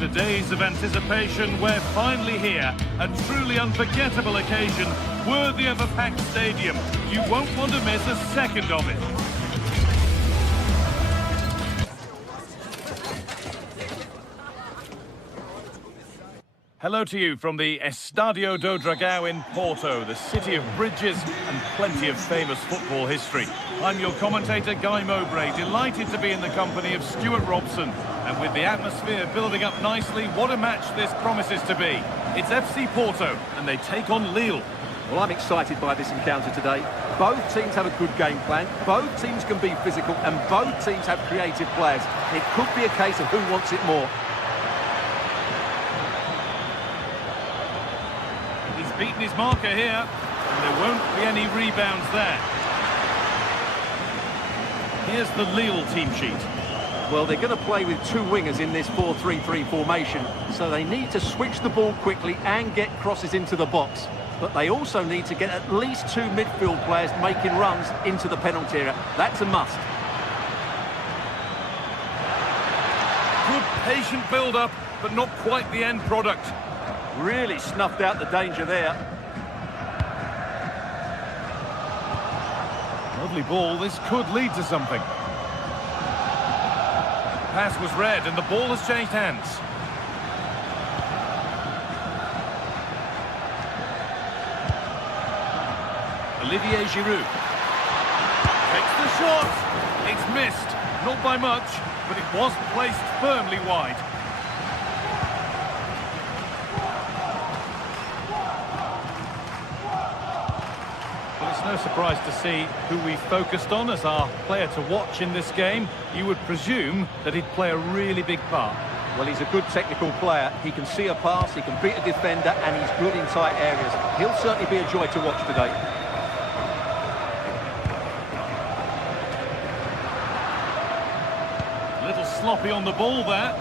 After days of anticipation, we're finally here. A truly unforgettable occasion, worthy of a packed stadium. You won't want to miss a second of it. Hello to you from the Estadio do Dragão in Porto, the city of bridges and plenty of famous football history. I'm your commentator, Guy Mowbray, delighted to be in the company of Stuart Robson. And with the atmosphere building up nicely, what a match this promises to be. It's FC Porto, and they take on Lille. Well, I'm excited by this encounter today. Both teams have a good game plan, both teams can be physical, and both teams have creative players. It could be a case of who wants it more. He's beaten his marker here, and there won't be any rebounds there. Here's the Lille team sheet. Well, they're going to play with two wingers in this 4-3-3 formation, so they need to switch the ball quickly and get crosses into the box. But they also need to get at least two midfield players making runs into the penalty area. That's a must. Good patient build-up, but not quite the end product. Really snuffed out the danger there. Lovely ball, this could lead to something. Pass was read and the ball has changed hands. Olivier Giroud takes the shot. It's missed, not by much, but it was placed firmly wide. No surprise to see who we focused on as our player to watch in this game. You would presume that he'd play a really big part. Well, he's a good technical player. He can see a pass, he can beat a defender, and he's good in tight areas. He'll certainly be a joy to watch today. A little sloppy on the ball there.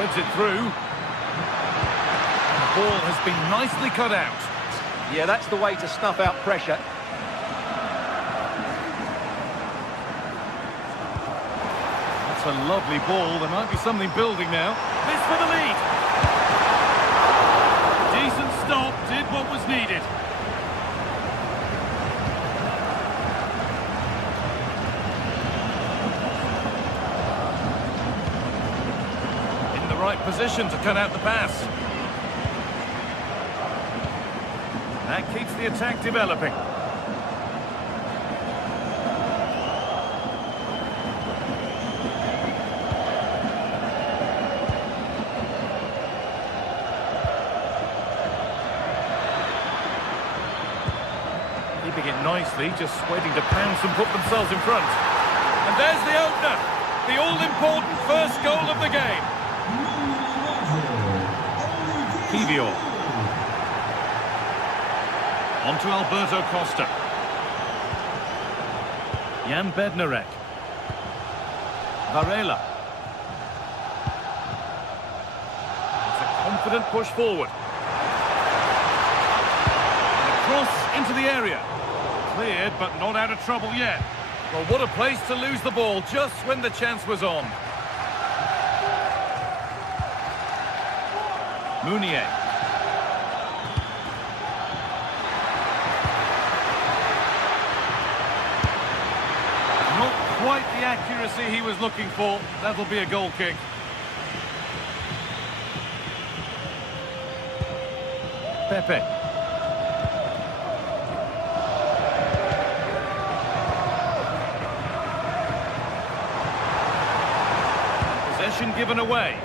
Threads it through. The ball has been nicely cut out. Yeah, that's the way to snuff out pressure. That's a lovely ball. There might be something building now. This for the lead. Decent stop, did what was needed. Right position to cut out the pass. That keeps the attack developing. Keeping it nicely, just waiting to pounce and put themselves in front. And there's the opener, the all-important first goal of the game. Kivio. On to Alberto Costa. Jan Bednarek. Varela. It's a confident push forward. And a cross into the area. Cleared, but not out of trouble yet. Well, what a place to lose the ball just when the chance was on. Mounier. Not quite the accuracy he was looking for. That'll be a goal kick. Pepe. Possession given away.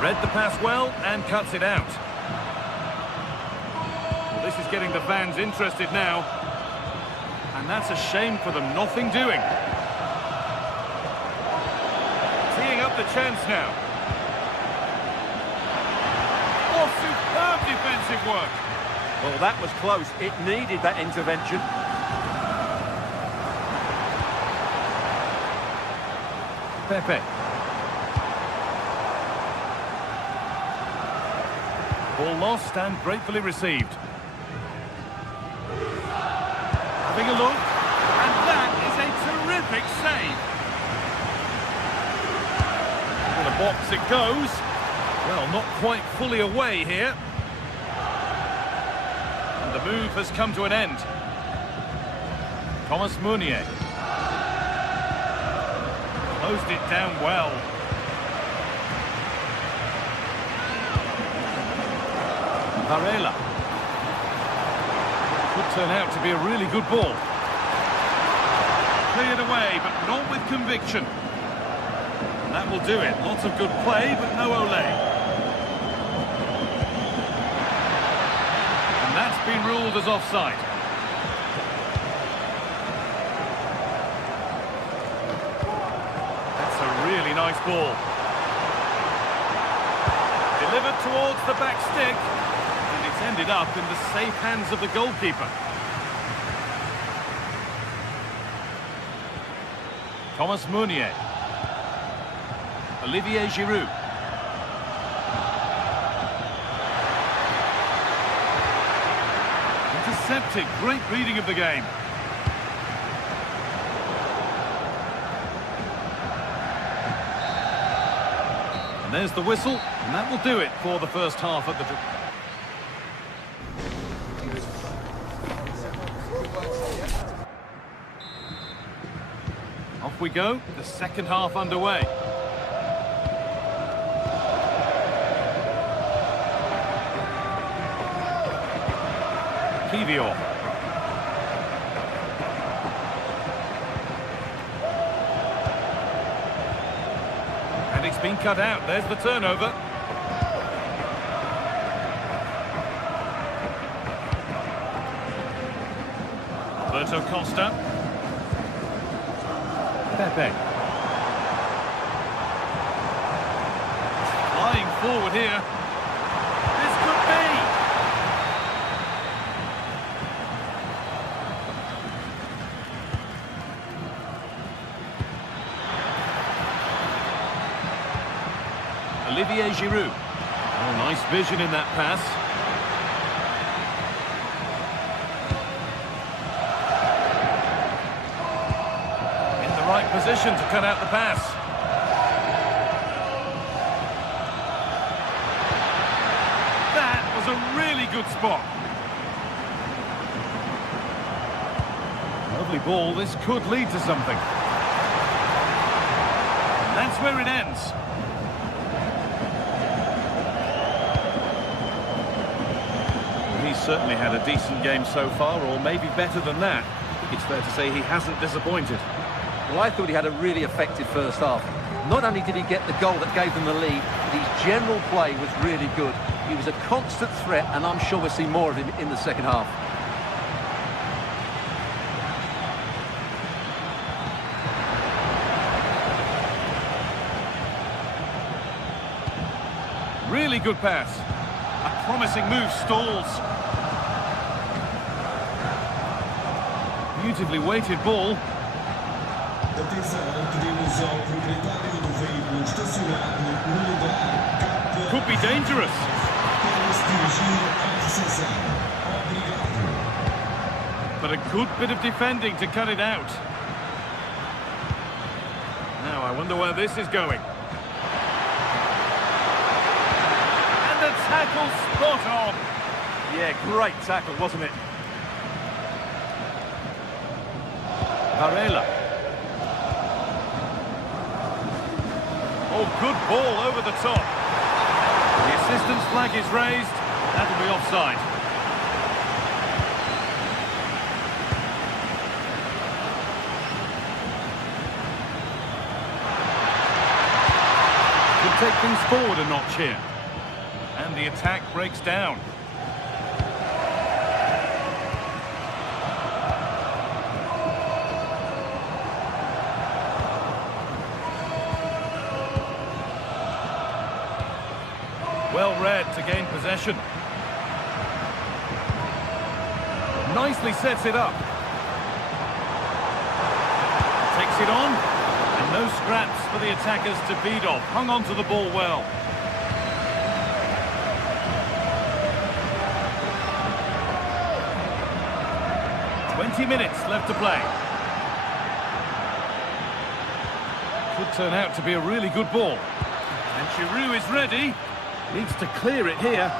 Read the pass well and cuts it out. Well, this is getting the fans interested now. And that's a shame for them, nothing doing. Teeing up the chance now. Oh, superb defensive work. Well, that was close. It needed that intervention. Pepe. Ball lost and gratefully received. Having a look, and that is a terrific save. To the box it goes. Well, not quite fully away here. And the move has come to an end. Thomas Meunier. Closed it down well. Varela. Could turn out to be a really good ball. Cleared away, but not with conviction. And that will do it. Lots of good play, but no Olé. And that's been ruled as offside. That's a really nice ball. Delivered towards the back stick. Ended up in the safe hands of the goalkeeper. Thomas Meunier. Olivier Giroud. Intercepted. Great reading of the game. And there's the whistle, and that will do it for the first half at the... Off we go, the second half underway. Kivior. And it's been cut out, there's the turnover. Alberto Costa. Pepe. Flying forward here. This could be. Olivier Giroud. Oh, nice vision in that pass. Position to cut out the pass. That was a really good spot. Lovely ball. This could lead to something. That's where it ends. He's certainly had a decent game so far, or maybe better than that. It's fair to say he hasn't disappointed. Well, I thought he had a really effective first half. Not only did he get the goal that gave them the lead, but his general play was really good. He was a constant threat, and I'm sure we'll see more of him in the second half. Really good pass. A promising move stalls. Beautifully weighted ball. Could be dangerous. But a good bit of defending to cut it out. Now I wonder where this is going. And the tackle spot on. Yeah, great tackle, wasn't it? Varela. Oh, good ball over the top. The assistant's flag is raised. That'll be offside. Could take things forward a notch here. And the attack breaks down. Well read to gain possession. Nicely sets it up. Takes it on. And no scraps for the attackers to beat off. Hung on to the ball well. Minutes left to play. Could turn out to be a really good ball. And Giroud is ready. Needs to clear it here.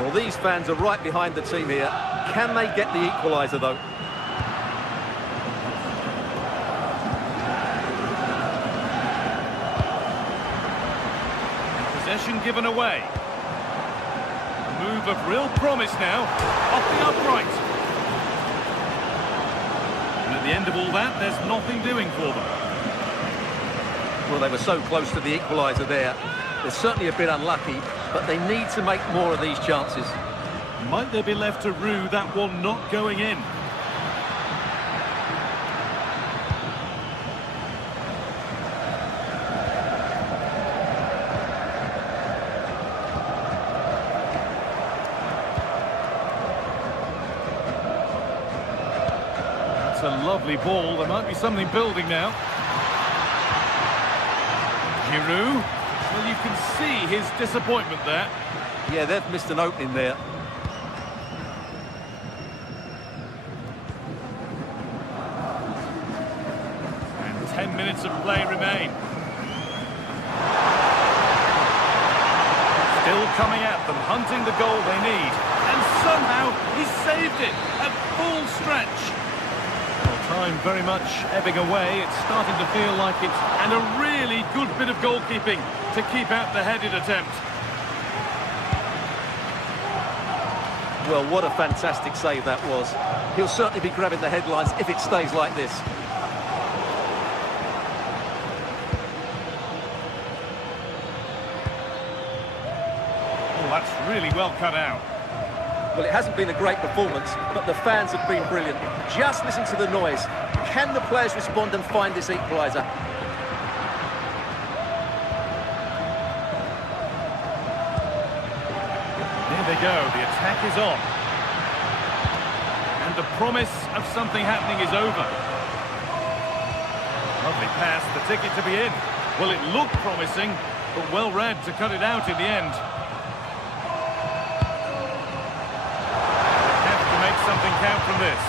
Well, these fans are right behind the team here. Can they get the equaliser, though? Possession given away. Move of real promise now, off the upright. And at the end of all that, there's nothing doing for them. Well, they were so close to the equaliser there. They're certainly a bit unlucky, but they need to make more of these chances. Might they be left to rue that one not going in? A lovely ball. There might be something building now. Giroud. Well, you can see his disappointment there. Yeah, they've missed an opening there. And 10 minutes of play remain. Still coming at them, hunting the goal they need. And somehow he saved it at full stretch. Time very much ebbing away. It's starting to feel like it's... And a really good bit of goalkeeping to keep out the headed attempt. Well, what a fantastic save that was. He'll certainly be grabbing the headlines if it stays like this. Oh, that's really well cut out. Well, it hasn't been a great performance, but the fans have been brilliant. Just listen to the noise. Can the players respond and find this equaliser? There they go, the attack is on. And the promise of something happening is over. Lovely pass, the ticket to be in. Well, it looked promising, but well read to cut it out in the end. Something count from this.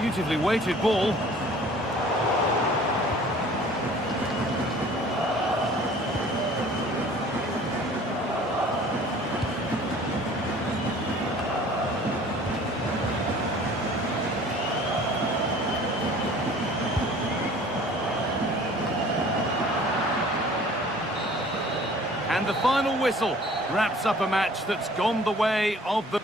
Beautifully weighted ball. And the final whistle wraps up a match that's gone the way of the...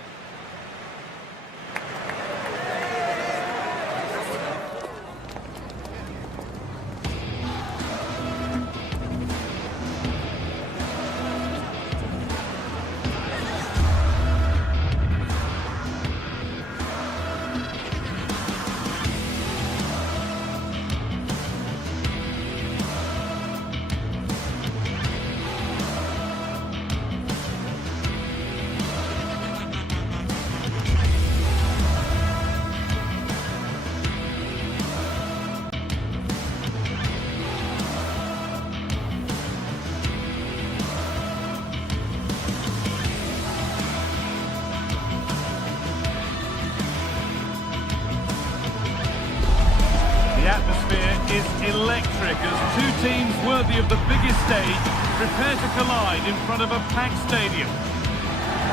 The atmosphere is electric as two teams worthy of the biggest stage prepare to collide in front of a packed stadium.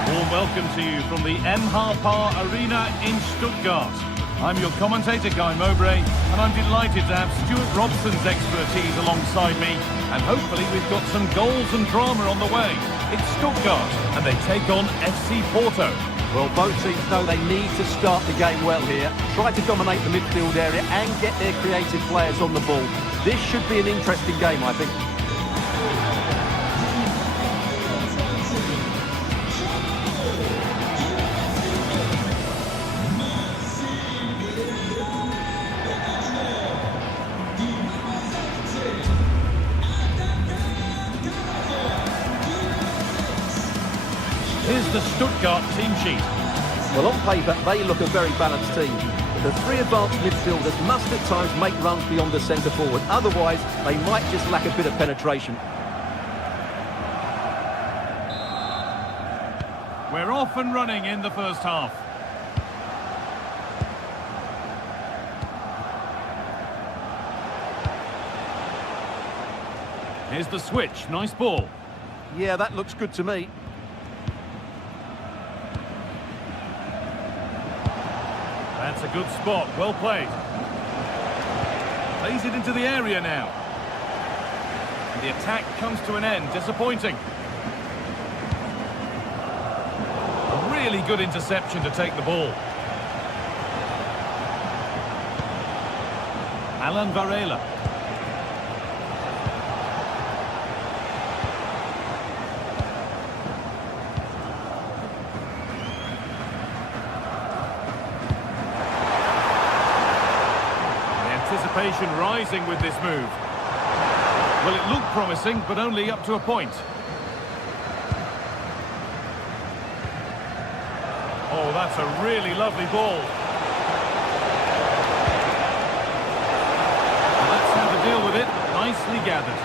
Warm welcome to you from the MHP Arena in Stuttgart. I'm your commentator, Guy Mowbray, and I'm delighted to have Stuart Robson's expertise alongside me, and hopefully we've got some goals and drama on the way. It's Stuttgart, and they take on FC Porto. Well, both teams know they need to start the game well here, try to dominate the midfield area and get their creative players on the ball. This should be an interesting game, I think. Stuttgart team sheet. Well, on paper, they look a very balanced team. The three advanced midfielders must at times make runs beyond the centre forward. Otherwise, they might just lack a bit of penetration. We're off and running in the first half. Here's the switch. Nice ball. Yeah, that looks good to me. That's a good spot. Well played. Plays it into the area now. The attack comes to an end. Disappointing. A really good interception to take the ball. Alan Varela. Anticipation rising with this move. Well, it looked promising, but only up to a point. Oh, that's a really lovely ball. And that's how to deal with it. Nicely gathered.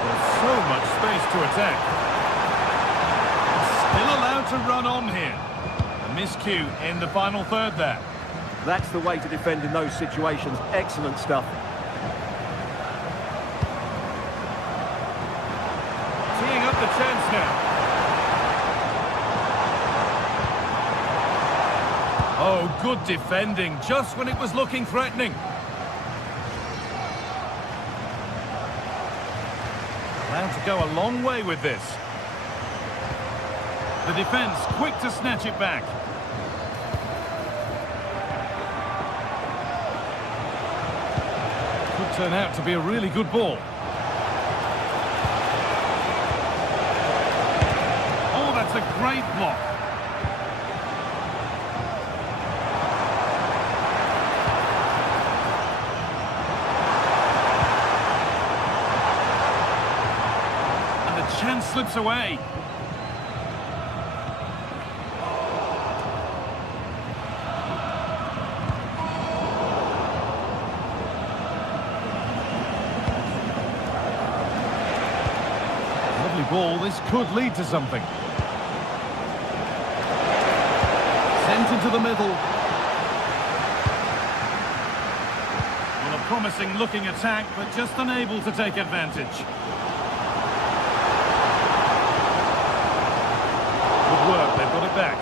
There's so much space to attack. Still allowed to run on here. A miscue in the final third there. That's the way to defend in those situations. Excellent stuff. Teeing up the chance now. Oh, good defending, just when it was looking threatening. Allowed to go a long way with this. The defence quick to snatch it back. Could turn out to be a really good ball. Oh, that's a great block. And the chance slips away. Ball, this could lead to something. Sent into the middle. Well, a promising looking attack, but just unable to take advantage. Good work, they've got it back.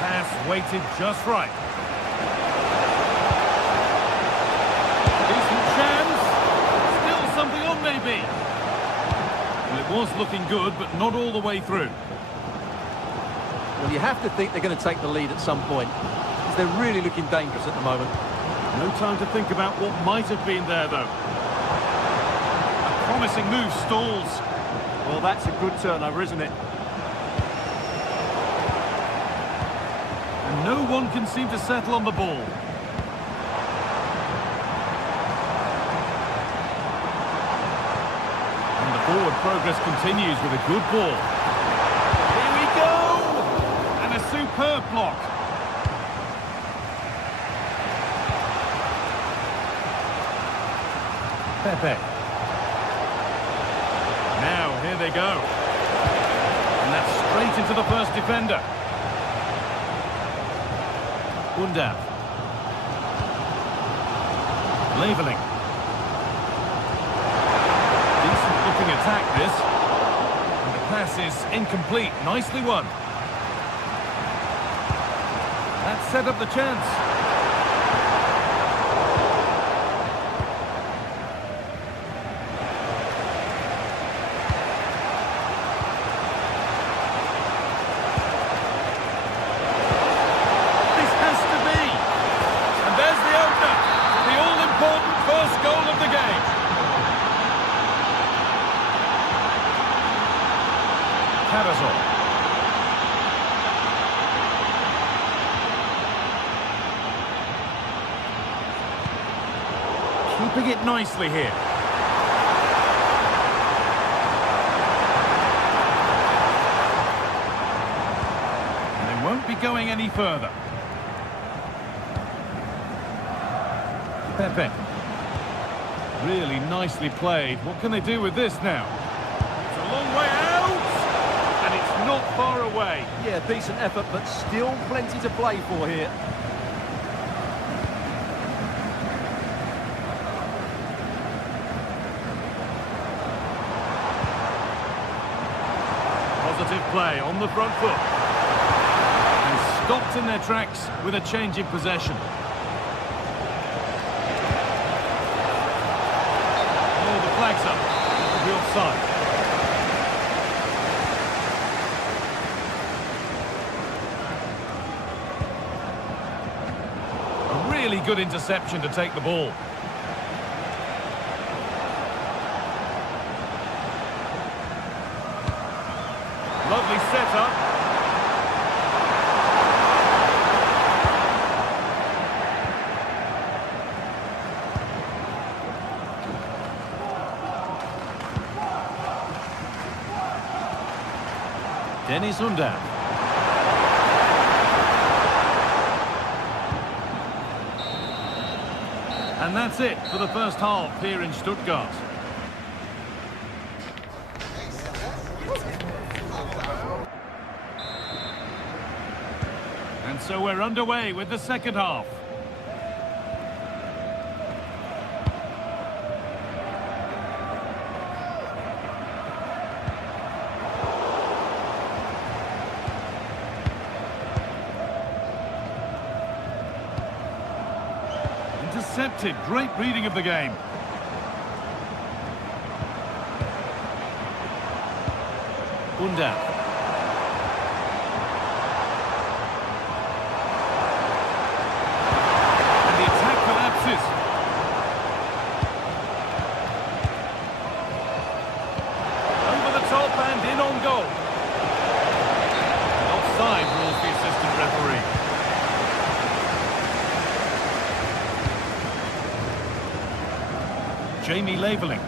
Pass weighted just right. Maybe. Well, it was looking good, but not all the way through. Well, you have to think they're going to take the lead at some point, because they're really looking dangerous at the moment. No time to think about what might have been there, though. A promising move stalls. Well, that's a good turnover, isn't it? And no one can seem to settle on the ball. Forward progress continues with a good ball. Here we go! And a superb block. Pepe. Now, here they go. And that's straight into the first defender. Undav. Leveling. Looking attack this, and the pass is incomplete. Nicely won. That set up the chance. This has to be, and there's the opener, the all-important first goal of the game. moving it nicely here. And they won't be going any further. Pepe. Really nicely played. What can they do with this now? It's a long way out, and it's not far away. Yeah, decent effort, but still plenty to play for here. Positive play on the front foot. And stopped in their tracks with a change in possession. Flags up. The offside. A really good interception to take the ball. Lovely setup. Dennis Under. And that's it for the first half here in Stuttgart. And so we're underway with the second half. Intercepted. Great reading of the game. Under. And the attack collapses. Over the top and in on goal. Offside rules the assistant referee. Jamie Labeling.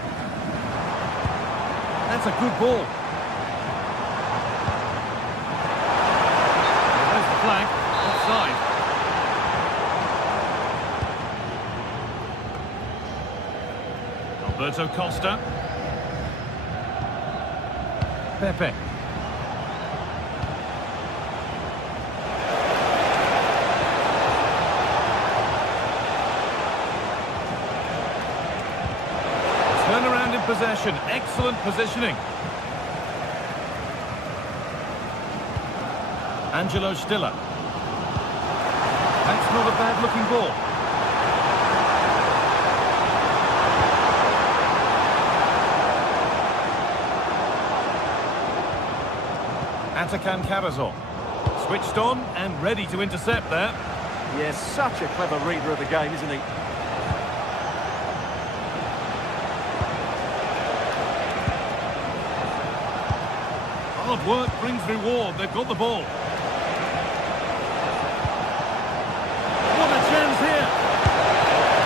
That's a good ball. There's the flag. Offside. Alberto Costa. Pepe. Turnaround in possession. Excellent positioning. Angelo Stiller. That's not a bad-looking ball. Atakan Karazor. Switched on and ready to intercept there. Yes, such a clever reader of the game, isn't he? Hard work brings reward. They've got the ball. What a chance here.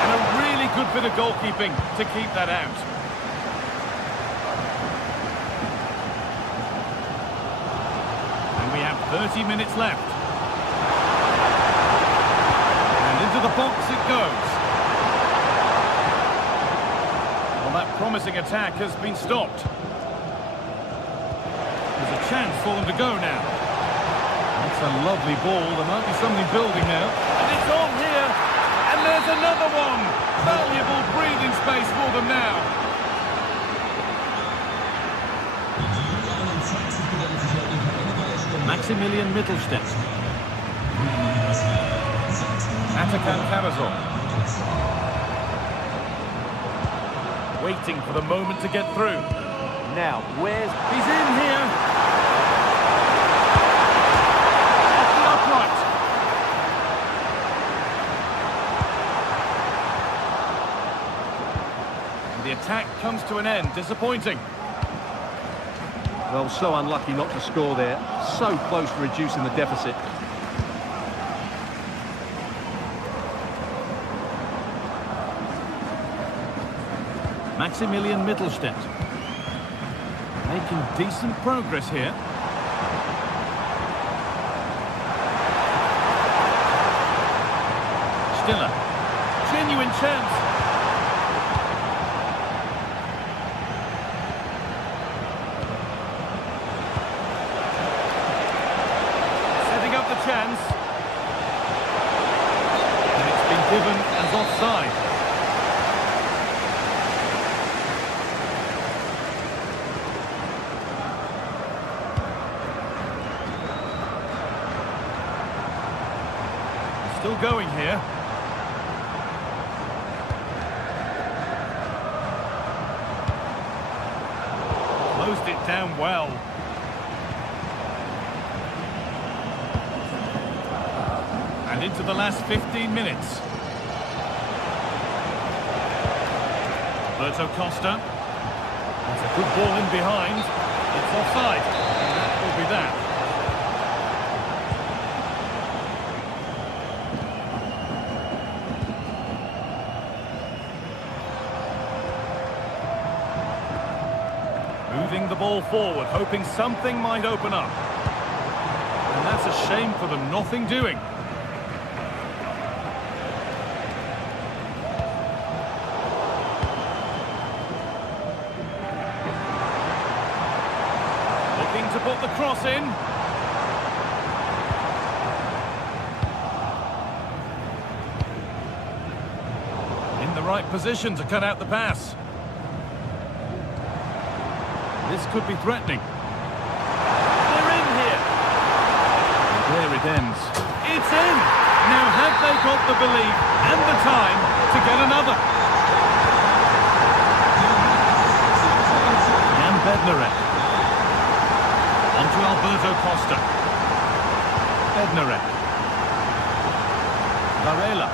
And a really good bit of goalkeeping to keep that out. And we have 30 minutes left. And into the box it goes. Well, that promising attack has been stopped. There's a chance for them to go now. That's a lovely ball. There might be something building now. And it's on here. And there's another one. Valuable breathing space for them now. Maximilian Mittelstädt. Atakan Karazor. Waiting for the moment to get through. Now, He's in here. Off the upright. And the attack comes to an end. Disappointing. well, so unlucky not to score there. So close to reducing the deficit. Maximilian Mittelstädt. Making decent progress here. Stiller. Genuine chance. Setting up the chance. And it's been given as offside. Still going here. Closed it down well. And into the last 15 minutes. Berto Costa. It's a good ball in behind. It's offside. And that will be that. Moving the ball forward, hoping something might open up. And that's a shame for them, nothing doing. Looking to put the cross in. In the right position to cut out the pass. This could be threatening. They're in here. And there it ends. It's in! Now have they got the belief and the time to get another? Jan Bednarek. Onto Alberto Costa. Bednarek. Varela.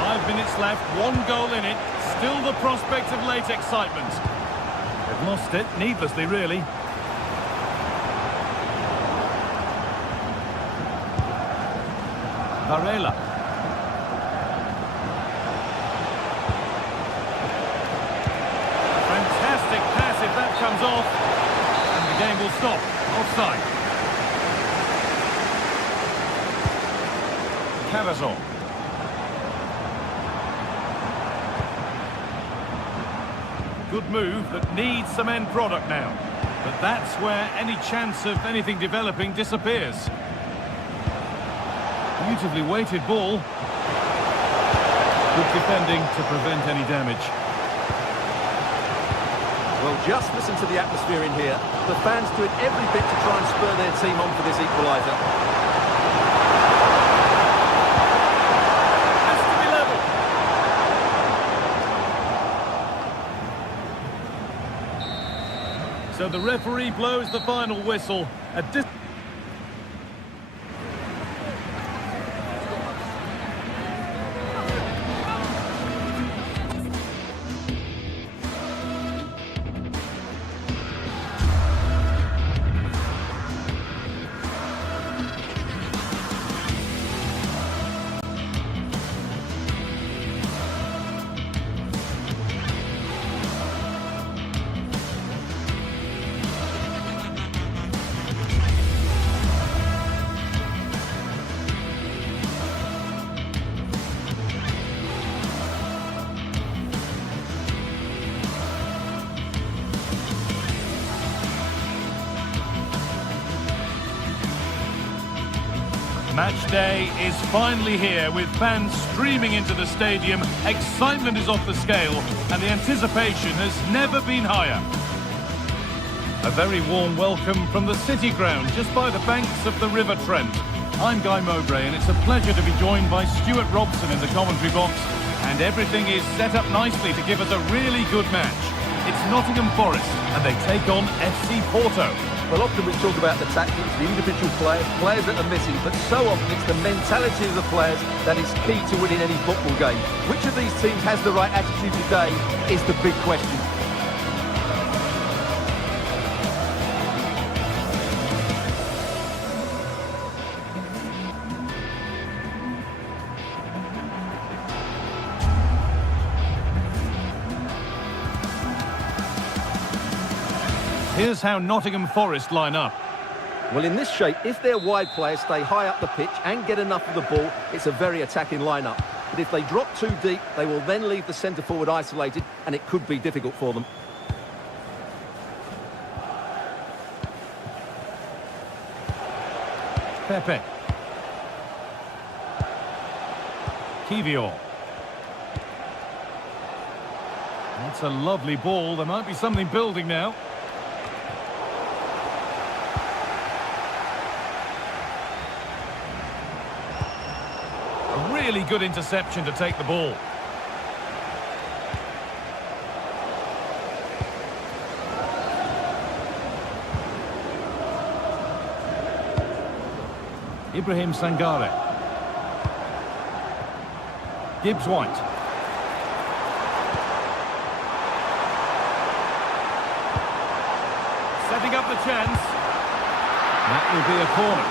5 minutes left, 1 goal in it. Still the prospect of late excitement. They've lost it, needlessly really. Varela. Fantastic pass if that comes off. And the game will stop. Offside. Cavazon. Good move that needs some end product now. But that's where any chance of anything developing disappears. Beautifully weighted ball. Good defending to prevent any damage. Well, just listen to the atmosphere in here. The fans doing every bit to try and spur their team on for this equaliser. So the referee blows the final whistle. Match day is finally here with fans streaming into the stadium. Excitement is off the scale and the anticipation has never been higher. A very warm welcome from the City Ground just by the banks of the River Trent. I'm Guy Mowbray and it's a pleasure to be joined by Stuart Robson in the commentary box, and everything is set up nicely to give us a really good match. It's Nottingham Forest and they take on FC Porto. Well, often we talk about the tactics, the individual players that are missing, but so often it's the mentality of the players that is key to winning any football game. Which of these teams has the right attitude today is the big question. Here's how Nottingham Forest line up. Well, in this shape, if their wide players stay high up the pitch and get enough of the ball, it's a very attacking lineup. But if they drop too deep, they will then leave the centre-forward isolated, and it could be difficult for them. Pepe. Kivior. That's a lovely ball. There might be something building now. A really good interception to take the ball. Ibrahim Sangare. Gibbs White. Setting up the chance. That will be a corner.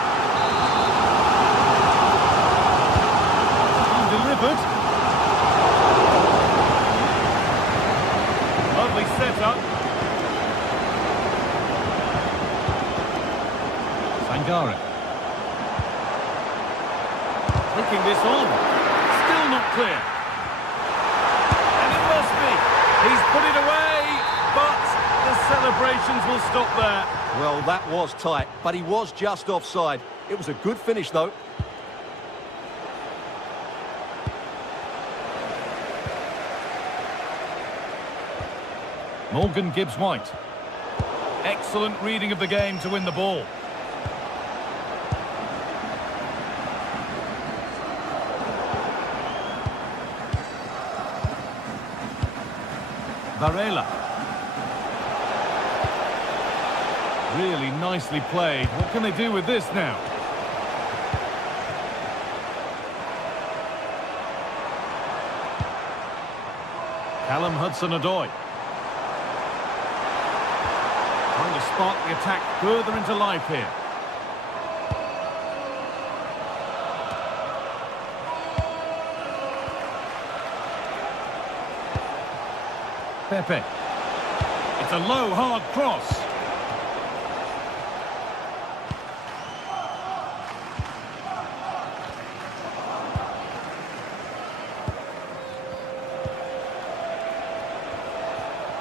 Delivered. Lovely setup. Sangare. Taking this on. Still not clear. And it must be. He's put it away, but the celebrations will stop there. Well, that was tight, but he was just offside. It was a good finish, though. Morgan Gibbs White. Excellent reading of the game to win the ball. Varela. Really nicely played. What can they do with this now? Callum Hudson-Odoi. Trying to spark the attack further into life here. Pepe. It's a low, hard cross.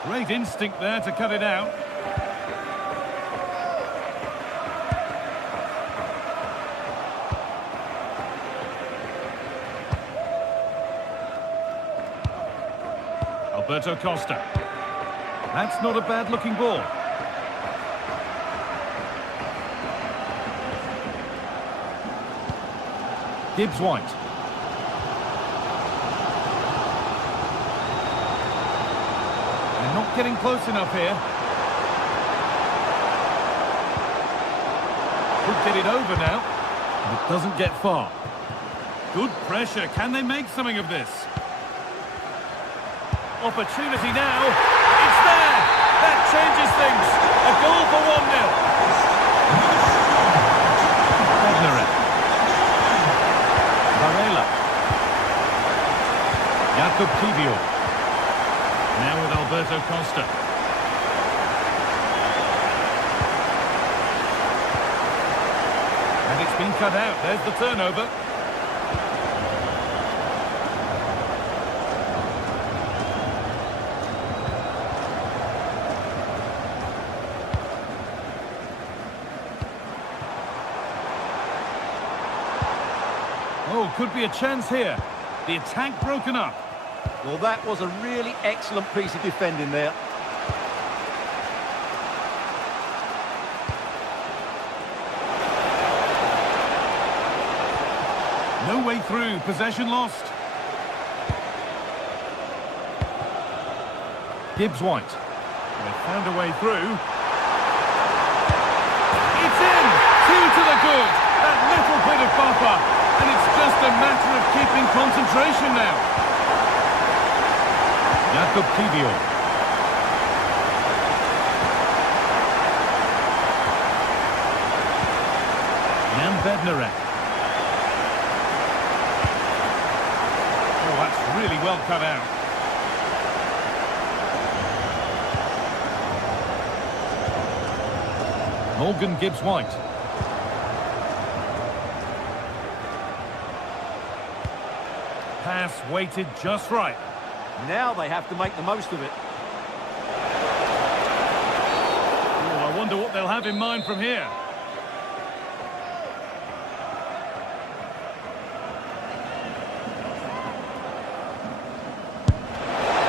Great instinct there to cut it out. Alberto Costa. That's not a bad-looking ball. Gibbs White. They're not getting close enough here. Could get it over now. But it doesn't get far. Good pressure. Can they make something of this? Opportunity now. It's there. That changes things. A goal for 1-0. Bednarek. Varela. Jakub Kivior. Now with Alberto Costa. And it's been cut out. There's the turnover. Oh, could be a chance here. The attack broken up. Well, that was a really excellent piece of defending there. No way through. Possession lost. Gibbs White. They found a way through. It's in! 2 to the good. That little bit of buffer. And it's just a matter of keeping concentration now. Jakub Kivior. Jan Bednarek. Oh, that's really well cut out. Morgan Gibbs-White. Pass weighted just right. Now they have to make the most of it. Oh, I wonder what they'll have in mind from here.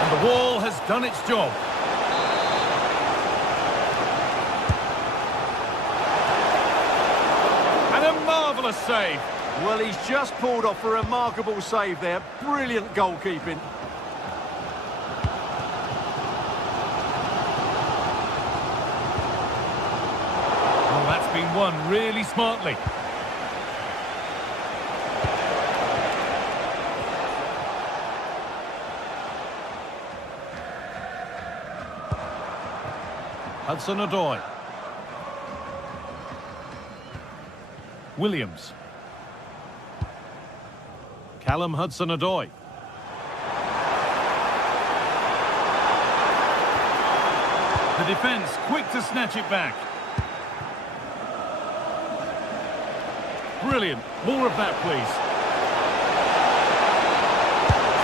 And the wall has done its job. And a marvellous save. Well, he's just pulled off a remarkable save there. Brilliant goalkeeping. Oh, that's been won really smartly. Hudson-Odoi. Williams. Callum Hudson-Odoi. The defence quick to snatch it back. Brilliant. More of that, please.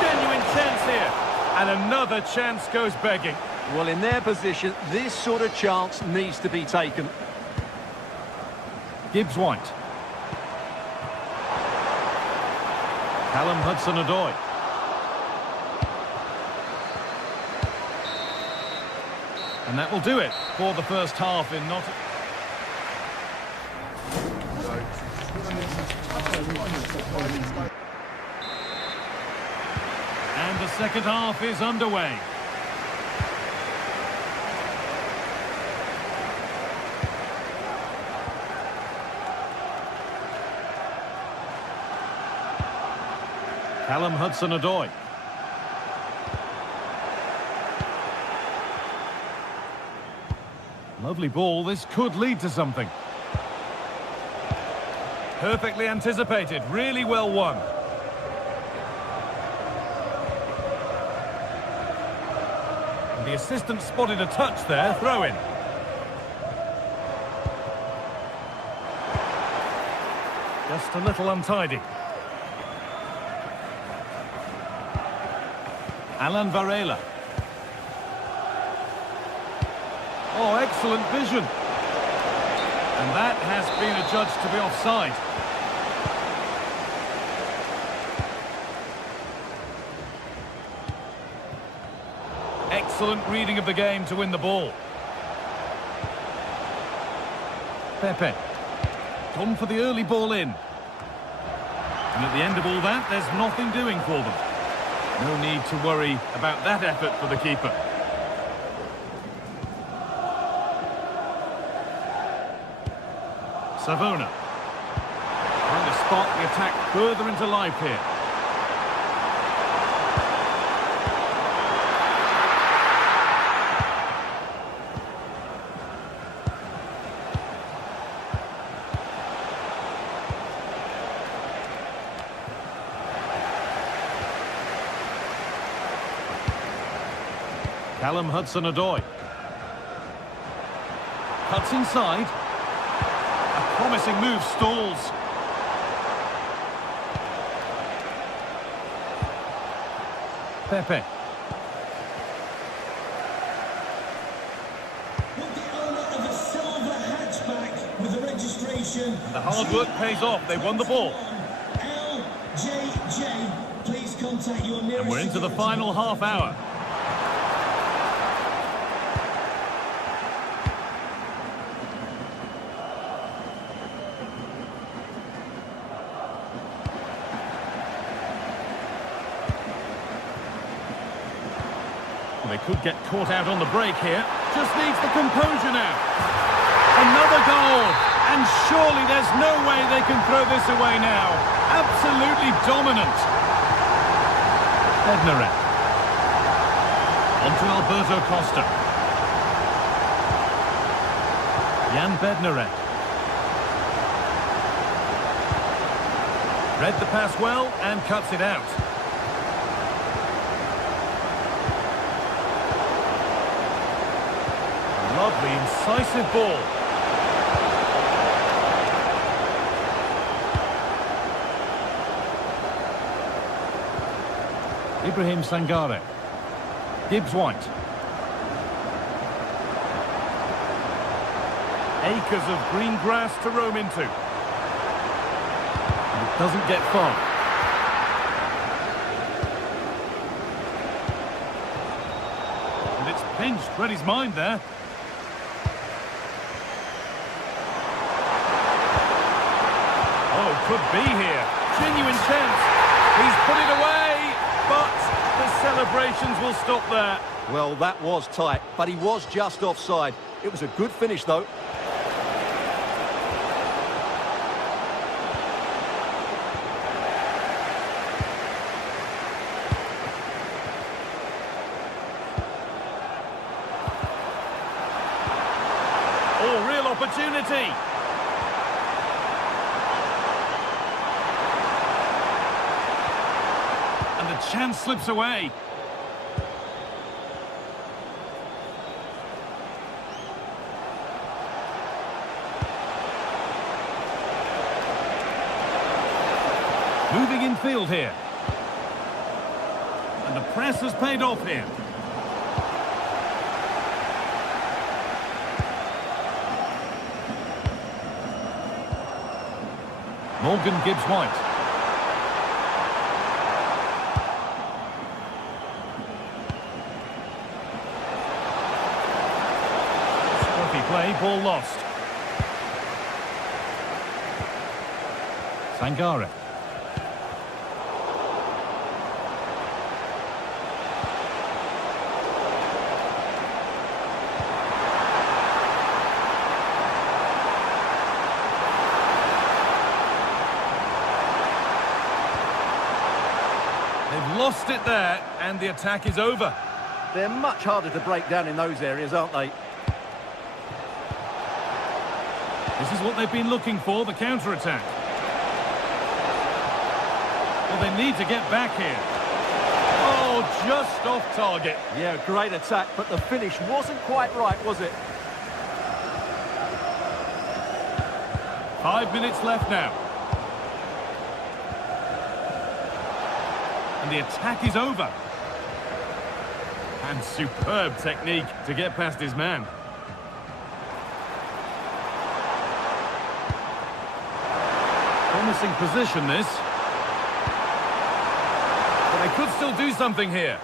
Genuine chance here. And another chance goes begging. Well, in their position, this sort of chance needs to be taken. Gibbs-White. Callum Hudson-Odoi. And that will do it for the first half in Nottingham. And the second half is underway. Callum Hudson-Odoi. Lovely ball. This could lead to something. Perfectly anticipated. Really well won. And the assistant spotted a touch there. Throw in. Just a little untidy. Alan Varela. Oh, excellent vision. And that has been adjudged to be offside. Excellent reading of the game to win the ball. Pepe. Gone for the early ball in. And at the end of all that, there's nothing doing for them. No need to worry about that effort for the keeper. Savona. Trying to spot the attack further into life here. Callum Hudson-Odoi. Cuts inside. A promising move stalls. Pepe. The owner of a silver hatchback with the registration. The hard work pays off. They won the ball. LJJ, please contact your nearest. And we're into the final half hour. They could get caught out on the break here. Just needs the composure now. Another goal. And surely there's no way they can throw this away now. Absolutely dominant. Bednarek. On to Alberto Costa. Jan Bednarek. Read the pass well and cuts it out. Lovely, incisive ball. Sangare. Gibbs-White. Acres of green grass to roam into. And it doesn't get far. And it's pinched, read his mind there. Oh, could be here. Genuine chance. He's put it away, but the celebrations will stop there. Well, that was tight, but he was just offside. It was a good finish, though. Oh, real opportunity. And the chance slips away. Moving in field here. And the press has paid off here. Morgan Gibbs-White. Scruffy play, ball lost. Sangare. They've lost it there, and the attack is over. They're much harder to break down in those areas, aren't they? This is what they've been looking for, the counter-attack. Well, they need to get back here. Oh, just off target. Yeah, great attack, but the finish wasn't quite right, was it? 5 minutes left now. And the attack is over. And superb technique to get past his man. Promising position, this. But they could still do something here.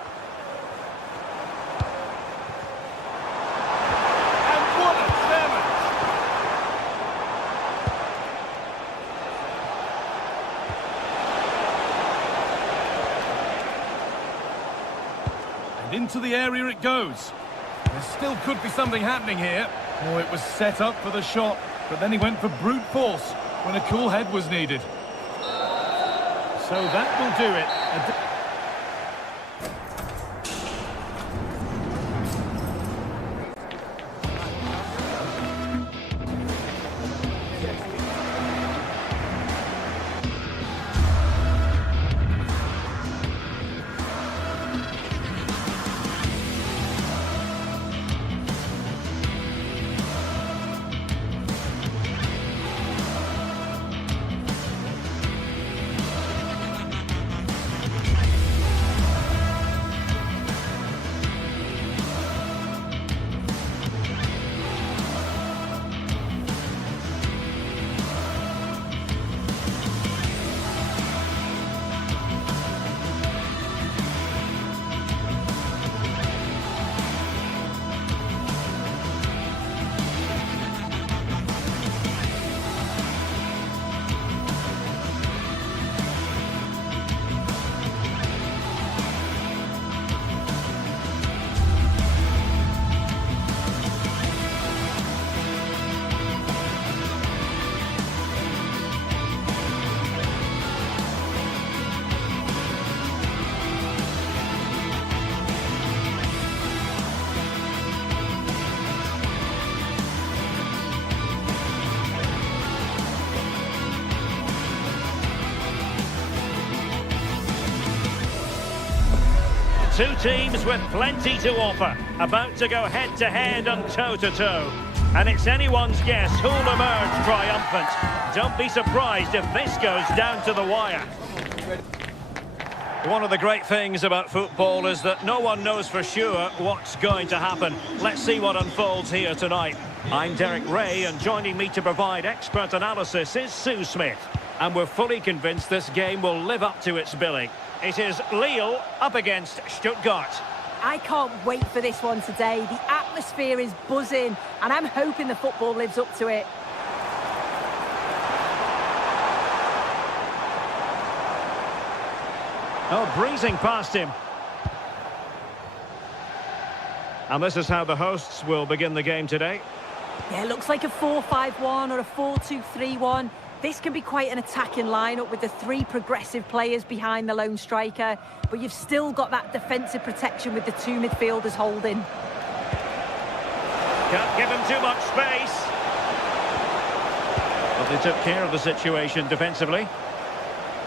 And what a challenge! And into the area it goes. There still could be something happening here. Oh, it was set up for the shot, but then he went for brute force when a cool head was needed. So that will do it. Two teams with plenty to offer, about to go head-to-head and toe-to-toe. And it's anyone's guess who'll emerge triumphant. Don't be surprised if this goes down to the wire. One of the great things about football is that no one knows for sure what's going to happen. Let's see what unfolds here tonight. I'm Derek Ray, and joining me to provide expert analysis is Sue Smith. And we're fully convinced this game will live up to its billing. It is Lille up against Stuttgart. I can't wait for this one today. The atmosphere is buzzing, and I'm hoping the football lives up to it. Oh, breezing past him. And this is how the hosts will begin the game today. Yeah, it looks like a 4-5-1 or a 4-2-3-1. This can be quite an attacking lineup with the three progressive players behind the lone striker, but you've still got that defensive protection with the two midfielders holding. Can't give him too much space. But they took care of the situation defensively.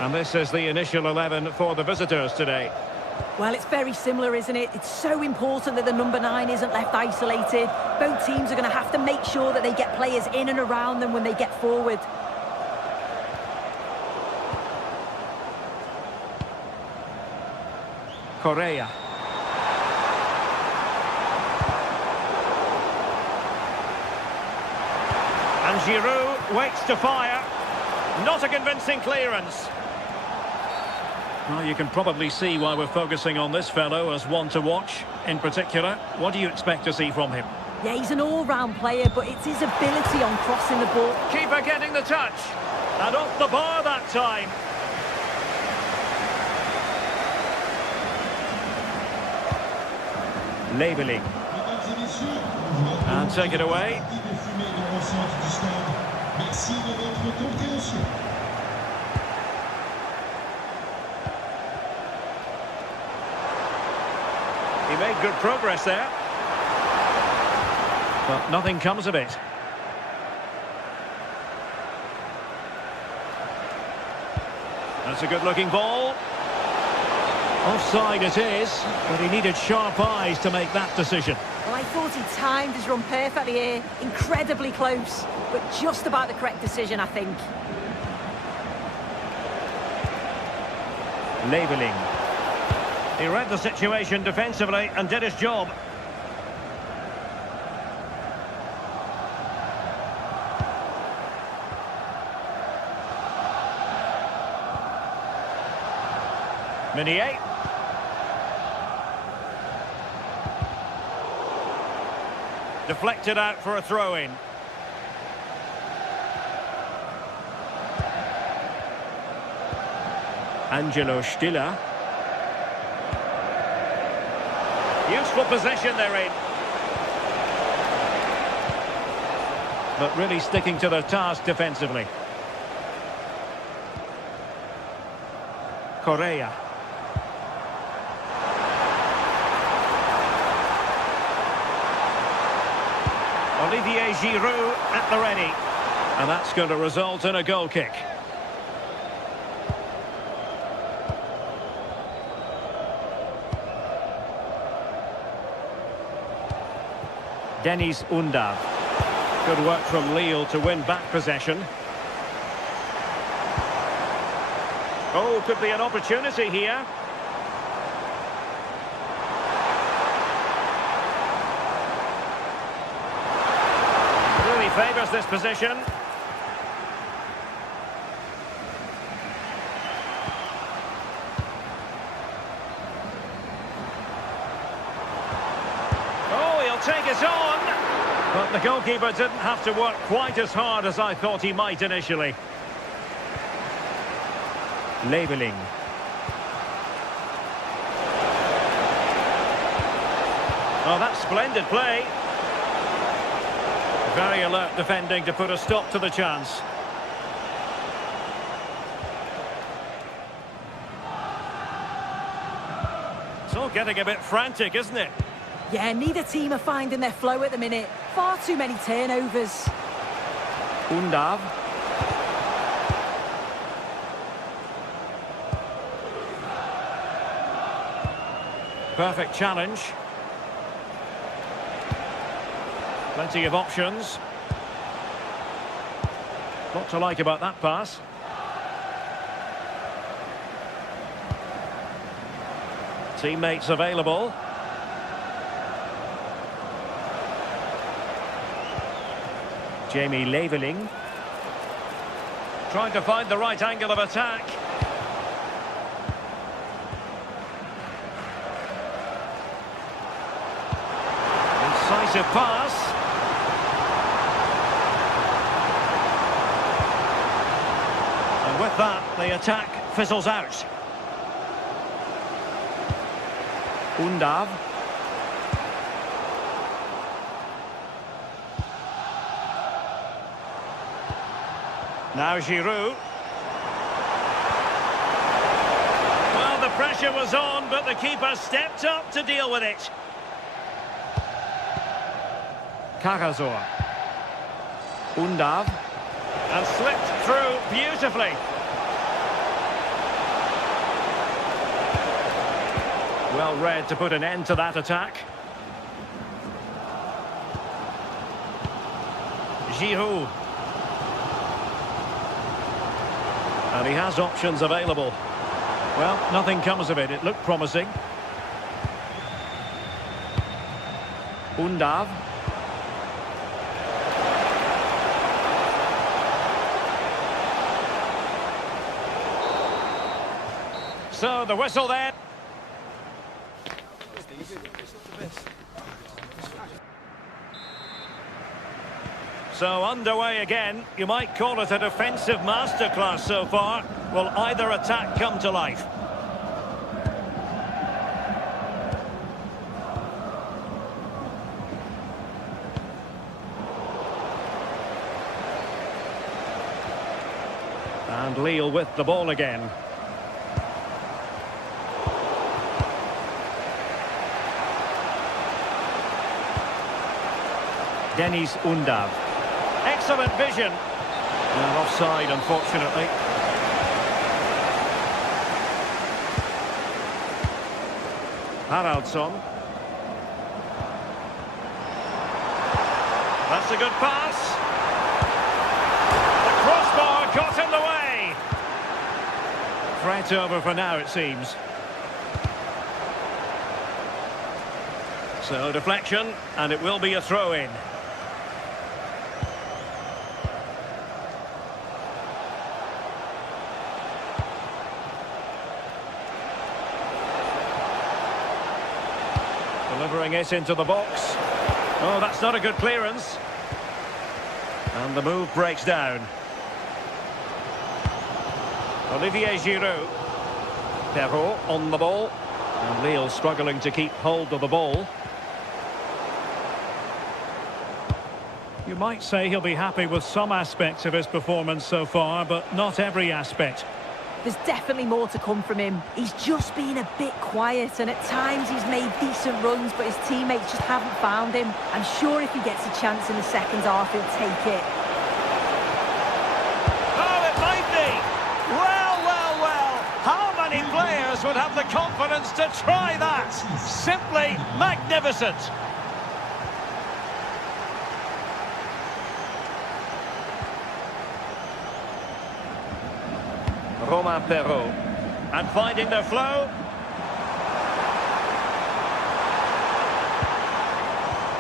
And this is the initial 11 for the visitors today. Well, it's very similar, isn't it? It's so important that the number 9 isn't left isolated. Both teams are going to have to make sure that they get players in and around them when they get forward. Correa. And Giroud waits to fire. Not a convincing clearance. Well, you can probably see why we're focusing on this fellow as one to watch. In particular, what do you expect to see from him? Yeah, he's an all-round player, but it's his ability on crossing the ball. Keeper getting the touch. And off the bar that time. Labeling. And take it away. He made good progress there. But nothing comes of it. That's a good-looking ball. Offside it is, but he needed sharp eyes to make that decision. Well, I thought he timed his run perfectly here. Incredibly close, but just about the correct decision, I think. Labeling. He read the situation defensively and did his job. Meunier. Deflected out for a throw-in. Angelo Stiller. Useful position they're in. But really sticking to their task defensively. Correa. Olivier Giroud at the ready. And that's going to result in a goal kick. Denis Undav. Good work from Lille to win back possession. Oh, could be an opportunity here. Really favours this position. Oh, he'll take it on. But the goalkeeper didn't have to work quite as hard as I thought he might initially. Labeling. Oh, that's splendid play. Very alert defending to put a stop to the chance. It's all getting a bit frantic, isn't it? Yeah, neither team are finding their flow at the minute. Far too many turnovers. Undav. Perfect challenge. Plenty of options. What to like about that pass. Teammates available. Jamie Leveling. Trying to find the right angle of attack. Incisive pass. And with that, the attack fizzles out. Undav. Now Giroud. Well, the pressure was on, but the keeper stepped up to deal with it. Karazor. Undav. And slipped through beautifully. Well read to put an end to that attack. Giroud. And he has options available. Well, nothing comes of it. It looked promising. Undav. So the whistle then. So underway again. You might call it a defensive masterclass so far. Will either attack come to life? And Lille with the ball again. Denis Undav. Excellent vision. And offside, unfortunately. Haraldsson. That's a good pass. The crossbar got in the way. Threat over for now, it seems. So deflection, and it will be a throw-in. Delivering it into the box. Oh, that's not a good clearance. And the move breaks down. Olivier Giroud. Perrault on the ball. And Lille struggling to keep hold of the ball. You might say he'll be happy with some aspects of his performance so far, but not every aspect. There's definitely more to come from him. He's just been a bit quiet, and at times he's made decent runs, but his teammates just haven't found him. I'm sure if he gets a chance in the second half, he'll take it. Oh, it might be! Well, well, well! How many players would have the confidence to try that? Simply magnificent! Romain Perrault. And finding their flow.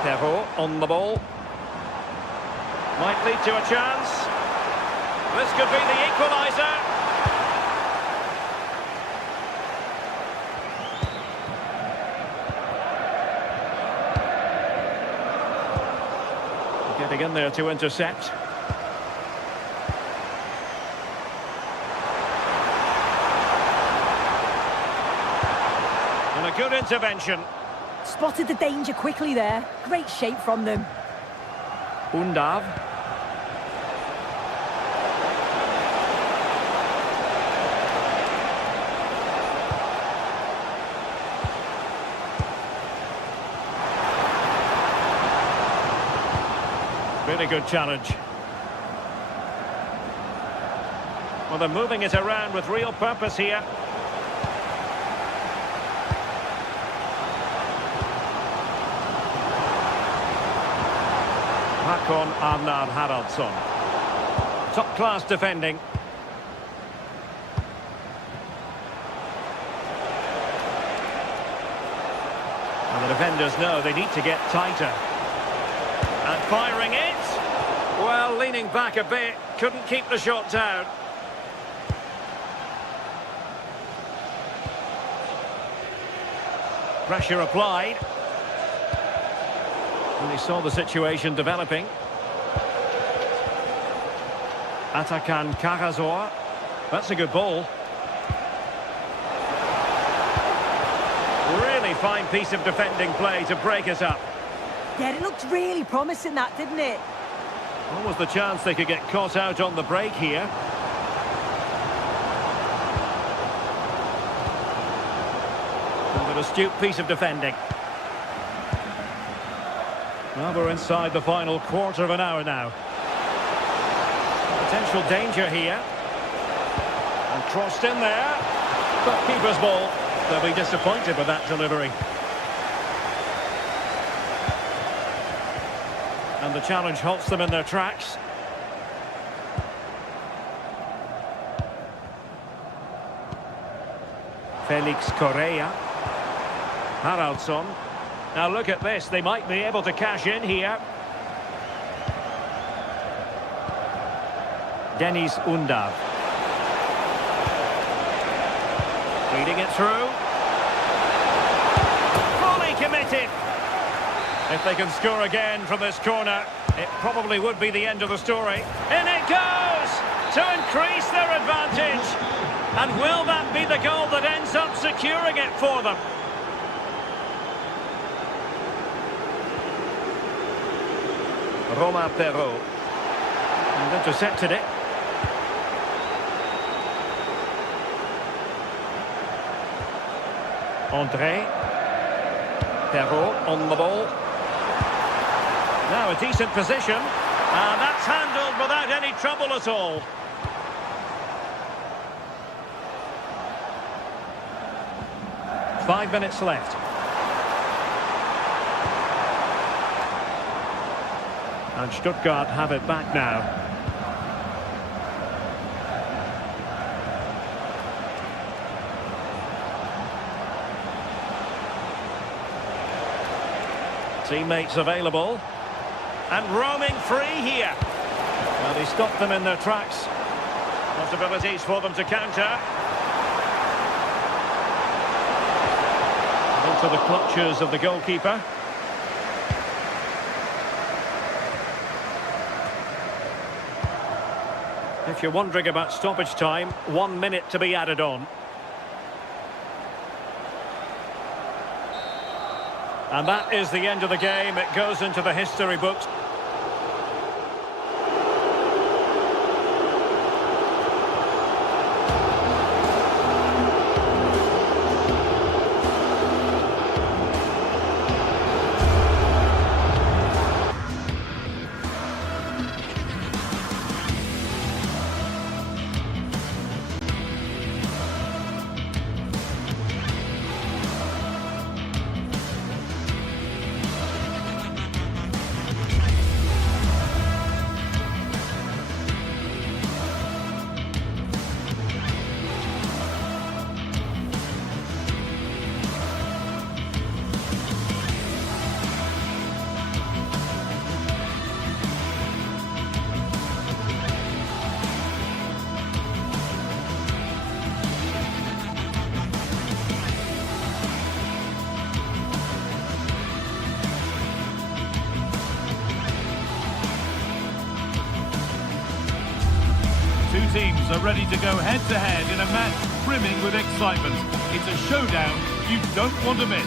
Perrault on the ball. Might lead to a chance. This could be the equaliser. Getting in there to intercept. And a good intervention. Spotted the danger quickly there. Great shape from them. Undav. Really good challenge. Well, they're moving it around with real purpose here. Håkon Arnar Haraldsson. Top-class defending. The defenders know they need to get tighter. And firing it. Well, leaning back a bit. Couldn't keep the shot down. Pressure applied. And he saw the situation developing. Atakan Karazor. That's a good ball. Really fine piece of defending play to break it up. Yeah, it looked really promising, that, didn't it? What was the chance they could get caught out on the break here? An astute piece of defending. Well, we're inside the final quarter of an hour now. Potential danger here. And crossed in there. But keeper's ball. They'll be disappointed with that delivery. And the challenge halts them in their tracks. Felix Correa. Haraldsson. Now look at this, they might be able to cash in here. Dennis Undav. Feeding it through. Fully committed. If they can score again from this corner, it probably would be the end of the story. In it goes! To increase their advantage. And will that be the goal that ends up securing it for them? Roma Perrault. And intercepted it. André. Perrault on the ball. Now a decent position. And that's handled without any trouble at all. Five minutes left. And Stuttgart have it back now. Teammates available. And roaming free here. Well, he stopped them in their tracks. Possibilities for them to counter. Into the clutches of the goalkeeper. If you're wondering about stoppage time, 1 minute to be added on. And that is the end of the game. It goes into the history books. Two teams are ready to go head-to-head in a match brimming with excitement. It's a showdown you don't want to miss.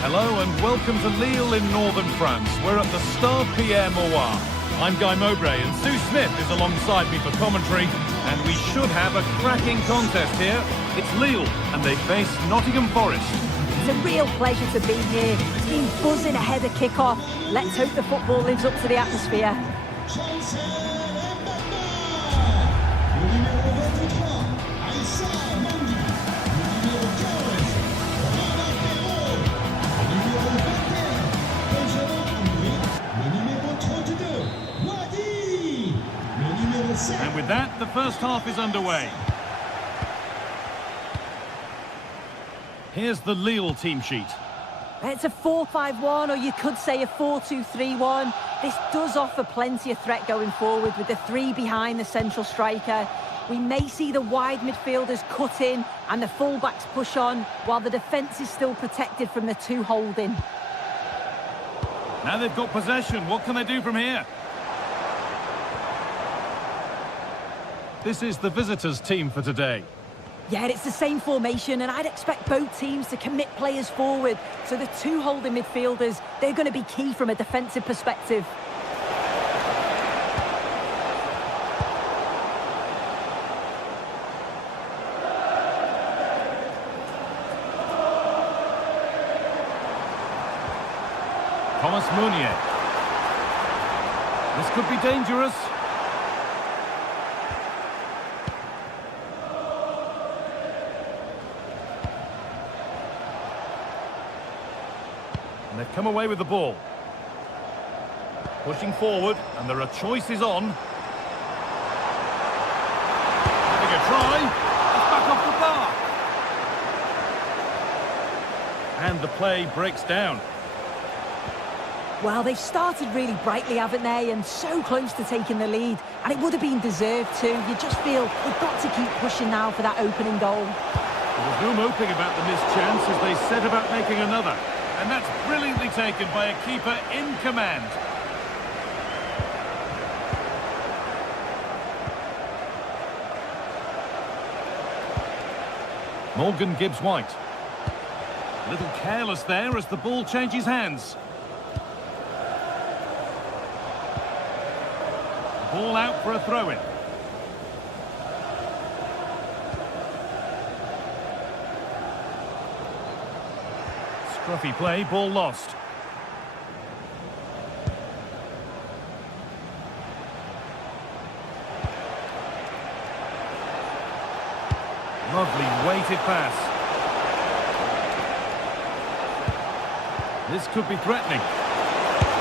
Hello and welcome to Lille in northern France. We're at the Stade Pierre Mauroy. I'm Guy Mowbray and Sue Smith is alongside me for commentary. And we should have a cracking contest here. It's Lille and they face Nottingham Forest. It's a real pleasure to be here. It's been buzzing ahead of kick-off. Let's hope the football lives up to the atmosphere. And with that, the first half is underway. Here's the Lille team sheet. It's a 4-5-1, or you could say a 4-2-3-1. This does offer plenty of threat going forward with the three behind the central striker. We may see the wide midfielders cut in and the fullbacks push on, while the defence is still protected from the two holding. Now they've got possession. What can they do from here? This is the visitors' team for today. Yeah, it's the same formation, and I'd expect both teams to commit players forward. So the two holding midfielders, they're going to be key from a defensive perspective. Thomas Meunier. This could be dangerous. And they've come away with the ball. Pushing forward, and there are choices on. Having a try. It's back off the bar. And the play breaks down. Well, they've started really brightly, haven't they? And so close to taking the lead. And it would have been deserved too. You just feel they've got to keep pushing now for that opening goal. There was no moping about the missed chance as they set about making another. And that's brilliantly taken by a keeper in command. Morgan Gibbs-White. A little careless there as the ball changes hands. Ball out for a throw-in. Scruffy play, ball lost. Lovely weighted pass. This could be threatening.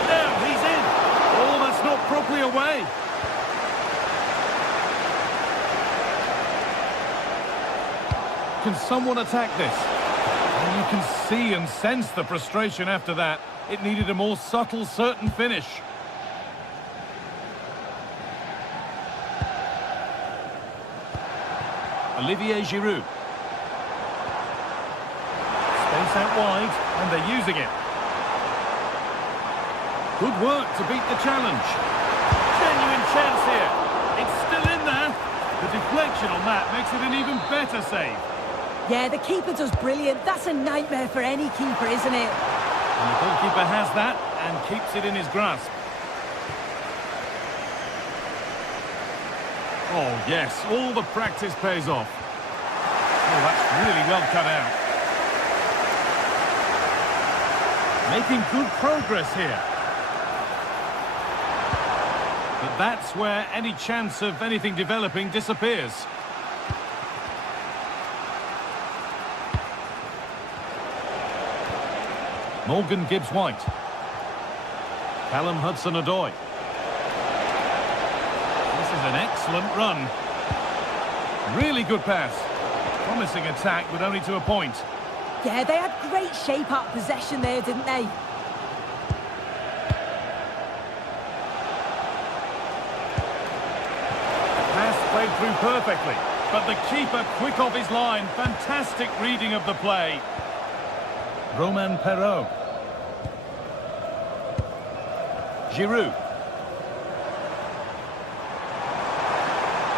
Now he's in. Oh, that's not properly away. Can someone attack this? And you can see and sense the frustration after that. It needed a more subtle, certain finish. Olivier Giroud. Space out wide, and they're using it. Good work to beat the challenge. Genuine chance here. It's still in there. The deflection on that makes it an even better save. Yeah, the keeper does brilliant. That's a nightmare for any keeper, isn't it? And the goalkeeper has that and keeps it in his grasp. Oh, yes, all the practice pays off. Oh, that's really well cut out. Making good progress here. But that's where any chance of anything developing disappears. Morgan Gibbs-White. Callum Hudson-Odoi. This is an excellent run. Really good pass. Promising attack, but only to a point. Yeah, they had great shape out possession there, didn't they? Pass played through perfectly, but the keeper quick off his line. Fantastic reading of the play. Romain Perrault. Giroud.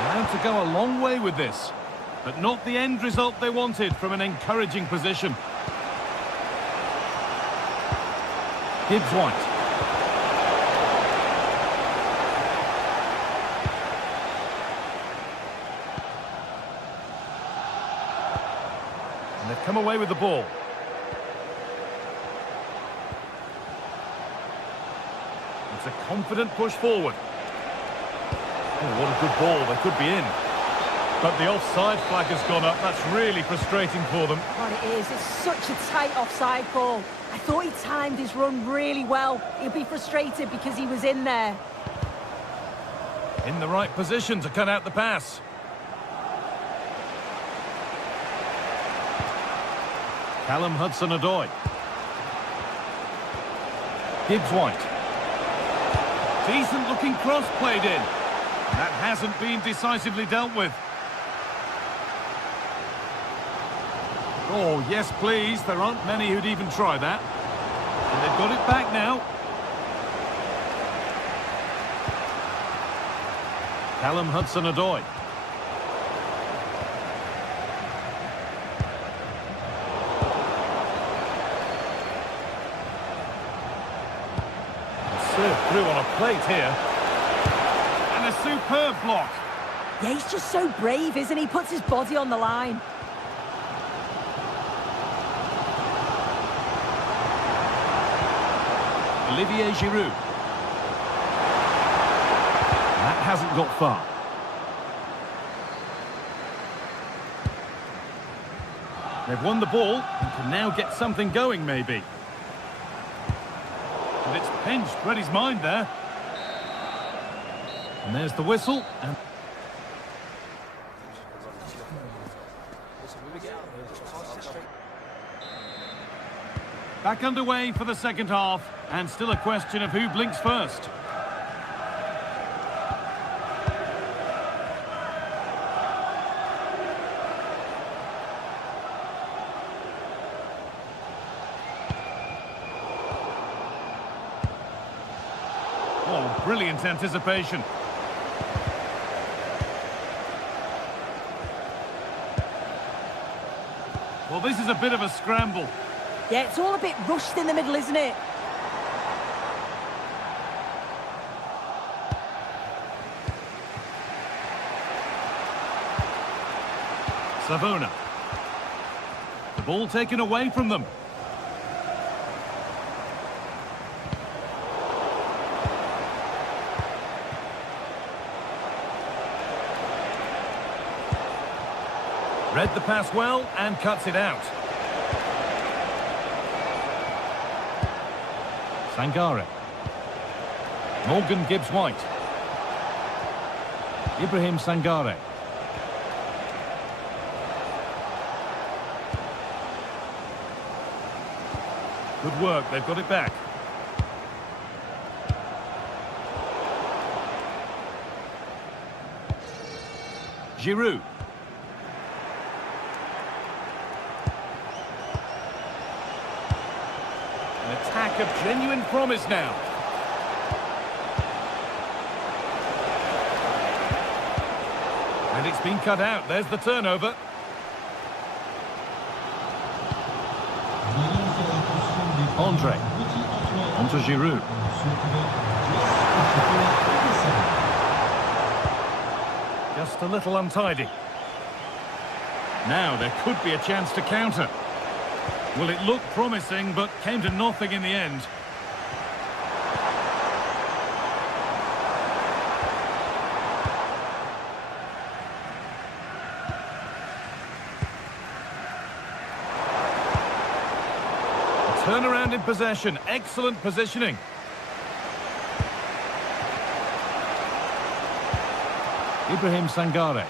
Allowed to go a long way with this, but not the end result they wanted from an encouraging position. Gibbs-White. And they've come away with the ball. It's a confident push forward. Oh, what a good ball. They could be in. But the offside flag has gone up. That's really frustrating for them. God, it is. It's such a tight offside call. I thought he timed his run really well. He'll be frustrated because he was in there. In the right position to cut out the pass. Callum Hudson-Odoi. Gibbs-White. Decent looking cross played in. That hasn't been decisively dealt with. Oh, yes, please. There aren't many who'd even try that. And they've got it back now. Callum Hudson-Odoi. Served through on a plate here. And a superb block. Yeah, he's just so brave, isn't he? He puts his body on the line. Olivier Giroud. That hasn't got far. They've won the ball and can now get something going, maybe. And it's pinched Reddy's mind there. And there's the whistle. And back underway for the second half, and still a question of who blinks first. Oh, brilliant anticipation. Well, this is a bit of a scramble. Yeah, it's all a bit rushed in the middle, isn't it? Savona. The ball taken away from them. Read the pass well and cuts it out. Sangare. Morgan Gibbs-White. Ibrahim Sangare. Good work, they've got it back. Giroud. An attack of genuine promise now. And it's been cut out. There's the turnover. Andre. Onto Giroud. Just a little untidy. Now there could be a chance to counter. Well, it looked promising, but came to nothing in the end. Turnaround in possession. Excellent positioning. Ibrahim Sangare.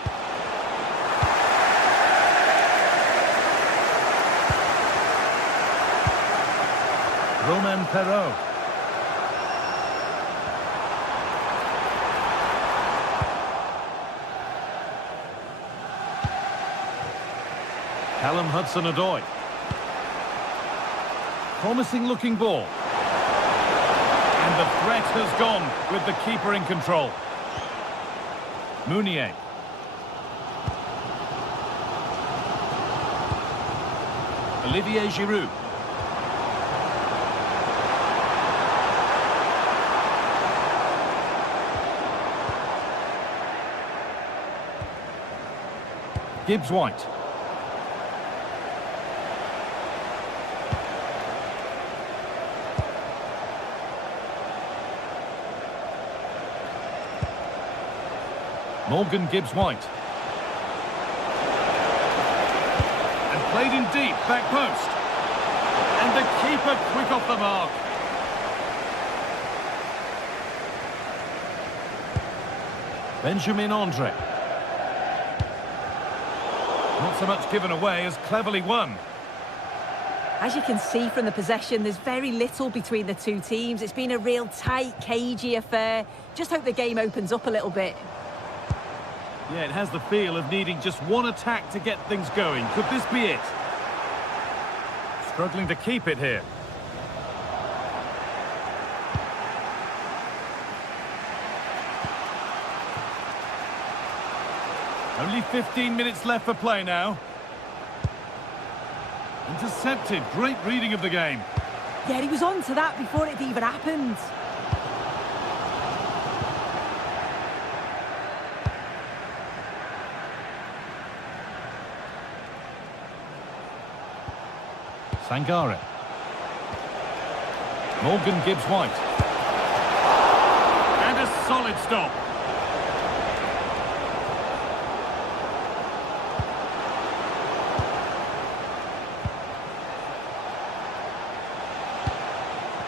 Romain Perrault. Callum Hudson-Odoi. Promising looking ball. And the threat has gone with the keeper in control. Mounier. Olivier Giroud. Gibbs-White. Morgan Gibbs-White. And played in deep, back post. And the keeper quick off the mark. Benjamin Andre. Not so much given away as cleverly won. As you can see from the possession, there's very little between the two teams. It's been a real tight, cagey affair. Just hope the game opens up a little bit. Yeah, it has the feel of needing just one attack to get things going. Could this be it? Struggling to keep it here. Only 15 minutes left for play now. Intercepted. Great reading of the game. Yeah, he was on to that before it even happened. Sangare. Morgan Gibbs-White. And a solid stop.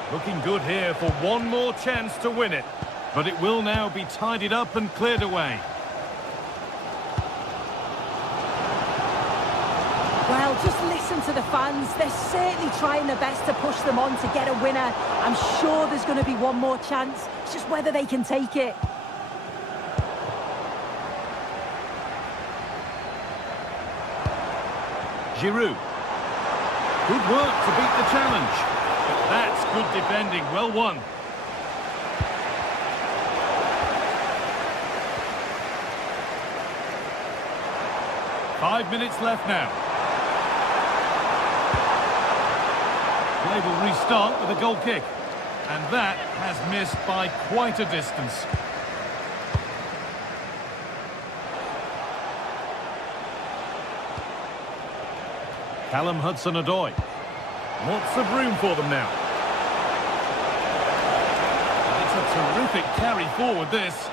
Looking good here for one more chance to win it. But it will now be tidied up and cleared away. Well, just listen to the fans. They're certainly trying their best to push them on to get a winner. I'm sure there's going to be one more chance. It's just whether they can take it. Giroud. Good work to beat the challenge. But that's good defending. Well won. Five minutes left now. Play will restart with a goal kick. And that has missed by quite a distance. Callum Hudson-Odoi. Lots of room for them now. It's a terrific carry forward, this.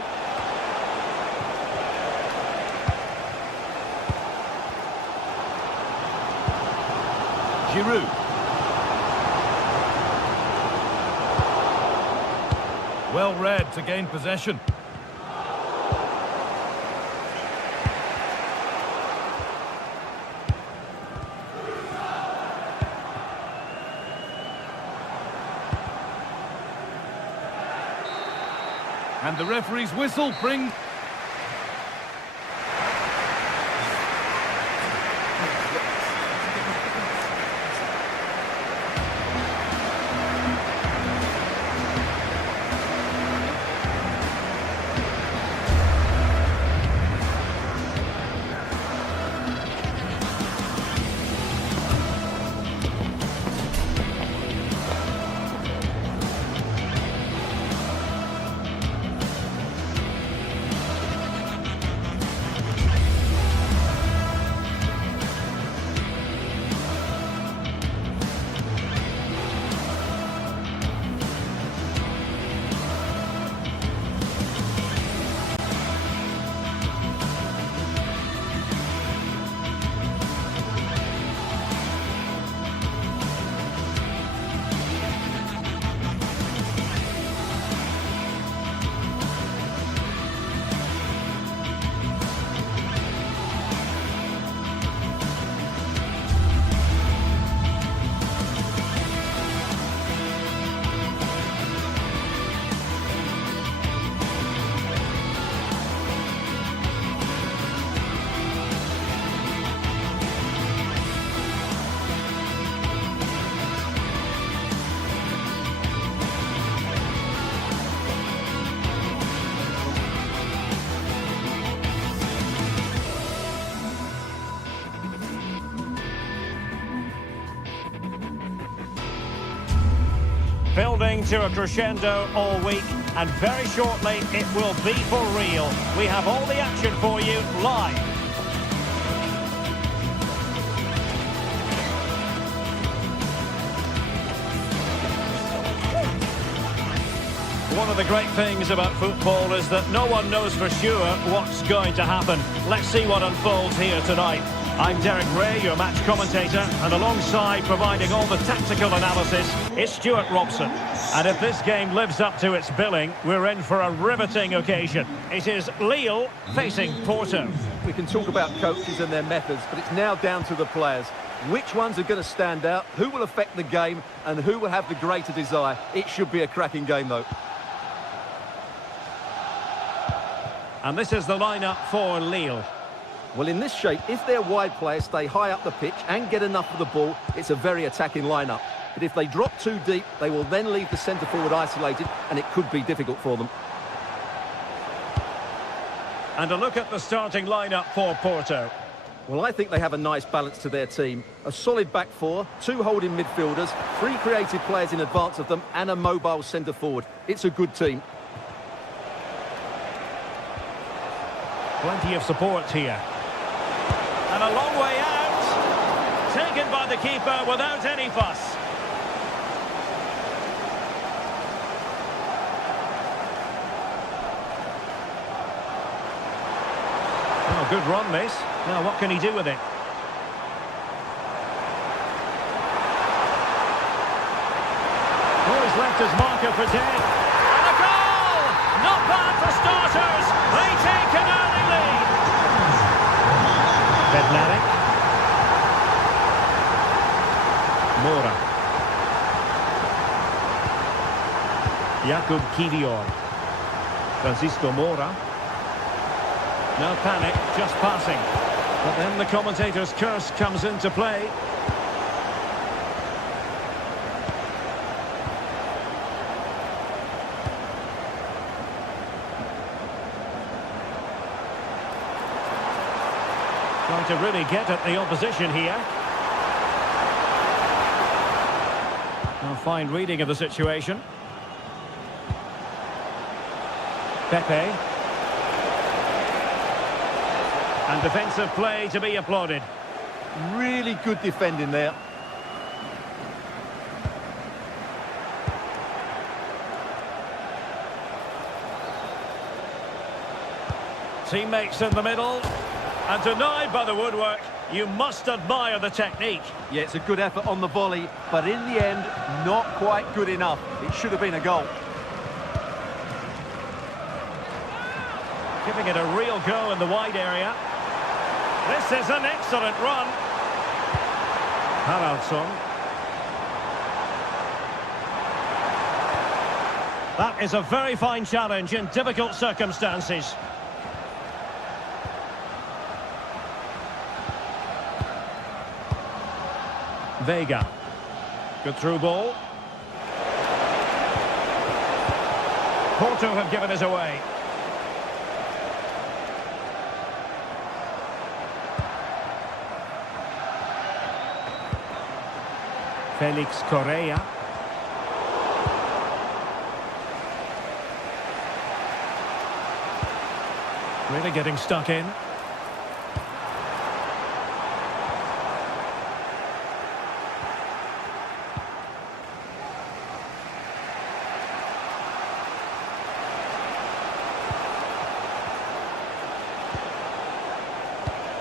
Giroud. Well read to gain possession. And the referee's whistle brings... Building to a crescendo all week, and very shortly it will be for real. We have all the action for you live. One of the great things about football is that no one knows for sure what's going to happen. Let's see what unfolds here tonight. I'm Derek Ray, your match commentator, and alongside providing all the tactical analysis is Stuart Robson. And if this game lives up to its billing, we're in for a riveting occasion. It is Lille facing Porto. We can talk about coaches and their methods, but it's now down to the players. Which ones are going to stand out, who will affect the game, and who will have the greater desire? It should be a cracking game, though. And this is the lineup for Lille. Well, in this shape, if their wide players stay high up the pitch and get enough of the ball, it's a very attacking lineup. But if they drop too deep, they will then leave the centre-forward isolated, and it could be difficult for them. And a look at the starting lineup for Porto. Well, I think they have a nice balance to their team. A solid back four, 2 holding midfielders, 3 creative players in advance of them, and a mobile centre-forward. It's a good team. Plenty of support here. And a long way out. Taken by the keeper without any fuss. Oh, good run, this. Now, what can he do with it? Oh, he's left his marker for dead. And a goal! Not bad for starters. They take an early lead. Bednarek. Mora. Jakub Kivior. Francisco Mora. No panic, just passing. But then the commentator's curse comes into play. Trying to really get at the opposition here. A fine reading of the situation. Pepe. And defensive play to be applauded. Really good defending there. Teammates in the middle. And denied by the woodwork. You must admire the technique. Yeah, it's a good effort on the volley, but in the end, not quite good enough. It should have been a goal. Giving it a real go in the wide area. This is an excellent run. Haraldsson. That is a very fine challenge in difficult circumstances. Vega. Good through ball. Porto have given us away. Felix Correa. Really getting stuck in.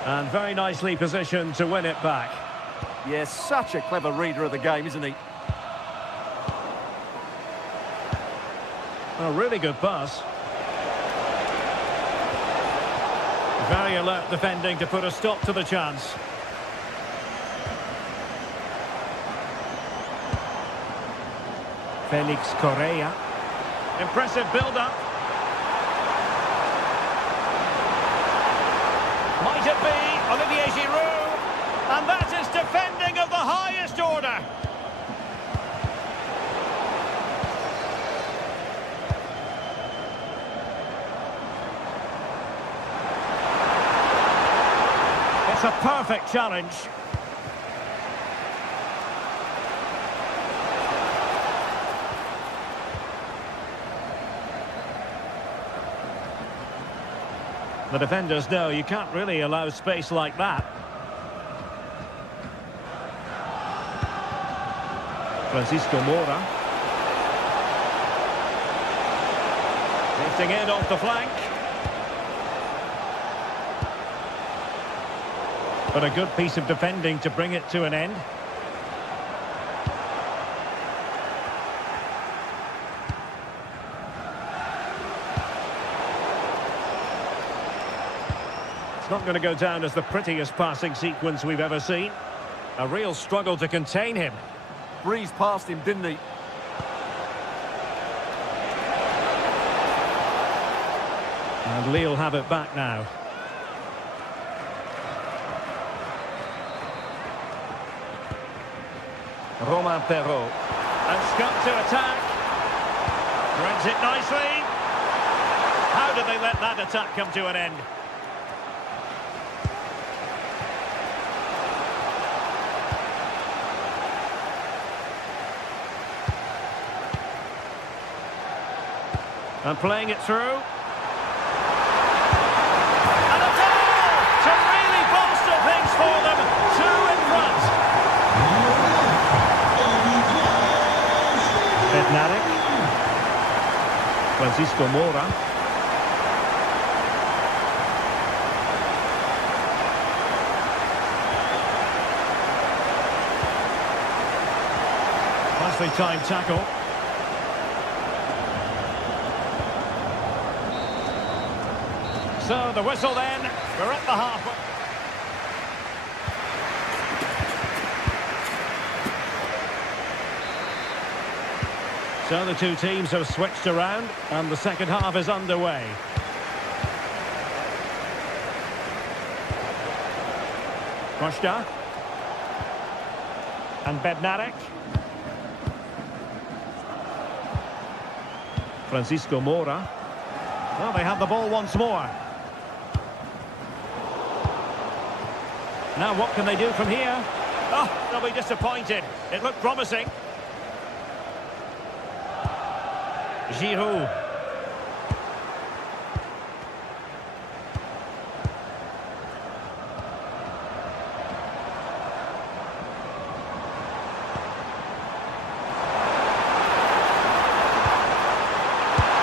And very nicely positioned to win it back. Yes, such a clever reader of the game, isn't he? A really good pass. Very alert defending to put a stop to the chance. Felix Correa. Impressive build-up. Might it be Olivier Giroud? And that is defending of the highest order. It's a perfect challenge. The defenders know you can't really allow space like that. Francisco Mora. Lifting in off the flank. But a good piece of defending to bring it to an end. It's not going to go down as the prettiest passing sequence we've ever seen. A real struggle to contain him. Breezed past him, didn't he? And Lille have it back now. Romain Perrault. And Scott to attack. Brings it nicely. How did they let that attack come to an end? And playing it through. And a goal to really bolster things for them. 2 in front. Bednarik. Francisco Moura. Nicely timed tackle. So the whistle then, we're at the halfway. So the two teams have switched around and the second half is underway. Costa. And Bednarik. Francisco Moura. Well, they have the ball once more. Now what can they do from here? Oh, they'll be disappointed. It looked promising. Giroud.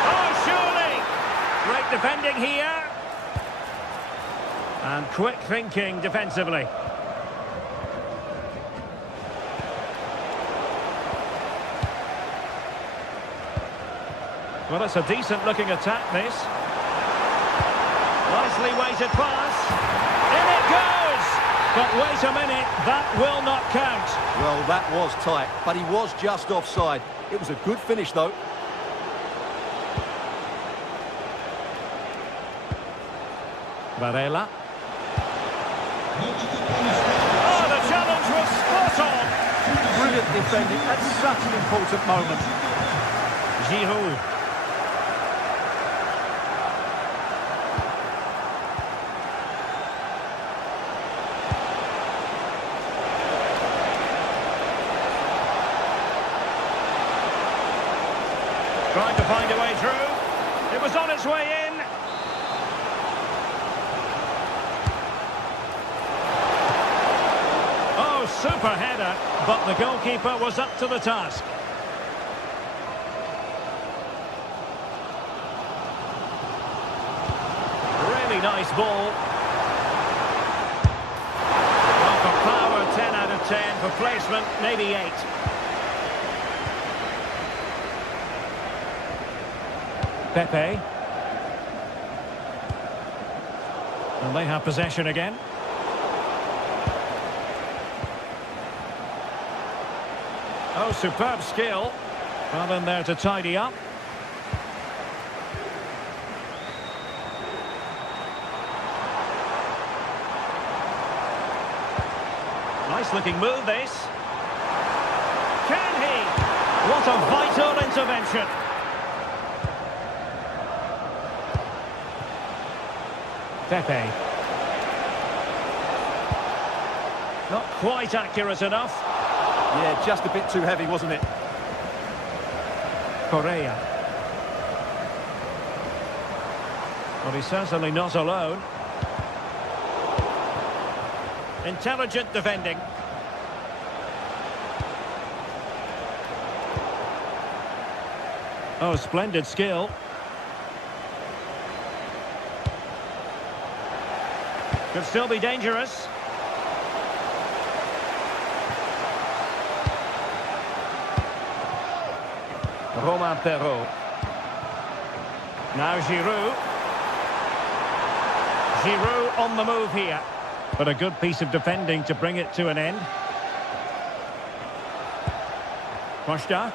Oh, surely! Great defending here. And quick thinking defensively. Well, it's a decent-looking attack, this. Nicely weighted pass. In it goes! But wait a minute, that will not count. Well, that was tight, but he was just offside. It was a good finish, though. Varela. Oh, the challenge was spot on. Brilliant defending at such an important moment. Giroud. Trying to find a way through. It was on its way in. Oh, super header, but the goalkeeper was up to the task. Really nice ball. Well, for power, 10 out of 10. For placement, maybe 8. Pepe. And they have possession again. Oh, superb skill. Well in there to tidy up. Nice looking move, this. Can he? What a vital intervention. Pepe. Not quite accurate enough. Yeah, just a bit too heavy, wasn't it? Correa. Well, he's certainly not alone. Intelligent defending. Oh, splendid skill. Could still be dangerous. Romain Perrault. Now Giroud. Giroud on the move here. But a good piece of defending to bring it to an end. Costa.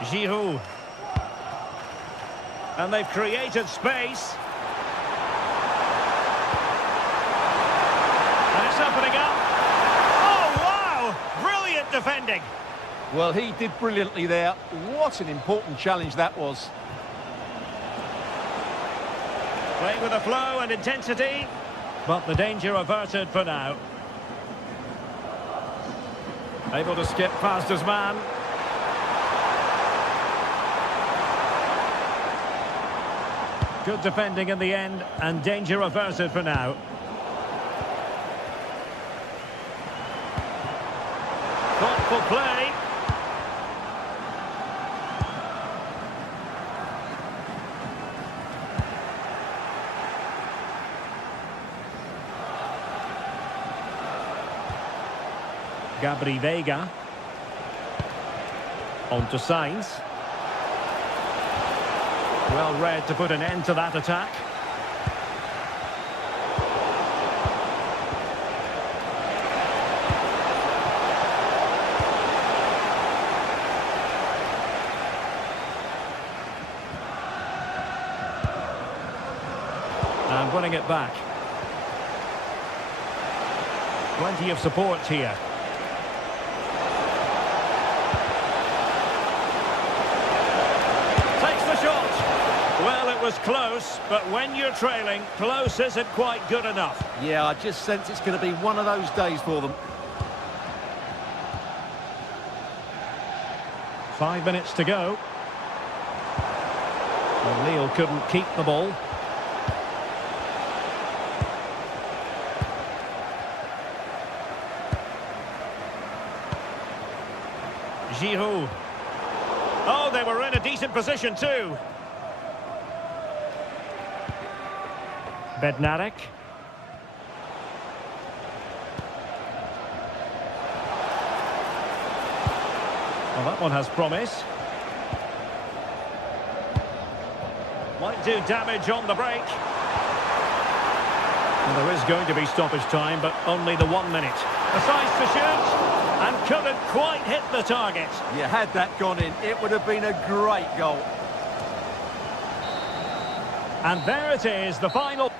Giroud. And they've created space. And it's opening up. Oh, wow! Brilliant defending. Well, he did brilliantly there. What an important challenge that was. Playing with a flow and intensity, but the danger averted for now. Able to skip past his man. Good defending in the end, and danger averted for now. Thoughtful play. Gabri Veiga. On to Sainz. Well read to put an end to that attack. And winning it back. Plenty of support here. Well, it was close, but when you're trailing, close isn't quite good enough. Yeah, I just sense it's going to be one of those days for them. 5 minutes to go. Well, Lille couldn't keep the ball. Giroud. Oh, they were in a decent position too. Bednarek. Well, that one has promise. Might do damage on the break. Well, there is going to be stoppage time, but only the 1 minute. A size to shoot, and couldn't quite hit the target. You had that gone in, it would have been a great goal. And there it is, the final.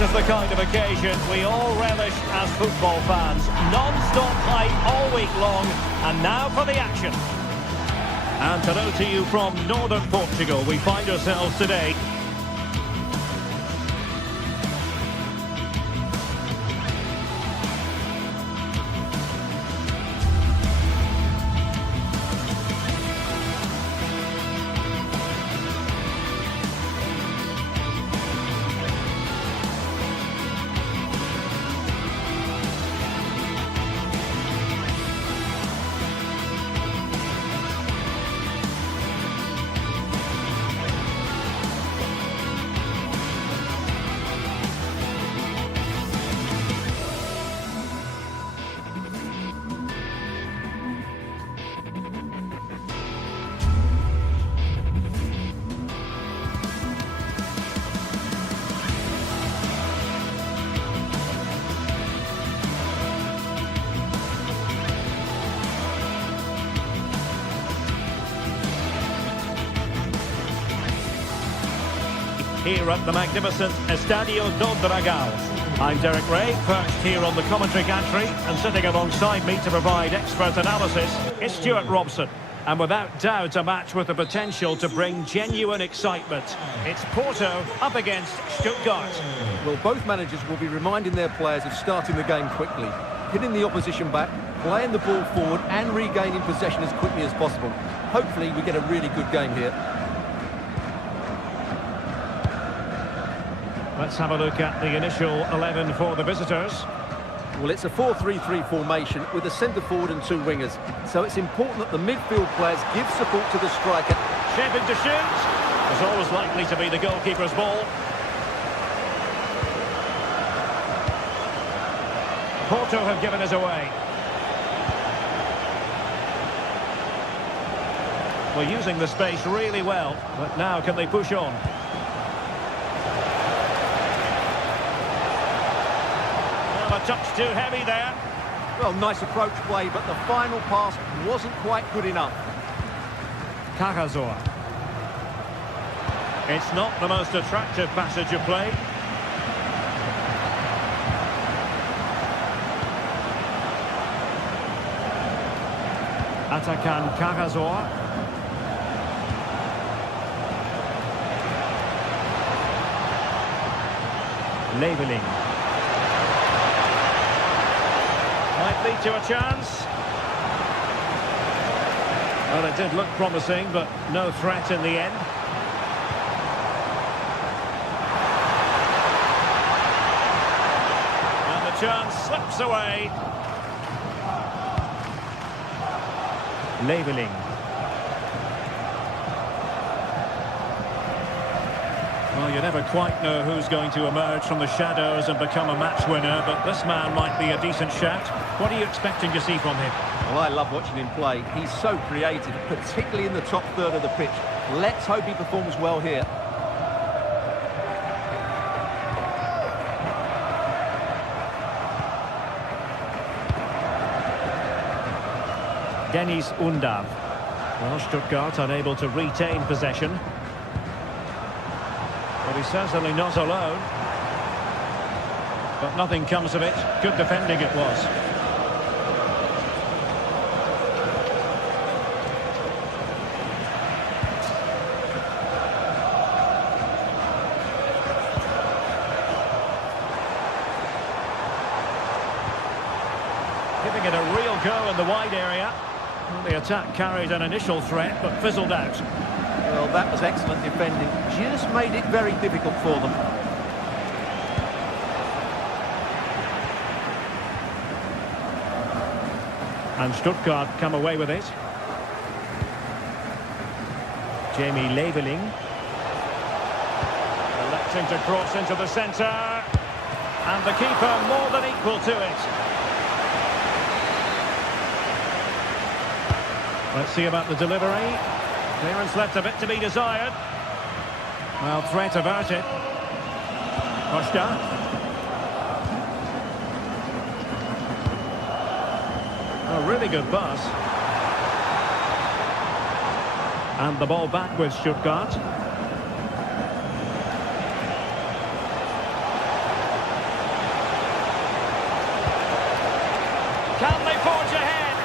This is the kind of occasion we all relish as football fans. Non-stop hype all week long, and now for the action. And hello to you from northern Portugal. We find ourselves today here at the magnificent Estadio do Dragão. I'm Derek Ray, perched here on the commentary gantry, and sitting alongside me to provide expert analysis is Stuart Robson. And without doubt, a match with the potential to bring genuine excitement. It's Porto up against Stuttgart. Well, both managers will be reminding their players of starting the game quickly, pinning the opposition back, playing the ball forward and regaining possession as quickly as possible. Hopefully we get a really good game here. Let's have a look at the initial 11 for the visitors. Well, it's a 4-3-3 formation with a centre forward and 2 wingers. So it's important that the midfield players give support to the striker. Shaping to shoot. It's always likely to be the goalkeeper's ball. Porto have given us away. Well, using the space really well, but now can they push on? Well, a touch too heavy there. Well, nice approach play, but the final pass wasn't quite good enough. Cajazor. It's not the most attractive passage of play. Atakan Cajazor. Leveling. Might lead to a chance. Well, it did look promising, but no threat in the end. And the chance slips away. Leveling. Well, you never quite know who's going to emerge from the shadows and become a match winner, but this man might be a decent shout. What are you expecting to see from him? Well, I love watching him play. He's so creative, particularly in the top third of the pitch. Let's hope he performs well here. Dennis Undav. Well, Stuttgart unable to retain possession. But he's certainly not alone. But nothing comes of it. Good defending it was. Giving it a real go in the wide area. Well, the attack carried an initial threat, but fizzled out. Well, that was excellent defending. Just made it very difficult for them. And Stuttgart come away with it. Jamie Leveling. Electing to cross into the centre. And the keeper more than equal to it. Let's see about the delivery. Clearance left a bit to be desired. Well, threat averted. Costa. A really good pass. And the ball back with Stuttgart. Can they forge ahead?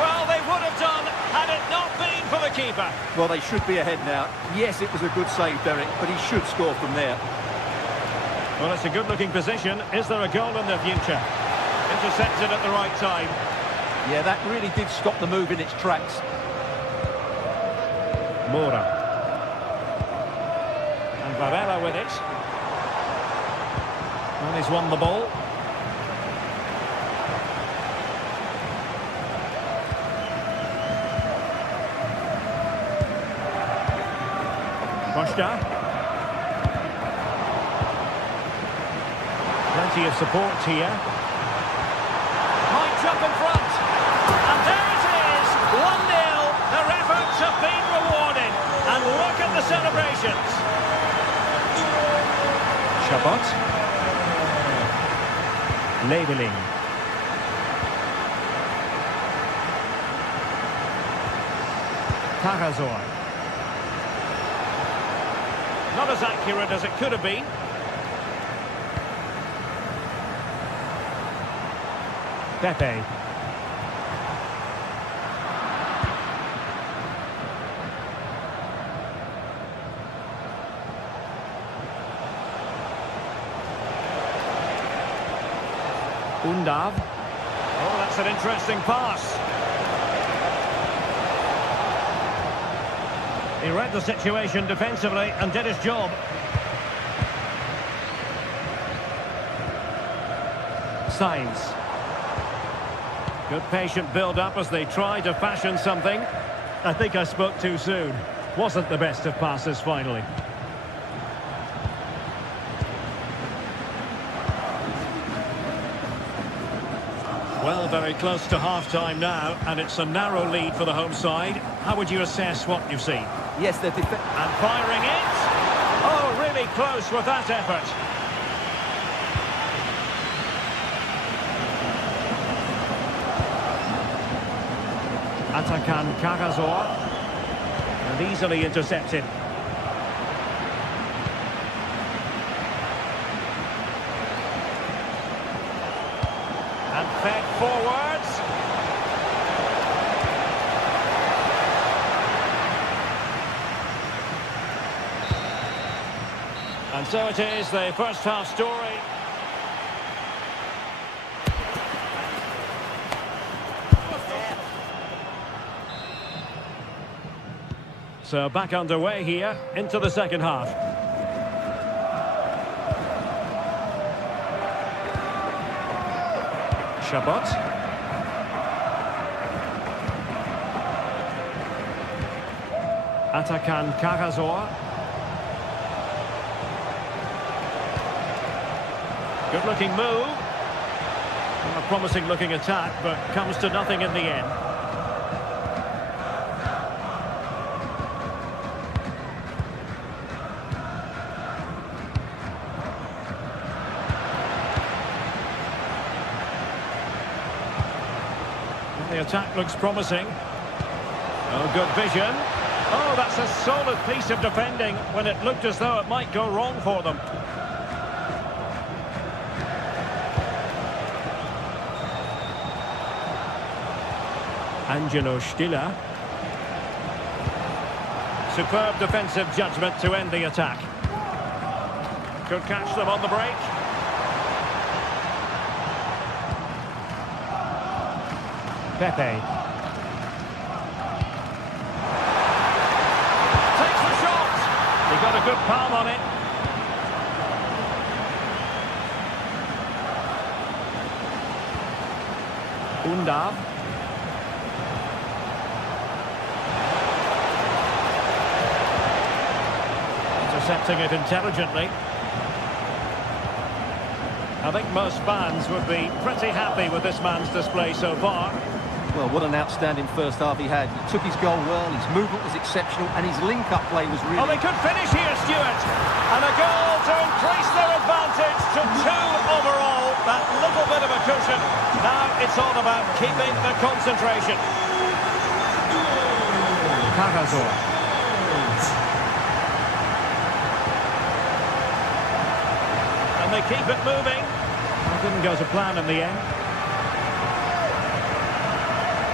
Well, they would have done had it not been for the keeper. Well, they should be ahead now. Yes, it was a good save, Derek, but he should score from there. Well, it's a good-looking position. Is there a goal in the future? Intercepted at the right time. Yeah, that really did stop the move in its tracks. Mora. And Varela with it. And he's won the ball. Costa. Plenty of support here. Might jump in front. And there it is, 1-0. Their efforts have been rewarded. And look at the celebrations. Chabot. Leveling. Cajazor. Not as accurate as it could have been. Pepe. Undav. Oh, that's an interesting pass. He read the situation defensively and did his job. Sainz. Good patient build-up as they try to fashion something. I think I spoke too soon. Wasn't the best of passes finally. Well, very close to half-time now, and it's a narrow lead for the home side. How would you assess what you've seen? Yes, they're And firing it! Oh, really close with that effort. Atakan Karazor. And easily intercepted. And fed forwards. And so it is, the first half story. So back underway here, into the second half. Chabot. Atakan Karazor. Good looking move. A promising looking attack, but comes to nothing in the end. The attack looks promising. Oh, good vision. Oh, that's a solid piece of defending when it looked as though it might go wrong for them. Angelo Stiller. Superb defensive judgment to end the attack. Could catch them on the break. Pepe. Takes the shot. He got a good palm on it. Undav. Intercepting it intelligently. I think most fans would be pretty happy with this man's display so far. Well, what an outstanding first half he had. He took his goal well, his movement was exceptional, and his link-up play was really... Oh, they could finish here, Stuart. And a goal to increase their advantage to 2 overall. That little bit of a cushion. Now it's all about keeping the concentration. Karazor. And they keep it moving. It didn't go to plan in the end.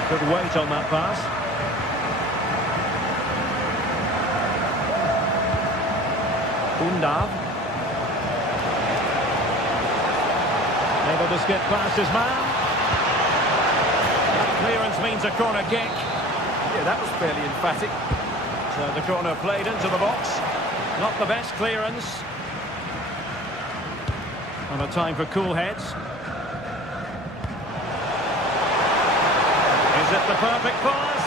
Good weight on that pass. Undav. Able to skip past his man. That clearance means a corner kick. Yeah, that was fairly emphatic. So the corner played into the box. Not the best clearance. And a time for cool heads. Is it the perfect pass?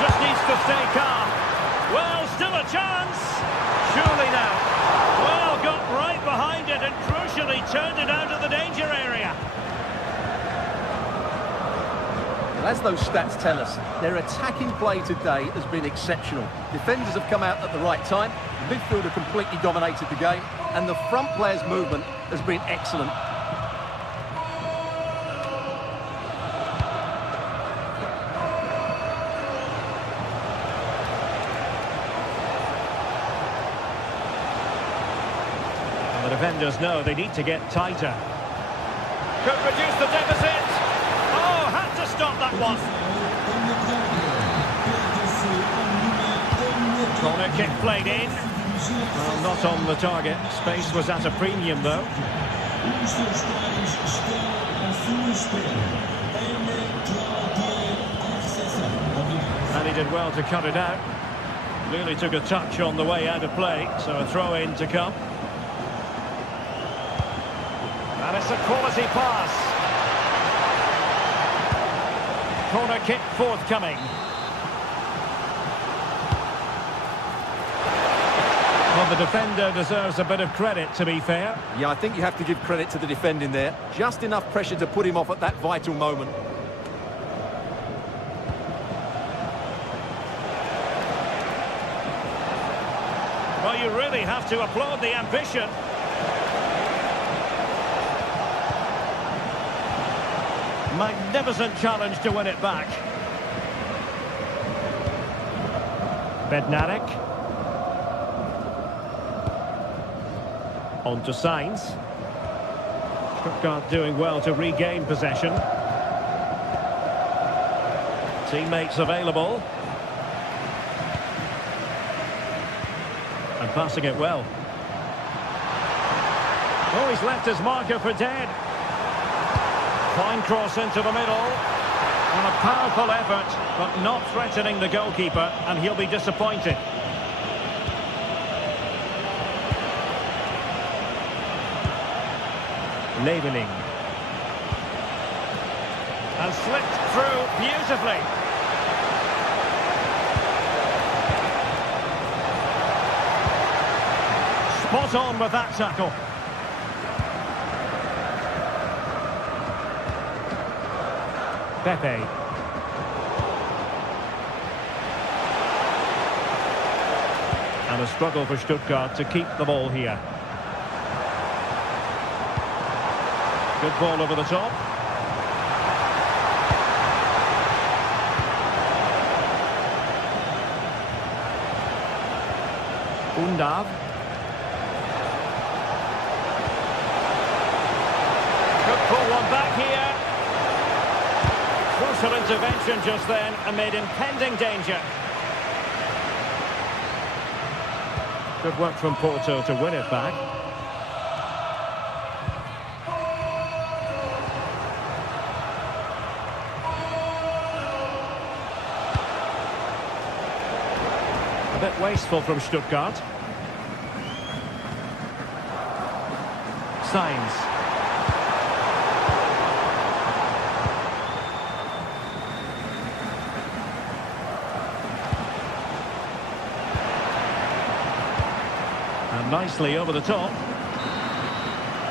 Just needs to stay calm. Well, still a chance. Surely now. Well, got right behind it and crucially turned it out of the danger area. Well, as those stats tell us, their attacking play today has been exceptional. Defenders have come out at the right time, the midfielder completely dominated the game, and the front players' movement has been excellent. And the defenders know they need to get tighter. Could reduce the deficit. Oh, had to stop that one. Corner kick played in. Well, not on the target. Space was at a premium, though. did well to cut it out. Really took a touch on the way out of play, so a throw-in to come. And it's a quality pass. Corner kick forthcoming. Well, the defender deserves a bit of credit, to be fair. Yeah, I think you have to give credit to the defending there. Just enough pressure to put him off at that vital moment. Well, you really have to applaud the ambition. Magnificent challenge to win it back. Bednarek. On to Sainz. Stuttgart doing well to regain possession. Teammates available. And passing it well. Oh, he's left his marker for dead. Fine cross into the middle. And a powerful effort, but not threatening the goalkeeper, and he'll be disappointed. Leveling. And slipped through beautifully. Spot on with that tackle. Pepe. And a struggle for Stuttgart to keep the ball here. Good ball over the top. Undav. Could pull one back here. Crucial intervention just then amid impending danger. Good work from Porto to win it back. A bit wasteful from Stuttgart. Sainz. And nicely over the top.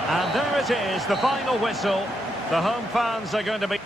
And there it is, the final whistle. The home fans are going to be...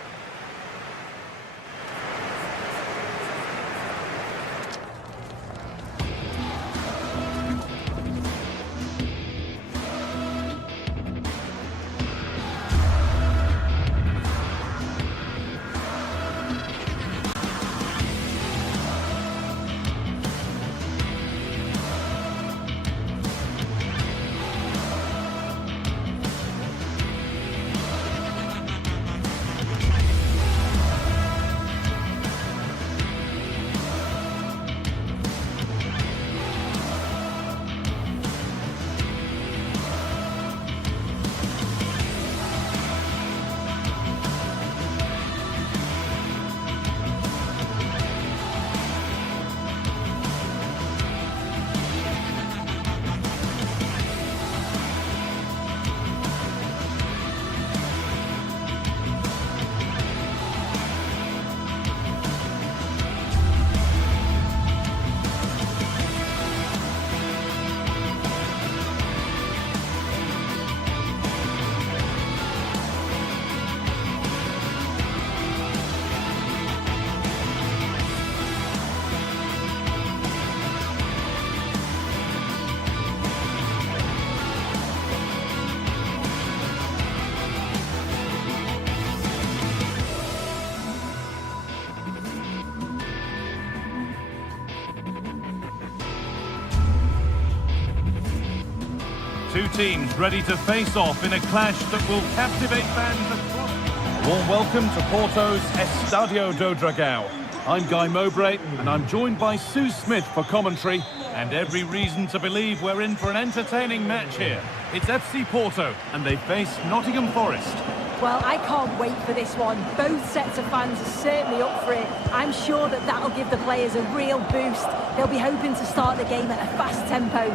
Two teams ready to face off in a clash that will captivate fans across. A warm welcome to Porto's Estadio do Dragão. I'm Guy Mowbray and I'm joined by Sue Smith for commentary, and every reason to believe we're in for an entertaining match here. It's FC Porto and they face Nottingham Forest. Well, I can't wait for this one. Both sets of fans are certainly up for it. I'm sure that that'll give the players a real boost. They'll be hoping to start the game at a fast tempo.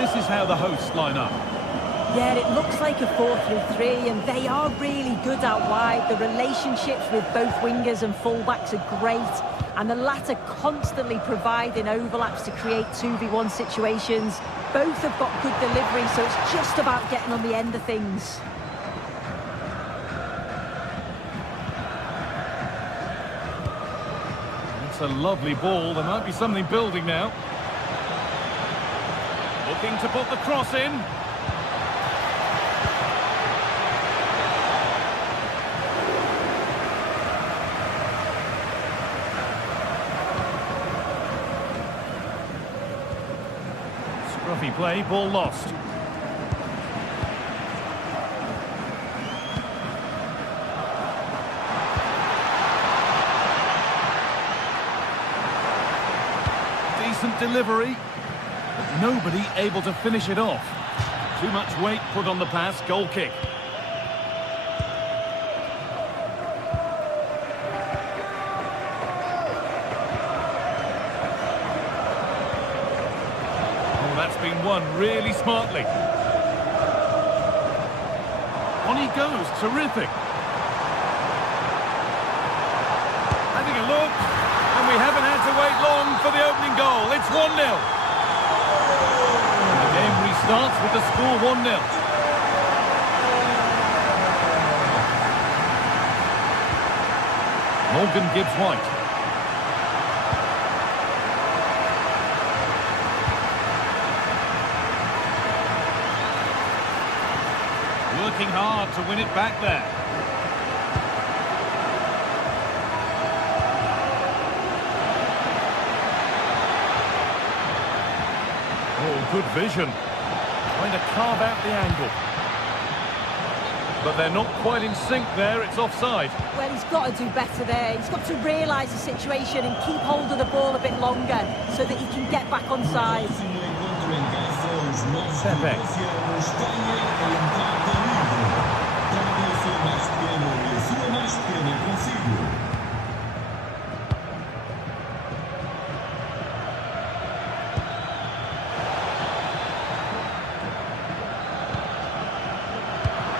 This is how the hosts line up. Yeah, it looks like a 4-3-3, and they are really good out wide. The relationships with both wingers and fullbacks are great, and the latter constantly providing overlaps to create 2v1 situations. Both have got good delivery, so it's just about getting on the end of things. It's a lovely ball. There might be something building now. Looking to put the cross in. Scruffy play, ball lost. Decent delivery, but nobody able to finish it off. Too much weight put on the pass, goal kick. That's been won really smartly. On he goes, terrific. Having a look, and we haven't had to wait long for the opening goal. It's 1-0. The game restarts with the score 1-0. Morgan Gibbs White. Working hard to win it back there. Oh, good vision. Trying to carve out the angle. But they're not quite in sync there, it's offside. Well, he's got to do better there. He's got to realise the situation and keep hold of the ball a bit longer so that he can get back on side. Pepe.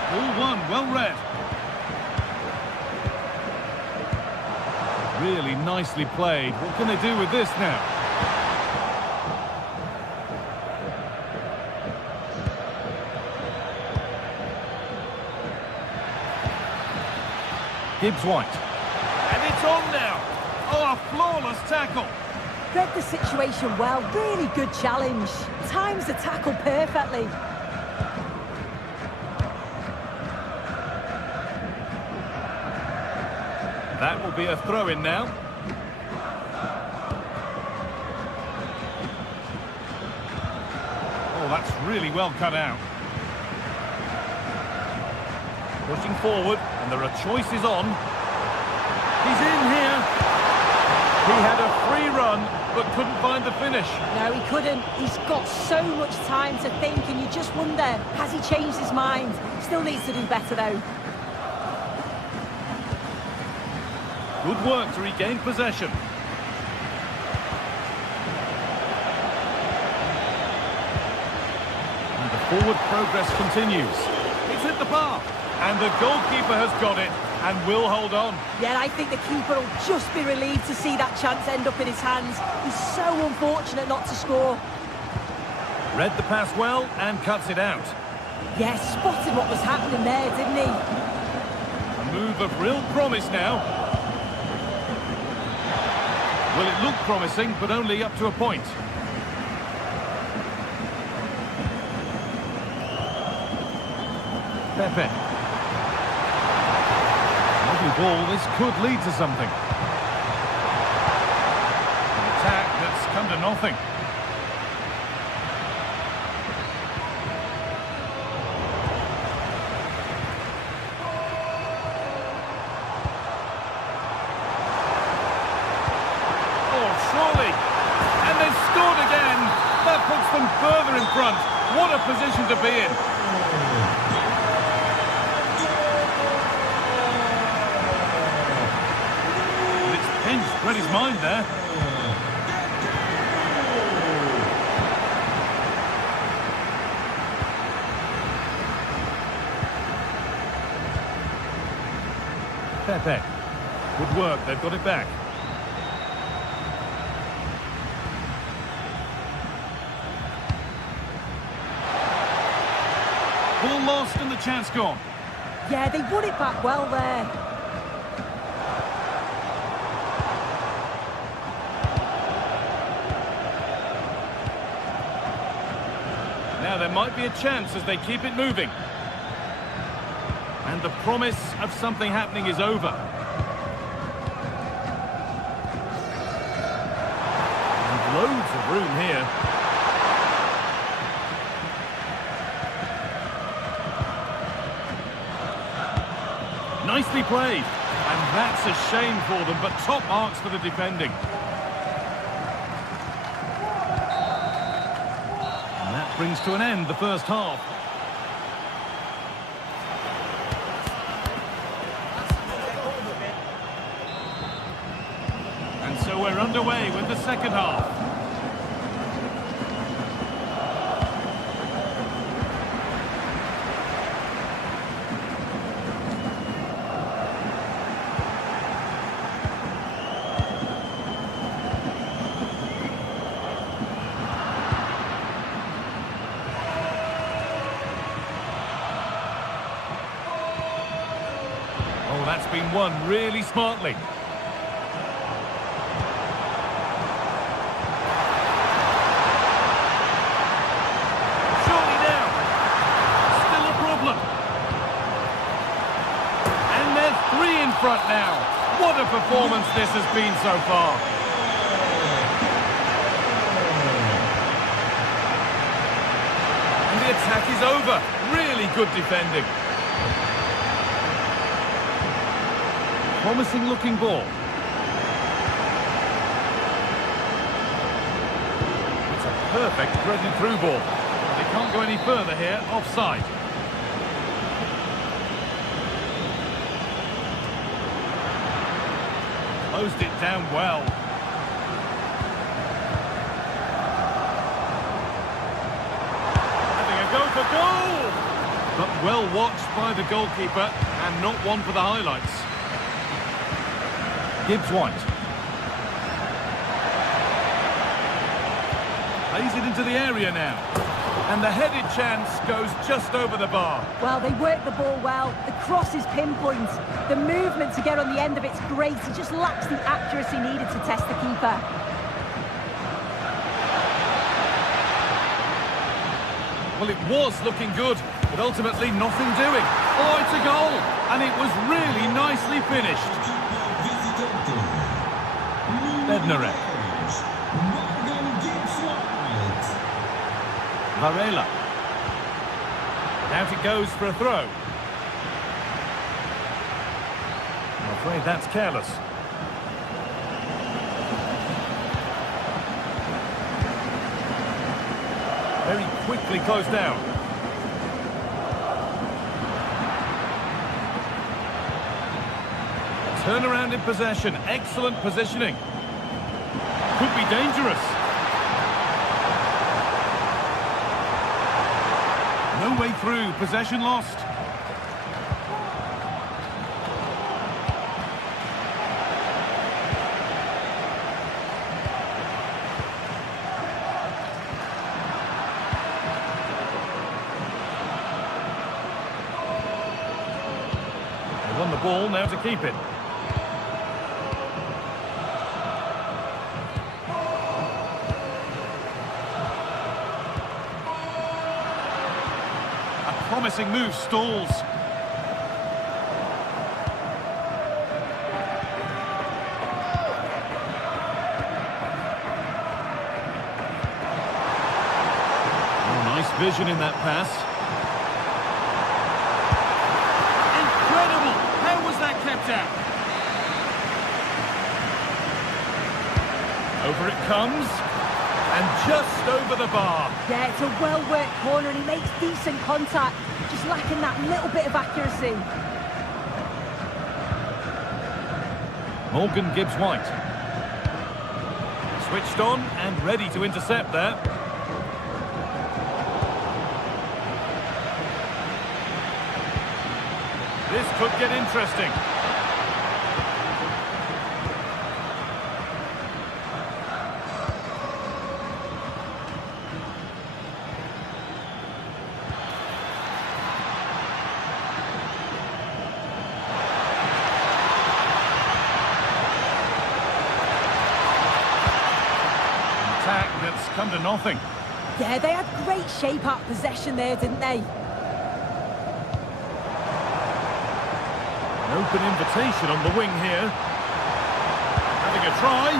Ball one, well read. Really nicely played. What can they do with this now? Gibbs White. And it's on now. Oh, a flawless tackle. Read the situation well. Really good challenge. Times the tackle perfectly. That will be a throw-in now. Oh, that's really well cut out. Pushing forward, and there are choices on. He's in here. He had a free run, but couldn't find the finish. No, he couldn't. He's got so much time to think, and you just wonder, has he changed his mind? Still needs to do better, though. Good work to regain possession. And the forward progress continues. It's hit the bar. And the goalkeeper has got it and will hold on. Yeah, I think the keeper will just be relieved to see that chance end up in his hands. He's so unfortunate not to score. Read the pass well and cuts it out. Yeah, spotted what was happening there, didn't he? A move of real promise now. Well, it looked promising, but only up to a point. Pepe. Ball, this could lead to something. An attack that's come to nothing. Oh, surely. And they've scored again. That puts them further in front. What a position to be in. Read his mind there. Pepe. Good work, they've got it back. Ball lost and the chance gone. Yeah, they won it back well there. Now there might be a chance as they keep it moving. And the promise of something happening is over. And loads of room here. Nicely played. And that's a shame for them, but top marks for the defending. And that brings to an end the first half. And so we're underway with the second half. Oh, that's been won really smartly. Surely now. Still a problem. And they're 3 in front now. What a performance this has been so far. And the attack is over. Really good defending. Promising looking ball. It's a perfect threaded through ball. They can't go any further here, offside. Closed it down well. Having a go for goal! But well watched by the goalkeeper and not one for the highlights. Gibbs White. Plays it into the area now. And the headed chance goes just over the bar. Well, they work the ball well. The cross is pinpoint. The movement to get on the end of it's great. He just lacks the accuracy needed to test the keeper. Well, it was looking good, but ultimately nothing doing. Oh, it's a goal! And it was really nicely finished. Bednarek. Varela. Out it goes for a throw. I'm afraid that's careless. Very quickly closed down. Turnaround in possession. Excellent positioning. Could be dangerous. No way through. Possession lost. They won the ball, now to keep it. Promising move stalls. Oh, nice vision in that pass. Incredible! How was that kept out? Over it comes. And just over the bar. Yeah, it's a well-worked corner and he makes decent contact. Just lacking that little bit of accuracy. Morgan Gibbs White. Switched on and ready to intercept there. This could get interesting. That's come to nothing. Yeah, they had great shape up possession there, didn't they? An open invitation on the wing here. Having a try.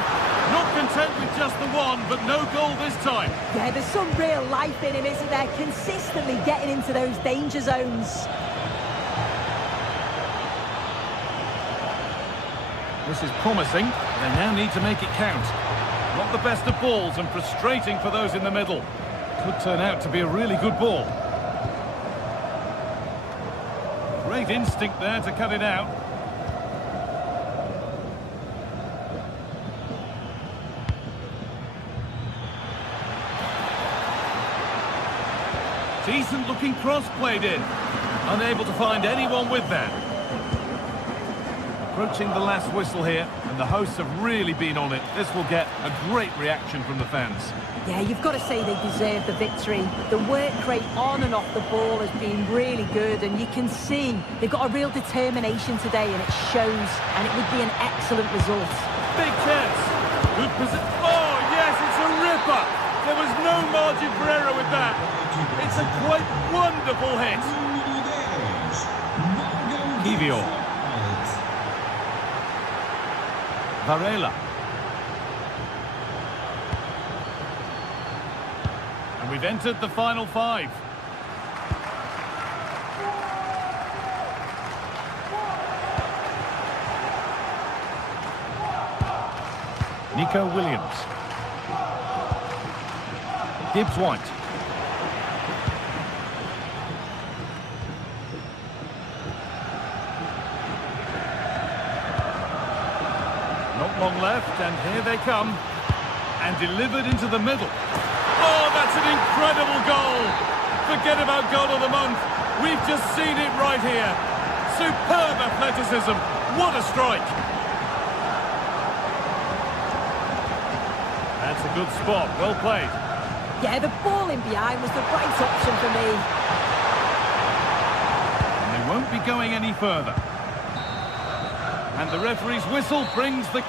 Not content with just the one, but no goal this time. Yeah, there's some real life in him, isn't there? Consistently getting into those danger zones. This is promising. They now need to make it count. Not the best of balls and frustrating for those in the middle. Could turn out to be a really good ball. Great instinct there to cut it out. Decent looking cross played in. Unable to find anyone with that. Approaching the last whistle here, and the hosts have really been on it. This will get a great reaction from the fans. Yeah, you've got to say they deserve the victory. The work rate on and off the ball has been really good, and you can see they've got a real determination today, and it shows, and it would be an excellent result. Big chance. Good position. Oh, yes, it's a ripper. There was no margin for error with that. It's a quite wonderful hit. Kivior. Varela. And we've entered the final five. Nico Williams. Gibbs White. Not long left, and here they come. And delivered into the middle. Oh, that's an incredible goal! Forget about goal of the month. We've just seen it right here. Superb athleticism. What a strike! That's a good spot. Well played. Yeah, the ball in behind was the right option for me. And they won't be going any further. And the referee's whistle brings the...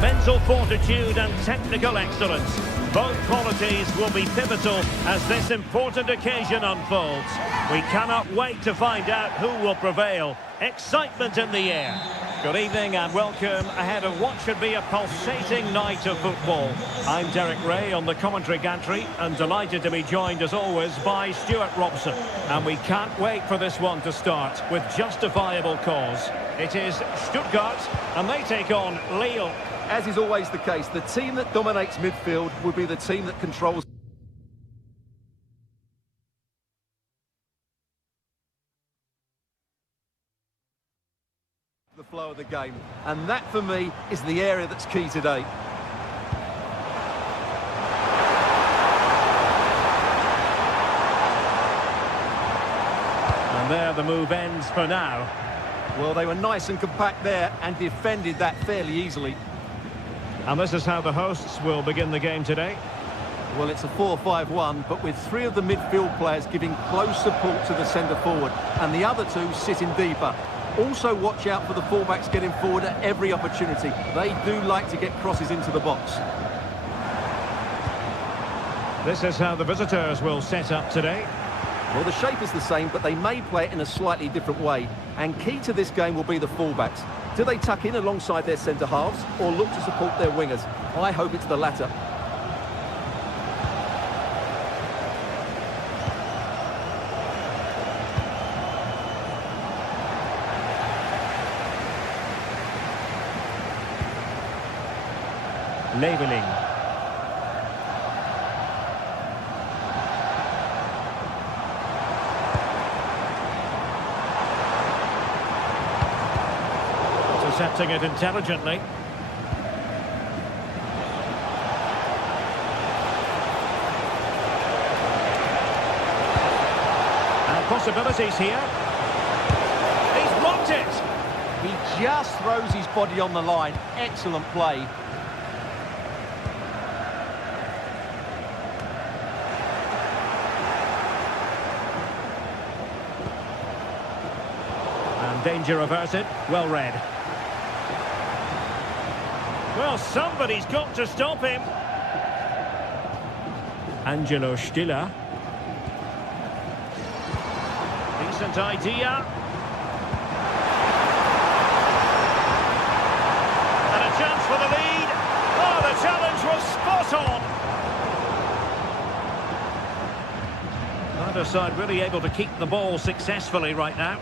Mental fortitude and technical excellence. Both qualities will be pivotal as this important occasion unfolds. We cannot wait to find out who will prevail. Excitement in the air. Good evening and welcome ahead of what should be a pulsating night of football. I'm Derek Ray on the commentary gantry and delighted to be joined as always by Stuart Robson. And we can't wait for this one to start with justifiable cause. It is Stuttgart and they take on Lille. As is always the case, the team that dominates midfield will be the team that controls the flow of the game. And that, for me, is the area that's key today. And there the move ends for now. Well, they were nice and compact there and defended that fairly easily. And this is how the hosts will begin the game today. Well, it's a 4-5-1, but with three of the midfield players giving close support to the centre forward, and the other two sitting deeper. Also watch out for the fullbacks getting forward at every opportunity. They do like to get crosses into the box. This is how the visitors will set up today. Well, the shape is the same, but they may play it in a slightly different way. And key to this game will be the fullbacks. Do they tuck in alongside their centre-halves or look to support their wingers? I hope it's the latter. Leveling. Intercepting it intelligently. And possibilities here. He's blocked it. He just throws his body on the line. Excellent play. Danger averted, well read. Well, somebody's got to stop him. Angelo Stiller. Decent idea. And a chance for the lead. Oh, the challenge was spot on. Neither side really able to keep the ball successfully right now.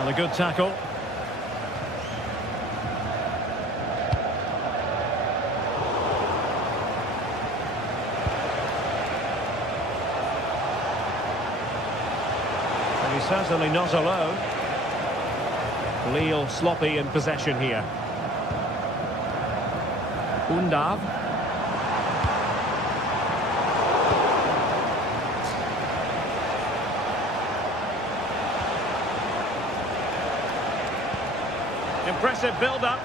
A good tackle. And he's certainly not alone. Lille sloppy in possession here. Undav. Impressive build-up.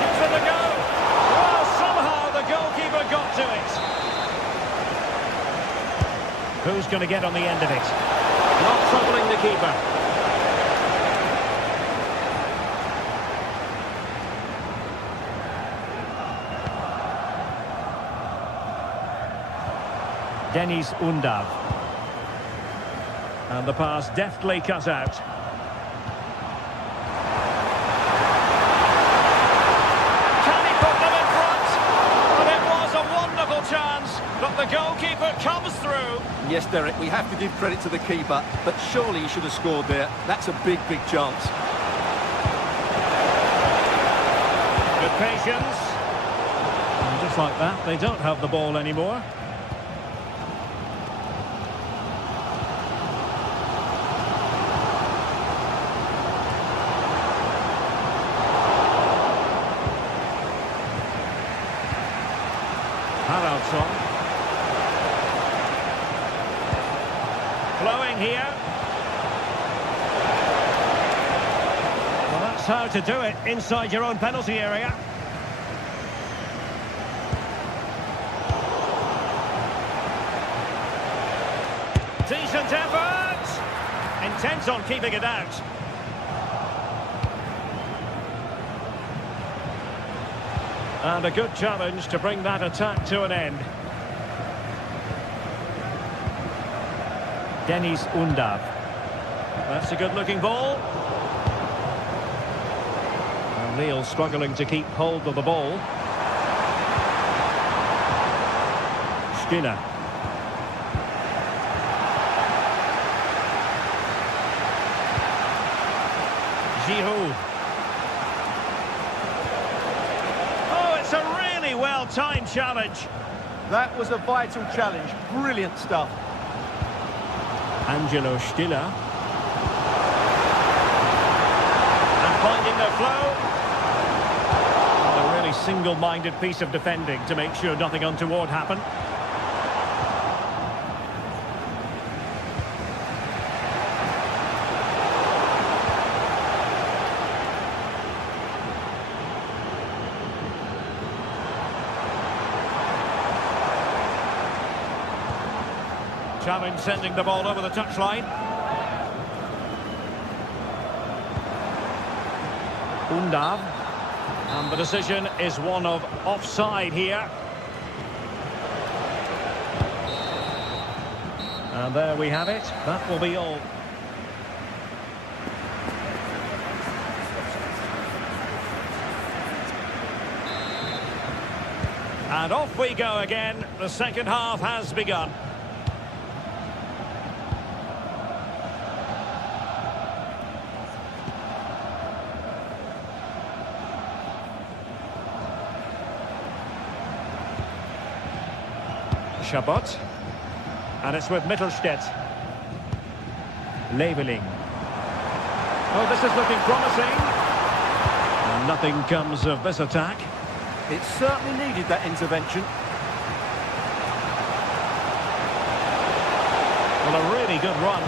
Gives it a go. Well, somehow the goalkeeper got to it. Who's going to get on the end of it? Not troubling the keeper. Deniz Undav. And the pass deftly cut out. But the goalkeeper comes through. Yes, Derek, we have to give credit to the keeper, but surely he should have scored there. That's a big, big chance. Good patience. And just like that, they don't have the ball anymore. Haraldsson. Flowing here. Well, that's how to do it inside your own penalty area. Decent effort. Intent on keeping it out. And a good challenge to bring that attack to an end. Dennis Undav. That's a good-looking ball. And Lille struggling to keep hold of the ball. Stiller. Giroud. Oh, it's a really well-timed challenge. That was a vital challenge. Brilliant stuff. Angelo Stiller. And finding their flow. A really single-minded piece of defending to make sure nothing untoward happened. Challenge sending the ball over the touchline. Undav. And the decision is one of offside here. And there we have it. That will be all. And off we go again. The second half has begun. Chabot. And it's with Mittelstädt. Leveling. Oh, this is looking promising. And nothing comes of this attack. It certainly needed that intervention. Well, a really good run.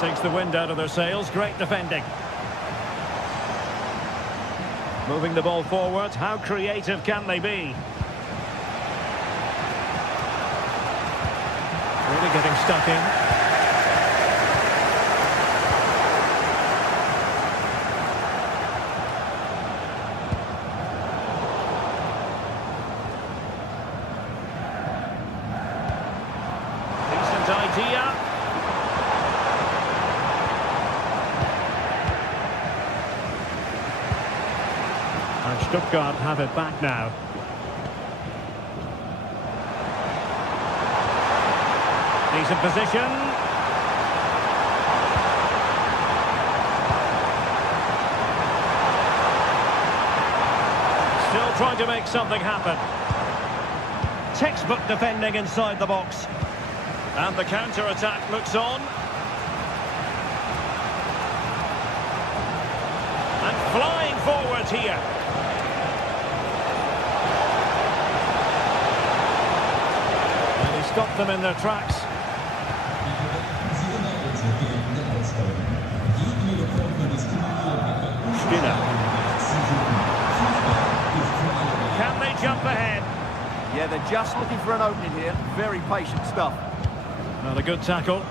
Takes the wind out of their sails. Great defending. Moving the ball forward. How creative can they be? Really getting stuck in. Decent idea. And Stuttgart have it back now. Decent position. Still trying to make something happen. Textbook defending inside the box. And the counter-attack looks on. And flying forwards here. Stop them in their tracks. Stiller. Can they jump ahead? Yeah, they're just looking for an opening here. Very patient stuff. Not a good tackle.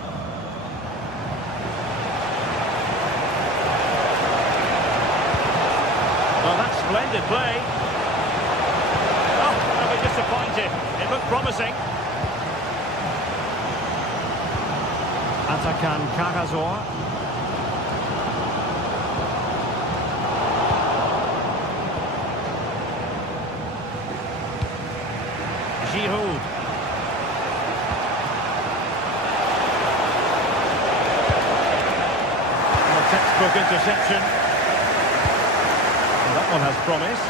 Well, that's splendid play. Oh, they'll be disappointed. It looked promising. Atakan Karazor. Giroud. A textbook interception. Well, that one has promise.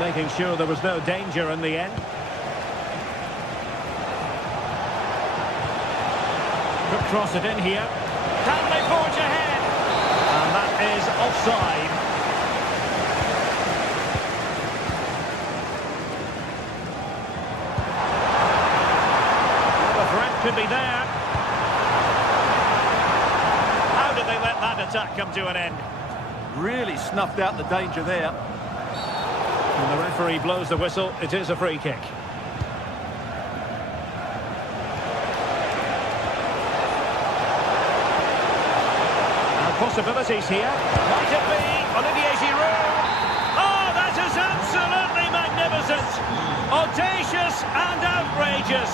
Making sure there was no danger in the end. Could cross it in here. Can they forge ahead? And that is offside. The threat could be there. How did they let that attack come to an end? Really snuffed out the danger there. And the referee blows the whistle. It is a free kick. And possibilities here. Might it be Olivier Giroud? Oh, that is absolutely magnificent. Audacious and outrageous.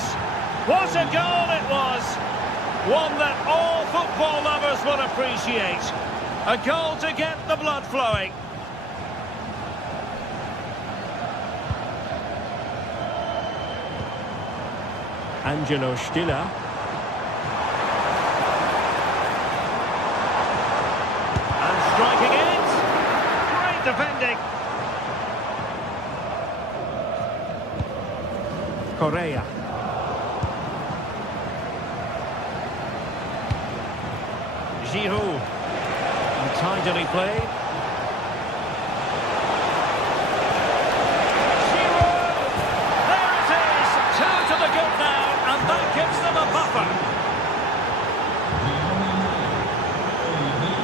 What a goal it was. One that all football lovers will appreciate. A goal to get the blood flowing. Angelo Stiller. And striking it. Great defending. Correa. Giroud. And tidily played. Giroud! There it is! 2 to the good now, and that gives them a buffer.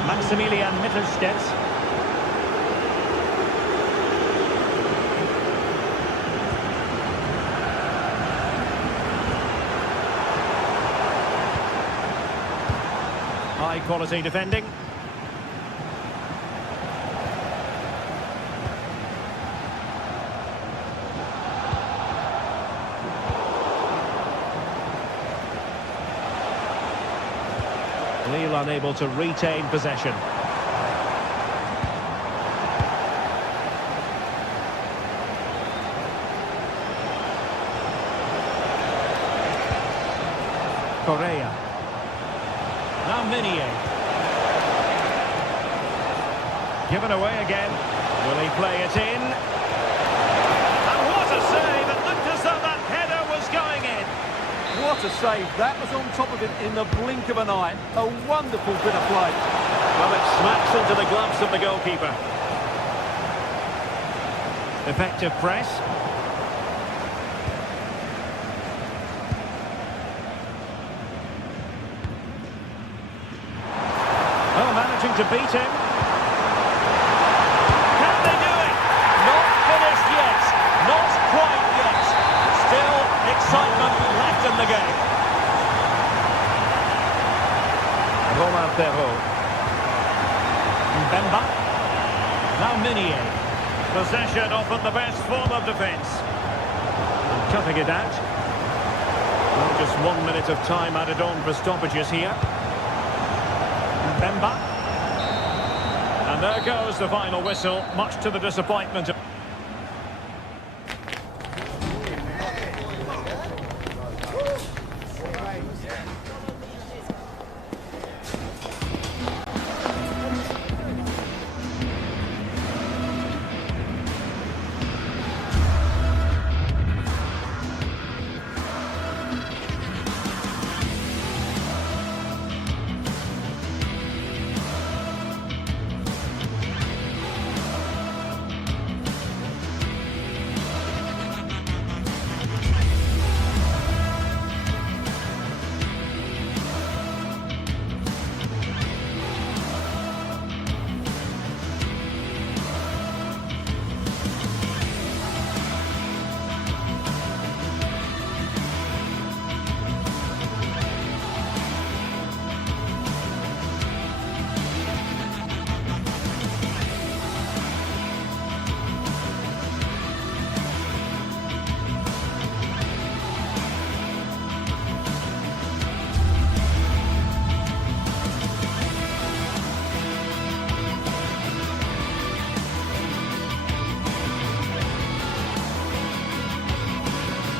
Maximilian Mittelstädt. High-quality defending. Lille unable to retain possession. Correa. Now Minier. Given away again. Will he play it in? And what a save! It looked as though that header was going in. What a save. That was on top of it in the blink of an eye. A wonderful bit of play. Well, it smacks into the gloves of the goalkeeper. Effective press. Oh, managing to beat him. Can they do it? Not finished yet. Not quite yet. Still excitement left in the game. Romain Perrault. Mbemba. Now Minier. Possession often the best form of defence. Cutting it out. Well, just 1 minute of time added on for stoppages here. Mbemba. And there goes the final whistle, much to the disappointment of...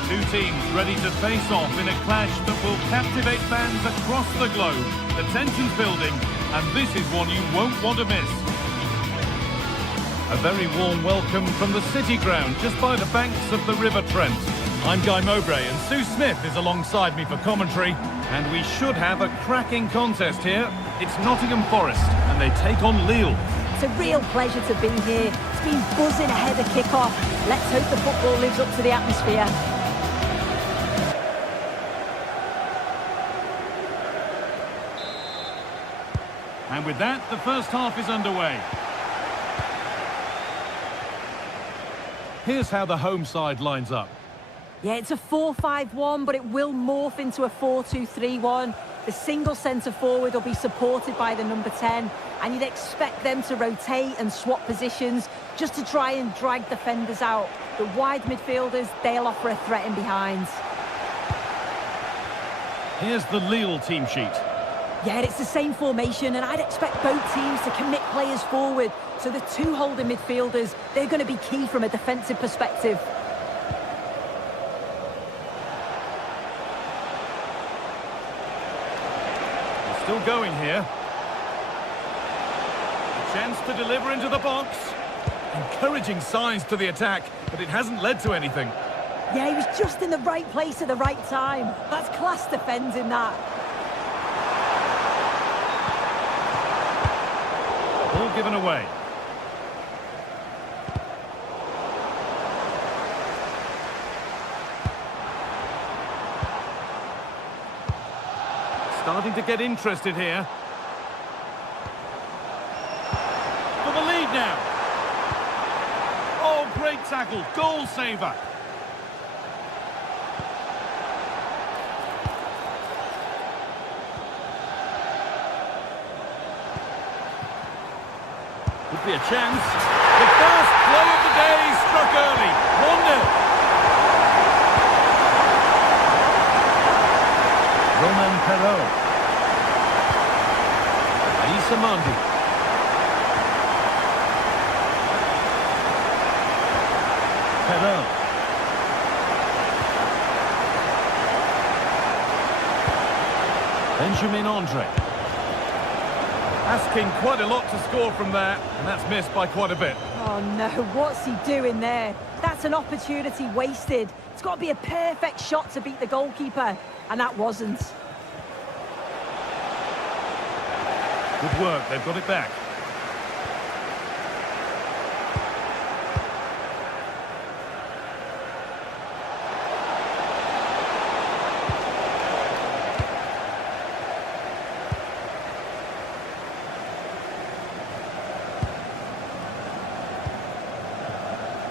Two teams ready to face off in a clash that will captivate fans across the globe. The tension's building, and this is one you won't want to miss. A very warm welcome from the City Ground, just by the banks of the River Trent. I'm Guy Mowbray, and Sue Smith is alongside me for commentary, and we should have a cracking contest here. It's Nottingham Forest, and they take on Lille. It's a real pleasure to be here. It's been buzzing ahead of kick-off. Let's hope the football lives up to the atmosphere. And with that, the first half is underway. Here's how the home side lines up. Yeah, it's a 4-5-1, but it will morph into a 4-2-3-1. The single centre-forward will be supported by the number 10, and you'd expect them to rotate and swap positions just to try and drag defenders out. The wide midfielders, they'll offer a threat in behind. Here's the Lille team sheet. Yeah, it's the same formation, and I'd expect both teams to commit players forward. So the two holding midfielders, they're going to be key from a defensive perspective. Still going here. A chance to deliver into the box. Encouraging signs to the attack, but it hasn't led to anything. Yeah, he was just in the right place at the right time. That's class defending, that. Ball given away. Starting to get interested here. For the lead now. Oh, great tackle. Goal saver. Could be a chance. The first blow of the day struck early. 1-0. Roman Perrault. Aissa Mandi. Perrault. Benjamin Andre. Asking quite a lot to score from there, and that's missed by quite a bit. Oh no, what's he doing there? That's an opportunity wasted. It's got to be a perfect shot to beat the goalkeeper, and that wasn't. Good work, they've got it back.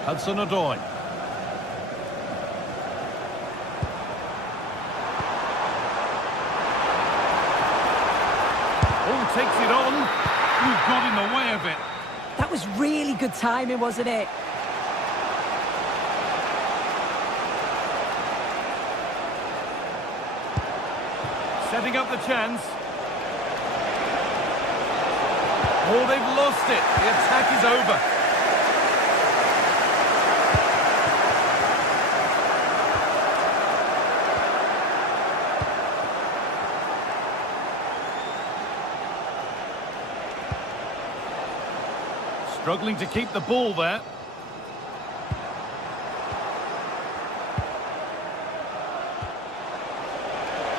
Hudson-Odoi. Oh, takes it on. Ooh, got in the way of it. That was really good timing, wasn't it? Setting up the chance. Oh, they've lost it. The attack is over. Struggling to keep the ball there.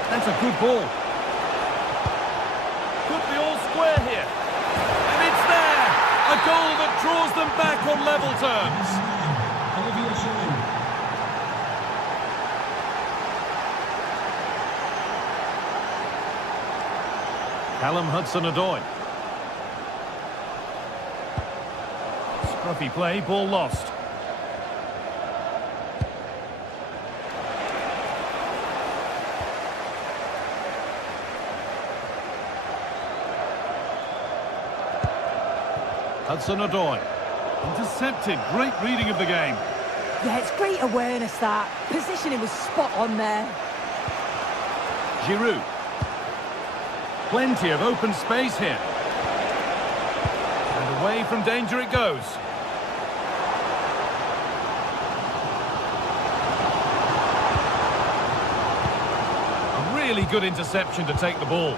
That's a good ball. Could be all square here. And it's there! A goal that draws them back on level terms. Callum Hudson-Odoi. Scruffy play, ball lost. Hudson-Odoi. Intercepted, great reading of the game. Yeah, it's great awareness, that. Positioning was spot on there. Giroud. Plenty of open space here. And away from danger it goes. A really good interception to take the ball.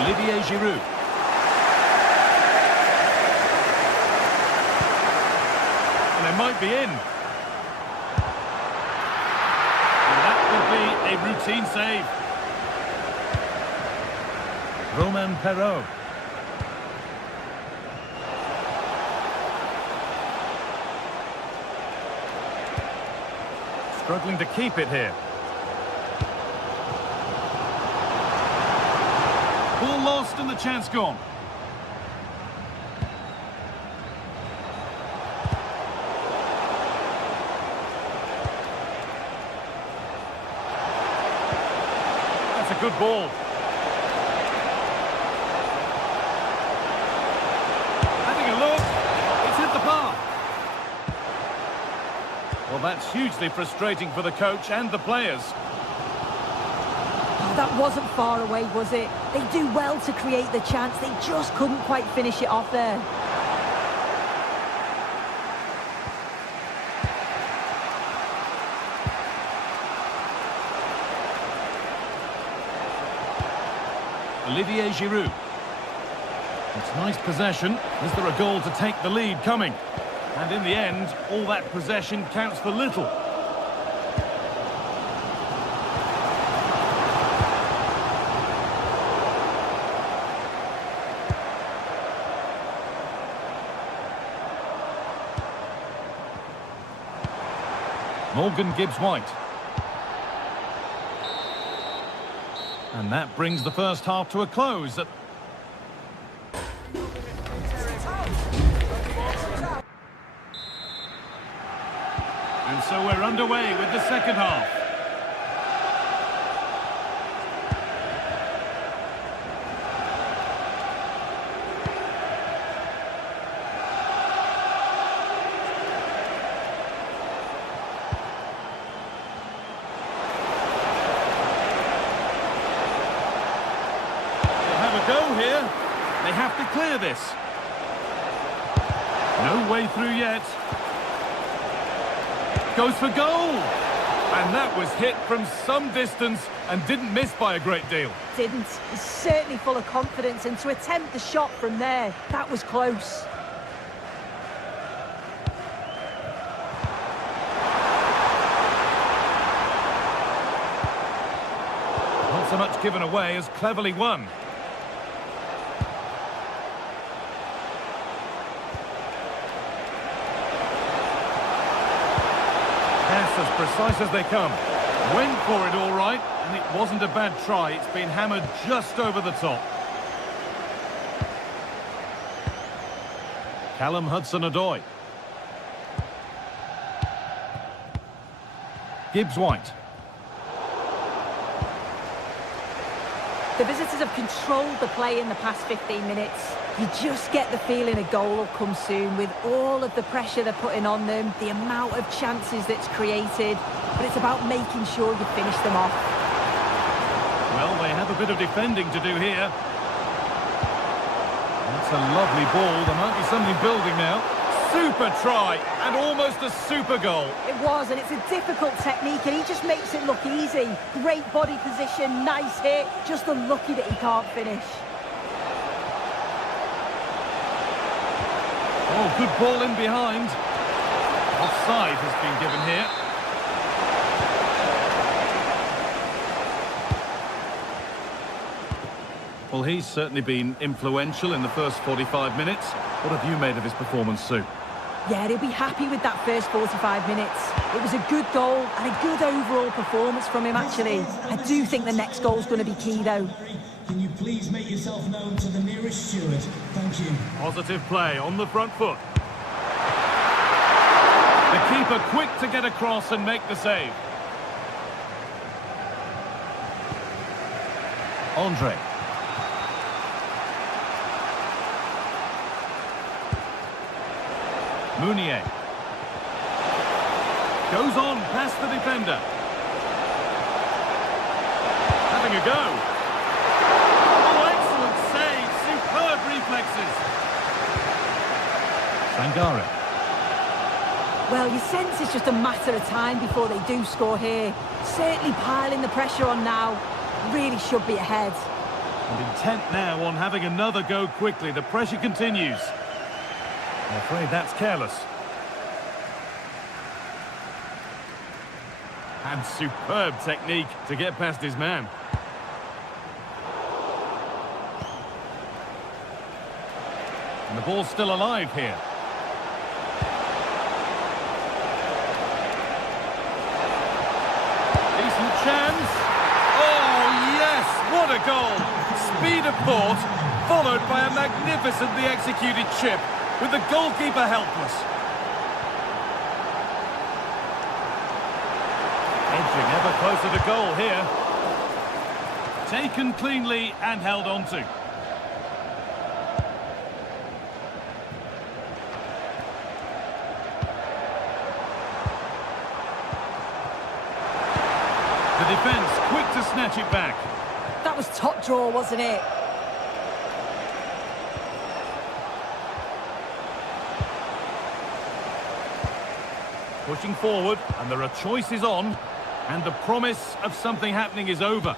Olivier Giroud. And they might be in. And that would be a routine save. Roman Perrault. Struggling to keep it here. Ball lost and the chance gone. good ball. Having a look. It's hit the path. Well, that's hugely frustrating for the coach and the players. Oh, that wasn't far away, was it? They do well to create the chance. They just couldn't quite finish it off there. Olivier Giroud. It's nice possession. Is there a goal to take the lead coming? And in the end, all that possession counts for little. Morgan Gibbs-White. And that brings the first half to a close. And so we're underway with the second half. Go here. They have to clear this. No way through yet. Goes for goal. And that was hit from some distance and didn't miss by a great deal. Didn't. He's certainly full of confidence, and to attempt the shot from there, that was close. Not so much given away as cleverly won. As precise as they come. Went for it all right, and it wasn't a bad try. It's been hammered just over the top. Callum Hudson-Odoi. Gibbs-White. The visitors have controlled the play in the past 15 minutes. You just get the feeling a goal will come soon with all of the pressure they're putting on them, the amount of chances that's created, but it's about making sure you finish them off. Well, they have a bit of defending to do here. That's a lovely ball. There might be something building now. Super try, and almost a super goal. It was, and it's a difficult technique, and he just makes it look easy. Great body position, nice hit, just unlucky that he can't finish. Oh, good ball in behind. Offside has been given here. Well, he's certainly been influential in the first 45 minutes. What have you made of his performance, Sue? Yeah, he'll be happy with that first 45 minutes. It was a good goal and a good overall performance from him, actually. I do think the next goal's going to be key, though. Can you please make yourself known to the nearest steward? Thank you. Positive play on the front foot. The keeper quick to get across and make the save. Andre. Mounier. Goes on past the defender. Having a go. Oh, excellent save. Superb reflexes. Sangare. Well, you sense it's just a matter of time before they do score here. Certainly piling the pressure on now. Really should be ahead. And intent now on having another go quickly. The pressure continues. I'm afraid that's careless. And superb technique to get past his man. And the ball's still alive here. Decent chance. Oh, yes! What a goal! Speed of thought, followed by a magnificently executed chip, with the goalkeeper helpless. Edging ever closer to goal here. Taken cleanly and held on to. The defence quick to snatch it back. That was top draw, wasn't it? Pushing forward, and there are choices on, and the promise of something happening is over.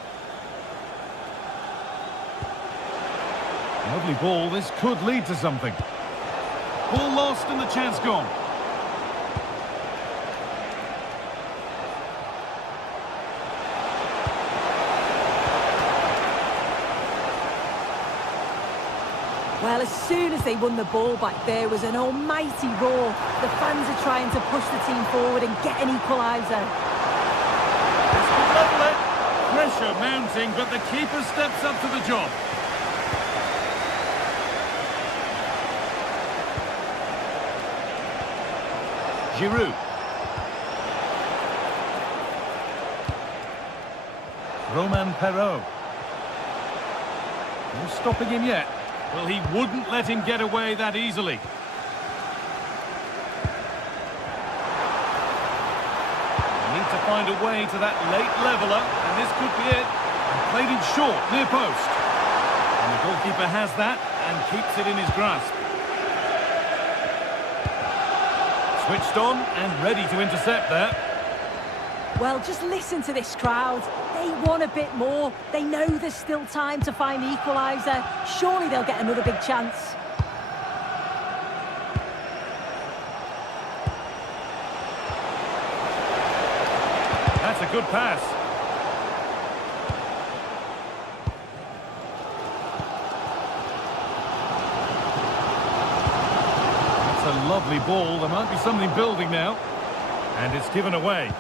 Lovely ball, this could lead to something. Ball lost and the chance gone. Well, as soon as they won the ball back, there was an almighty roar. The fans are trying to push the team forward and get an equaliser. This could level it. Pressure mounting, but the keeper steps up to the job. Giroud. Romain Perraud. No stopping him yet. Well, he wouldn't let him get away that easily. They need to find a way to that late leveller, and this could be it. And played it short, near post. And the goalkeeper has that and keeps it in his grasp. Switched on and ready to intercept there. Well, just listen to this crowd. They want a bit more. They know there's still time to find the equaliser. Surely they'll get another big chance. That's a good pass. That's a lovely ball. There might be something building now. And it's given away.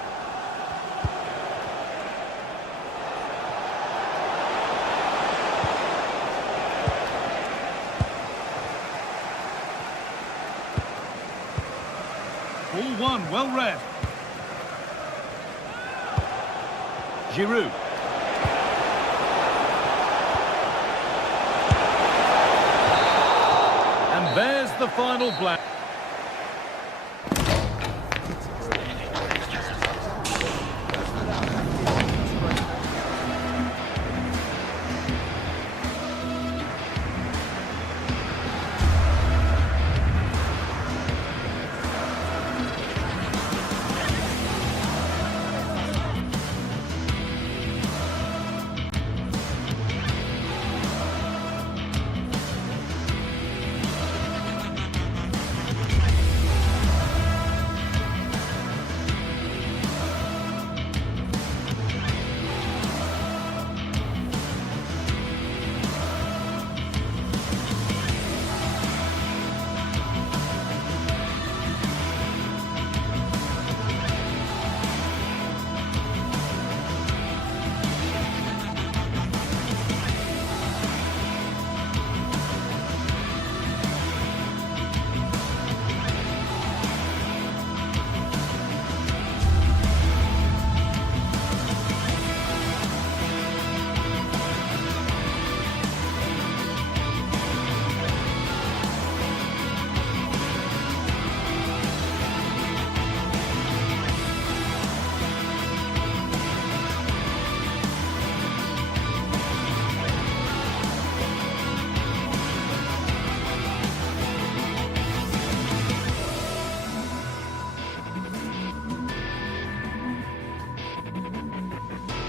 Ball one, well read. Giroud. And there's the final blank.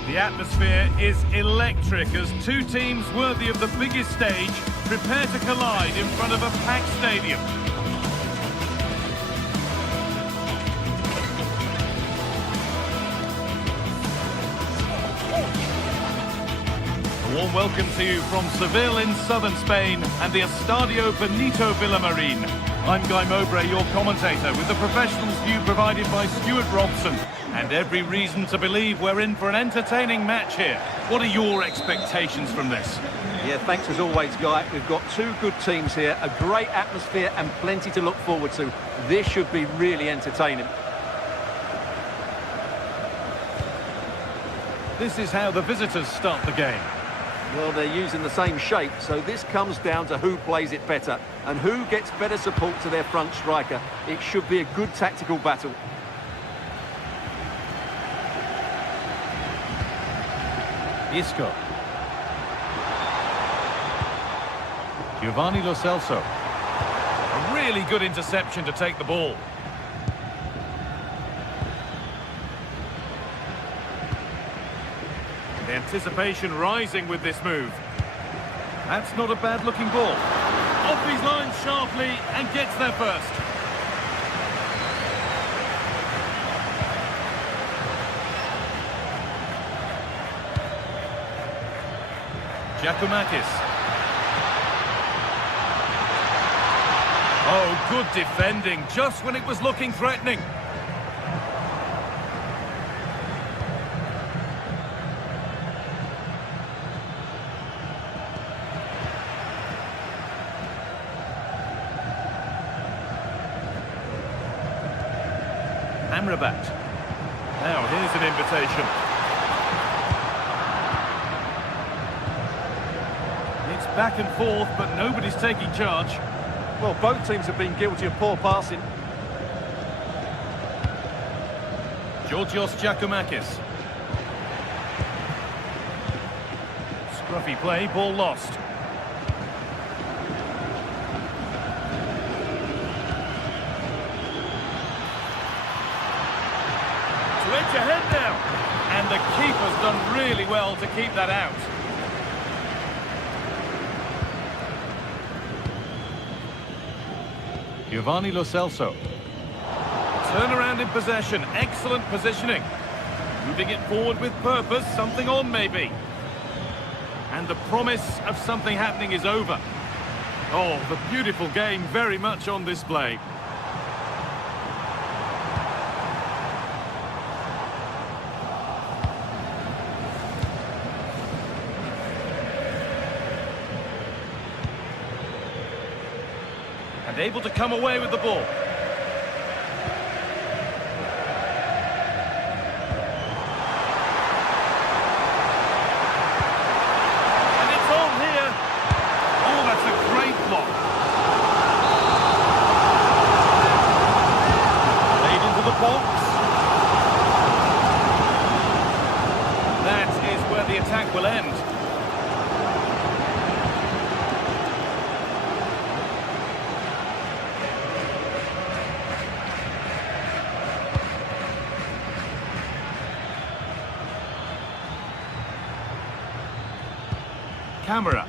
The atmosphere is electric as two teams worthy of the biggest stage prepare to collide in front of a packed stadium. A warm welcome to you from Seville in southern Spain and the Estadio Benito Villamarin. I'm Guy Mowbray, your commentator, with the professionals' view provided by Stuart Robson. And every reason to believe we're in for an entertaining match here. What are your expectations from this? Yeah, thanks as always, Guy. We've got two good teams here, a great atmosphere and plenty to look forward to. This should be really entertaining. This is how the visitors start the game. Well, they're using the same shape, so this comes down to who plays it better and who gets better support to their front striker. It should be a good tactical battle. Isco. Giovanni Lo Celso. A really good interception to take the ball. The anticipation rising with this move. That's not a bad looking ball. Off his line sharply and gets there first. Giacomakis. Oh, good defending, just when it was looking threatening. Amrabat. Now, here's an invitation. It's back and forth, but nobody's taking charge. Well, both teams have been guilty of poor passing. Georgios Giacomakis. Scruffy play, ball lost. To edge ahead now. And the keeper's done really well to keep that out. Giovanni Lo Celso. Turnaround in possession, excellent positioning. Moving it forward with purpose, something on maybe. And the promise of something happening is over. Oh, the beautiful game very much on display. And able to come away with the ball. And it's on here. Oh, that's a great block. Played into the box. That is where the attack will end. Camera.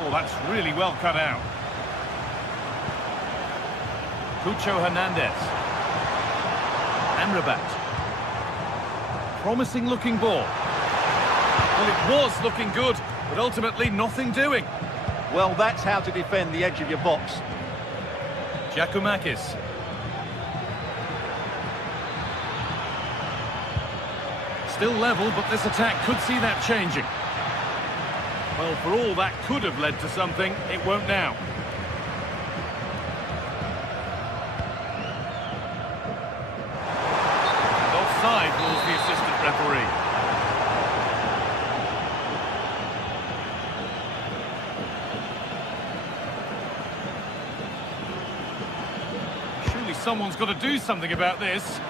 Oh, that's really well cut out. Cucho Hernandez. Amrabat. Promising looking ball. Well, it was looking good, but ultimately nothing doing. Well, that's how to defend the edge of your box. Giacomakis. Still level, but this attack could see that changing. Well, for all that could have led to something, it won't now. And offside rules the assistant referee. Surely someone's got to do something about this.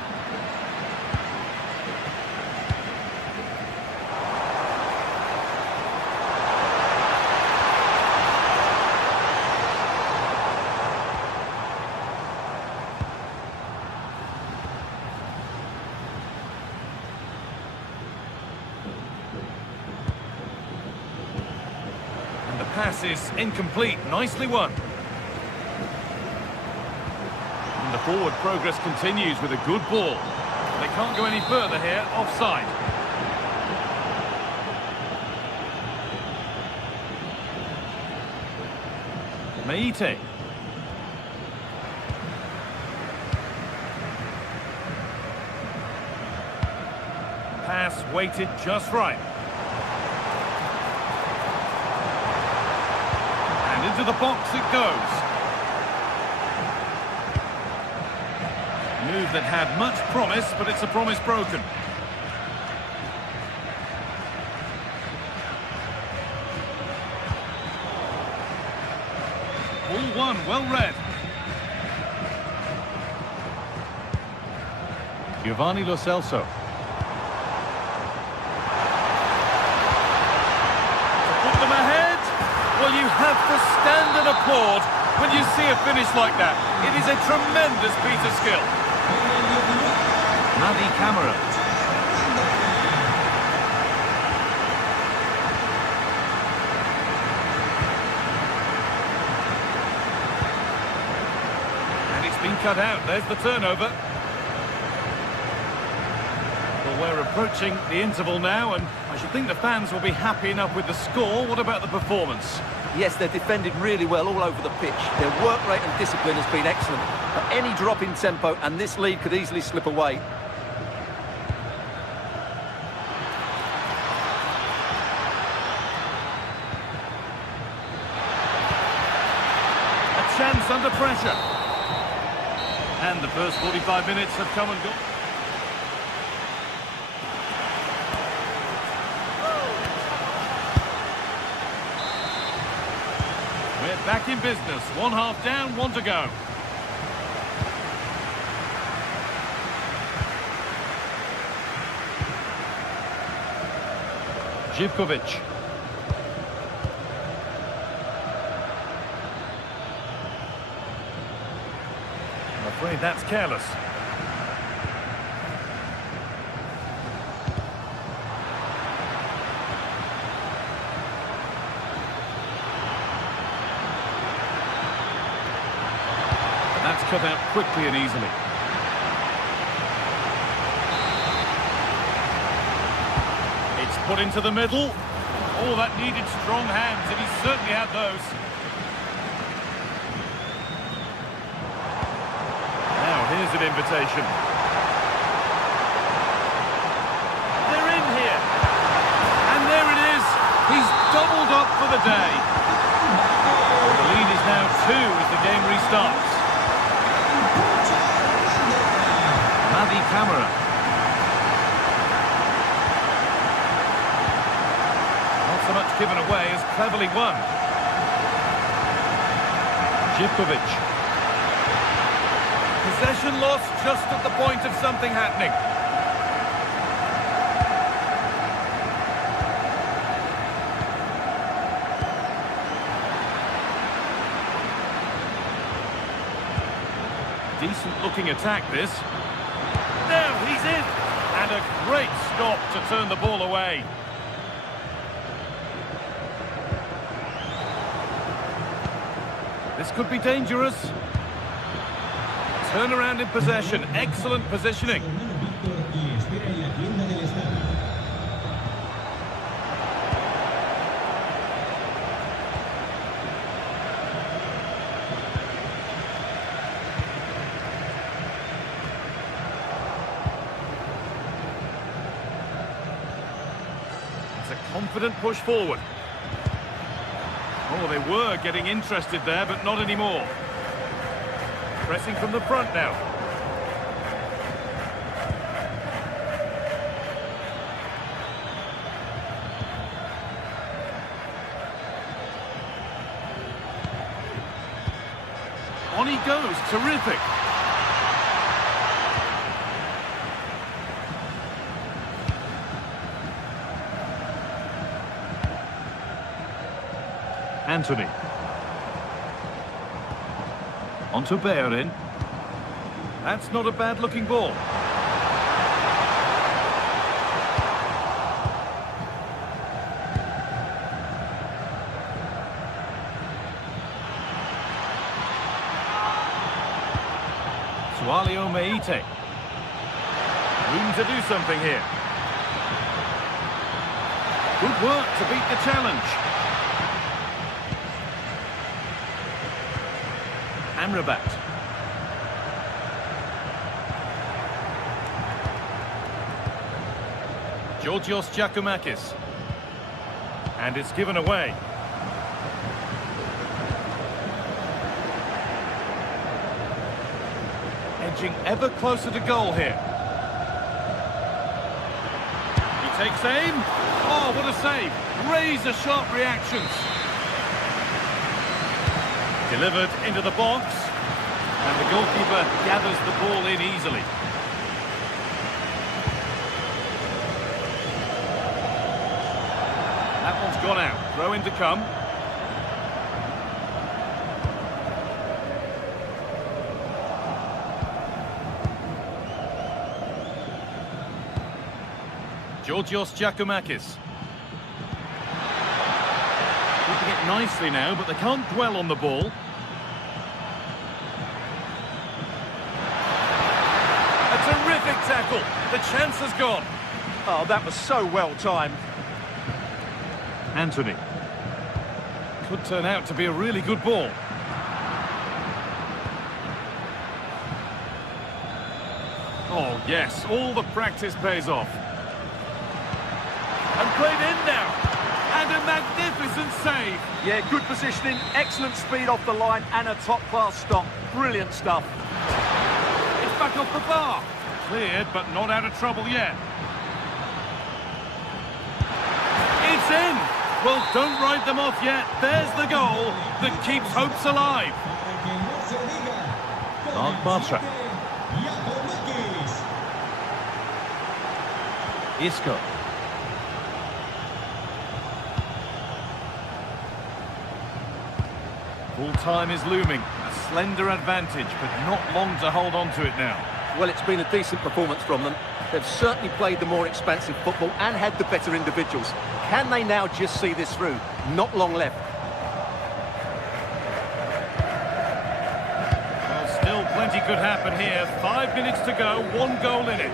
Pass is incomplete, nicely won. And the forward progress continues with a good ball. They can't go any further here, offside. Meite. Pass weighted just right. Into the box it goes. Move that had much promise, but it's a promise broken. one, well read. Giovanni Lo Celso. Put them ahead. Well, you have to stand and applaud when you see a finish like that. It is a tremendous piece of skill. Navi Camara. And it's been cut out. There's the turnover. Well, we're approaching the interval now, and I should think the fans will be happy enough with the score. What about the performance? Yes, they're defended really well all over the pitch. Their work rate and discipline has been excellent. But any drop in tempo and this lead could easily slip away. A chance under pressure. And the first 45 minutes have come and gone. Back in business. One half down, one to go. Živković. I'm afraid that's careless. That's cut out quickly and easily. It's put into the middle. Oh, that needed strong hands, and he certainly had those. Now, here's an invitation. They're in here. And there it is. He's doubled up for the day. The lead is now 2 as the game restarts. Navi Camara. Not so much given away as cleverly won. Živković. Possession lost just at the point of something happening. Decent looking attack this. Now he's in, and a great stop to turn the ball away. This could be dangerous. Turnaround in possession, excellent positioning. Confident push forward. Oh, they were getting interested there, but not anymore. Pressing from the front now. On he goes, terrific. Anthony. On to Bellerin. That's not a bad-looking ball. Sualio Meite. Room to do something here. Good work to beat the challenge. Amrabat. Georgios Giacomakis. And it's given away. Edging ever closer to goal here. He takes aim. Oh, what a save. Razor-sharp reactions. Delivered into the box. And the goalkeeper gathers the ball in easily. That one's gone out. Throw in to come. Georgios Giacomakis. Keeping it nicely now, but they can't dwell on the ball. A terrific tackle. The chance has gone. Oh, that was so well timed. Anthony. Could turn out to be a really good ball. Oh, yes, all the practice pays off. And played in now. And a magnificent save. Yeah, good positioning, excellent speed off the line, and a top-class stop. Brilliant stuff. It's back off the bar. Cleared, but not out of trouble yet. It's in. Well, don't write them off yet. There's the goal that keeps hopes alive. Mark Bartra. Isco. Full time is looming. A slender advantage, but not long to hold on to it now. Well, it's been a decent performance from them. They've certainly played the more expansive football and had the better individuals. Can they now just see this through? Not long left. Well, still plenty could happen here. 5 minutes to go, 1 goal in it.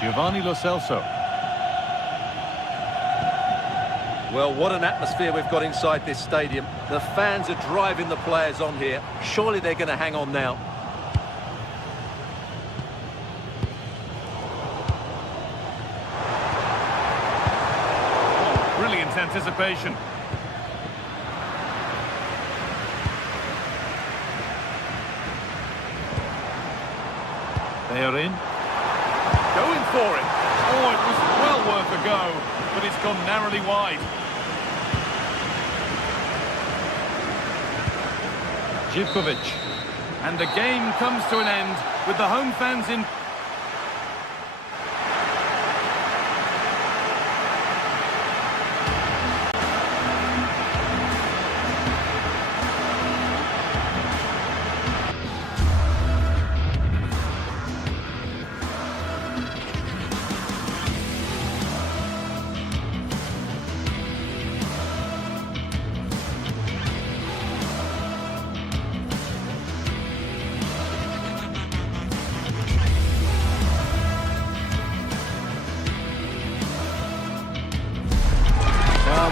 Giovanni Lo Celso. Well, what an atmosphere we've got inside this stadium. The fans are driving the players on here. Surely they're going to hang on now. Oh, brilliant anticipation. They are in. Going for it. Oh, it was well worth a go, but it's gone narrowly wide. Živkovic. And the game comes to an end with the home fans in.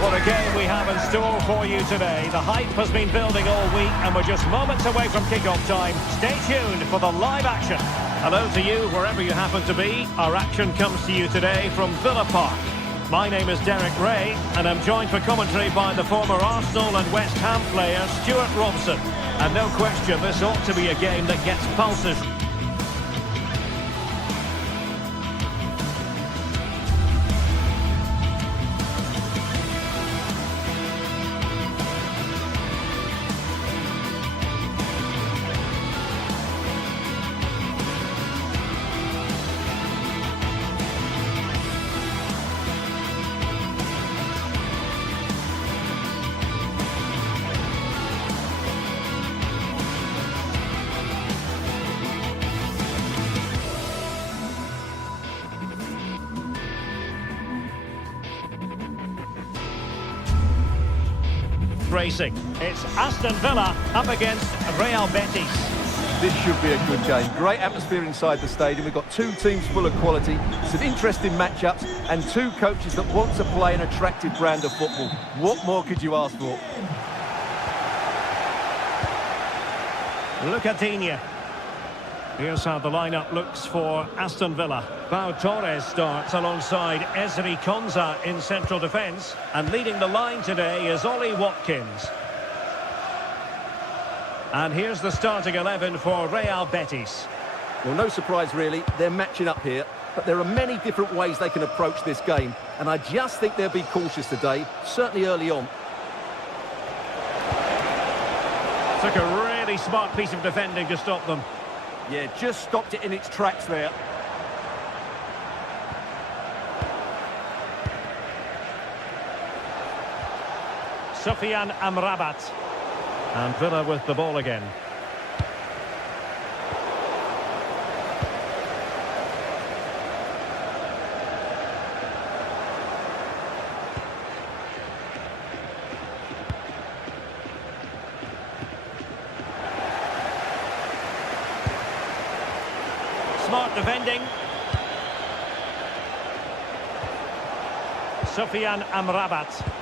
What a game we have in store for you today. The hype has been building all week and we're just moments away from kick-off time. Stay tuned for the live action. Hello to you wherever you happen to be. Our action comes to you today from Villa Park. My name is Derek Ray and I'm joined for commentary by the former Arsenal and West Ham player Stuart Robson. And no question, this ought to be a game that gets pulses. Racing. It's Aston Villa up against Real Betis. This should be a good game. Great atmosphere inside the stadium. We've got two teams full of quality, some interesting matchups, and two coaches that want to play an attractive brand of football. What more could you ask for? Lucatinha. Here's how the lineup looks for Aston Villa. Pau Torres starts alongside Ezri Konsa in central defence. And leading the line today is Ollie Watkins. And here's the starting 11 for Real Betis. Well, no surprise really, they're matching up here, but there are many different ways they can approach this game, and I just think they'll be cautious today, certainly early on. Took a really smart piece of defending to stop them. Yeah, just stopped it in its tracks there. Sofian Amrabat. And Villa with the ball again. Smart defending. Sofian Amrabat.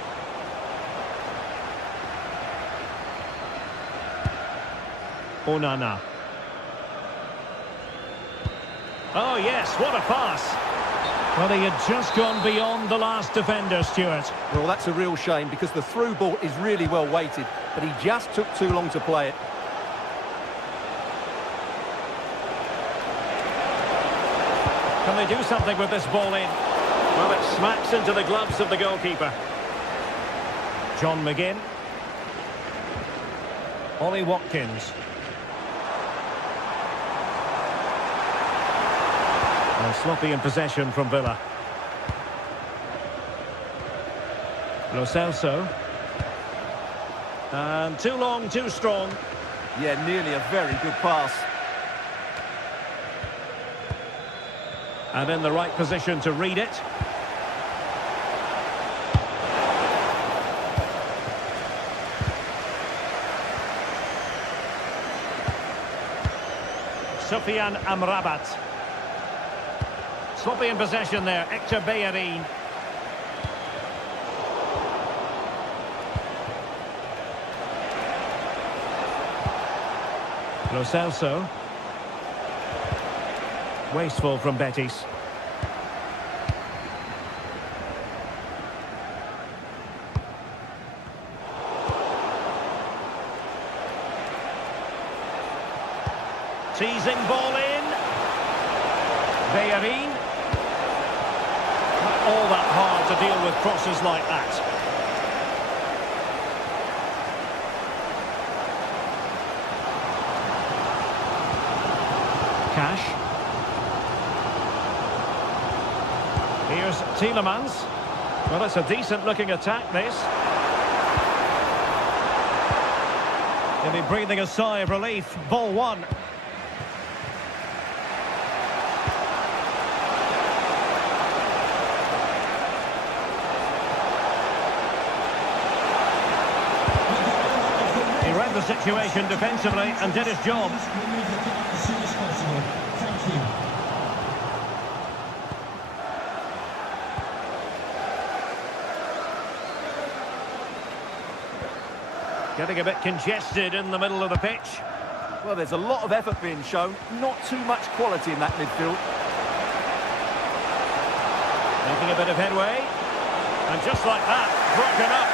Onana. Oh yes, what a pass. Well, he had just gone beyond the last defender, Stuart. Well, that's a real shame because the through ball is really well weighted, but he just took too long to play it. Can they do something with this ball in? Well, it smacks into the gloves of the goalkeeper. John McGinn. Ollie Watkins. And sloppy in possession from Villa. Lo Celso. And too long, too strong. Yeah, nearly a very good pass. And in the right position to read it. Sofian Amrabat. Sloppy in possession there, Hector Bellerin. Lo Celso. Wasteful from Betis. Teasing ball in. Bellerin. Not all that hard to deal with crosses like that. Cash. Here's Tielemans. Well, it's a decent-looking attack, this. He'll be breathing a sigh of relief. Ball one. He read the situation defensively and did his job. Thank you. Getting a bit congested in the middle of the pitch. Well, there's a lot of effort being shown, not too much quality in that midfield. Making a bit of headway. And just like that, broken up.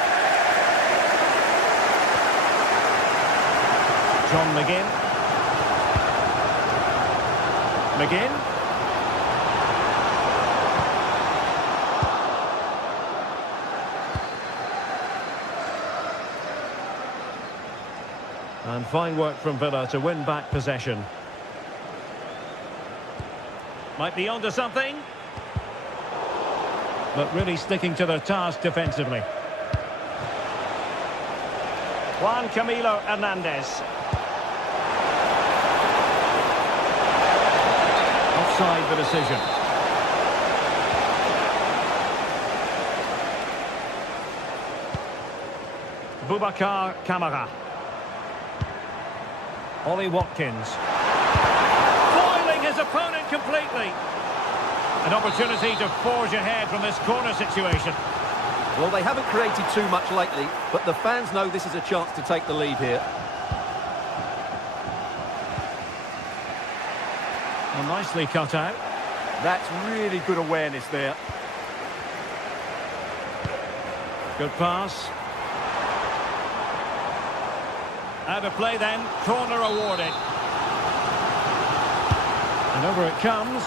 John McGinn. McGinn. And fine work from Villa to win back possession. Might be onto something. But really sticking to their task defensively. Juan Camilo Hernandez. Offside the decision. Boubacar Kamara. Ollie Watkins. Foiling his opponent completely. An opportunity to forge ahead from this corner situation. Well, they haven't created too much lately, but the fans know this is a chance to take the lead here. Well, nicely cut out. That's really good awareness there. Good pass. Out of play then, corner awarded. And over it comes.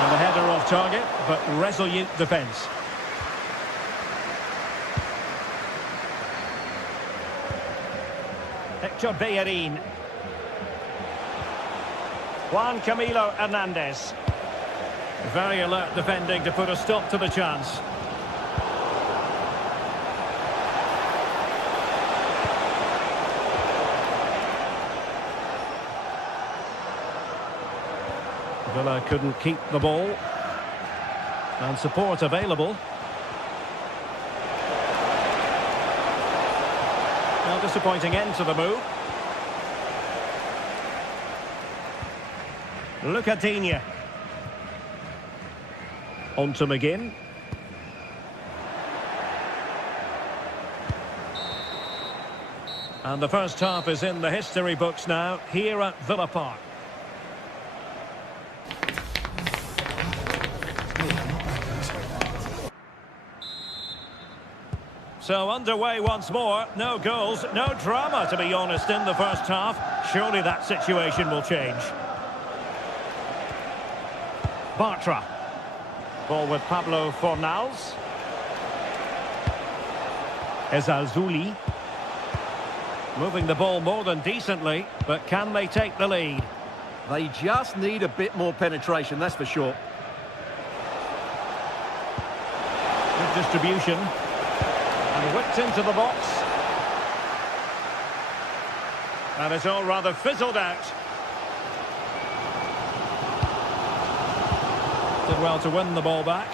And the header off target, but resolute defence. Hector Bellerin. Juan Camilo Hernandez. Very alert defending to put a stop to the chance. Villa couldn't keep the ball. And support available. Well, disappointing end to the move. Lucadinha. On to McGinn. And the first half is in the history books now, here at Villa Park. So underway once more, no goals, no drama to be honest in the first half. Surely that situation will change. Bartra. Ball with Pablo Fornals. Ezalzouli. Moving the ball more than decently, but can they take the lead? They just need a bit more penetration, that's for sure. Good distribution. And whipped into the box. And it's all rather fizzled out. Did well to win the ball back.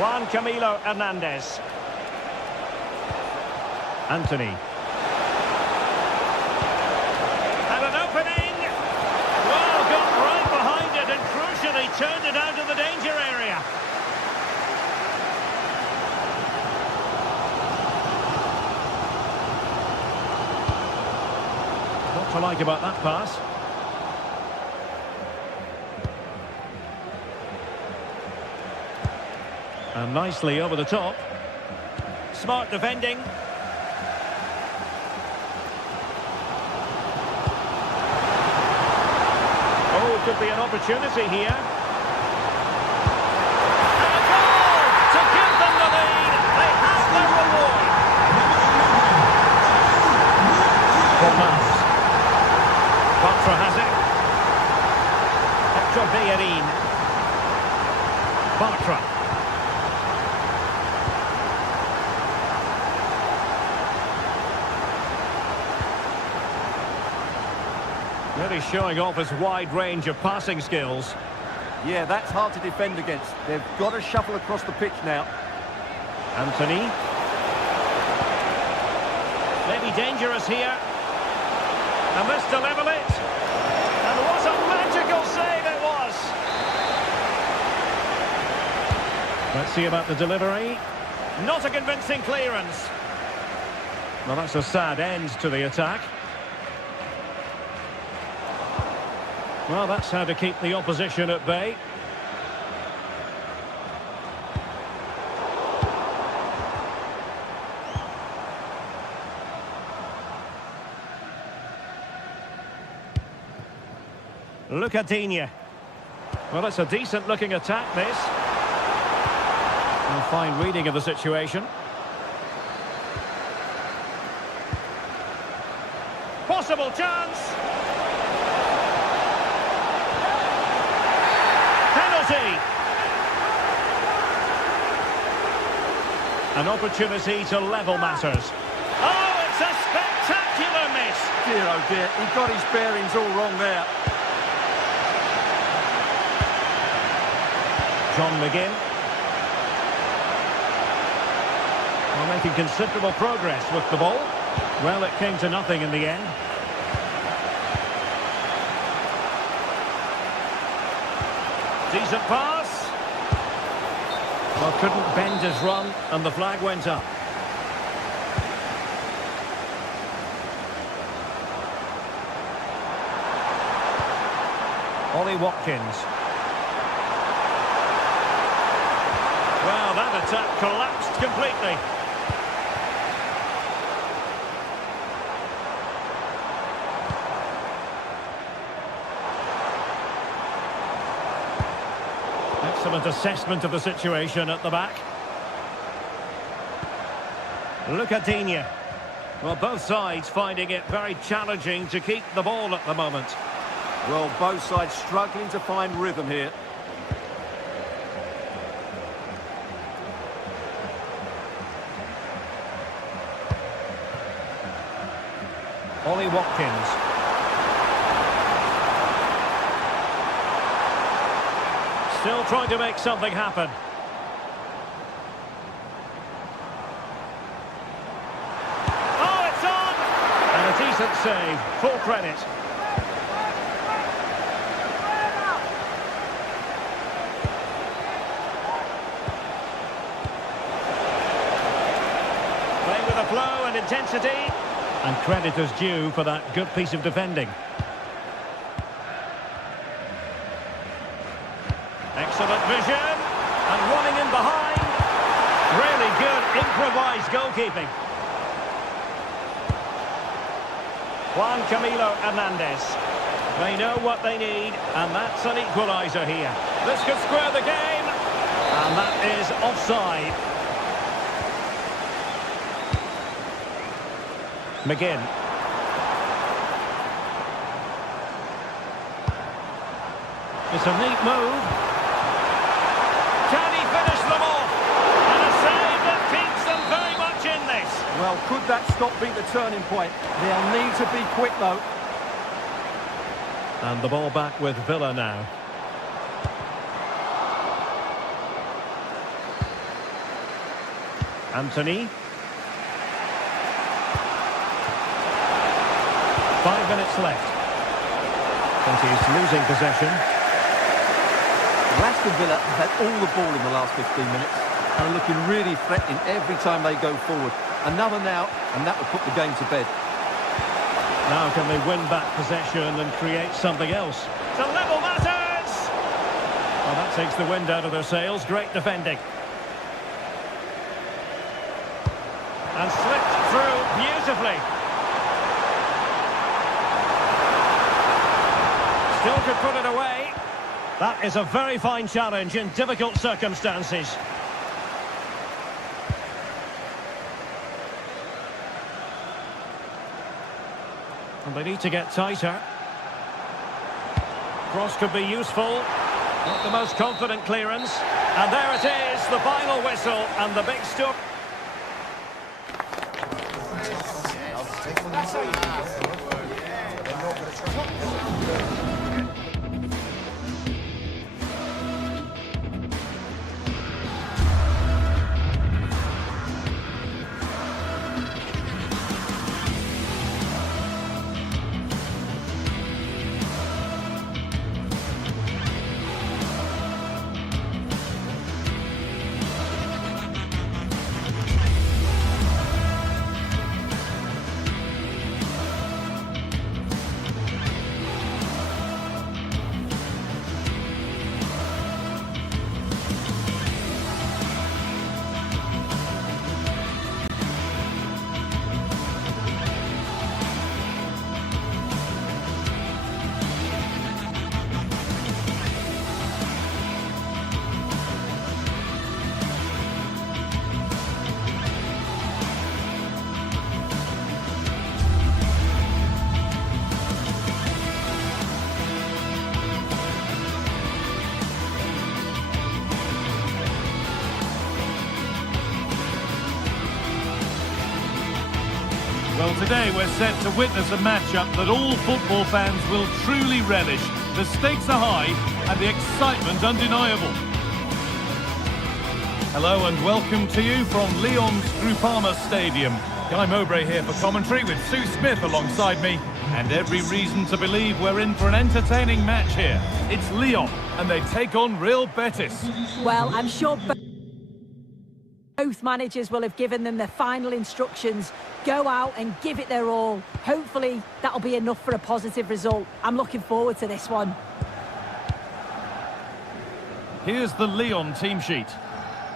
Juan Camilo Hernandez. Anthony. And an opening! Well, got right behind it and crucially turned it out of the danger area. What to like about that pass? And nicely over the top. Smart defending. Oh, could be an opportunity here. And a goal to give them the lead. They have their reward. Fornals. Bartra has it. Hector Bellerin. Bartra. Really showing off his wide range of passing skills. Yeah, that's hard to defend against. They've got to shuffle across the pitch now. Anthony. Maybe dangerous here. And this to level it. And what a magical save it was. Let's see about the delivery. Not a convincing clearance. Well, that's a sad end to the attack. Well, that's how to keep the opposition at bay. Lucadinha. Well, it's a decent-looking attack, this. A fine reading of the situation. Possible chance! An opportunity to level matters. Oh, it's a spectacular miss! Dear, oh dear, he got his bearings all wrong there. John McGinn. Well, making considerable progress with the ball. Well, it came to nothing in the end. Decent pass. Well, couldn't bend his run, and the flag went up. Ollie Watkins. Well, that attack collapsed completely. Excellent assessment of the situation at the back. Look at Digne. Well, both sides finding it very challenging to keep the ball at the moment. Well, both sides struggling to find rhythm here. Ollie Watkins. Still trying to make something happen. Oh, it's on! And a decent save. Full credit. Playing with a flow and intensity. And credit is due for that good piece of defending. Excellent vision. And running in behind. Really good improvised goalkeeping. Juan Camilo Hernandez. They know what they need, and that's an equaliser here. This could square the game. And that is offside. McGinn. It's a neat move. Can he finish them off? And a save that keeps them very much in this. Well, could that stop be the turning point? They'll need to be quick, though. And the ball back with Villa now. Anthony. 5 minutes left. And he's losing possession. Aston Villa have had all the ball in the last 15 minutes and are looking really threatening every time they go forward. Another now, and that will put the game to bed. Now can they win back possession and create something else? To level matters! Well, that takes the wind out of their sails. Great defending. And slipped through beautifully. Still could put it away. That is a very fine challenge in difficult circumstances. And they need to get tighter. Cross could be useful. Not the most confident clearance. And there it is, the final whistle and the big stop. Well, today we're set to witness a matchup that all football fans will truly relish. The stakes are high and the excitement undeniable. Hello and welcome to you from Lyon's Groupama Stadium. Guy Mowbray here for commentary with Sue Smith alongside me. And every reason to believe we're in for an entertaining match here. It's Lyon and they take on Real Betis. Well, I'm sure both managers will have given them their final instructions. Go out and give it their all. Hopefully that'll be enough for a positive result. I'm looking forward to this one. Here's the Lyon team sheet.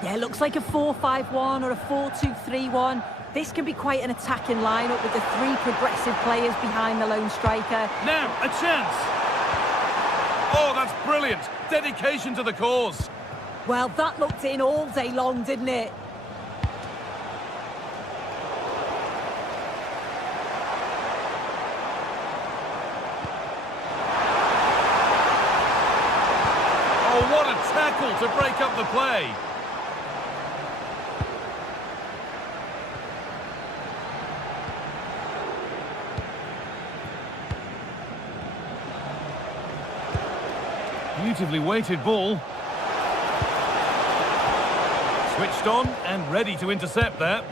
Yeah, it looks like a 4-5-1 or a 4-2-3-1. This can be quite an attacking lineup with the three progressive players behind the lone striker. Now, a chance. Oh, that's brilliant. Dedication to the cause. Well, that looked in all day long, didn't it? Oh, what a tackle to break up the play. Beautifully weighted ball. Switched on and ready to intercept that.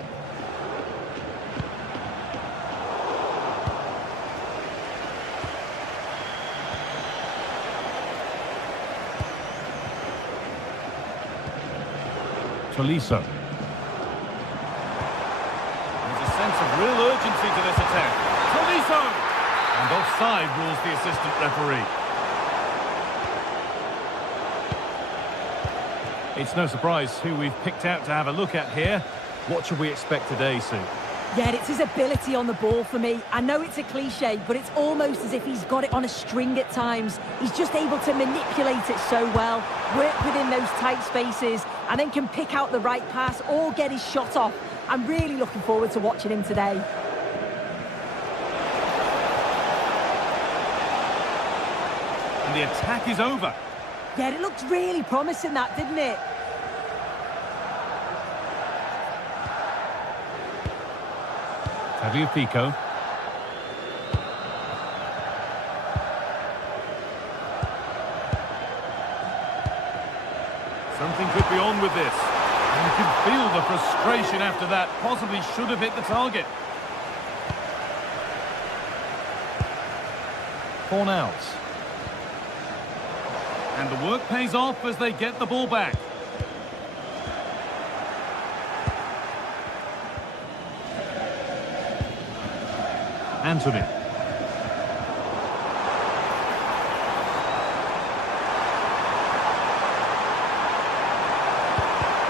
Tolisso. There's a sense of real urgency to this attack. Tolisso! And offside rules the assistant referee. It's no surprise who we've picked out to have a look at here. What should we expect today, Sue? Yeah, it's his ability on the ball for me. I know it's a cliche, but it's almost as if he's got it on a string at times. He's just able to manipulate it so well, work within those tight spaces, and then can pick out the right pass or get his shot off. I'm really looking forward to watching him today. And the attack is over. Yeah, it looked really promising, that, didn't it? Tagliafico. Something could be on with this. And you can feel the frustration after that. Possibly should have hit the target. Fornals. And the work pays off as they get the ball back. Anthony.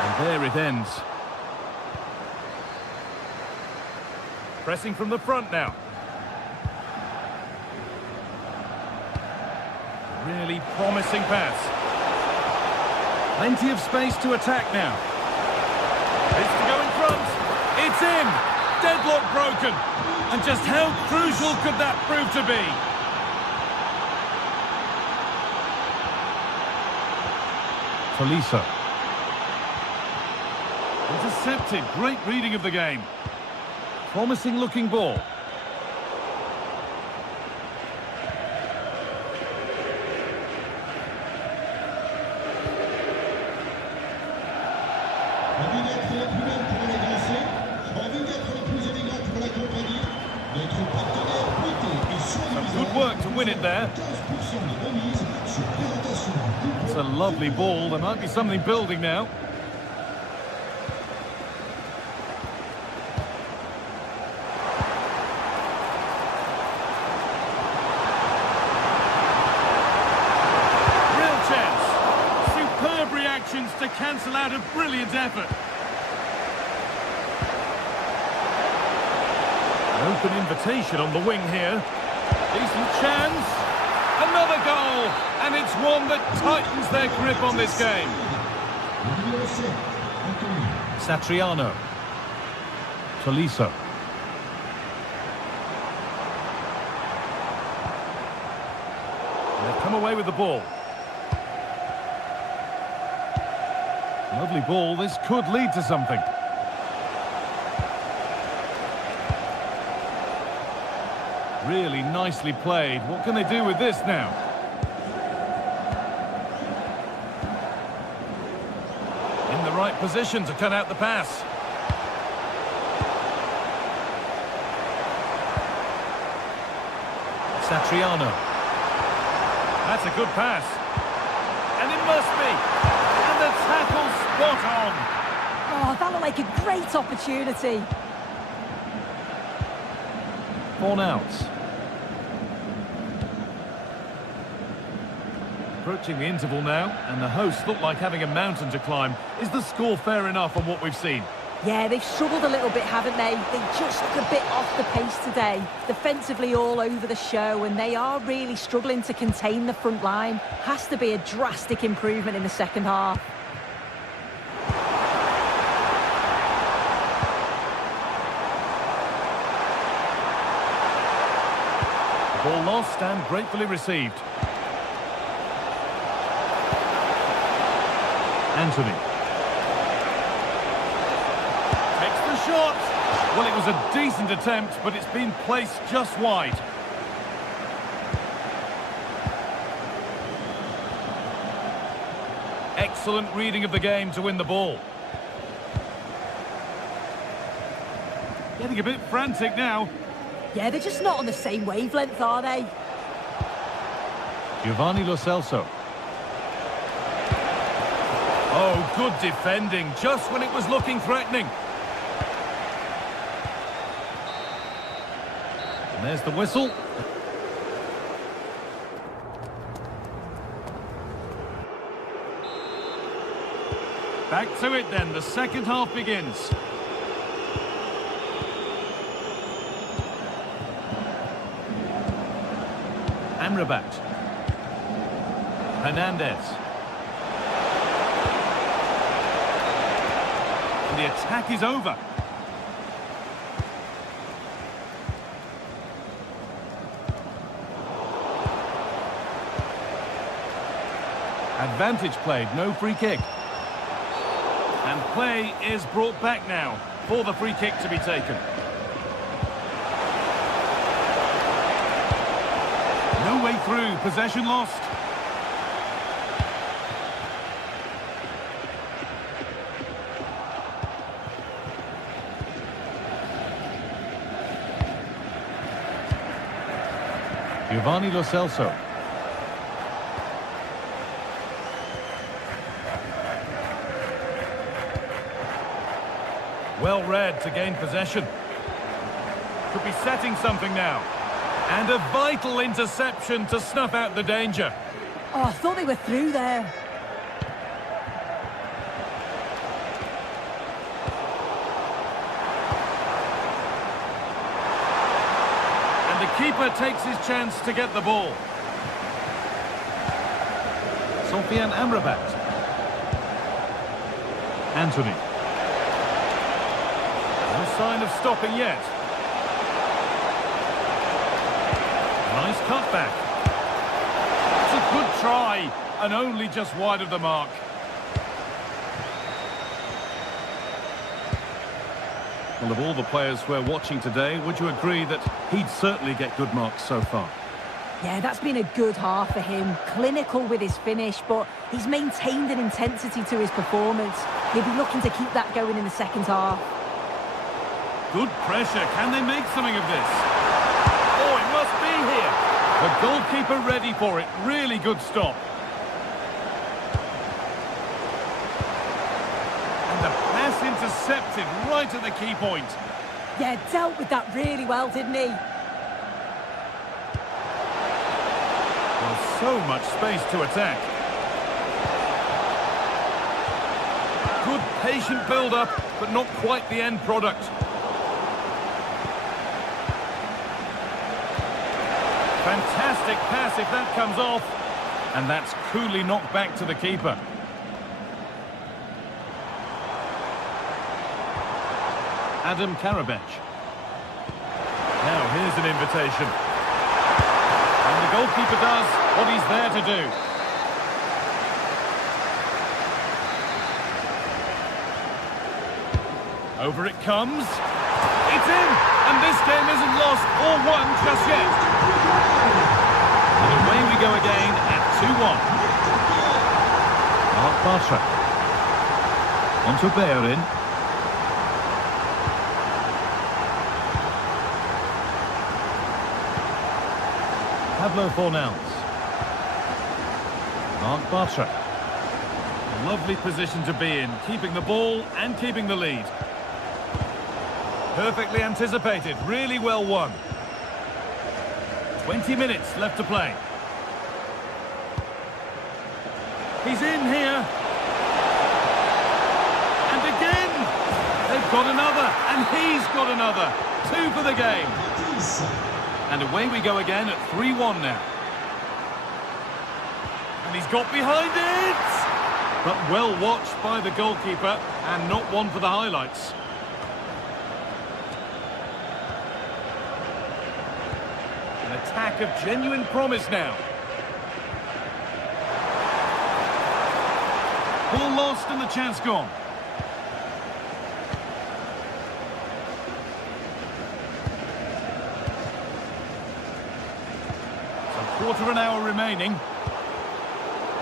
And there it ends. Pressing from the front now. Really promising pass. Plenty of space to attack now. It's to go in front. It's in. Deadlock broken. And just how crucial could that prove to be? Tolisso. Intercepted. Great reading of the game. Promising looking ball. Some good work to win it there. It's a lovely ball. There might be something building now. Real chance. Superb reactions to cancel out a brilliant effort. Open invitation on the wing here. Decent chance. Another goal. And it's one that tightens their grip on this game. Satriano. Tolisso. They've come away with the ball. Lovely ball. This could lead to something. Really nicely played. What can they do with this now? In the right position to cut out the pass. Satriano. That's a good pass. And it must be. And the tackle spot on. Oh, that looked like a great opportunity. Fornals. Approaching the interval now, and the hosts look like having a mountain to climb. Is the score fair enough on what we've seen? Yeah, they've struggled a little bit, haven't they? They just look a bit off the pace today. Defensively all over the show, and they are really struggling to contain the front line. Has to be a drastic improvement in the second half. Ball lost and gratefully received. Anthony. Takes the shot. Well, it was a decent attempt, but it's been placed just wide. Excellent reading of the game to win the ball. Getting a bit frantic now. Yeah, they're just not on the same wavelength, are they? Giovanni Lo Celso. Oh, good defending, just when it was looking threatening. And there's the whistle. Back to it then, the second half begins. Amrabat. Hernandez. And the attack is over. Advantage played, no free kick. And play is brought back now for the free kick to be taken. No way through, possession lost. Giovanni Lo Celso. Well read to gain possession. Could be setting something now. And a vital interception to snuff out the danger. Oh, I thought they were through there. And the keeper takes his chance to get the ball. Sofian Amrabat. Anthony. No sign of stopping yet. Nice cutback. It's a good try, and only just wide of the mark. Well, of all the players we're watching today, would you agree that he'd certainly get good marks so far? Yeah, that's been a good half for him. Clinical with his finish, but he's maintained an intensity to his performance. He'll be looking to keep that going in the second half. Good pressure. Can they make something of this? Oh, it must be here. The goalkeeper ready for it. Really good stop. And the pass intercepted right at the key point. Yeah, dealt with that really well, didn't he? Well, so much space to attack. Good patient build-up, but not quite the end product. Fantastic pass if that comes off. And that's coolly knocked back to the keeper. Adam Karabech. Now here's an invitation. And the goalkeeper does what he's there to do. Over it comes. It's in! And this game isn't lost or won just yet. And away we go again at 2-1. Mark Bartra. On to Bellerin. Pablo Fornals. Mark Bartra. Lovely position to be in, keeping the ball and keeping the lead. Perfectly anticipated, really well won. 20 minutes left to play. He's in here. And again. They've got another, and he's got another. 2 for the game. And away we go again at 3-1 now. And he's got behind it! But well watched by the goalkeeper, and not one for the highlights. An attack of genuine promise now. Ball lost and the chance gone. So quarter of an hour remaining.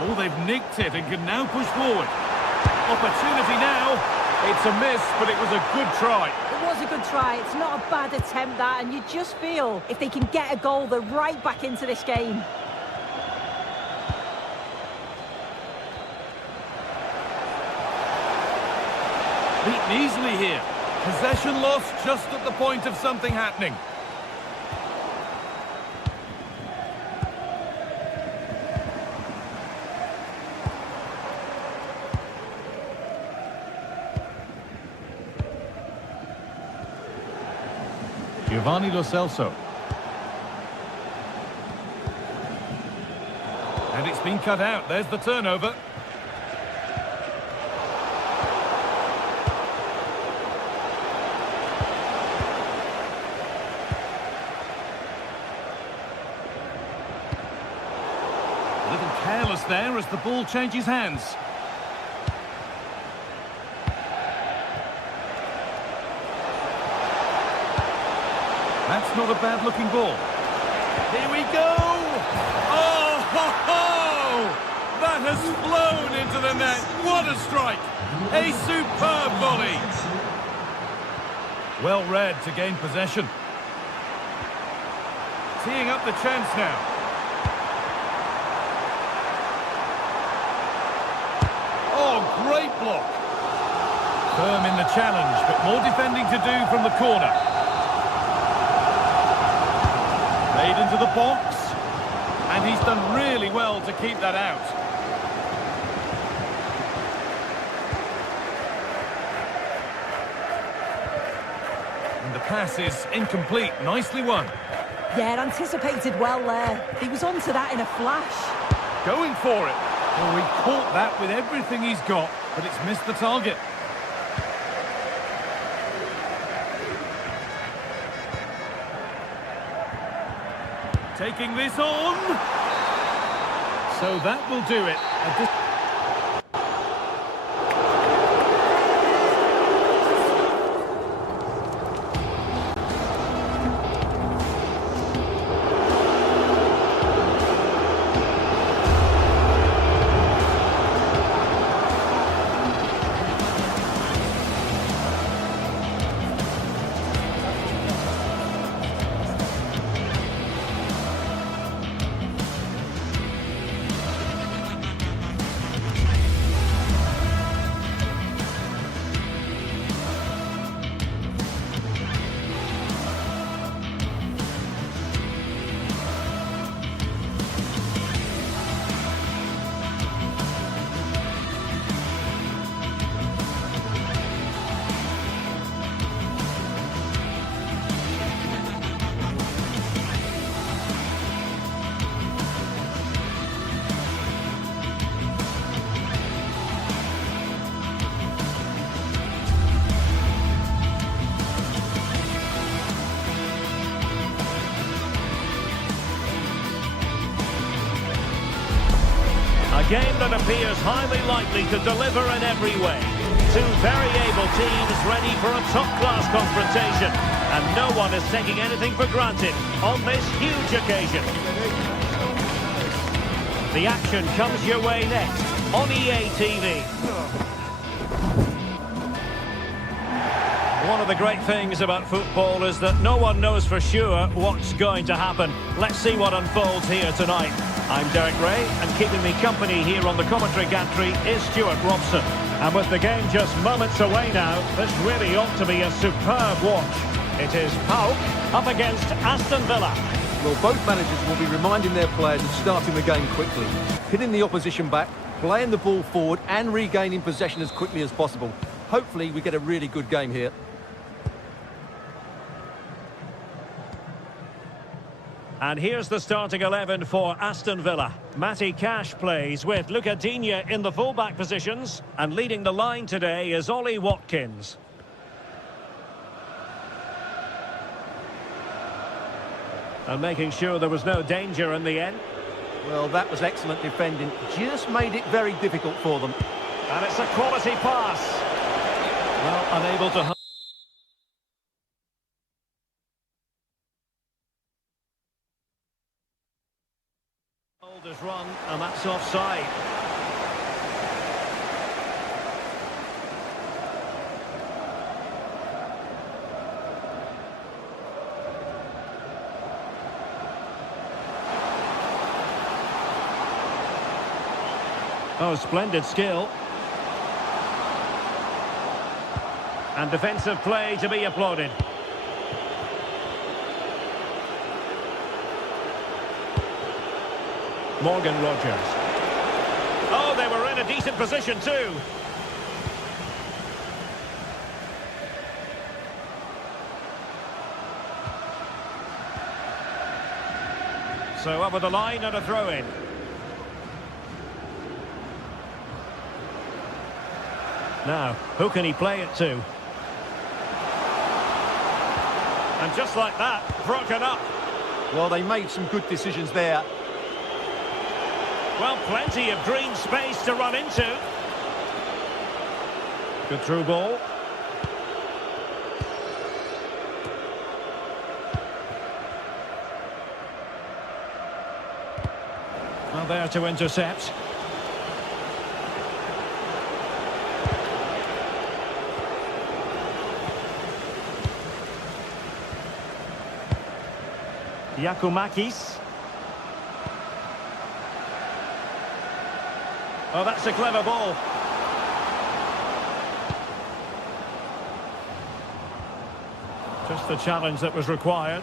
Oh, they've nicked it and can now push forward. Opportunity now. It's a miss, but it was a good try. It was a good try. It's not a bad attempt, that, and you just feel if they can get a goal, they're right back into this game. Beaten easily here. Possession lost just at the point of something happening. Giovanni Lo Celso. And it's been cut out. There's the turnover. A little careless there as the ball changes hands. That's not a bad-looking ball. Here we go! Oh, ho, ho! That has flown into the net. What a strike! A superb volley. Well read to gain possession. Teeing up the chance now. Oh, great block. Firm in the challenge, but more defending to do from the corner. Made into the box, and he's done really well to keep that out. And the pass is incomplete, nicely won. Yeah, anticipated well there. He was onto that in a flash. Going for it. Well, he caught that with everything he's got, but it's missed the target. Taking this on. So that will do it. A game that appears highly likely to deliver in every way. Two very able teams ready for a top-class confrontation. And no one is taking anything for granted on this huge occasion. The action comes your way next on EA TV. One of the great things about football is that no one knows for sure what's going to happen. Let's see what unfolds here tonight. I'm Derek Ray, and keeping me company here on the commentary gantry is Stuart Robson. And with the game just moments away now, this really ought to be a superb watch. It is PAOK up against Aston Villa. Well, both managers will be reminding their players of starting the game quickly, hitting the opposition back, playing the ball forward and regaining possession as quickly as possible. Hopefully we get a really good game here. And here's the starting 11 for Aston Villa. Matty Cash plays with Luca Digne in the full-back positions. And leading the line today is Ollie Watkins. And making sure there was no danger in the end. Well, that was excellent defending. Just made it very difficult for them. And it's a quality pass. Well, unable to... Hold his run, and that's offside. Oh, splendid skill. And defensive play to be applauded. Morgan Rogers. Oh, they were in a decent position too. So over the line and a throw-in. Now, who can he play it to? And just like that, broken up. Well, they made some good decisions there. Well, plenty of green space to run into. Good through ball. Well, there to intercept. Yakumakis. Oh, that's a clever ball. Just the challenge that was required.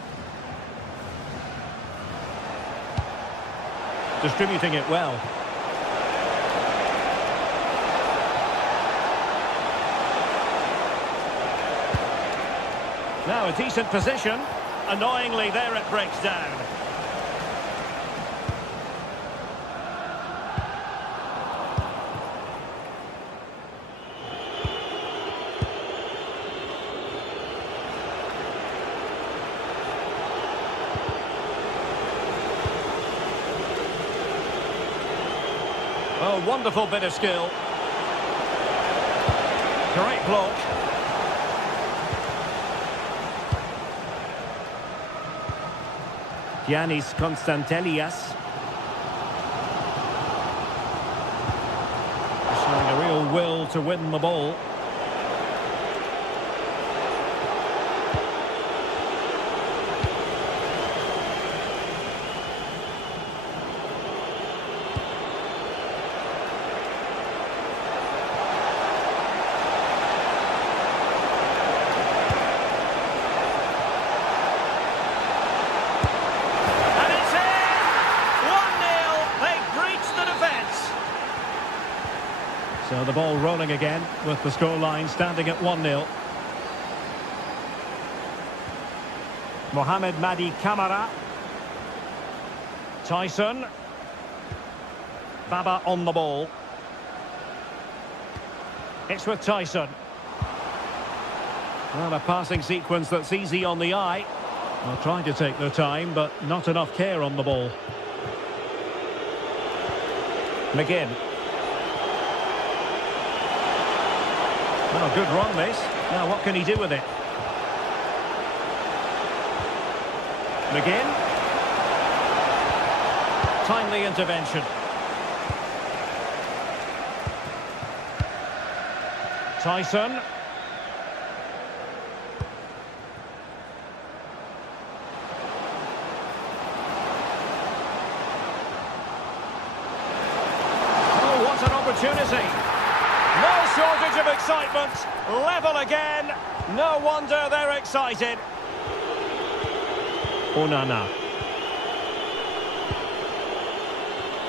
Distributing it well. Now a decent position. Annoyingly, there it breaks down. Oh, wonderful bit of skill. Great block. Giannis Konstantelias. Showing a real will to win the ball. So the ball rolling again with the scoreline standing at 1-0. Mohamed Madi Camara. Tyson. Baba on the ball. It's with Tyson. Well, a passing sequence that's easy on the eye. Well, trying to take their time, but not enough care on the ball. McGinn. Well, good run this. Now what can he do with it? McGinn. Timely intervention. Tyson. Oh, what an opportunity. No shortage of excitement. Level again. No wonder they're excited. Onana.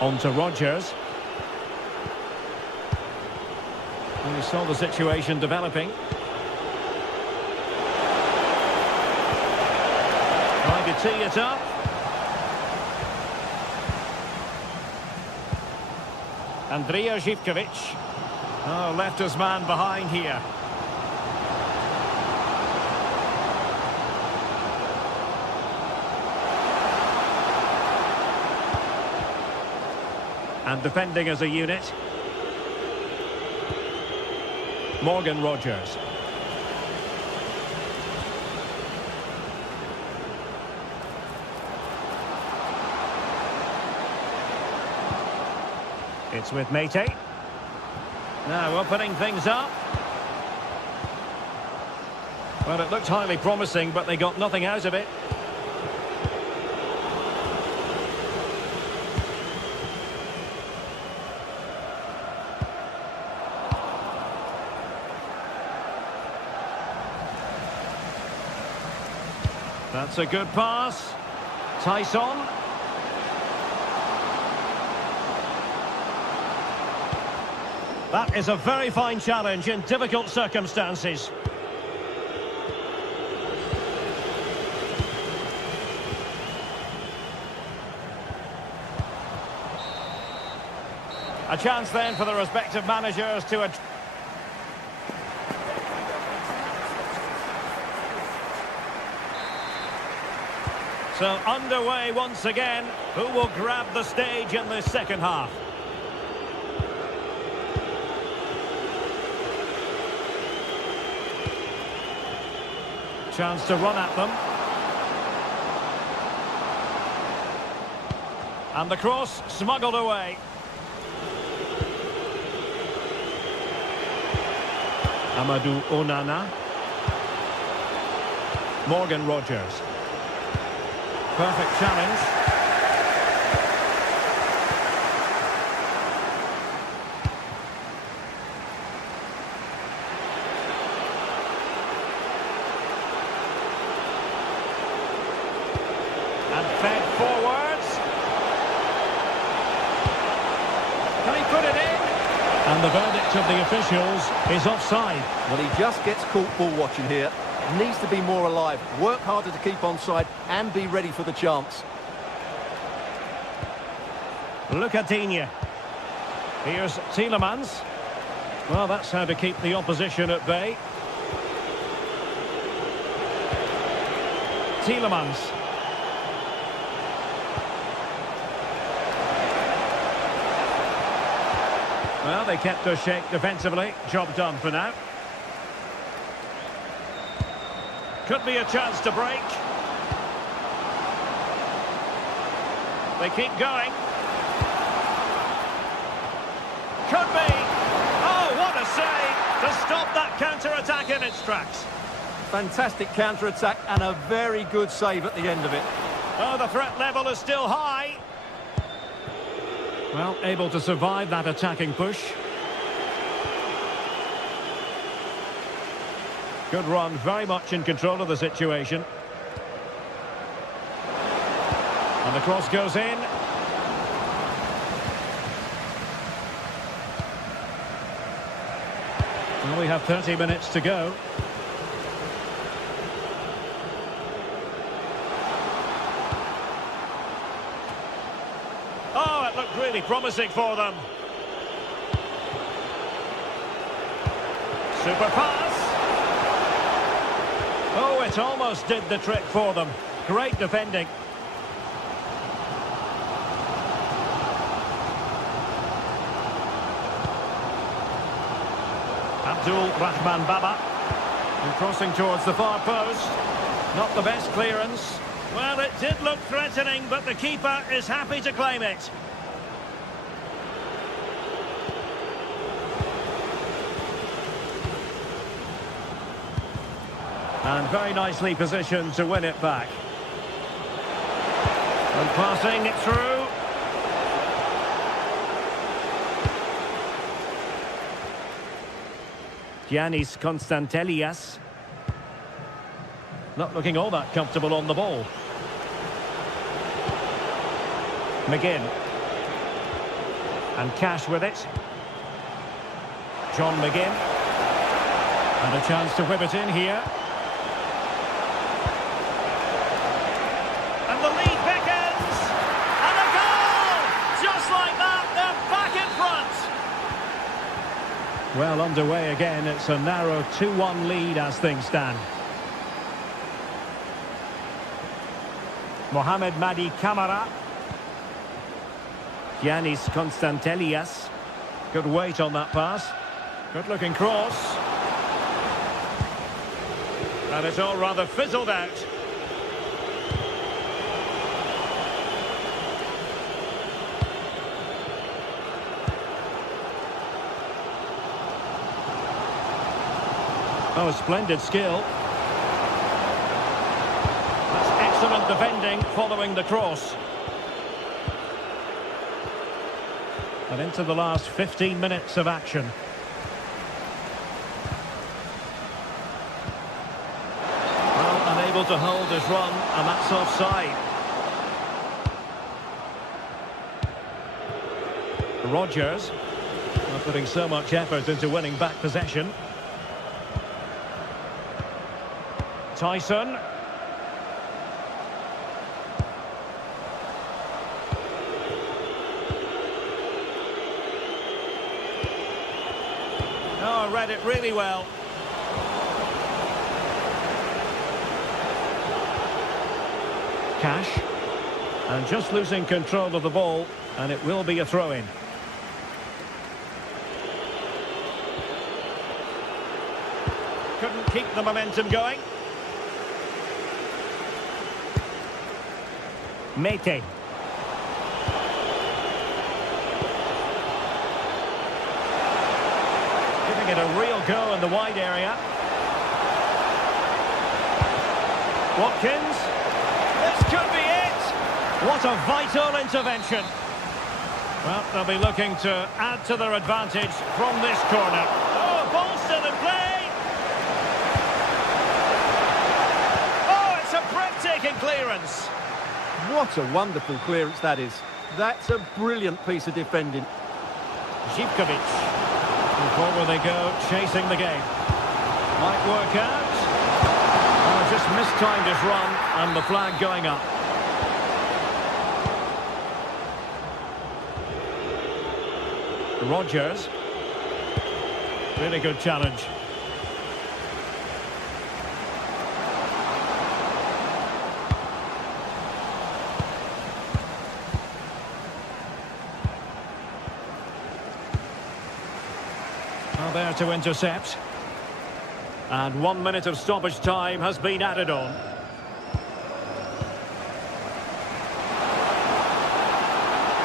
On to Rogers. And we saw the situation developing. Trying to tee it up. Andrija Živković. Oh, left his man behind here. And defending as a unit. Morgan Rogers. It's with Mate. Now opening things up. Well, it looked highly promising, but they got nothing out of it. That's a good pass. Tyson. That is a very fine challenge in difficult circumstances. A chance then for the respective managers to... So underway once again. Who will grab the stage in this second half? Chance to run at them. And the cross smuggled away. Amadou Onana. Morgan Rogers. Perfect challenge. And fed forwards. Can he put it in? And the verdict of the officials is offside. Well, he just gets caught ball watching here. Needs to be more alive, work harder to keep onside and be ready for the chance. Lucatinha. Here's Tielemans. Well, that's how to keep the opposition at bay. Tielemans. Well, they kept their shape defensively. Job done for now. Could be a chance to break. They keep going. Could be. Oh, what a save to stop that counter-attack in its tracks. Fantastic counter-attack and a very good save at the end of it. Oh, the threat level is still high. Well, able to survive that attacking push. Good run, very much in control of the situation. And the cross goes in. Well, we have 30 minutes to go. Oh, it looked really promising for them. Super pass. Oh, it almost did the trick for them. Great defending. Abdul Rahman Baba. And crossing towards the far post. Not the best clearance. Well, it did look threatening, but the keeper is happy to claim it. And very nicely positioned to win it back. And passing it through. Giannis Constantelias. Not looking all that comfortable on the ball. McGinn. And Cash with it. John McGinn. And a chance to whip it in here. And the lead beckons. And a goal! Just like that, they're back in front. Well, underway again. It's a narrow 2-1 lead as things stand. Mohamed Madi Camara. Giannis Konstantelias. Good weight on that pass. Good looking cross. And it's all rather fizzled out. Oh, splendid skill. That's excellent defending following the cross. And into the last 15 minutes of action. Well, unable to hold his run, and that's offside. Rodgers not putting so much effort into winning back possession. Tyson. Oh, read it really well. Cash. And just losing control of the ball, and it will be a throw-in. Couldn't keep the momentum going. Mete. Giving it a real go in the wide area. Watkins. This could be it. What a vital intervention. Well, they'll be looking to add to their advantage from this corner. Oh, ball still in play. Oh, it's a breathtaking clearance. What a wonderful clearance that is. That's a brilliant piece of defending. Zivkovic. And forward they go, chasing the game. Might work out. Oh, just mistimed his run, and the flag going up. Rodgers. Really good challenge. Well, there to intercept. And 1 minute of stoppage time has been added on.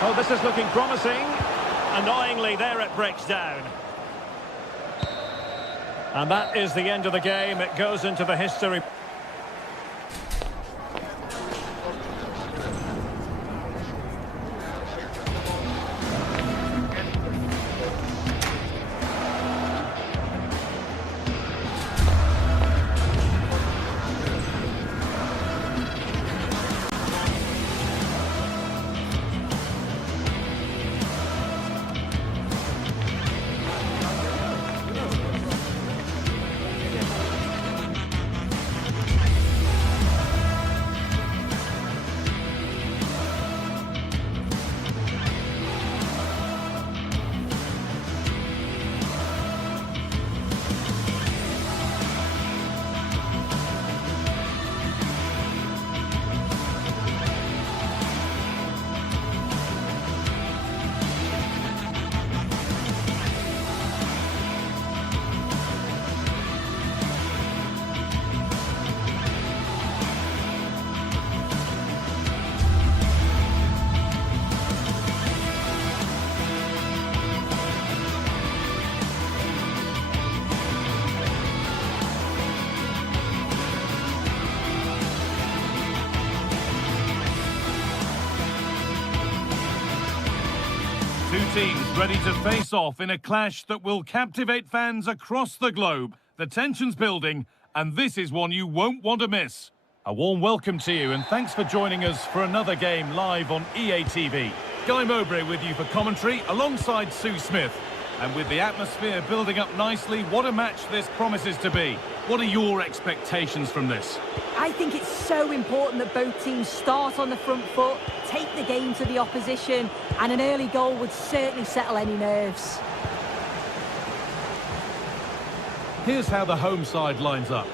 Oh, this is looking promising. Annoyingly, there it breaks down. And that is the end of the game. It goes into the history. Two teams ready to face off in a clash that will captivate fans across the globe. The tension's building, and this is one you won't want to miss. A warm welcome to you, and thanks for joining us for another game live on EA TV. Guy Mowbray with you for commentary, alongside Sue Smith. And with the atmosphere building up nicely, what a match this promises to be. What are your expectations from this? I think it's so important that both teams start on the front foot, take the game to the opposition, and an early goal would certainly settle any nerves. Here's how the home side lines up.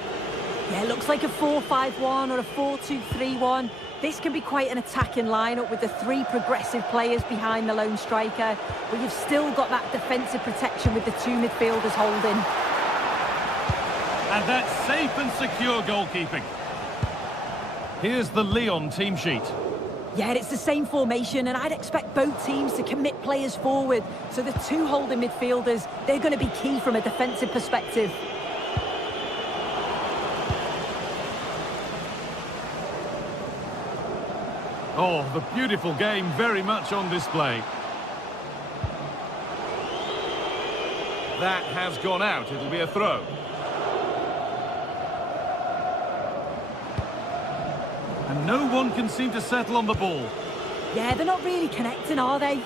Yeah, it looks like a 4-5-1 or a 4-2-3-1. This can be quite an attacking lineup with the three progressive players behind the lone striker, but you've still got that defensive protection with the two midfielders holding. And that's safe and secure goalkeeping. Here's the Lyon team sheet. Yeah, it's the same formation, and I'd expect both teams to commit players forward. So the two holding midfielders, they're going to be key from a defensive perspective. Oh, the beautiful game very much on display. That has gone out. It'll be a throw. And no one can seem to settle on the ball. Yeah, they're not really connecting, are they?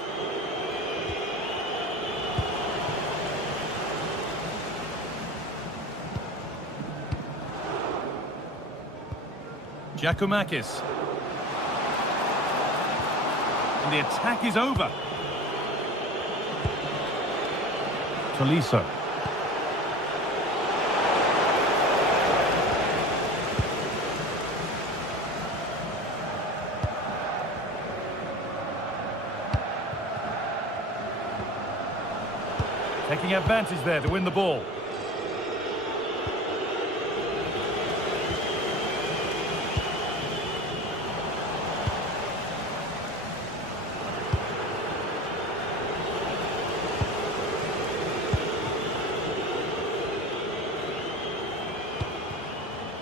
Giacomakis. And the attack is over. Tolisso. Taking advantage there to win the ball.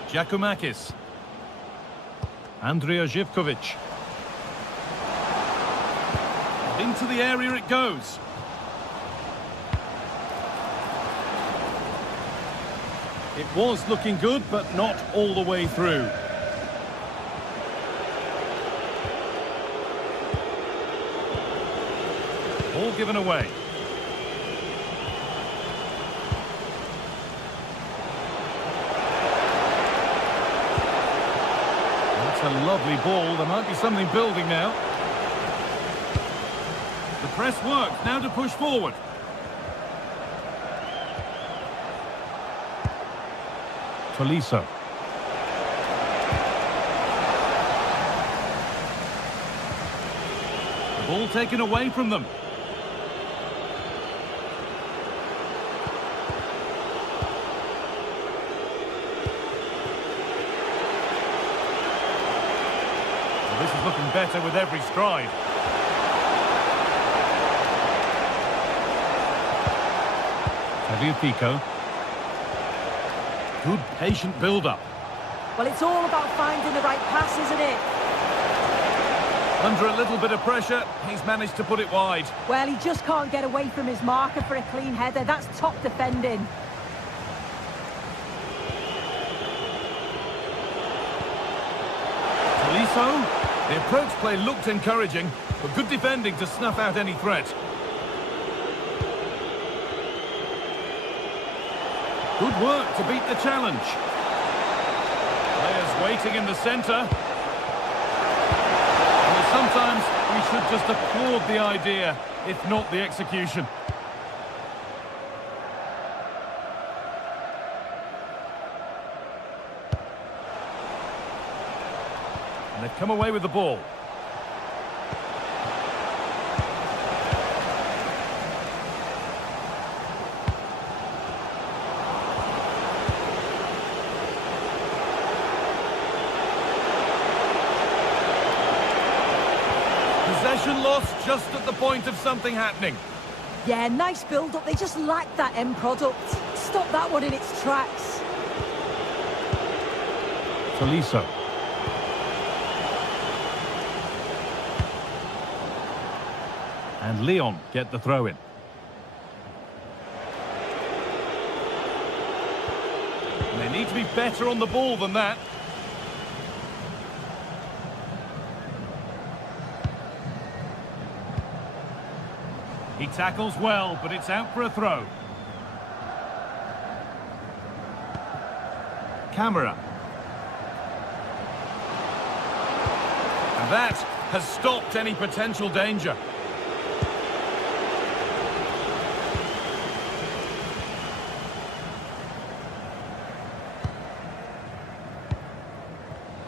Giacomakis. Andrija Živković. Into the area it goes. It was looking good, but not all the way through. All given away. That's a lovely ball. There might be something building now. The press works. Now to push forward. Tolisso. The ball taken away from them. Well, this is looking better with every stride. Tagliafico. Good patient build-up. Well, it's all about finding the right pass, isn't it? Under a little bit of pressure, he's managed to put it wide. Well, he just can't get away from his marker for a clean header. That's top defending. Tolisso. The approach play looked encouraging, but good defending to snuff out any threat. Good work to beat the challenge. Players waiting in the centre. Well, sometimes we should just applaud the idea, if not the execution. And they've come away with the ball. Possession lost just at the point of something happening. Yeah, nice build-up. They just lack that end product. Stop that one in its tracks. Tolisso. And Lyon get the throw-in. They need to be better on the ball than that. He tackles well, but it's out for a throw. Camera. And that has stopped any potential danger.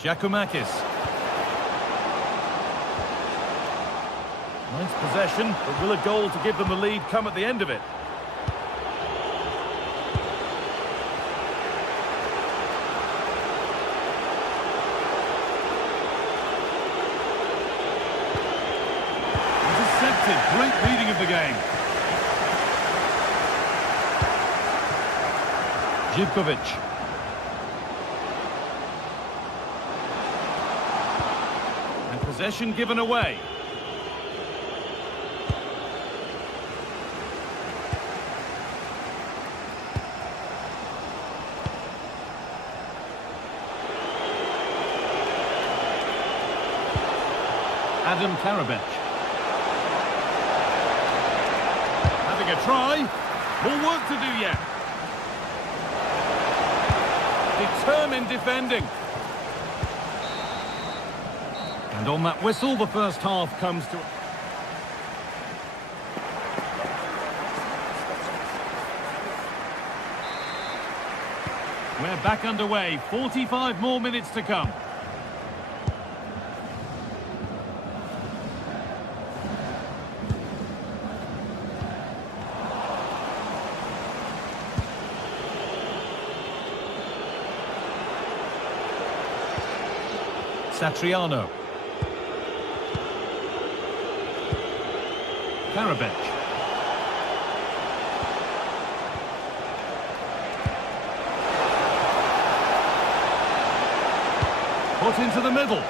Giacomakis. wants possession, but will a goal to give them the lead come at the end of it? Intercepted. Great reading of the game. Živkovic. And possession given away. Adam Karabec. Having a try. More work to do yet. Determined defending. And on that whistle, the first half comes to... We're back underway. 45 more minutes to come. Satriano. Karabec. Put into the middle.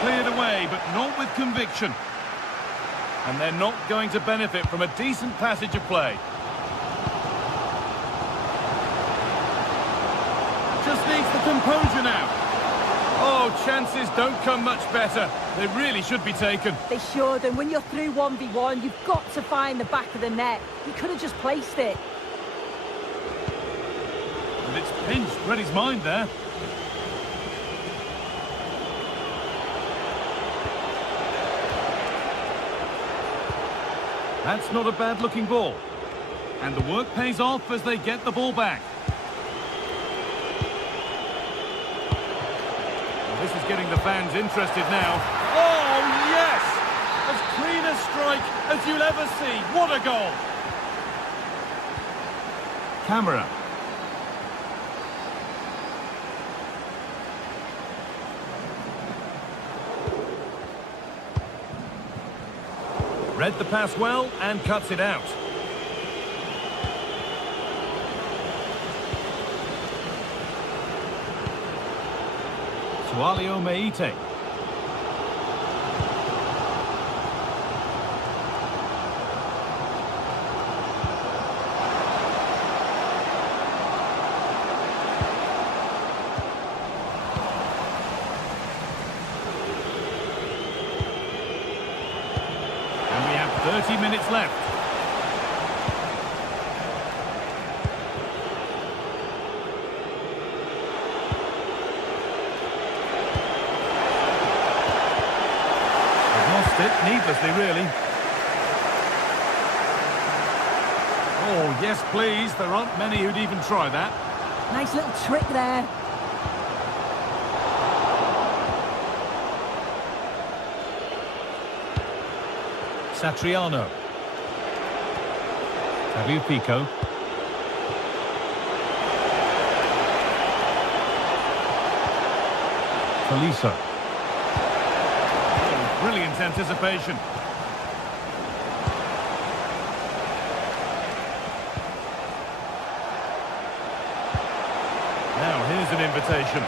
Cleared away, but not with conviction. And they're not going to benefit from a decent passage of play. Just needs the composure now. Oh, chances don't come much better. They really should be taken. They should, and when you're through 1v1, you've got to find the back of the net. You could have just placed it. And it's pinched Reddy's mind there. That's not a bad-looking ball. And the work pays off as they get the ball back. This is getting the fans interested now. Oh, yes! As clean a strike as you'll ever see. What a goal! Camera. Read the pass well and cuts it out. Sualio Meite. And we have 30 minutes left. It needlessly, really. Oh, yes, please. There aren't many who'd even try that. Nice little trick there. Satriano. Fabio Pico. Tolisso. Brilliant anticipation. Now here's an invitation.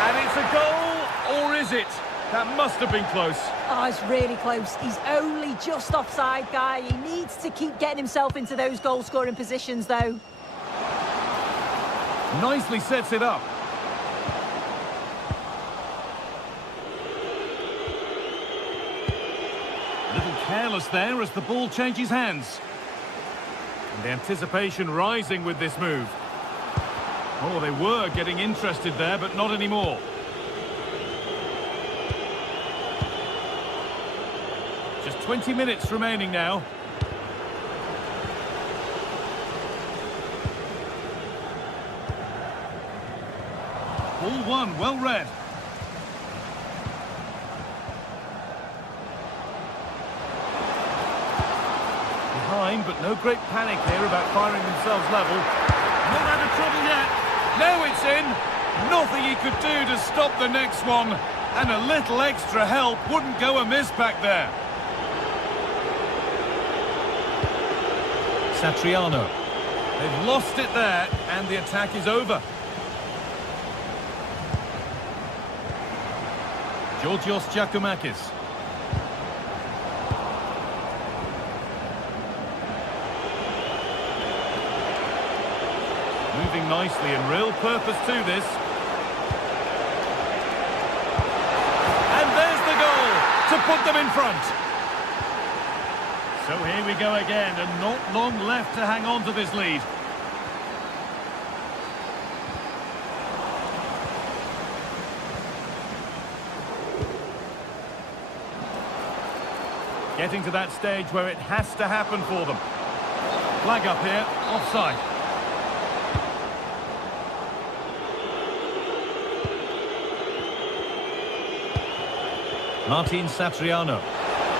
And it's a goal, or is it? That must have been close. Oh, it's really close. He's only just offside, guy. He needs to keep getting himself into those goal-scoring positions, though. Nicely sets it up. Careless there as the ball changes hands. And the anticipation rising with this move. Oh, they were getting interested there, but not anymore. Just 20 minutes remaining now. Ball one, well read. line, but no great panic here about firing themselves level. Not out of trouble yet. Now it's in. Nothing he could do to stop the next one. And a little extra help wouldn't go amiss back there. Satriano. They've lost it there, and the attack is over. Georgios Giacomakis. Moving nicely and real purpose to this. And there's the goal to put them in front. So here we go again, and not long left to hang on to this lead. Getting to that stage where it has to happen for them. Flag up here, offside. Martin Satriano.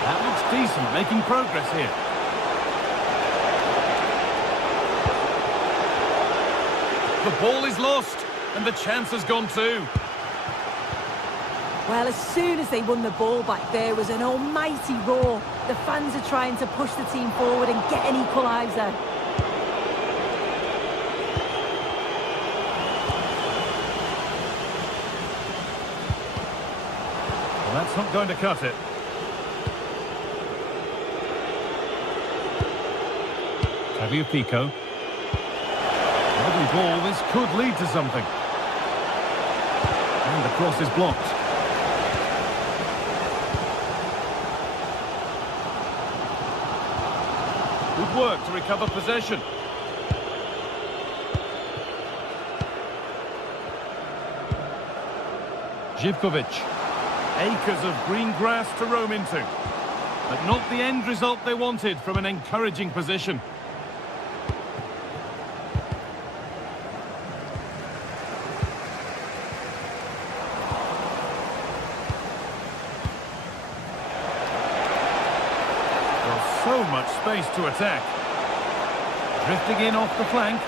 That looks decent, making progress here. The ball is lost, and the chance has gone too. Well, as soon as they won the ball back, there was an almighty roar. The fans are trying to push the team forward and get an equaliser. Well, that's not going to cut it. Fabio Pico. Lovely ball, this could lead to something. And the cross is blocked. Good work to recover possession. Živkovic. Acres of green grass to roam into. But not the end result they wanted from an encouraging position. So much space to attack. Drifting in off the flank.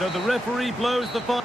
So the referee blows the final.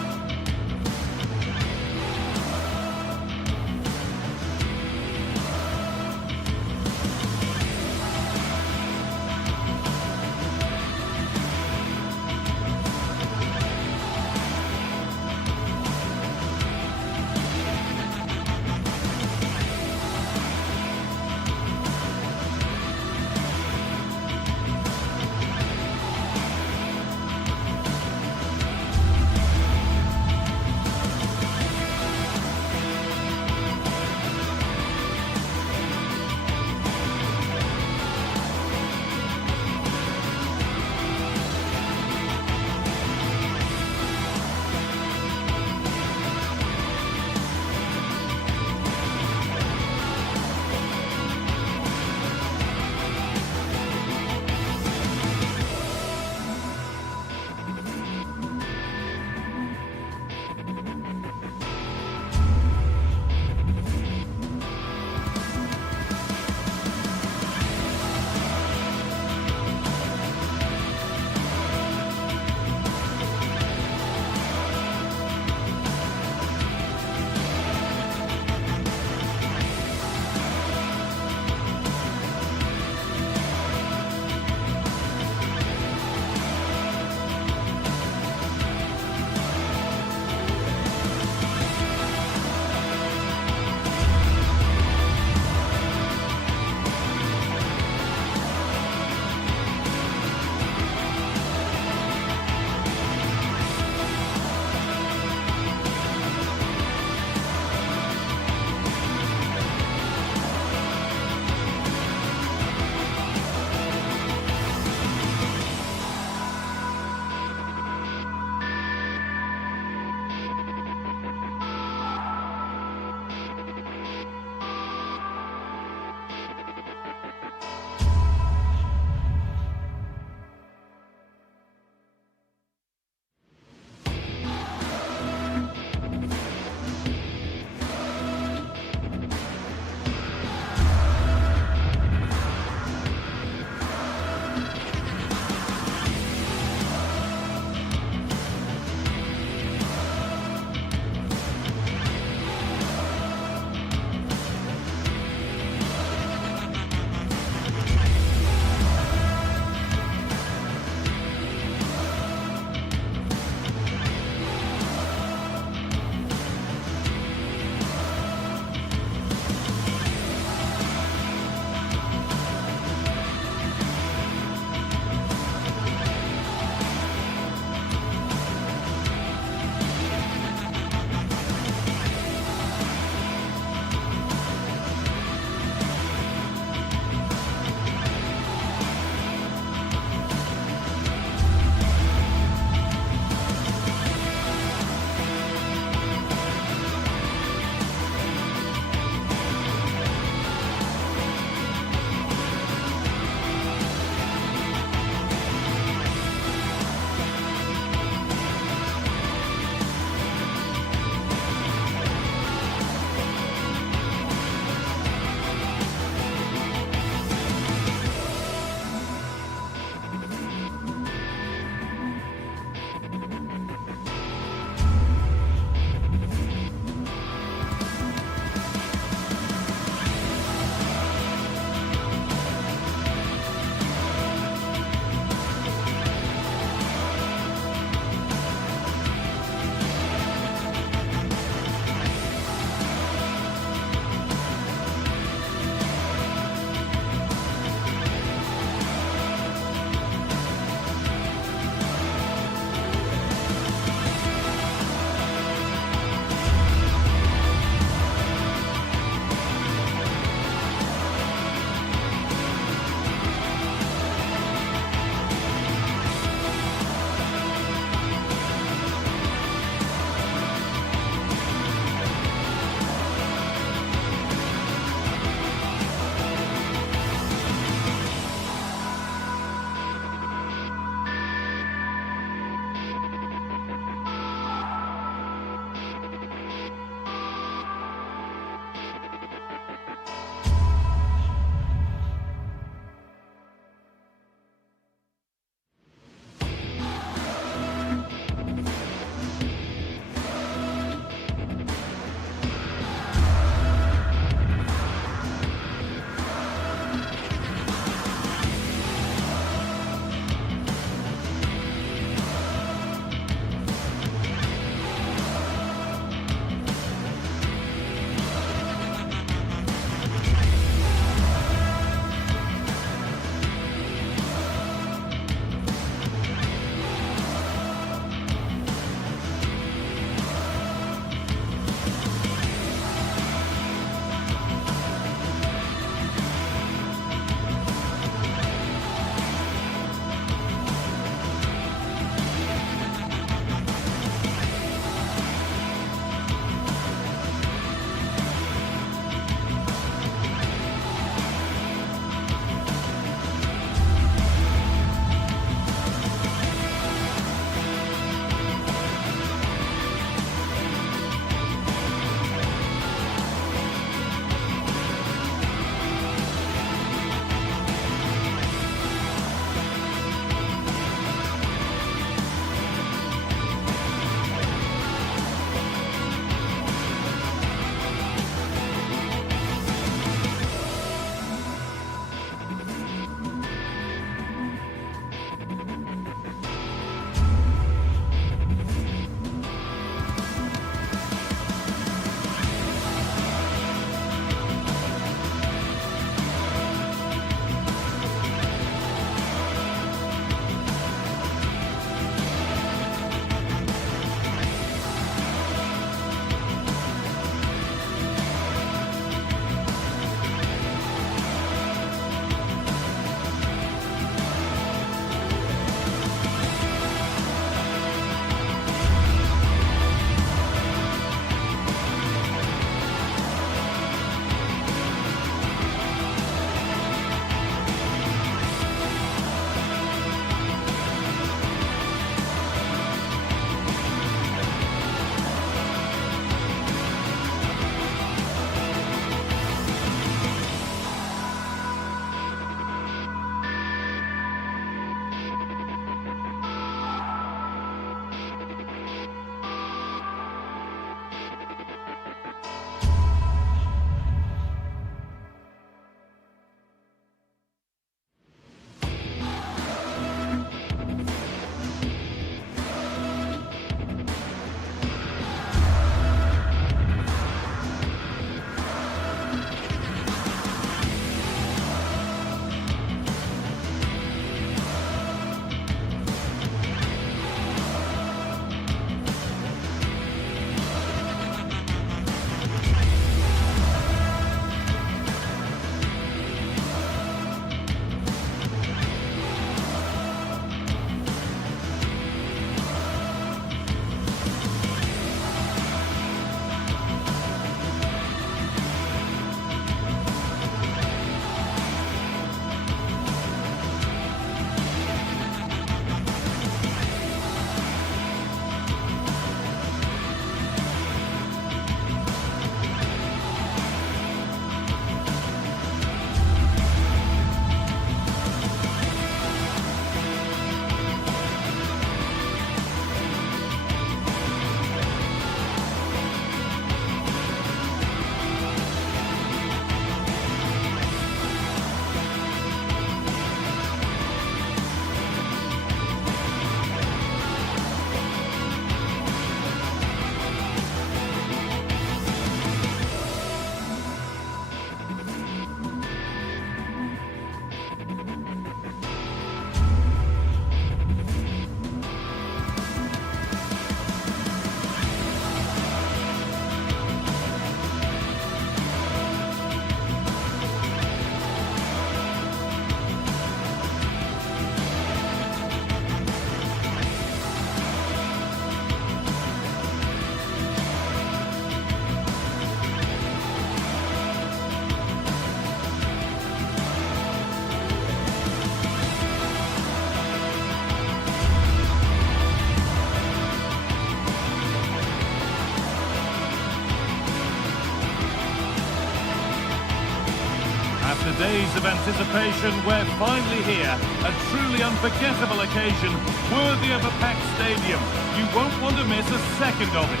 Days of anticipation, we're finally here. A truly unforgettable occasion, worthy of a packed stadium. You won't want to miss a second of it.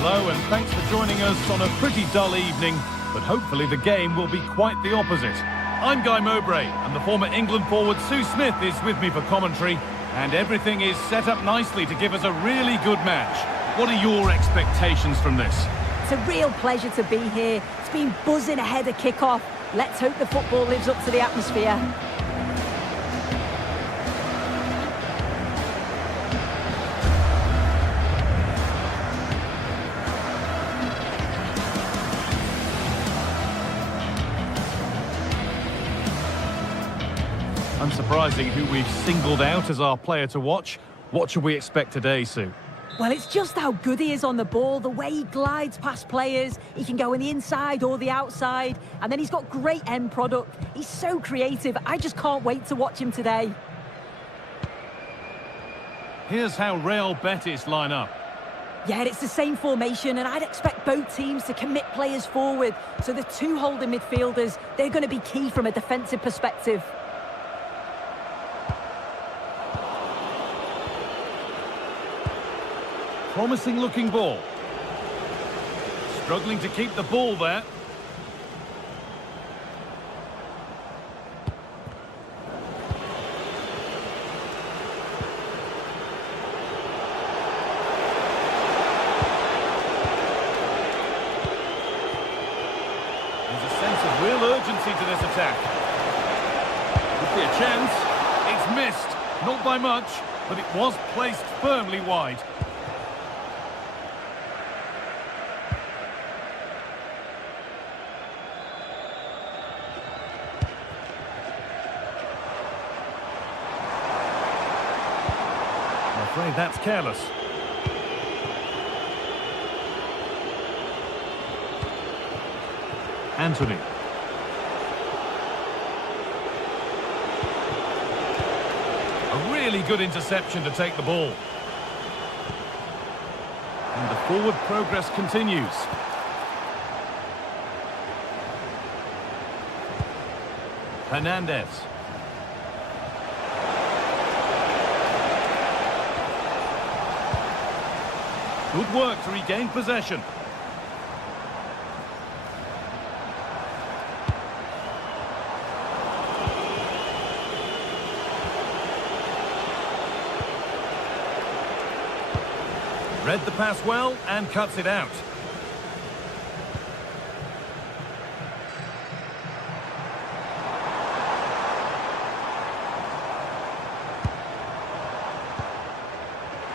Hello, and thanks for joining us on a pretty dull evening, but hopefully the game will be quite the opposite. I'm Guy Mowbray, and the former England forward Sue Smith is with me for commentary, and everything is set up nicely to give us a really good match. What are your expectations from this? It's a real pleasure to be here. It's been buzzing ahead of kick-off. Let's hope the football lives up to the atmosphere. Unsurprising who we've singled out as our player to watch. What should we expect today, Sue? Well, it's just how good he is on the ball, the way he glides past players. He can go in the inside or the outside, and then he's got great end product. He's so creative. I just can't wait to watch him today. Here's how Real Betis line up. Yeah, it's the same formation, and I'd expect both teams to commit players forward. So the two holding midfielders, they're going to be key from a defensive perspective. Promising looking ball. Struggling to keep the ball there. There's a sense of real urgency to this attack. Could be a chance. It's missed. Not by much, but it was placed firmly wide. I'm afraid that's careless. Anthony. A really good interception to take the ball. And the forward progress continues. Hernandez. Good work to regain possession. Read the pass well and cuts it out.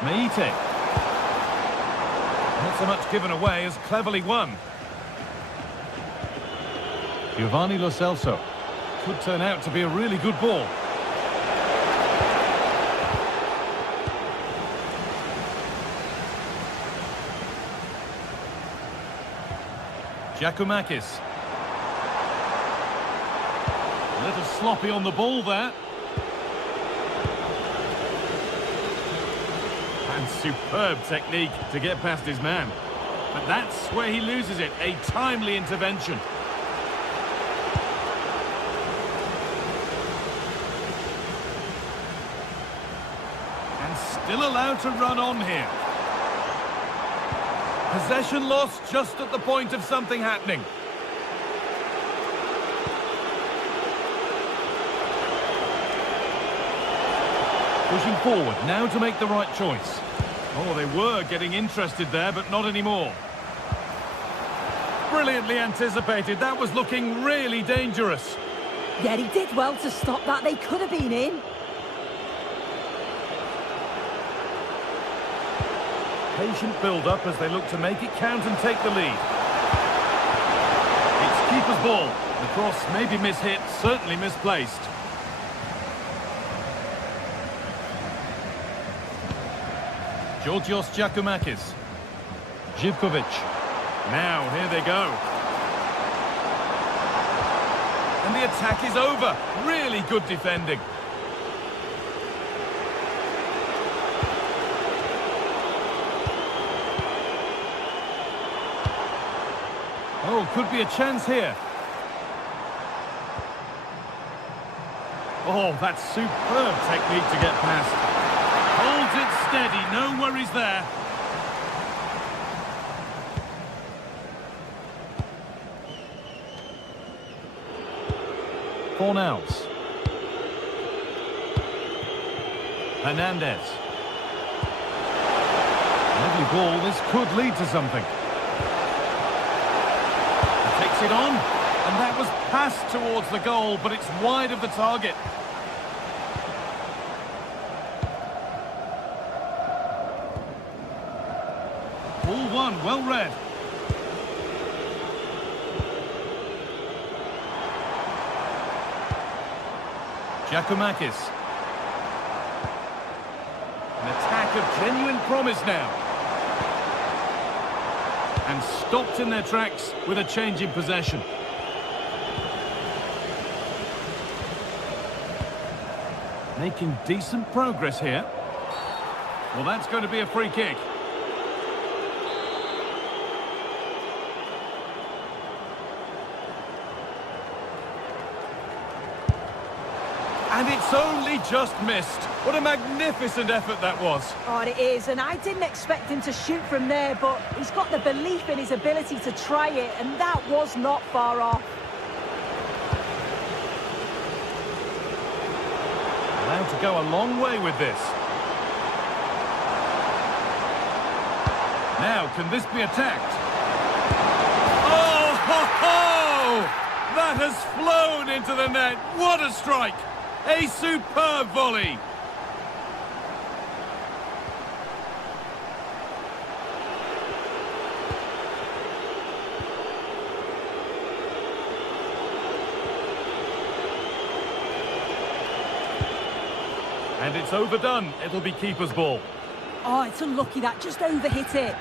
Meite. Not so much given away as cleverly won. Giovanni Lo Celso. Could turn out to be a really good ball. Giacomakis. A little sloppy on the ball there. And superb technique to get past his man. But that's where he loses it. A timely intervention. And still allowed to run on here. Possession lost just at the point of something happening. Pushing forward, now to make the right choice. Oh, they were getting interested there, but not anymore. Brilliantly anticipated. That was looking really dangerous. Yeah, he did well to stop that. They could have been in. Patient build-up as they look to make it count and take the lead. It's keeper's ball. The cross may be mishit, certainly misplaced. Georgios Giacomakis. Živkovic. Now, here they go. And the attack is over. Really good defending. Oh, could be a chance here. Oh, that's superb technique to get past. Holds it steady, no worries there. Fornals. Hernandez. Lovely ball, this could lead to something. He takes it on, and that was passed towards the goal, but it's wide of the target. Ball one, well read. Giacomakis. An attack of genuine promise now. And stopped in their tracks with a change in possession. Making decent progress here. Well, that's going to be a free kick. And it's only just missed. What a magnificent effort that was. Oh, it is, and I didn't expect him to shoot from there, but he's got the belief in his ability to try it, and that was not far off. Allowed to go a long way with this. Now, can this be attacked? Oh, ho, ho! That has flown into the net. What a strike! A superb volley. And it's overdone. It'll be keeper's ball. Oh, it's unlucky that just overhit it.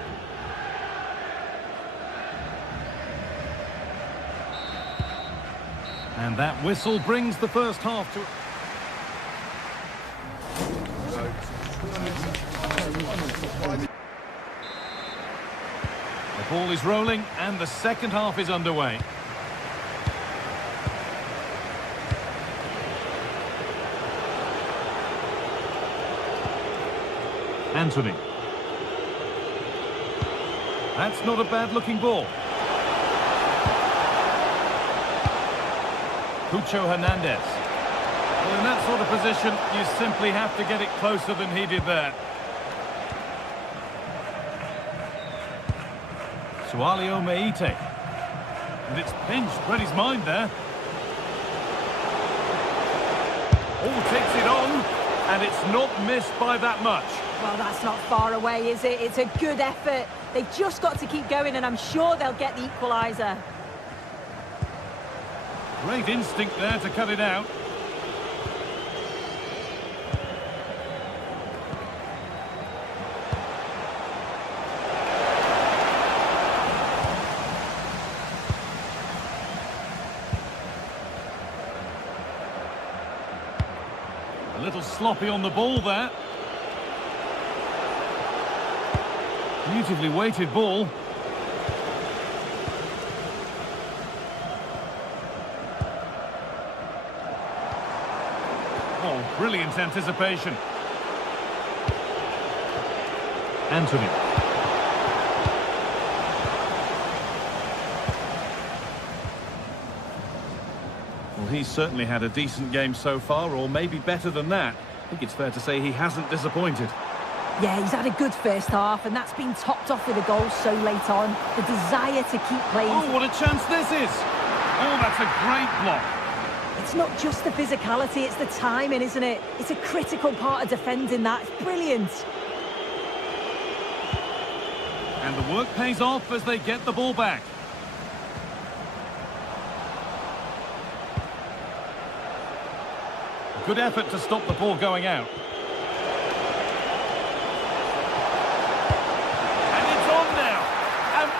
And that whistle brings the first half to... The ball is rolling and the second half is underway. Anthony. That's not a bad-looking ball. Pucho Hernandez. Well, in that sort of position, you simply have to get it closer than he did there. Sualio Meite. And it's pinched, read his mind there. Oh, takes it on, and it's not missed by that much. Well, that's not far away, is it? It's a good effort. They've just got to keep going, and I'm sure they'll get the equaliser. Great instinct there to cut it out. A little sloppy on the ball there. Beautifully weighted ball. Oh, brilliant anticipation. Anthony. Well, he's certainly had a decent game so far, or maybe better than that. I think it's fair to say he hasn't disappointed. Yeah, he's had a good first half, and that's been topped off with a goal so late on. The desire to keep playing. Oh, what a chance this is! Oh, that's a great block. It's not just the physicality, it's the timing, isn't it? It's a critical part of defending that. It's brilliant. And the work pays off as they get the ball back. Good effort to stop the ball going out.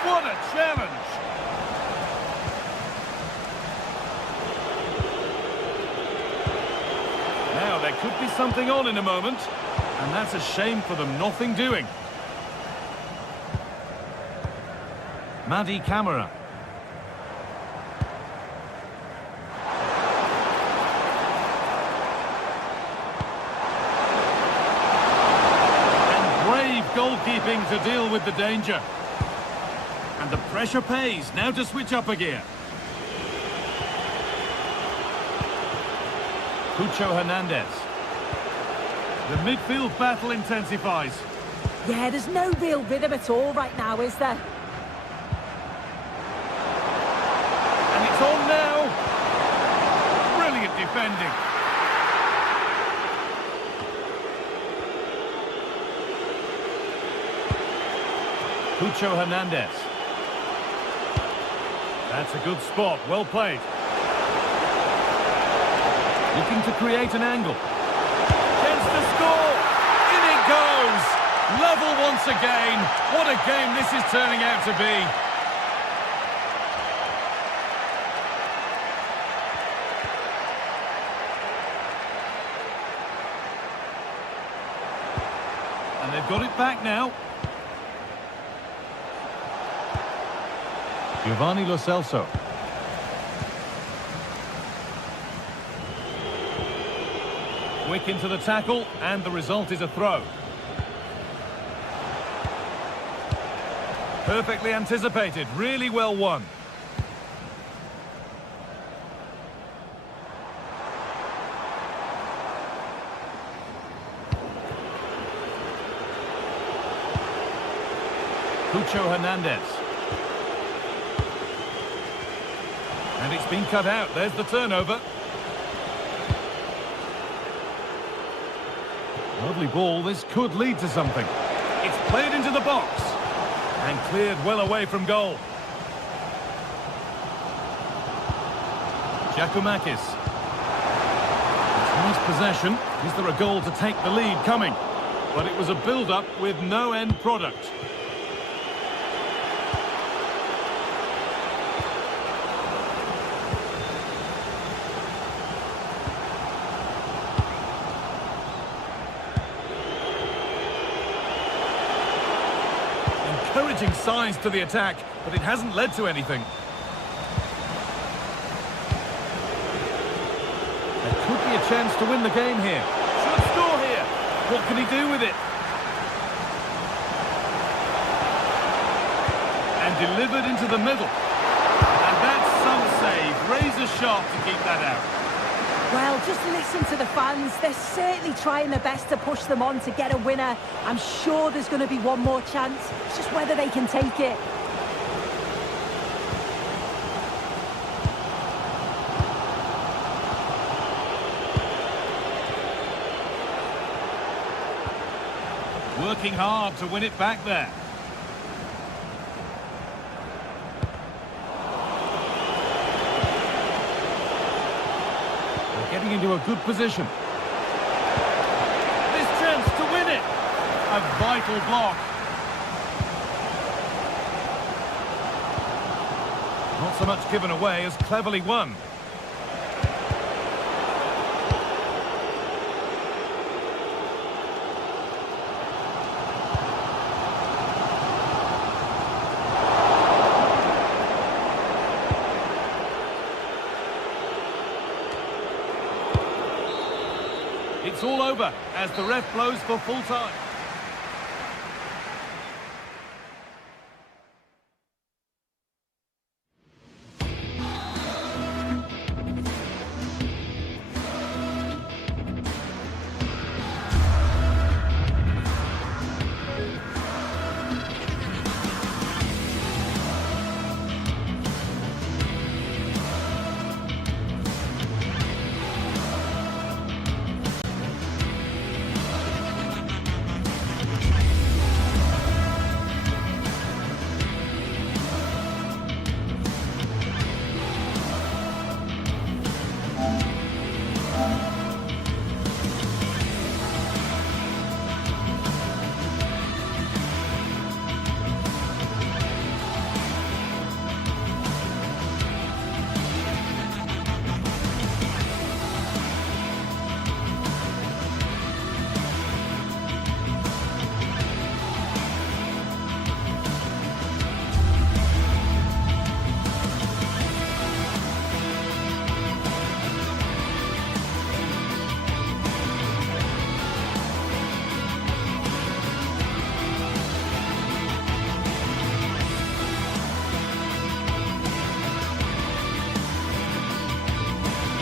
What a challenge! Now, there could be something on in a moment, and that's a shame for them, nothing doing. Madi Camara. goalkeeping to deal with the danger. And the pressure pays. Now to switch up a gear. Cucho Hernandez. The midfield battle intensifies. Yeah, there's no real rhythm at all right now, is there? And it's on now. Brilliant defending. Cucho Hernandez. That's a good spot. Well played. Looking to create an angle. Chance to score. In it goes. Level once again. What a game this is turning out to be. And they've got it back now. Giovanni Lo Celso. Quick into the tackle, and the result is a throw. Perfectly anticipated, really well won. Cucho Hernandez. And it's been cut out. There's the turnover. Lovely ball. This could lead to something. It's played into the box. And cleared well away from goal. Giacomakis. It's nice possession. Is there a goal to take the lead coming? But it was a build-up with no end product. Encouraging signs to the attack, but it hasn't led to anything. There could be a chance to win the game here. Should score here. What can he do with it? And delivered into the middle. And that's some save. Razor sharp to keep that out. Well, just listen to the fans. They're certainly trying their best to push them on to get a winner. I'm sure there's going to be one more chance. It's just whether they can take it. Working hard to win it back there. Getting into a good position. This chance to win it. A vital block. Not so much given away as cleverly won. It's all over as the ref blows for full time.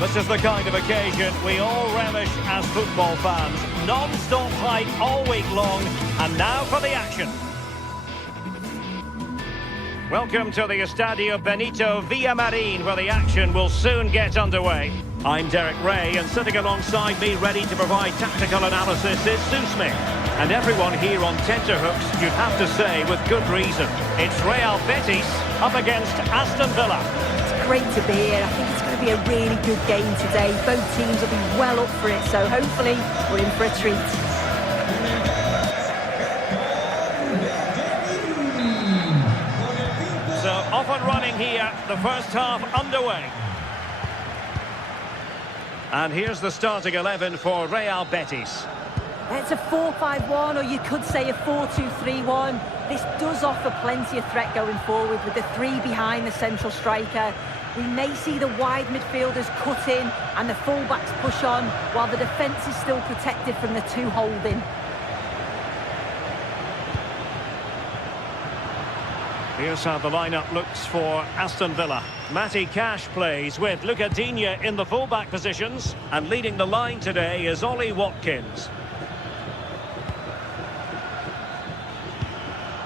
This is the kind of occasion we all relish as football fans. Non-stop hype all week long, and now for the action. Welcome to the Estadio Benito Villamarín, where the action will soon get underway. I'm Derek Ray, and sitting alongside me, ready to provide tactical analysis, is Sue Smith. And everyone here on tenterhooks, you'd have to say, with good reason. It's Real Betis up against Aston Villa. It's great to be here. I think it's going to be a really good game today. Both teams will be well up for it, so hopefully we're in for a treat. So off and running here, the first half underway. And here's the starting 11 for Real Betis. It's a 4-5-1, or you could say a 4-2-3-1. This does offer plenty of threat going forward with the three behind the central striker. We may see the wide midfielders cut in and the full-backs push on, while the defence is still protected from the two holding. Here's how the lineup looks for Aston Villa. Matty Cash plays with Luca Digne in the full-back positions, and leading the line today is Ollie Watkins.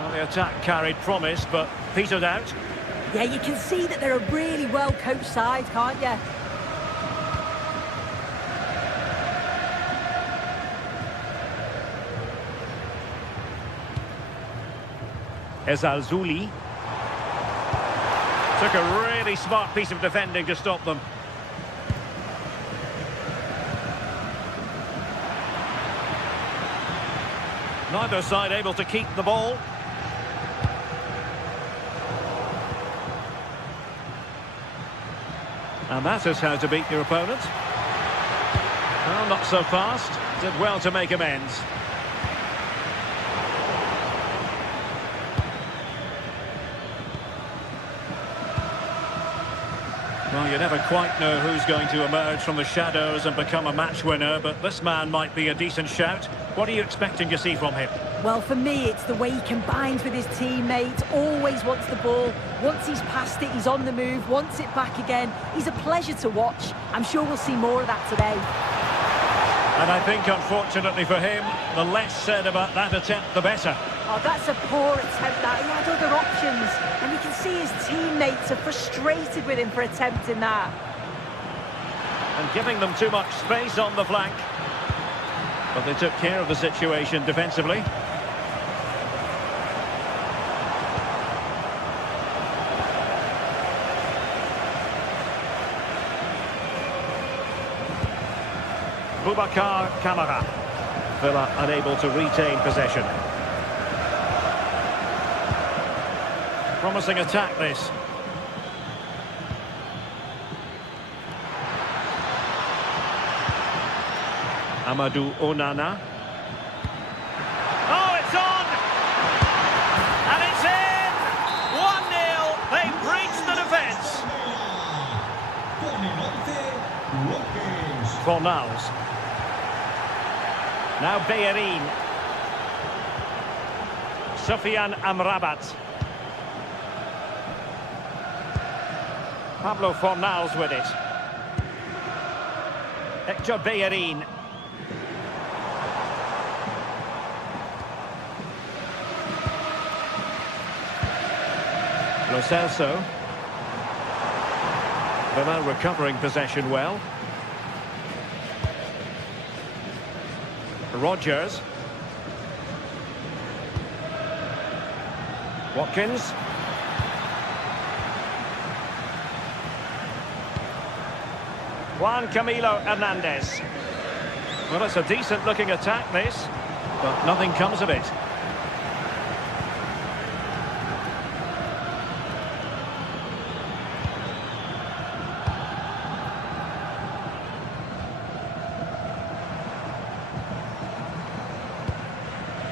Well, the attack carried promise, but petered out. Yeah, you can see that they're a really well-coached side, can't you? Ezalzouli. Took a really smart piece of defending to stop them. Neither side able to keep the ball. And that is how to beat your opponent. Well, not so fast. Did well to make amends. Well, you never quite know who's going to emerge from the shadows and become a match winner, but this man might be a decent shout. What are you expecting to see from him? Well, for me, it's the way he combines with his teammates, always wants the ball. Once he's passed it, he's on the move, wants it back again. He's a pleasure to watch. I'm sure we'll see more of that today. And I think, unfortunately for him, the less said about that attempt, the better. Oh, that's a poor attempt, that. He had other options. And you can see his teammates are frustrated with him for attempting that. And giving them too much space on the flank. But they took care of the situation defensively. Boubacar Kamara. Villa unable to retain possession. Promising attack, this. Amadou Onana. Oh, it's on! And it's in! 1-0. They breached the defence. Fornals. Now Bellerin. Sofiane Amrabat. Pablo Fornals with it. Hector Bellerin. Lo Celso. Villa recovering possession well. Rodgers. Watkins. Juan Camilo Hernandez. Well, it's a decent looking attack, this, but nothing comes of it.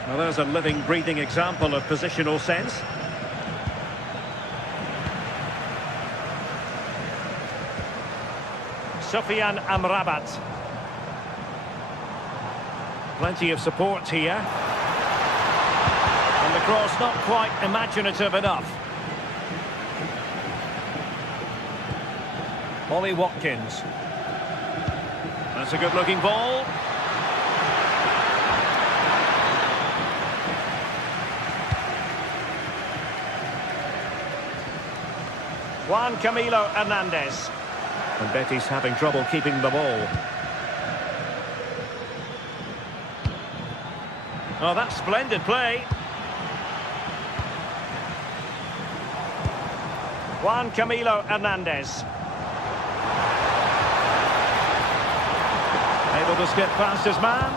Well, there's a living, breathing example of positional sense. Sofiane Amrabat. Plenty of support here. And the cross not quite imaginative enough. Ollie Watkins. That's a good-looking ball. Juan Camilo Hernandez. And Betty's having trouble keeping the ball. Oh, that's splendid play. Juan Camilo Hernandez. Able to skip past his man.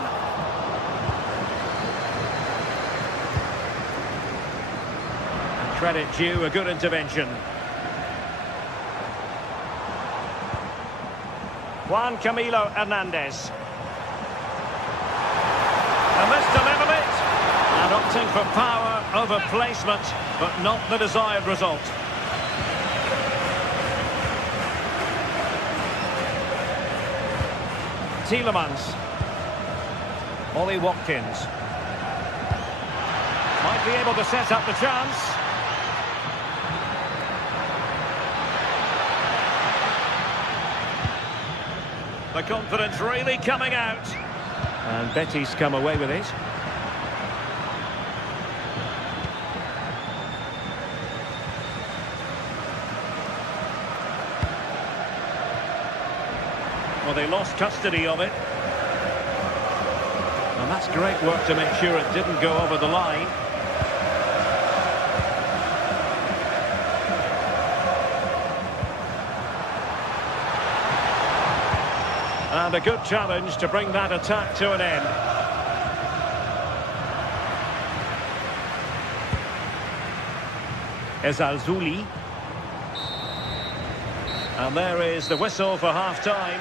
And credit due, a good intervention. Juan Camilo Hernandez. And this delivered it. And opting for power over placement, but not the desired result. Tielemans. Ollie Watkins. Might be able to set up the chance. The confidence really coming out. And Betty's come away with it. Well, they lost custody of it. And that's great work to make sure it didn't go over the line. And a good challenge to bring that attack to an end. Ezalzouli. And there is the whistle for half-time.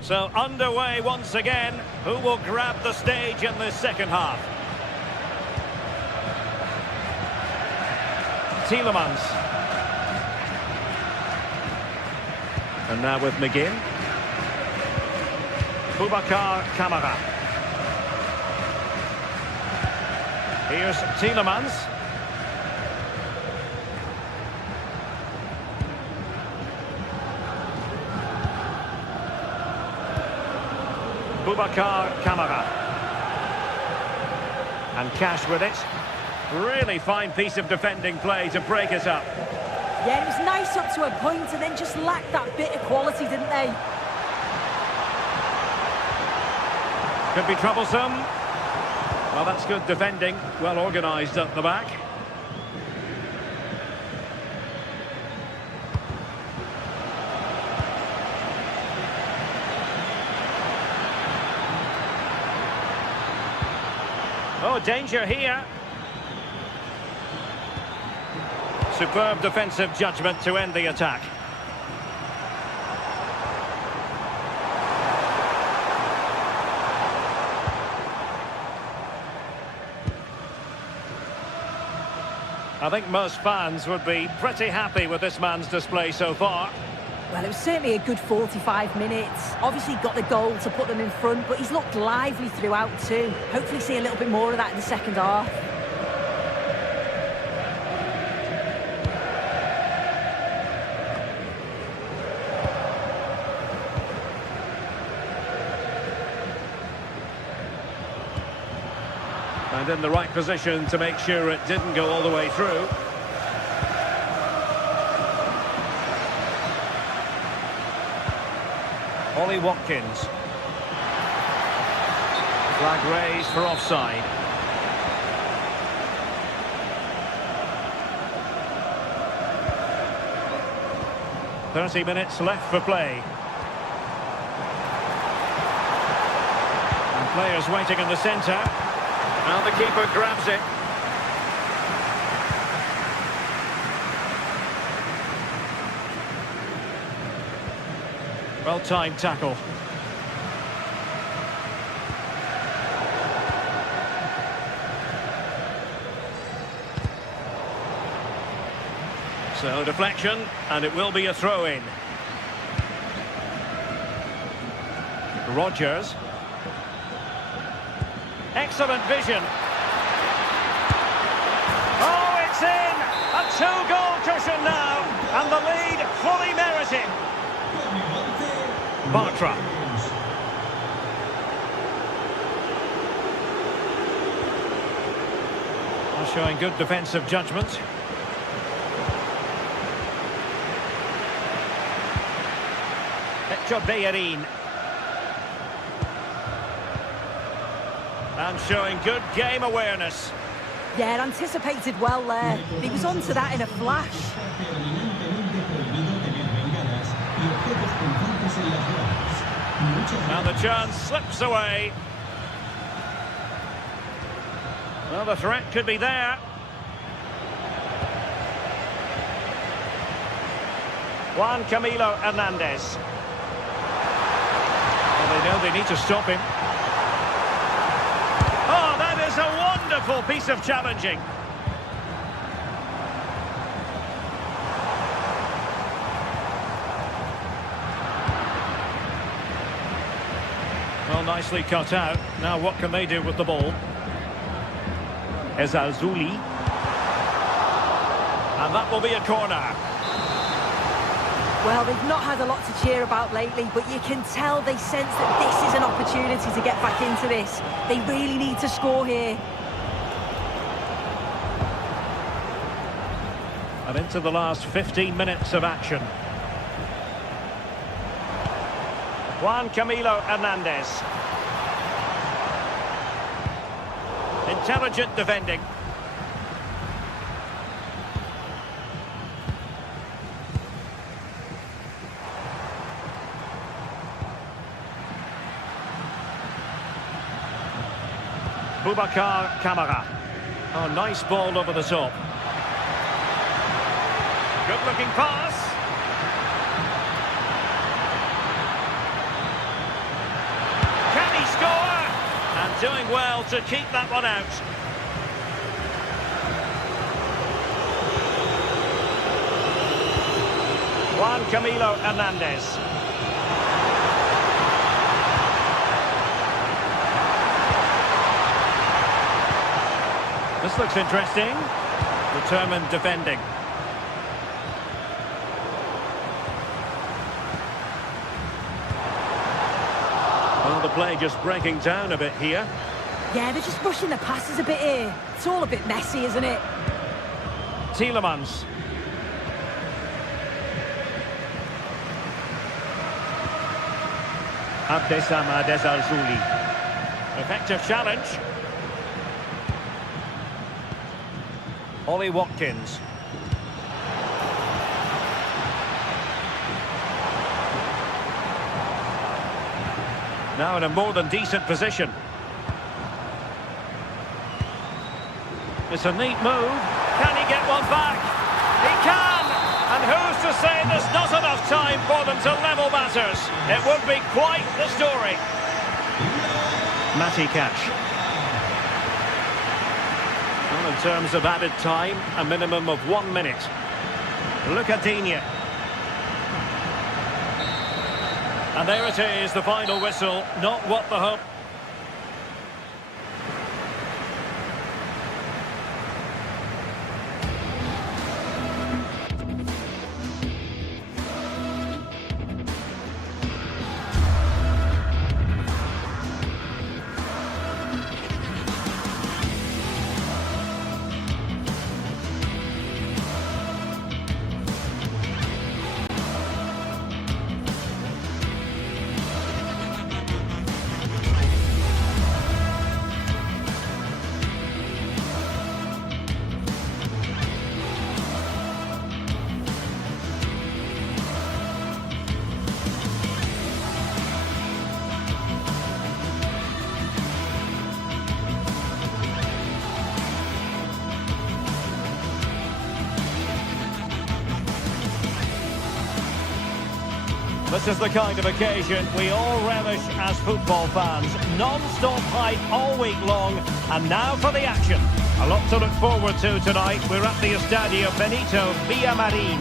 So underway once again. Who will grab the stage in this second half? Tielemans. And now with McGinn. Boubacar Kamara. Here's Tielemans. Boubacar Kamara. And Cash with it. Really fine piece of defending play to break it up. Yeah, it was nice up to a point and then just lacked that bit of quality, didn't they? Could be troublesome. Well, that's good defending. Well organised up the back. Oh, danger here. Superb defensive judgment to end the attack. I think most fans would be pretty happy with this man's display so far. Well, it was certainly a good 45 minutes. Obviously got the goal to put them in front, but he's looked lively throughout too. Hopefully see a little bit more of that in the second half. And in the right position to make sure it didn't go all the way through. Ollie Watkins. Flag raised for offside. "30 minutes left for play. And players waiting in the centre. Now the keeper grabs it. Well-timed tackle. So deflection, and it will be a throw-in. Rodgers. Excellent vision. Oh, it's in! two-goal cushion now, and the lead fully merited. Bartra. Showing good defensive judgment. Bellerin. And showing good game awareness. Yeah, anticipated well there. He was onto that in a flash. Now the chance slips away. Well, the threat could be there. Juan Camilo Hernandez. Well, they know they need to stop him. Oh, that is a wonderful piece of challenging. Well, nicely cut out. Now what can they do with the ball? Ezalzouli. And that will be a corner. Well, they've not had a lot to cheer about lately, but you can tell they sense that this is an opportunity to get back into this. They really need to score here. And into the last 15 minutes of action. Juan Camilo Hernandez. Intelligent defending. Boubacar Kamara. Oh, nice ball over the top. Good looking pass. Can he score? And doing well to keep that one out. Juan Camilo Hernandez. This looks interesting. Determined defending. Well, the play just breaking down a bit here. Yeah, they're just rushing the passes a bit here. It's all a bit messy, isn't it? Tielemans. Abdessamad Ezalzouli. Effective challenge. Ollie Watkins. Now in a more than decent position. It's a neat move. Can he get one back? He can! And who's to say there's not enough time for them to level matters? It would be quite the story. Matty Cash. Well, in terms of added time, a minimum of 1 minute. Lucadinha. And there it is, the final whistle. Not what the hope. This is the kind of occasion we all relish as football fans. Non-stop hype all week long, and now for the action. A lot to look forward to tonight. We're at the Estadio Benito Villamarín.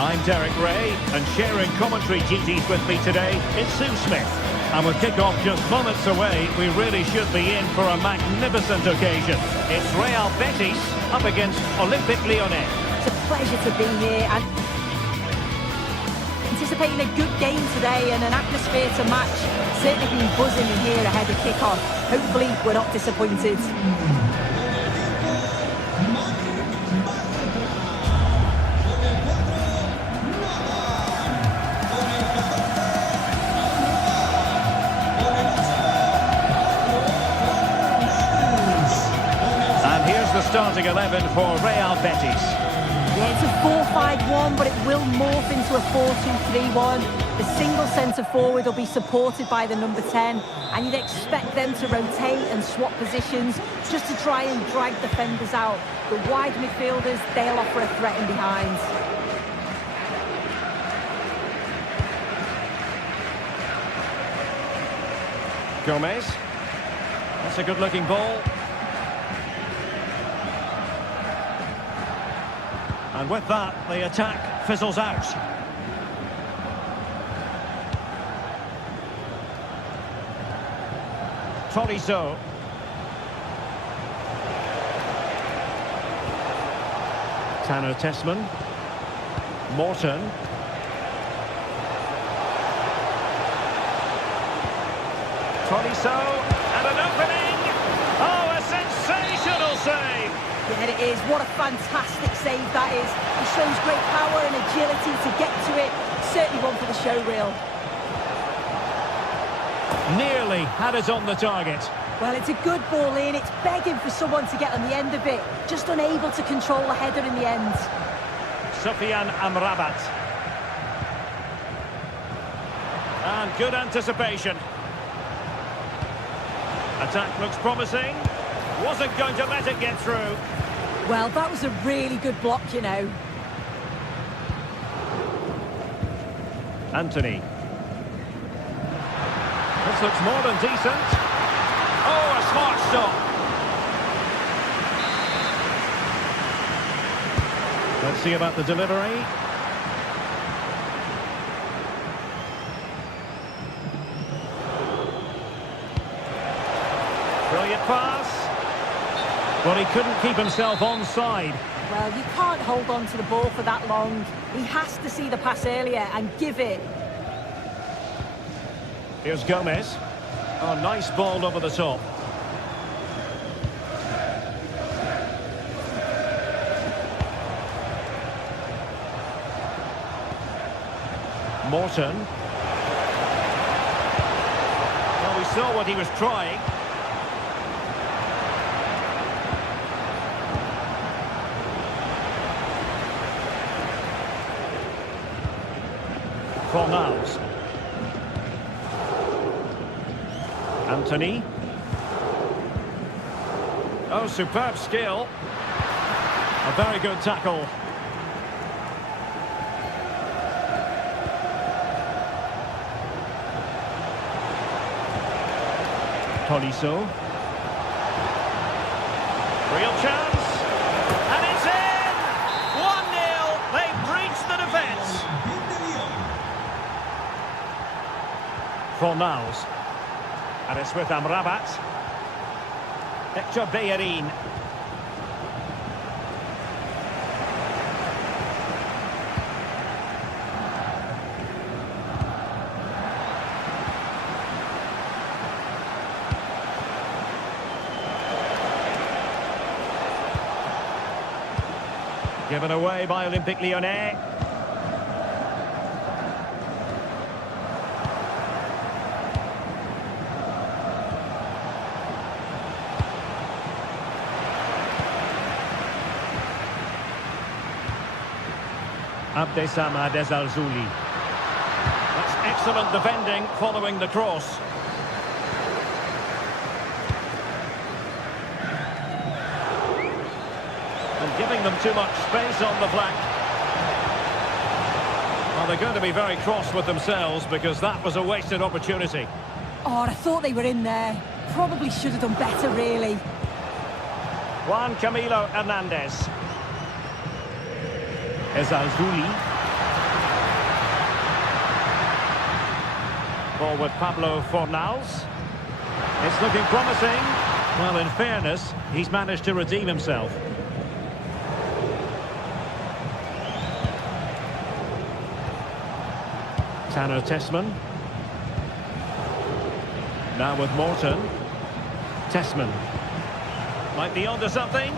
I'm Derek Ray, and sharing commentary duties with me today is Sue Smith. And with kick-off just moments away, we really should be in for a magnificent occasion. It's Real Betis up against Olympique Lyonnais. pleasure to be here and anticipating a good game today and an atmosphere to match. Certainly been buzzing in here ahead of kick-off. Hopefully we're not disappointed. And here's the starting 11 for Real Betis. Yeah, it's a 4-5-1, but it will morph into a 4-2-3-1. The single centre-forward will be supported by the number 10, and you'd expect them to rotate and swap positions just to try and drag defenders out. The wide midfielders, they'll offer a threat in behind. Gomez. That's a good-looking ball. And with that, the attack fizzles out. Tolisso. Tanner Tessman. Morton. Tolisso. And an opening. Oh, a sensational save. Yeah, it is. What a fantastic save that is. He shows great power and agility to get to it. Certainly one for the show reel. Nearly had it on the target. Well, it's a good ball in. It's begging for someone to get on the end of it. Just unable to control the header in the end. Sufyan Amrabat. And good anticipation. Attack looks promising. Wasn't going to let it get through. Well, that was a really good block, you know. Anthony. This looks more than decent. Oh, a smart stop. Let's see about the delivery. Brilliant pass. But he couldn't keep himself onside. Well, you can't hold on to the ball for that long. He has to see the pass earlier and give it. Here's Gomez. Oh, nice ball over the top. Morton. Well, we saw what he was trying. Fornals. Anthony. Oh, superb skill. A very good tackle. Tolisso. Real chance. And it's in! 1-0. They've breached the defence. Fornals. And it's with Amrabat. Hector Bellerin. Given away by Olympique Lyonnais. Abdessamad Ezalzouli. That's excellent defending following the cross. And giving them too much space on the flank. Well, they're going to be very cross with themselves because that was a wasted opportunity. Oh, I thought they were in there. Probably should have done better, really. Juan Camilo Hernandez. Ezalzouli. Ball with Pablo Fornals. It's looking promising. Well, in fairness, he's managed to redeem himself. Tanner Tessman. Now with Morton. Tessman. Might be onto something.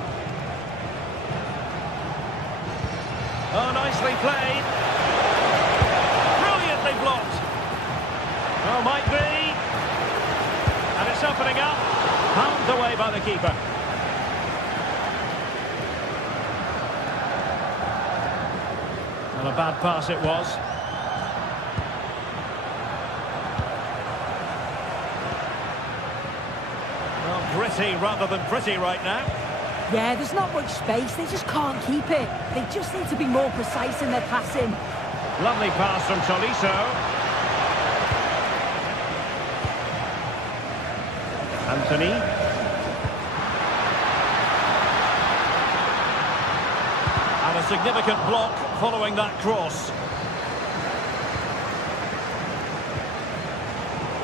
Oh, nicely played. Brilliantly blocked. Oh, might be. And it's opening up. Pounded away by the keeper. And a bad pass it was. Well, gritty rather than pretty right now. Yeah, there's not much space. They just can't keep it. They just need to be more precise in their passing. Lovely pass from Tolisso. Anthony. And a significant block following that cross.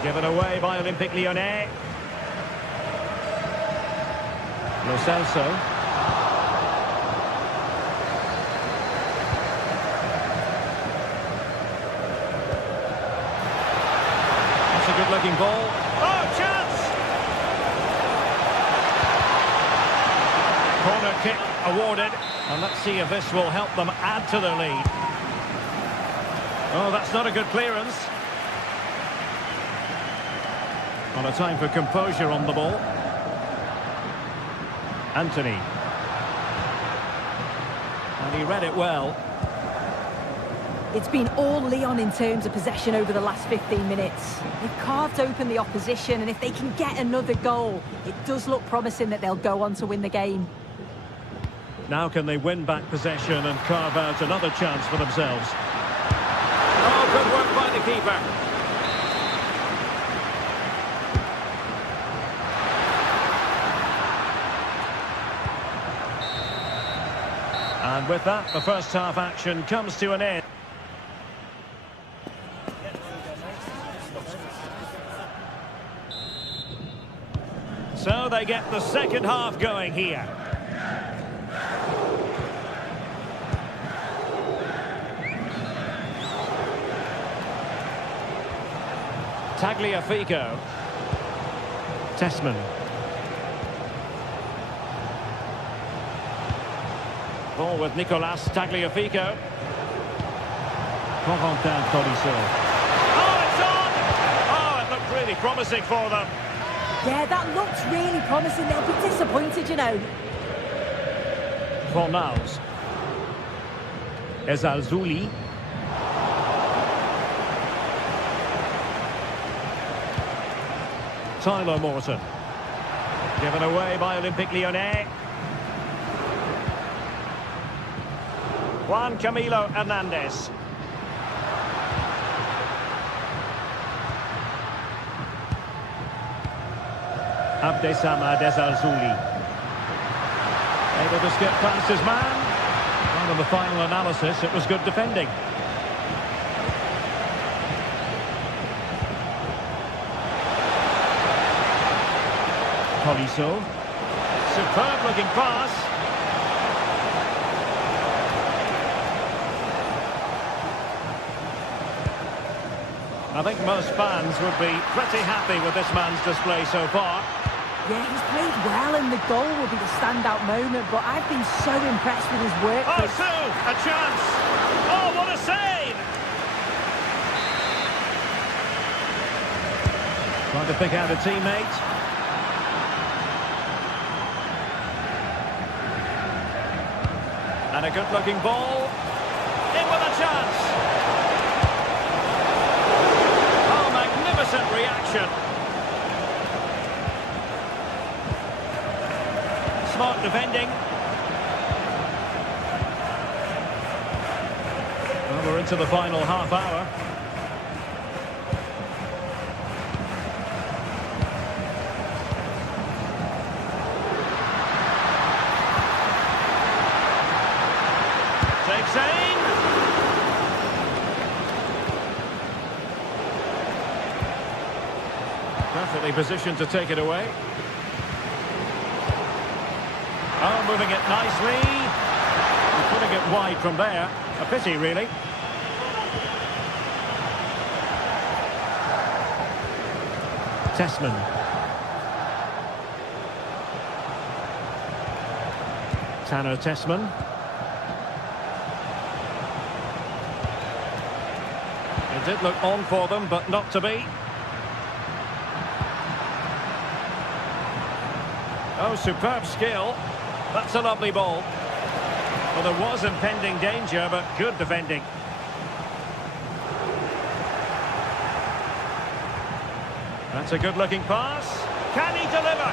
Given away by Olympique Lyonnais. Lo Celso. That's a good-looking ball. Oh, chance! Corner kick awarded. And let's see if this will help them add to their lead. Oh, that's not a good clearance. On a time for composure on the ball. Anthony. And he read it well. It's been all Lyon in terms of possession over the last 15 minutes. They've carved open the opposition, and if they can get another goal, it does look promising that they'll go on to win the game. Now can they win back possession and carve out another chance for themselves? Oh, good work by the keeper. And with that, the first half action comes to an end. So they get the second half going here. Tagliafico. Tessman. Ball with Nicolas Tagliafico. Corentin Tolisso. Oh, it's on! Oh, it looked really promising for them. Yeah, that looks really promising. They'll be disappointed, you know. Fornals. Ezalzouli. Tyler Morton. Given away by Olympique Lyonnais. Juan Camilo Hernandez. Abdesamad Ezalzouli. Able to skip past his man. And in the final analysis, it was good defending. Tolisso. Superb looking pass. I think most fans would be pretty happy with this man's display so far. Yeah, he's played well, and the goal will be the standout moment, but I've been so impressed with his work. Oh, Sue, a chance. Oh, what a save! Trying to pick out a teammate. And a good-looking ball. In with a chance. Oh, magnificent reaction. Smart defending. Well, we're into the final half hour. Takes aim. Perfectly positioned to take it away. Oh, moving it nicely. And putting it wide from there. A pity, really. Tessman. Tanner Tessman. It did look on for them, but not to be. Oh, superb skill. That's a lovely ball. Well, there was impending danger, but good defending. That's a good-looking pass. Can he deliver?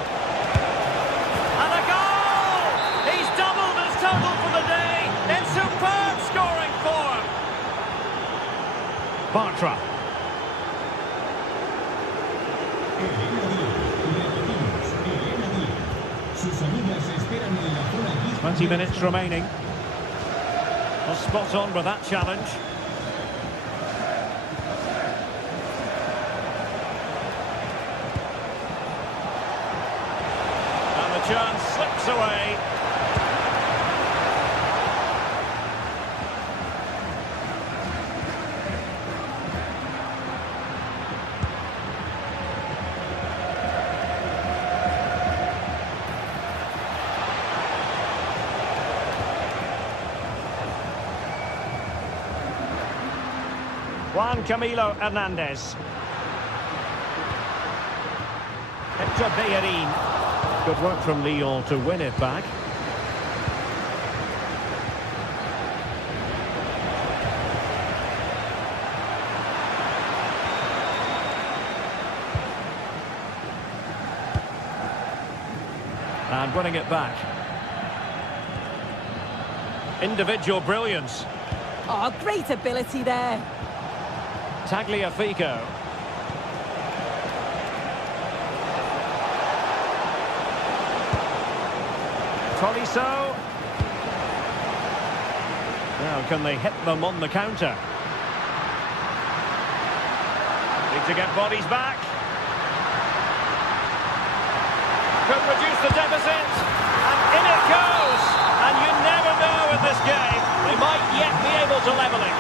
And a goal! He's doubled his total for the day in superb scoring form. Bartra. 20 minutes remaining. Well, spot on with that challenge. And the chance slips away. Juan Camilo Hernandez. Hector Bellerin. Good work from Lyon to win it back. And winning it back. Individual brilliance. Oh, great ability there. Tagliafico. Tolisso. Now, can they hit them on the counter? Need to get bodies back. Could reduce the deficit. And in it goes. And you never know in this game. They might yet be able to level it.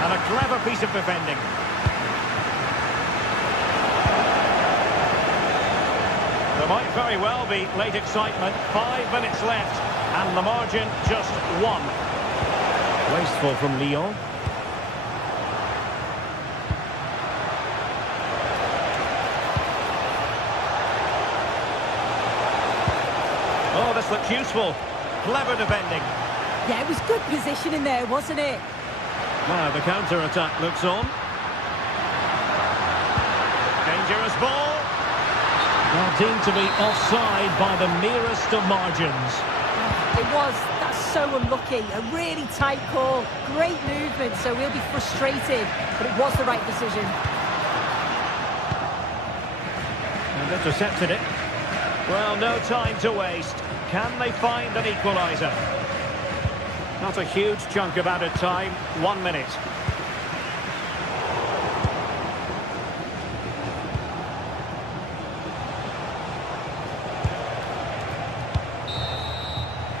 And a clever piece of defending. There might very well be late excitement. 5 minutes left, and the margin just 1. Wasteful from Lyon. Oh, this looks useful. Clever defending. Yeah, it was good positioning there, wasn't it? Now the counter-attack looks on. Dangerous ball. Well, deemed to be offside by the merest of margins. It was. That's so unlucky. A really tight call. Great movement, so we'll be frustrated. But it was the right decision. And intercepted it. Well, no time to waste. Can they find an equaliser? Not a huge chunk of added time. 1 minute.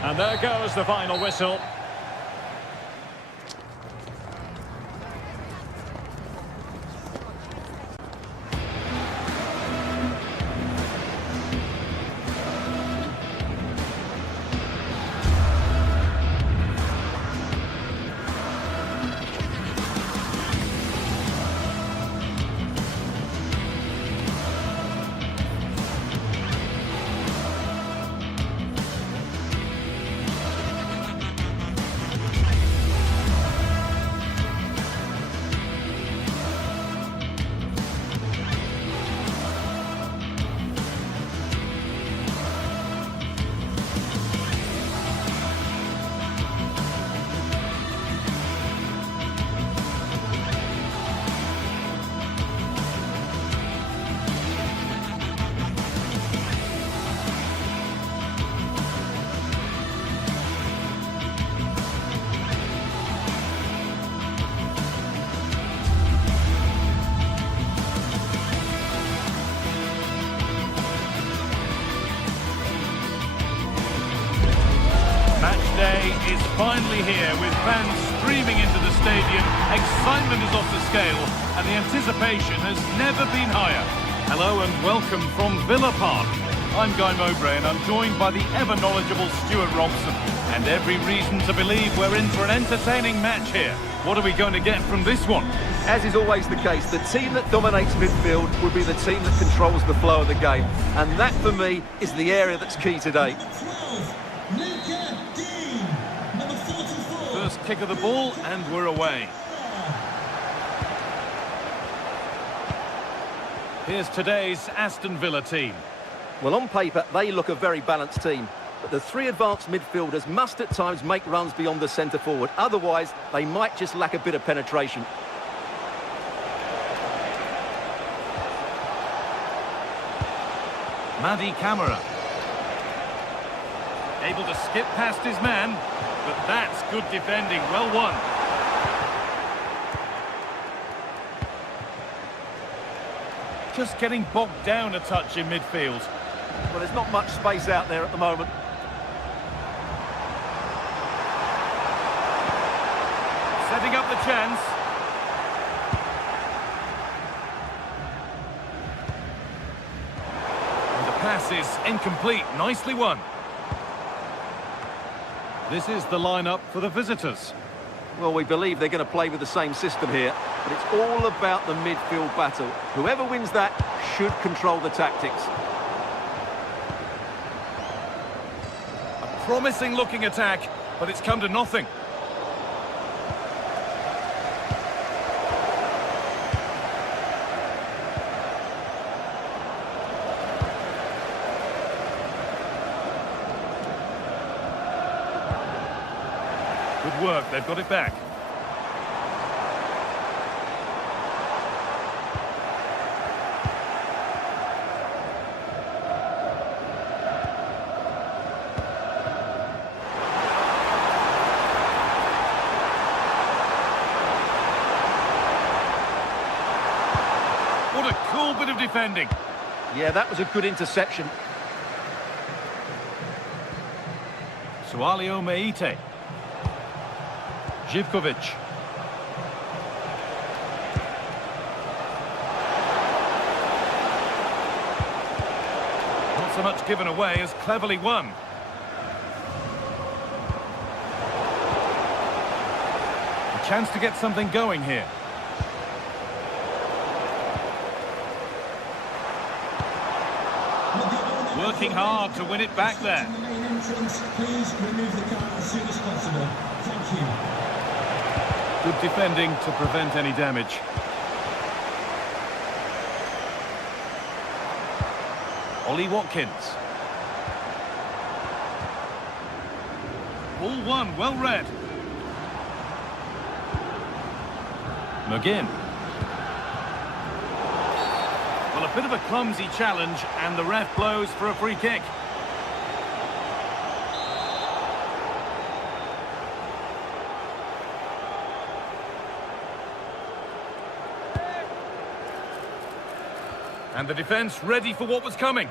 And there goes the final whistle. finally here with fans streaming into the stadium. Excitement is off the scale and the anticipation has never been higher. Hello and welcome from Villa Park. I'm Guy Mowbray and I'm joined by the ever-knowledgeable Stuart Robson. And every reason to believe we're in for an entertaining match here. What are we going to get from this one? As is always the case, the team that dominates midfield will be the team that controls the flow of the game. And that, for me, is the area that's key today. First kick of the ball and we're away. Here's today's Aston Villa team. Well, on paper, they look a very balanced team. But the three advanced midfielders must at times make runs beyond the centre forward. Otherwise, they might just lack a bit of penetration. Madi Camara. Able to skip past his man, but that's good defending. Well won. Just getting bogged down a touch in midfield. Well, there's not much space out there at the moment. Setting up the chance. And the pass is incomplete. Nicely won. This is the lineup for the visitors. Well, we believe they're going to play with the same system here, but it's all about the midfield battle. Whoever wins that should control the tactics. A promising looking attack, but it's come to nothing. Good work, they've got it back. What a cool bit of defending. Yeah, that was a good interception. Sualio Meite. Živkovic. Not so much given away as cleverly won. A chance to get something going here. Working hard to win it back there. Please remove the car as soon as possible. Thank you. Good defending to prevent any damage. Ollie Watkins. Ball one, well read. McGinn. Well, a bit of a clumsy challenge, and the ref blows for a free kick. And the defence ready for what was coming.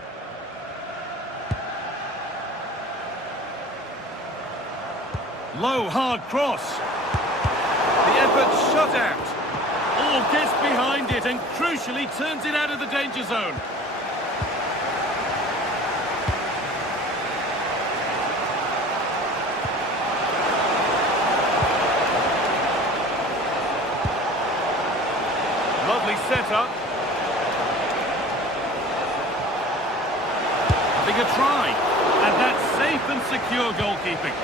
Low, hard cross. The effort shut out. Oh, gets behind it and crucially turns it out of the danger zone. Lovely setup. Having a try. And that's safe and secure goalkeeping.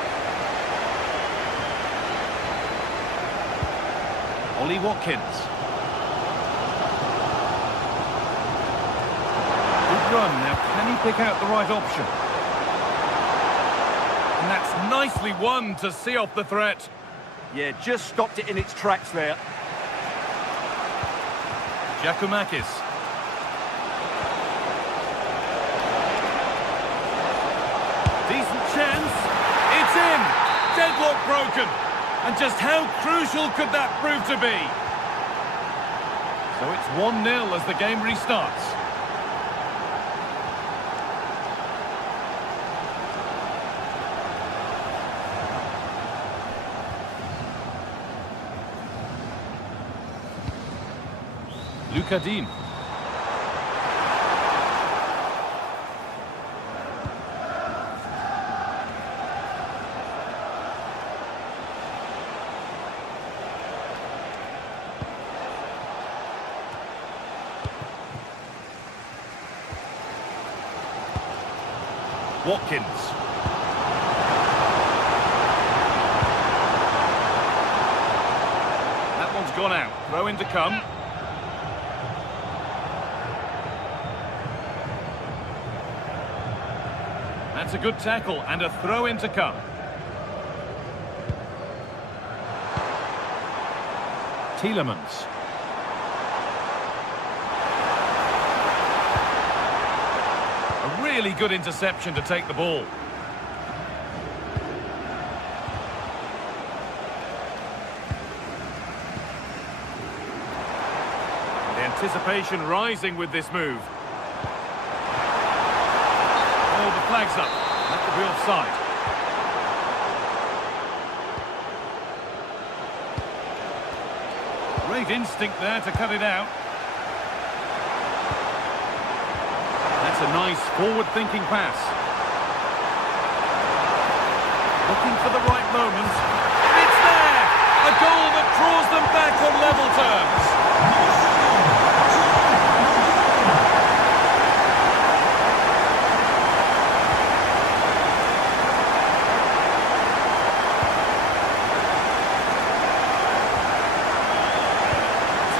Ollie Watkins. Good run. Now, can he pick out the right option? And that's nicely won to see off the threat. Yeah, just stopped it in its tracks there. Giacomakis. Decent chance. It's in. Deadlock broken. And just how crucial could that prove to be? So it's 1-0 as the game restarts. Dean. Watkins. That one's gone out. Throw in to come. That's a good tackle and a throw in to come. Tielemans. A really good interception to take the ball. The anticipation rising with this move. Oh, the flag's up. That could be offside. Great instinct there to cut it out. That's a nice forward-thinking pass. Looking for the right moment. It's there! A goal that draws them back on level terms.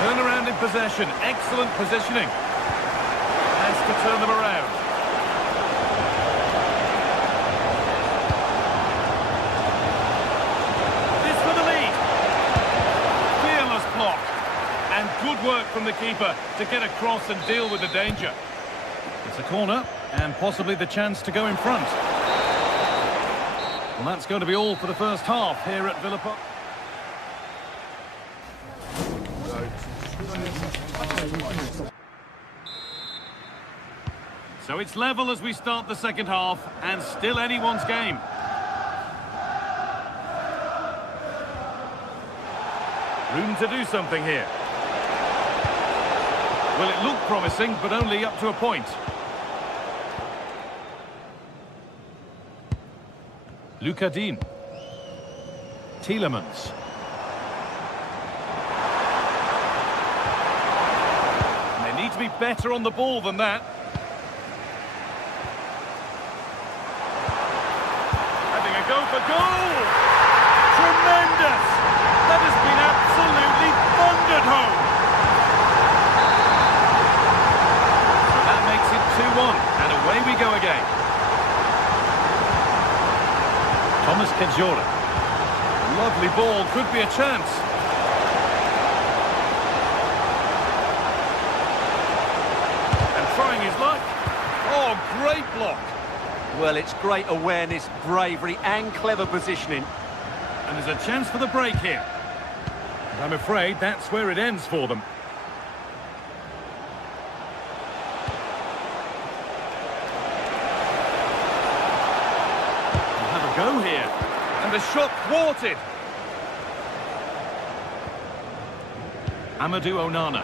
Turnaround in possession. Excellent positioning. Has to turn them around. This for the lead. Fearless block. And good work from the keeper to get across and deal with the danger. It's a corner and possibly the chance to go in front. Well, that's going to be all for the first half here at Villa Park. So it's level as we start the second half, and still anyone's game. Room to do something here. Well, it looked promising, but only up to a point. Dean. Tielemans. And they need to be better on the ball than that. Go for goal! Tremendous! That has been absolutely thundered home! So that makes it 2-1, and away we go again. Thomas Kajora. Lovely ball, could be a chance. And trying his luck. Oh, great block. Well, it's great awareness, bravery and clever positioning. And there's a chance for the break here. And I'm afraid that's where it ends for them. We'll have a go here. And the shot thwarted. Amadou Onana.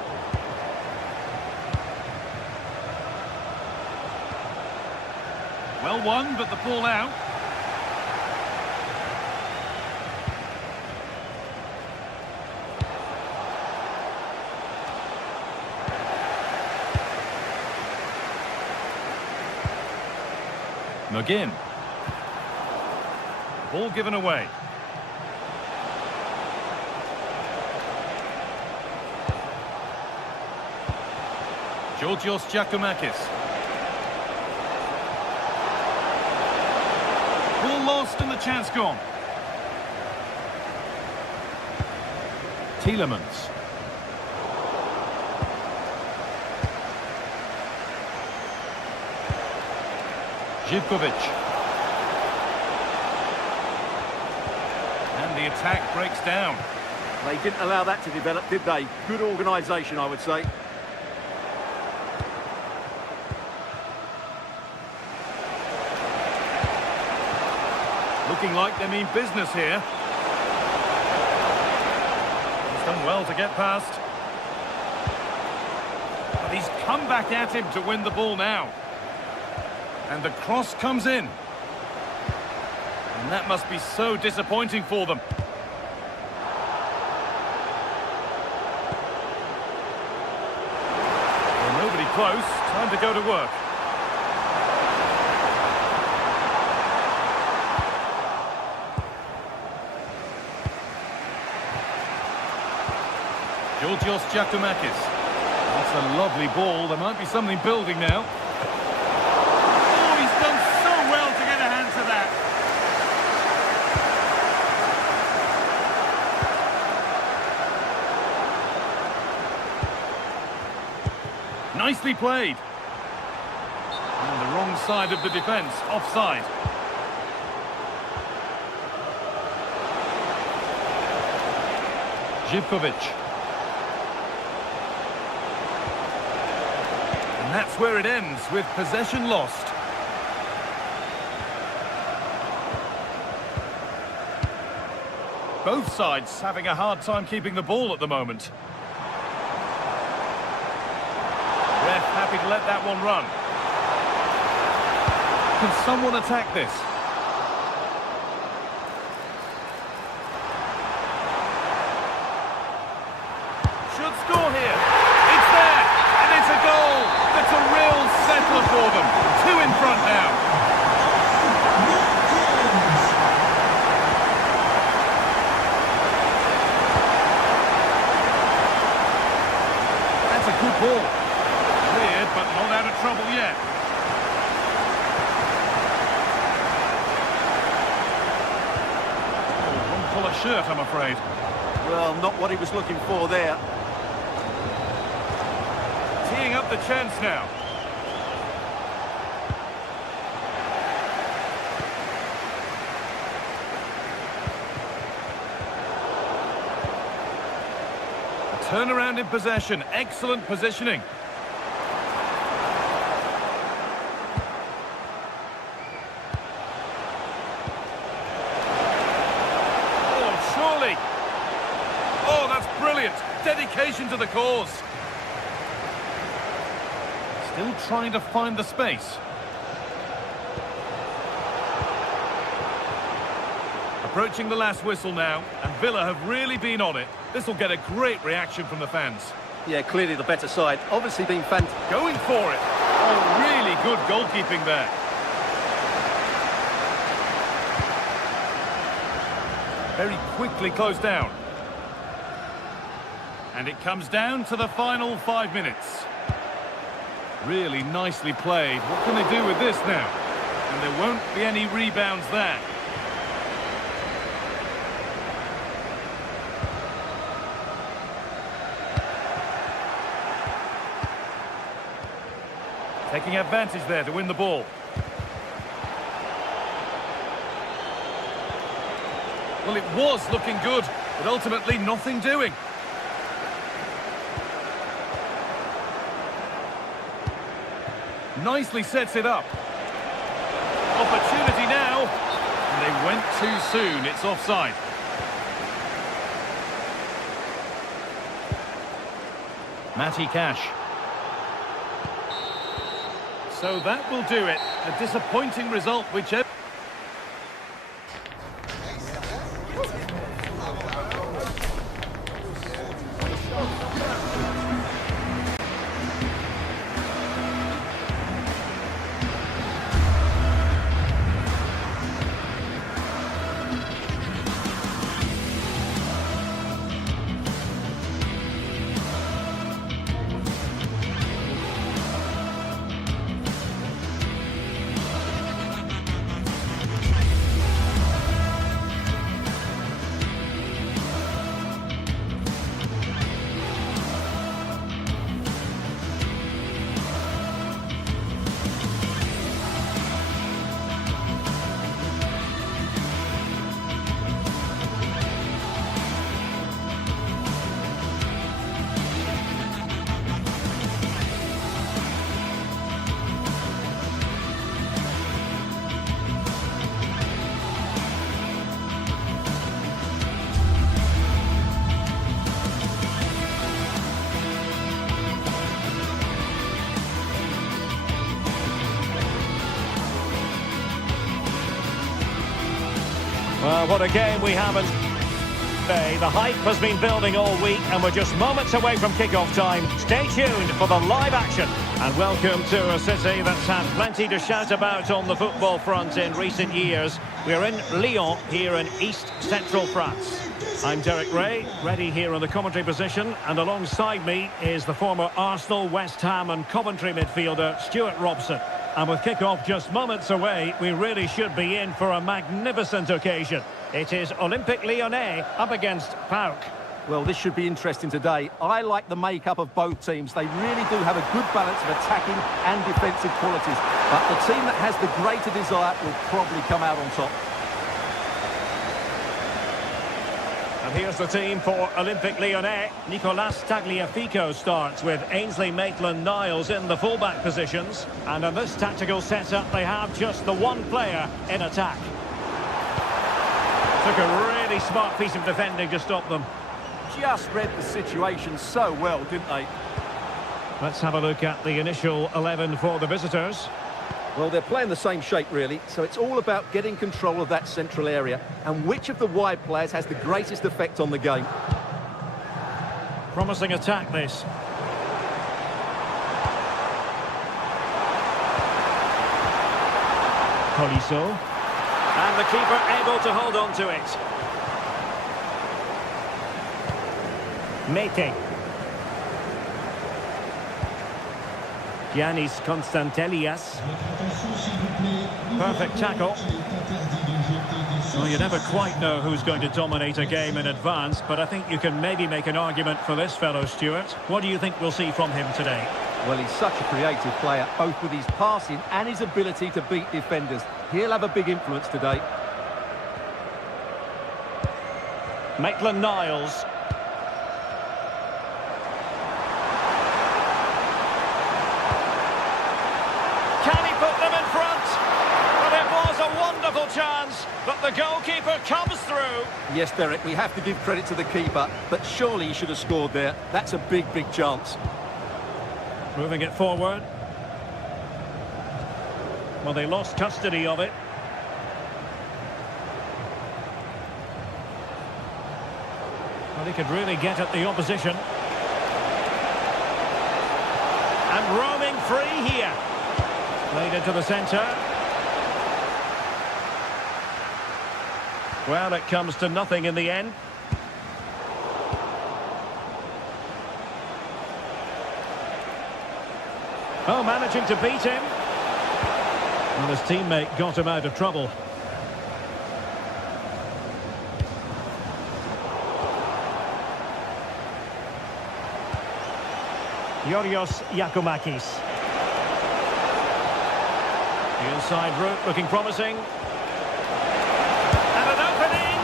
Well won, but the ball out. McGinn. Ball given away. Georgios Giacomakis. Ball lost and the chance gone. Tielemans. Živkovic. And the attack breaks down. They didn't allow that to develop, did they? Good organisation, I would say. Looking like they mean business here. He's done well to get past. But he's come back at him to win the ball now. And the cross comes in. And that must be so disappointing for them. Well, nobody close. Time to go to work. Georgios Giacomakis. That's a lovely ball. There might be something building now. Oh, he's done so well to get a hand to that. Nicely played. And the wrong side of the defence, offside. Živkovic. And that's where it ends, with possession lost. Both sides having a hard time keeping the ball at the moment. Ref happy to let that one run. Can someone attack this? Should score here. It's there, and it's a goal. That's a real settler for them. 2 in front now. That's a good ball. Cleared, but not out of trouble yet. Oh, wrong colour shirt, I'm afraid. Well, not what he was looking for there. Teeing up the chance now. Turnaround in possession. Excellent positioning. Oh, surely. Oh, that's brilliant. Dedication to the cause. Still trying to find the space. Approaching the last whistle now, and Villa have really been on it. This will get a great reaction from the fans. Yeah, clearly the better side. Obviously been fantastic. Going for it. Oh, really good goalkeeping there. Very quickly closed down. And it comes down to the final 5 minutes. Really nicely played. What can they do with this now? And there won't be any rebounds there. Taking advantage there to win the ball. Well, it was looking good, but ultimately nothing doing. Nicely sets it up. Opportunity now. And they went too soon. It's offside. Matty Cash. So that will do it. A disappointing result, whichever... What a game we haven't. The hype has been building all week and we're just moments away from kick-off time. Stay tuned for the live action. And welcome to a city that's had plenty to shout about on the football front in recent years. We're in Lyon, here in East Central France. I'm Derek Ray, ready here in the commentary position, and alongside me is the former Arsenal, West Ham and Coventry midfielder Stuart Robson. And with kick-off just moments away, we really should be in for a magnificent occasion. It is Olympique Lyonnais up against PAOK. Well, this should be interesting today. I like the makeup of both teams. They really do have a good balance of attacking and defensive qualities. But the team that has the greater desire will probably come out on top. And here's the team for Olympique Lyonnais. Nicolas Tagliafico starts with Ainsley Maitland-Niles in the fullback positions. And in this tactical setup, they have just the one player in attack. Took a really smart piece of defending to stop them. Just read the situation so well, didn't they? Let's have a look at the initial 11 for the visitors. Well, they're playing the same shape, really, so it's all about getting control of that central area and which of the wide players has the greatest effect on the game. Promising attack, this. Tolisso. And the keeper able to hold on to it. Mete. Giannis Constantelias. Perfect tackle. Well, you never quite know who's going to dominate a game in advance, but I think you can maybe make an argument for this fellow, Stuart. What do you think we'll see from him today? Well, he's such a creative player, both with his passing and his ability to beat defenders. He'll have a big influence today. Maitland-Niles. Can he put them in front? Well, it was a wonderful chance, but the goalkeeper comes through. Yes, Derek, we have to give credit to the keeper, but surely he should have scored there. That's a big, big chance. Moving it forward. Well, they lost custody of it. Well, he could really get at the opposition. And roaming free here. Played into the centre. Well, it comes to nothing in the end. Oh, managing to beat him. Well, his teammate got him out of trouble. Yorios Yakumakis. The inside route looking promising. And an opening!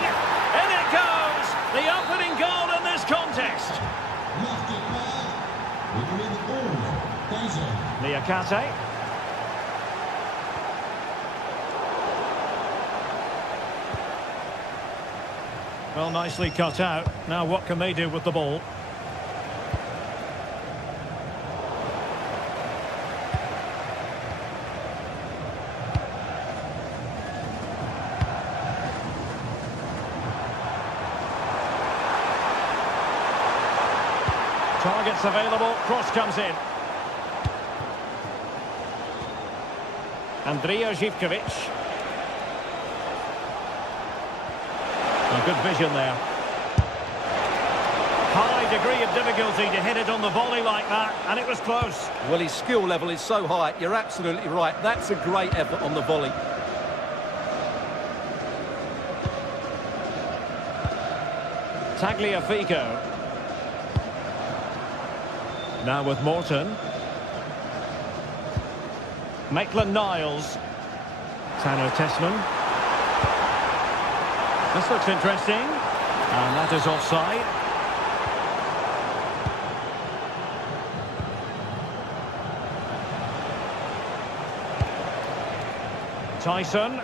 In it goes! The opening goal in this contest. Liakate. Well, nicely cut out. Now what can they do with the ball? Targets available, cross comes in. Andrija Živković. Good vision there. High degree of difficulty to hit it on the volley like that, and it was close. Well, his skill level is so high, you're absolutely right. That's a great effort on the volley. Tagliafico. Now with Morton. Maitland-Niles. Tanner Tessman. This looks interesting. And that is offside. Tyson.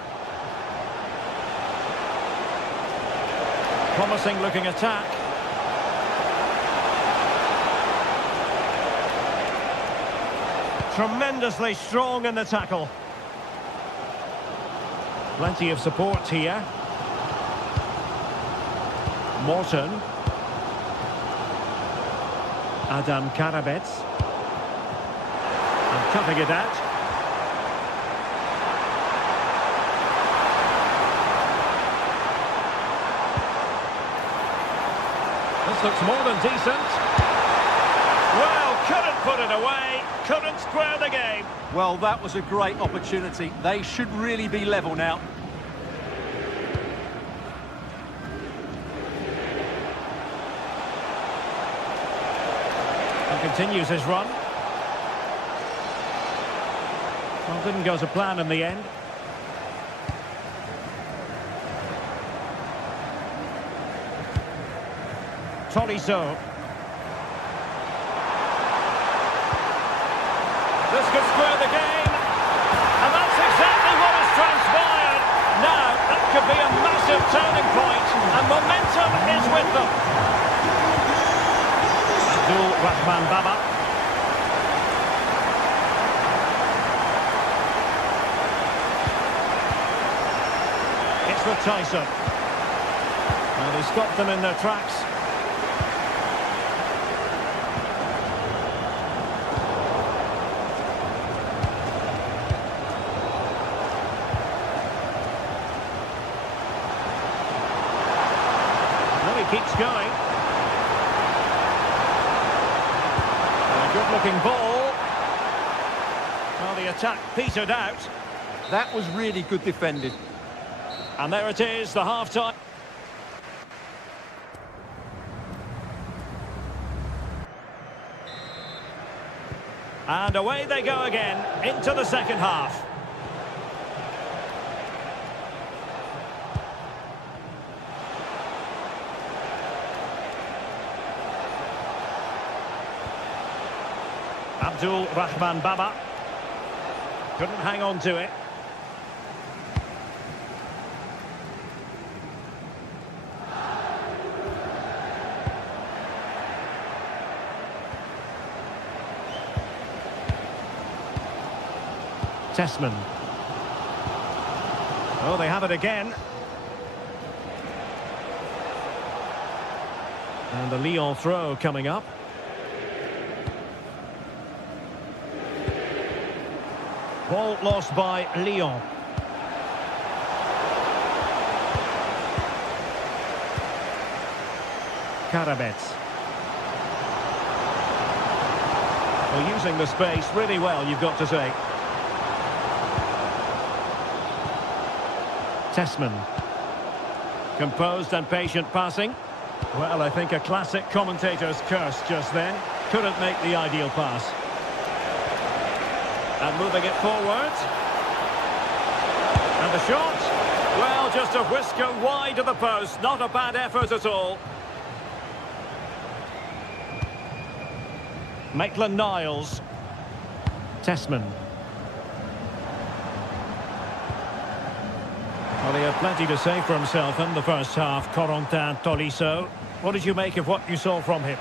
Promising looking attack. Tremendously strong in the tackle. Plenty of support here. Morton. Adam Karabets. And cutting it out. This looks more than decent. Well, couldn't put it away, couldn't square the game. Well, that was a great opportunity. They should really be level now. He continues his run. Well, didn't go to plan in the end. Tolisso. This could square the game. And that's exactly what has transpired. Now, that could be a massive turning point. And momentum is with them. Abdul Rahman Baba. It's with Tyson. Well, he stopped them in their tracks. Keeps going. A good-looking ball. Well, the attack petered out. That was really good defended. And there it is, the half-time. And away they go again, into the second half. Abdul Rahman Baba couldn't hang on to it. Tessman. Oh, they have it again. And the Lyon throw coming up. Ball lost by Lyon. Karabets. Well, using the space really well, you've got to say. Tessman. Composed and patient passing. Well, I think a classic commentator's curse just then. Couldn't make the ideal pass. And moving it forward. And the shot. Well, just a whisker wide of the post. Not a bad effort at all. Maitland-Niles. Tessman. Well, he had plenty to say for himself in the first half. Corentin Tolisso. What did you make of what you saw from him?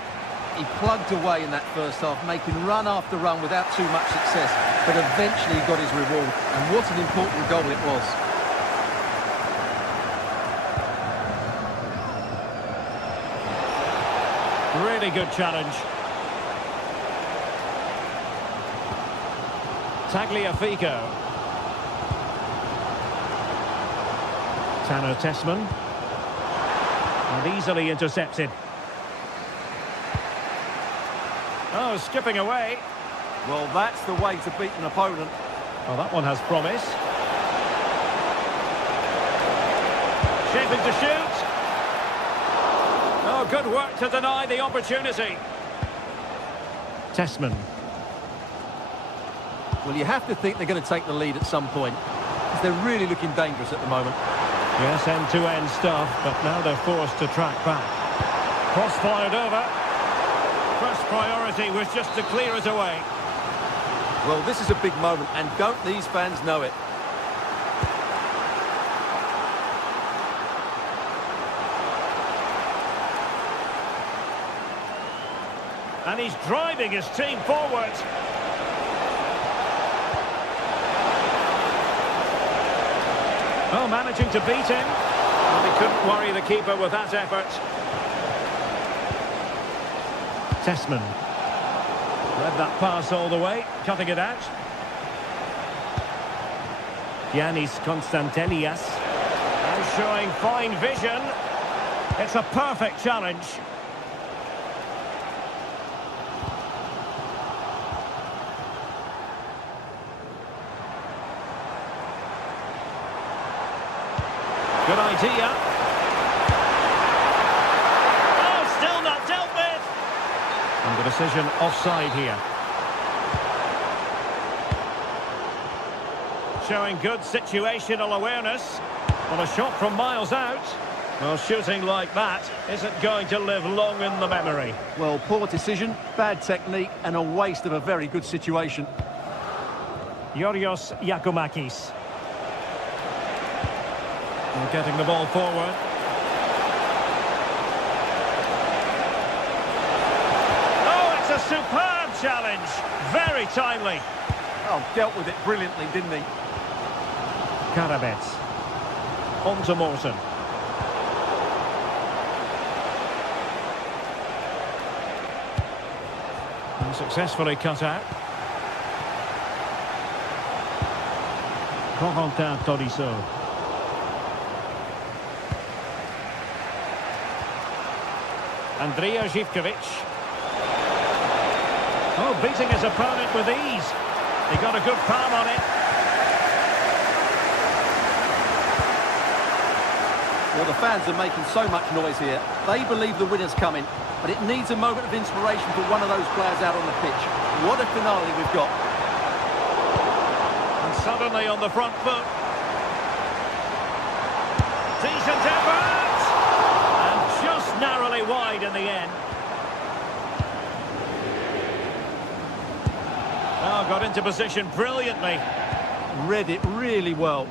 He plugged away in that first half, making run after run without too much success, but eventually he got his reward, and what an important goal it was. Really good challenge. Tagliafico. Tanner Tessman. And easily intercepted. Oh, skipping away. Well, that's the way to beat an opponent. Oh, that one has promise. Shaping to shoot. Oh, good work to deny the opportunity. Tessman. Well, you have to think they're going to take the lead at some point, because they're really looking dangerous at the moment. Yes, end-to-end stuff, but now they're forced to track back. Cross fired over. First priority was just to clear it away. Well, this is a big moment, and don't these fans know it? And he's driving his team forward. Oh, managing to beat him. Well, he couldn't worry the keeper with that effort. Tessman. Read that pass all the way, cutting it out. Giannis Konstantelias. And showing fine vision. It's a perfect challenge. Good idea. Oh, still not dealt with. And the decision offside here. Showing good situational awareness. Well, a shot from miles out. Well, shooting like that isn't going to live long in the memory. Well, poor decision, bad technique, and a waste of a very good situation. Yorios Giacomakis. And getting the ball forward. Oh, it's a superb challenge. Very timely. Oh, dealt with it brilliantly, didn't he? Karabets. On to Morton. And successfully cut out. Corentin Tolisso. Andrija Živković. Oh, beating his opponent with ease. He got a good palm on it. Well, the fans are making so much noise here. They believe the winner's coming, but it needs a moment of inspiration for one of those players out on the pitch. What a finale we've got. And suddenly on the front foot. Decent effort! And just narrowly wide in the end. Oh, got into position brilliantly. Read it really well.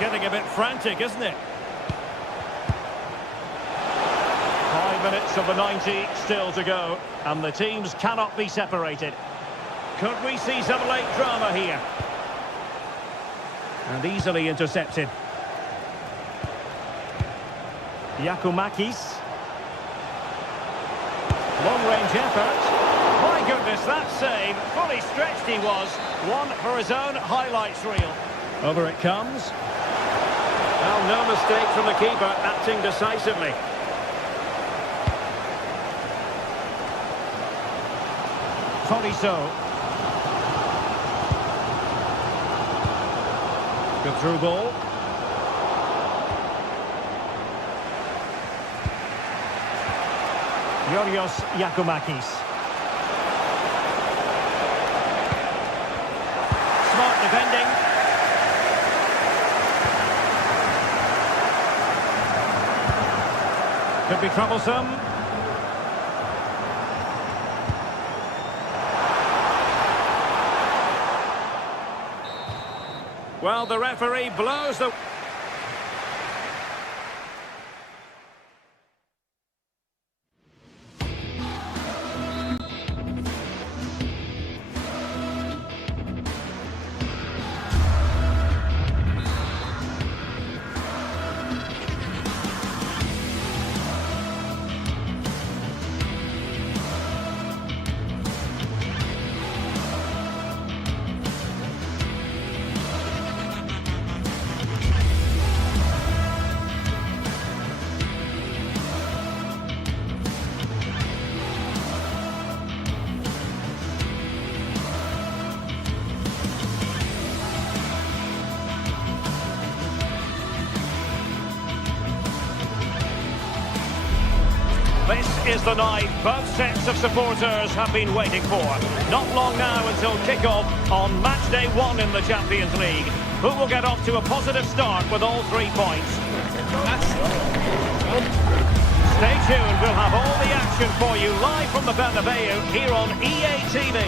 Getting a bit frantic, isn't it? 5 minutes of the 90 still to go, and the teams cannot be separated. Could we see some late drama here? And easily intercepted. Giacomakis. Long-range effort. My goodness, that save. Fully stretched he was. One for his own highlights reel. Over it comes. Well, no mistake from the keeper, acting decisively. Tolisso. Good through ball. Yorios Giacomakis. Smart defending. Could be troublesome. Well, the referee blows the... This is the night both sets of supporters have been waiting for. Not long now until kick-off on match day 1 in the Champions League. Who will get off to a positive start with all 3 points? Stay tuned, we'll have all the action for you live from the Bernabeu here on EA TV.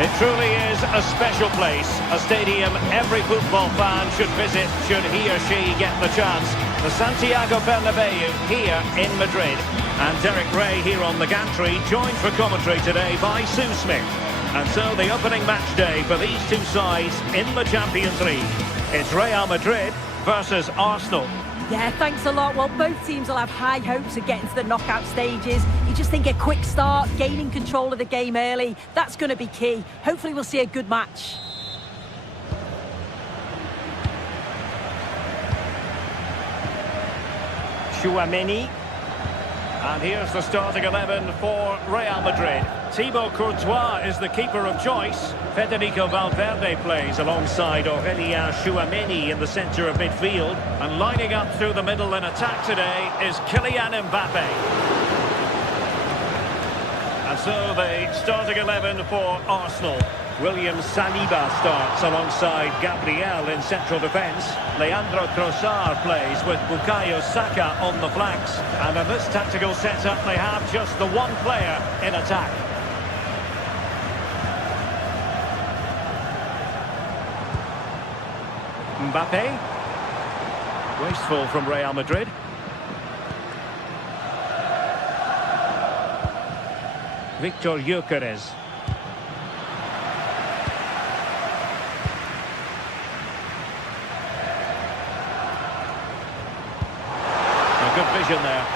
It truly is a special place, a stadium every football fan should visit should he or she get the chance. The Santiago Bernabeu here in Madrid. And Derek Ray here on the gantry, joined for commentary today by Sue Smith. And so the opening match day for these two sides in the Champions League. It's Real Madrid versus Arsenal. Yeah, thanks a lot. Well, both teams will have high hopes of getting to the knockout stages. You just think a quick start, gaining control of the game early, that's going to be key. Hopefully we'll see a good match. Tchouaméni. And here's the starting 11 for Real Madrid. Thibaut Courtois is the keeper of choice. Federico Valverde plays alongside Aurélien Tchouaméni in the centre of midfield. And lining up through the middle in attack today is Kylian Mbappe. And so the starting 11 for Arsenal. William Saliba starts alongside Gabriel in central defence. Leandro Trossard plays with Bukayo Saka on the flanks. And in this tactical setup, they have just the one player in attack. Mbappe. Wasteful from Real Madrid. Victor Gyökeres. Good vision there.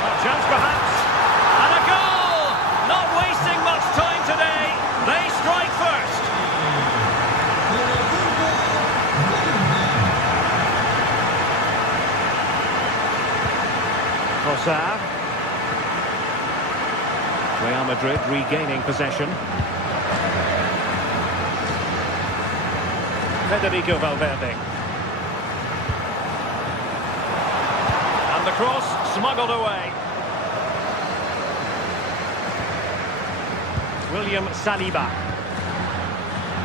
A chance perhaps. And a goal! Not wasting much time today. They strike first. Trossard. Real Madrid regaining possession. Federico Valverde. And the cross smuggled away. William Saliba.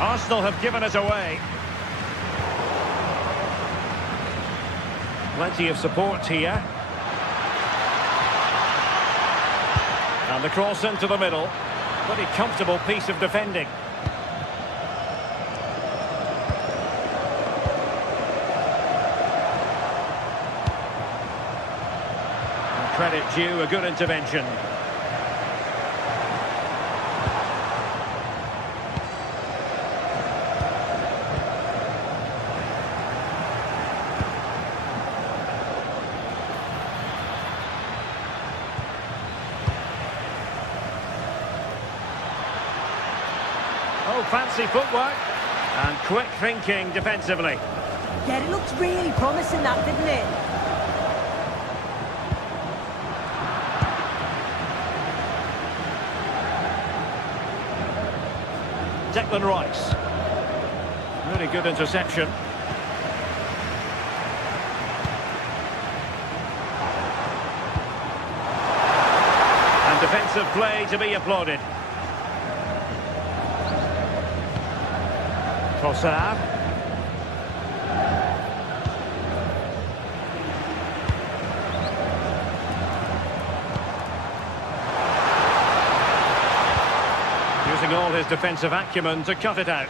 Arsenal have given it away. Plenty of support here. And the cross into the middle. Pretty comfortable piece of defending. Credit due, a good intervention. Oh, fancy footwork and quick thinking defensively. Yeah, it looked really promising, that, didn't it? Declan Rice. Really good interception. And defensive play to be applauded. Trossard. Using all his defensive acumen to cut it out.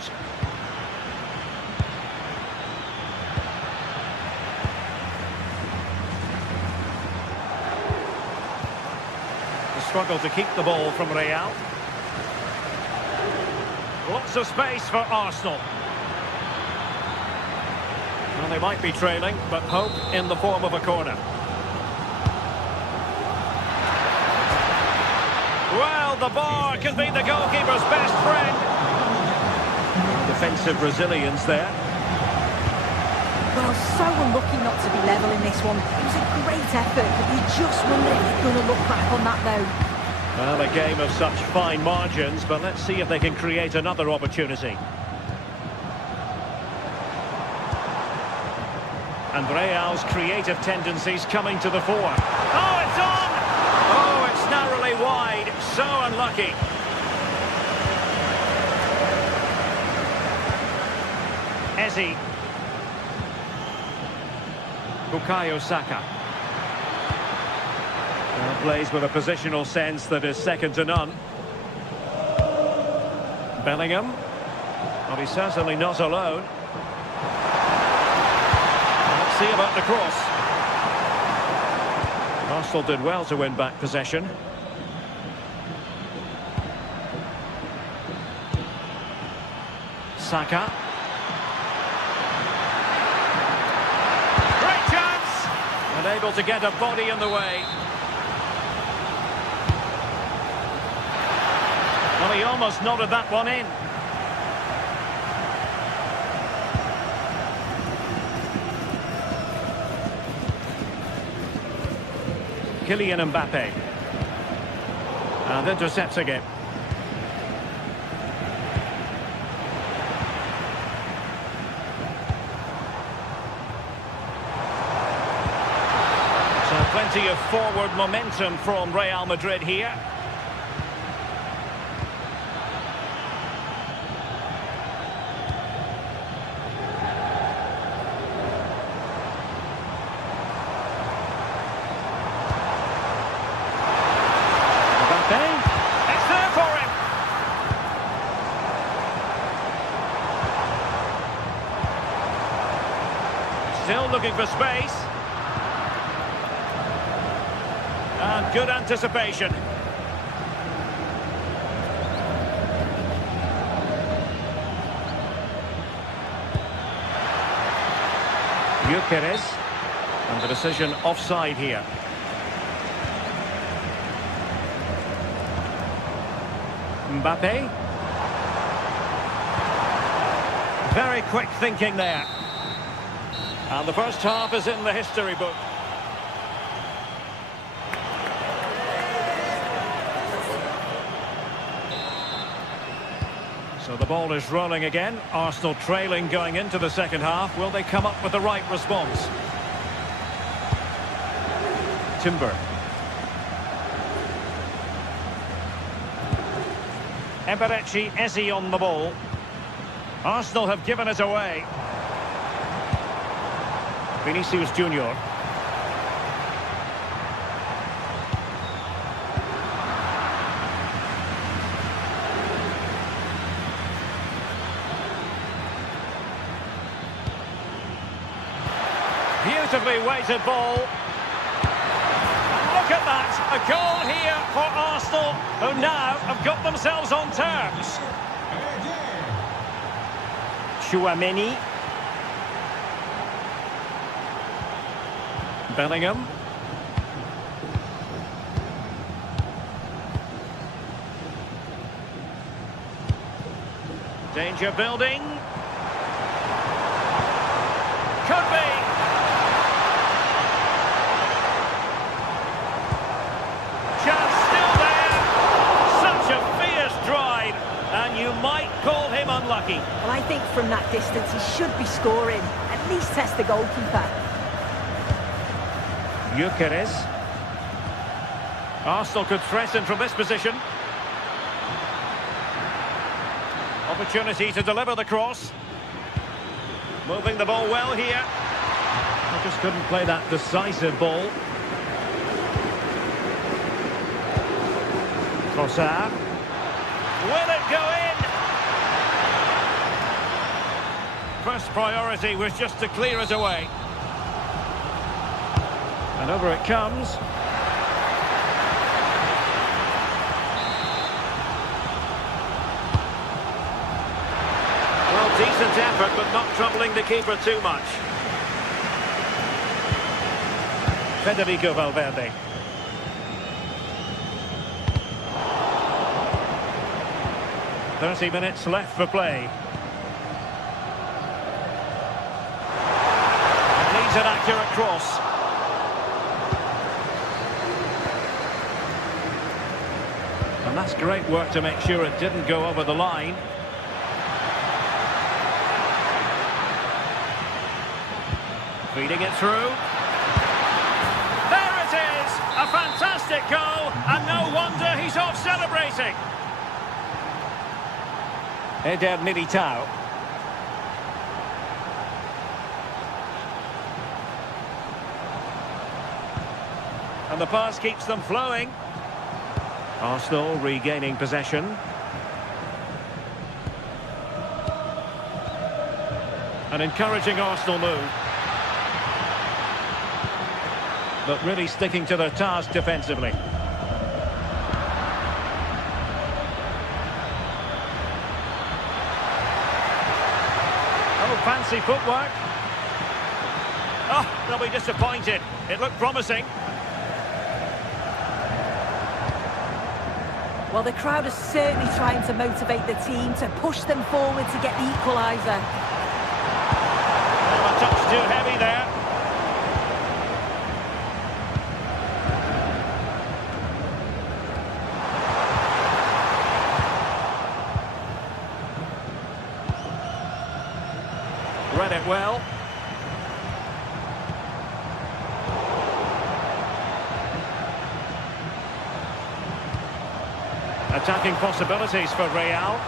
The struggle to keep the ball from Real. Lots of space for Arsenal. Well, they might be trailing, but hope in the form of a corner. Well, the bar can be the goalkeeper's best friend. Defensive resilience there. Well, so unlucky not to be level in this one. It was a great effort, but you just wonder if they're going to look back on that, though. Well, a game of such fine margins, but let's see if they can create another opportunity. And Real's creative tendencies coming to the fore. Oh, it's on! Oh, it's narrowly wide. So unlucky. Eze. Bukayo Saka. Well, plays with a positional sense that is second to none. Bellingham. Well, he's certainly not alone. Let's see about the cross. Arsenal did well to win back possession. Saka. Great chance! And able to get a body in the way. Well, he almost nodded that one in. Kylian Mbappe. And intercepts again. So plenty of forward momentum from Real Madrid here. It's there for him. Still looking for space. And good anticipation. Gyökeres. And the decision offside here. Mbappe. Very quick thinking there. And the first half is in the history book. So the ball is rolling again. Arsenal trailing going into the second half. Will they come up with the right response? Timber. Eberechi Eze on the ball. Arsenal have given it away. Vinicius Junior. Beautifully weighted ball. Look at that, a goal here for Arsenal, who now have got themselves on terms. Chouameni. Bellingham. Danger building. Could be. Might call him unlucky. Well, I think from that distance he should be scoring. At least test the goalkeeper. Gyökeres. Arsenal could threaten from this position. Opportunity to deliver the cross. Moving the ball well here. I just couldn't play that decisive ball. Trossard. Will it go in? First priority was just to clear it away. And over it comes. Well, decent effort, but not troubling the keeper too much. Federico Valverde. .30 minutes left for play. It needs an accurate cross. And that's great work to make sure it didn't go over the line. Feeding it through. There it is! A fantastic goal, and no wonder he's off celebrating. Eder Militao. And the pass keeps them flowing. Arsenal regaining possession. An encouraging Arsenal move. But really sticking to their task defensively. fancy footwork. Oh, they'll be disappointed. It looked promising. Well, the crowd is certainly trying to motivate the team to push them forward to get the equaliser. A touch too heavy there. Read it well. Attacking possibilities for Real,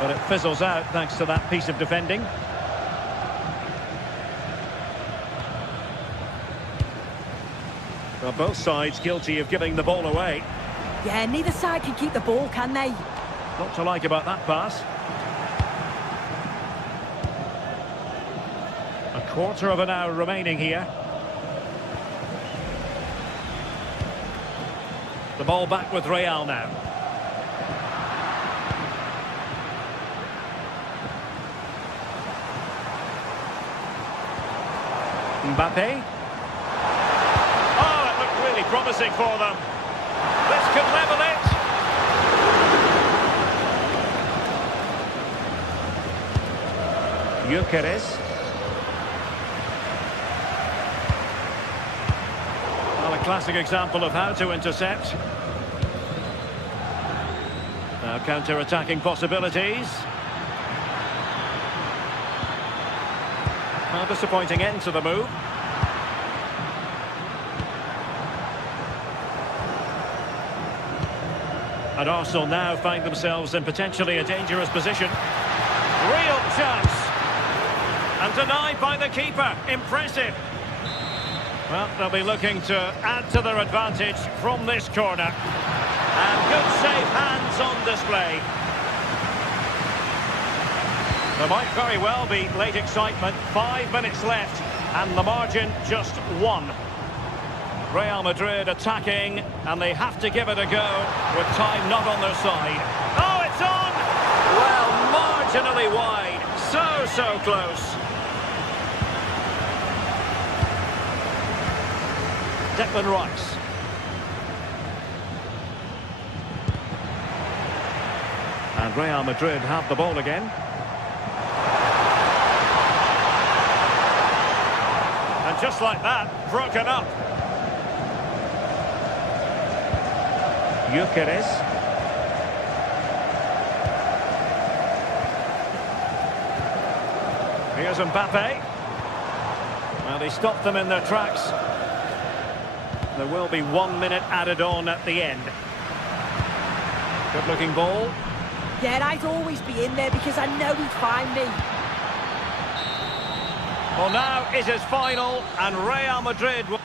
but it fizzles out thanks to that piece of defending. Well, both sides guilty of giving the ball away. Yeah, neither side can keep the ball, can they? Not to like about that pass. A quarter of an hour remaining here. The ball back with Real now. Mbappe. Oh, it looked really promising for them. This could level it. Gyökeres. Well, a classic example of how to intercept. Now counter-attacking possibilities. Well, disappointing end to the move. And Arsenal now find themselves in potentially a dangerous position. Real chance. And denied by the keeper. Impressive. Well, they'll be looking to add to their advantage from this corner. And good safe hands on display. There might very well be late excitement. 5 minutes left, and the margin just 1. Real Madrid attacking, and they have to give it a go with time not on their side. Oh, it's on! Well, marginally wide. So close. Declan Rice. And Real Madrid have the ball again. And just like that, broken up. Gyökeres. Here's Mbappe. Well, they stopped them in their tracks. There will be 1 minute added on at the end. Good-looking ball. Yeah, I'd always be in there because I know he'd find me. Well, now it is final, and Real Madrid will...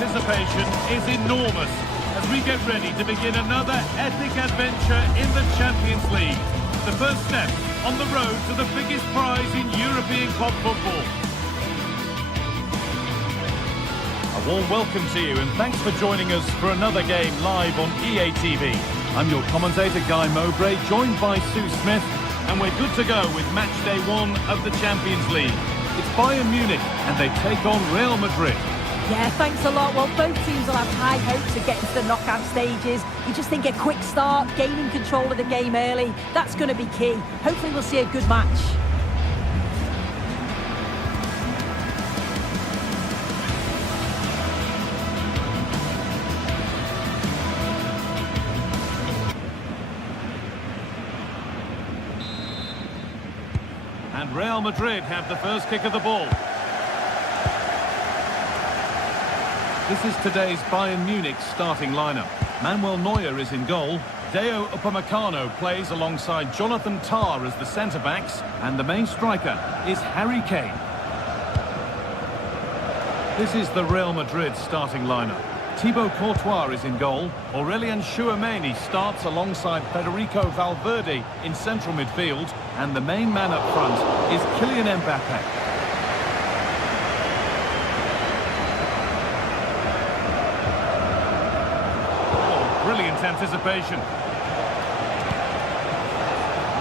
Anticipation is enormous as we get ready to begin another epic adventure in the Champions League. The first step on the road to the biggest prize in European club football. A warm welcome to you and thanks for joining us for another game live on EA TV. I'm your commentator Guy Mowbray, joined by Sue Smith, and we're good to go with match day 1 of the Champions League. It's Bayern Munich and they take on Real Madrid. Yeah, thanks a lot. Well, both teams will have high hopes of getting to the knockout stages. You just think a quick start, gaining control of the game early, that's going to be key. Hopefully we'll see a good match. And Real Madrid have the first kick of the ball. This is today's Bayern Munich starting lineup. Manuel Neuer is in goal. Deo Upamecano plays alongside Jonathan Tah as the centre-backs. And the main striker is Harry Kane. This is the Real Madrid starting lineup. Thibaut Courtois is in goal. Aurelien Tchouameni starts alongside Federico Valverde in central midfield. And the main man up front is Kylian Mbappe. Oh, brilliant anticipation.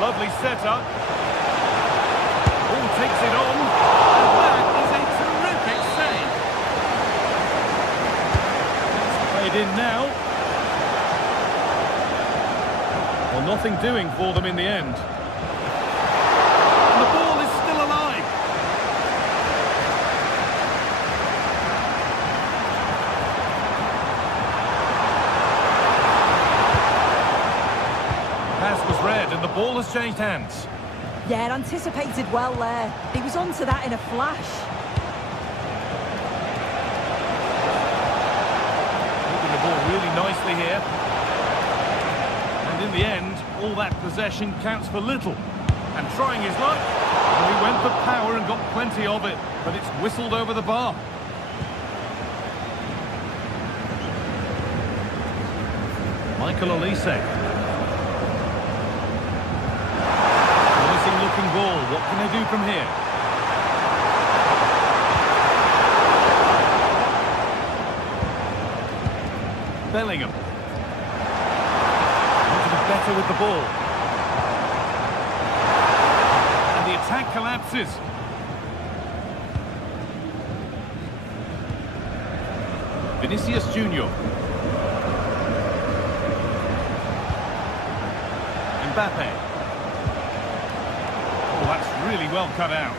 Lovely setup. Oh, takes it on. And that is a terrific save. Played in now. Well, nothing doing for them in the end. And the ball is still alive. Pass was read and the ball has changed hands. Yeah, anticipated well there. He was onto that in a flash. Moving the ball really nicely here. And in the end, all that possession counts for little. And trying his luck, well, he went for power and got plenty of it, but it's whistled over the bar. Michael Olise. Promising looking ball. What can they do from here? Bellingham. Want to be better with the ball. And the attack collapses. Vinicius Junior. Mbappe. Oh, that's really well cut out.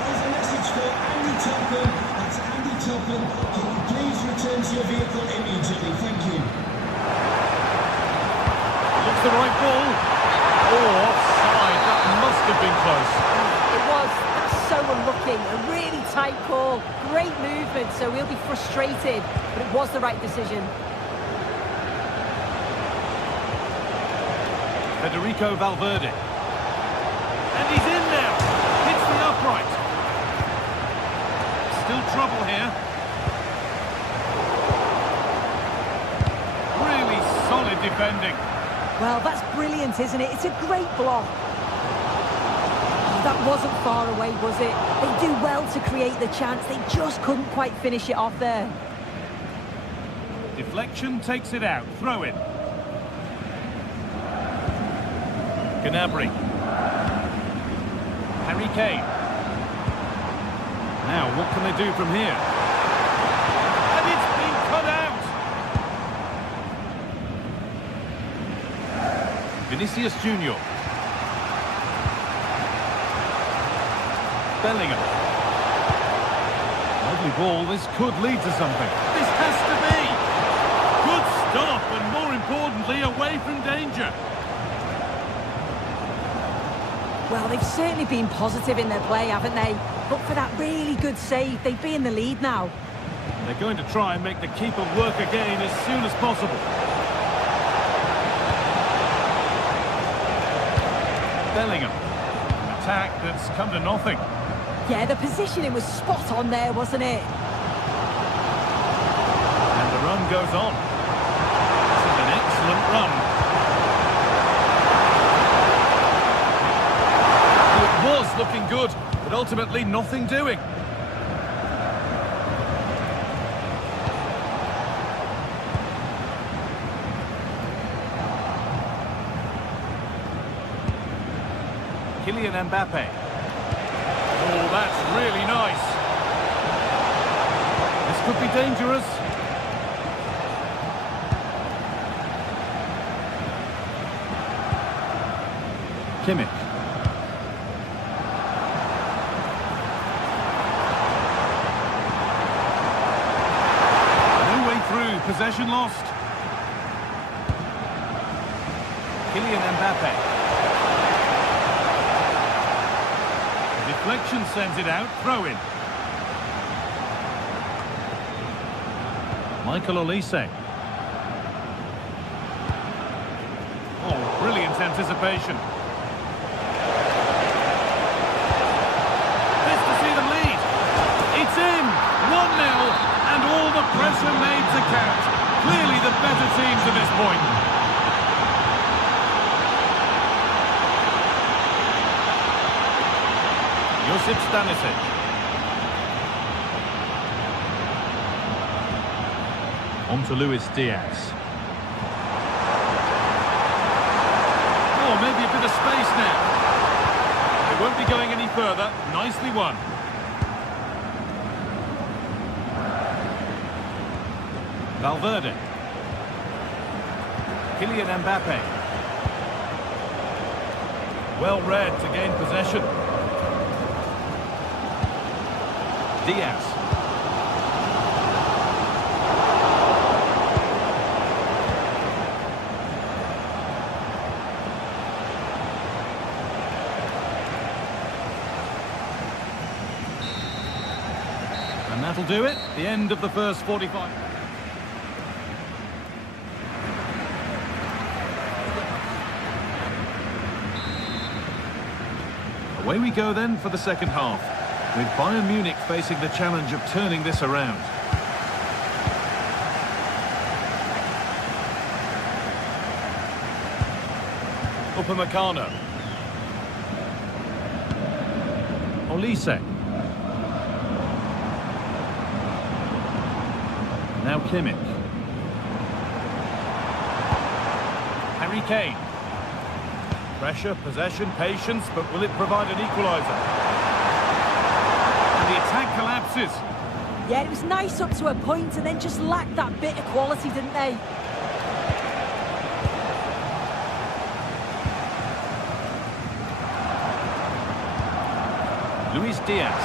There's a message for Andy Topham. That's Andy Topham. Can you please return to your vehicle immediately? Thank you. Looks the right ball. Oh, offside. That must have been close. It was. That's so unlucky. A really tight call. Great movement, so he'll be frustrated. But it was the right decision. Federico Valverde. And he's in now. Hits the upright. Still trouble here. Really solid defending. Well, that's brilliant, isn't it? It's a great block. That wasn't far away, was it? They do well to create the chance. They just couldn't quite finish it off there. Deflection takes it out. Throw in. Gnabry. Harry Kane. Now, what can they do from here? And it's been cut out! Vinicius Junior. Bellingham. Lovely ball. This could lead to something. This has to be! Good stop, and more importantly, away from danger. Well, they've certainly been positive in their play, haven't they? But for that really good save, they'd be in the lead now. They're going to try and make the keeper work again as soon as possible. Bellingham. An attack that's come to nothing. Yeah, the positioning was spot on there, wasn't it? And the run goes on. This is an excellent run. It was looking good, but ultimately nothing doing. Kylian Mbappe. Oh, that's really nice. This could be dangerous. Kimmich. No way through. Possession lost. Kylian Mbappe. Deflection sends it out, throw in. Michael Olise. Oh, brilliant anticipation. This to see them lead. It's in, 1-0, and all the pressure made to count. Clearly the better team to this point. Josip Stanisic. On to Luis Diaz. Oh, maybe a bit of space now. It won't be going any further. Nicely won. Valverde. Kylian Mbappe. Well read to gain possession. Diaz. And that'll do it. The end of the first 45. Away we go then for the second half, with Bayern Munich facing the challenge of turning this around. Upamecano. Olise. Now Kimmich. Harry Kane. Pressure, possession, patience, but will it provide an equaliser? And the attack collapses. Yeah, it was nice up to a point and then just lacked that bit of quality, didn't they? Luis Diaz.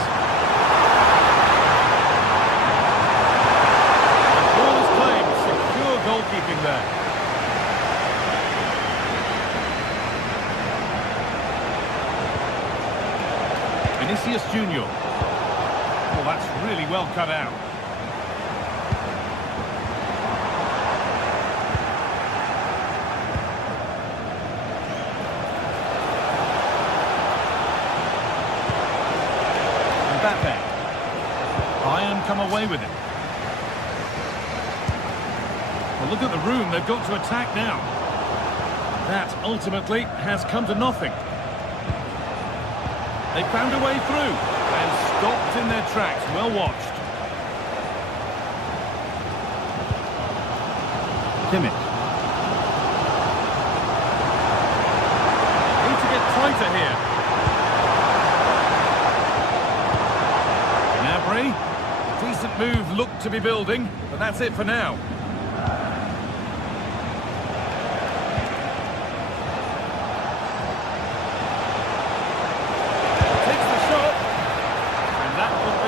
The ball is claimed. Secure goalkeeping there. Vinicius Junior. Well, that's really well cut out. Mbappe. Bayern come away with it. Well, look at the room they've got to attack now. That ultimately has come to nothing. They found a way through and stopped in their tracks. Well watched. Kimmich. Need to get tighter here. Gnabry. Decent move looked to be building, but that's it for now.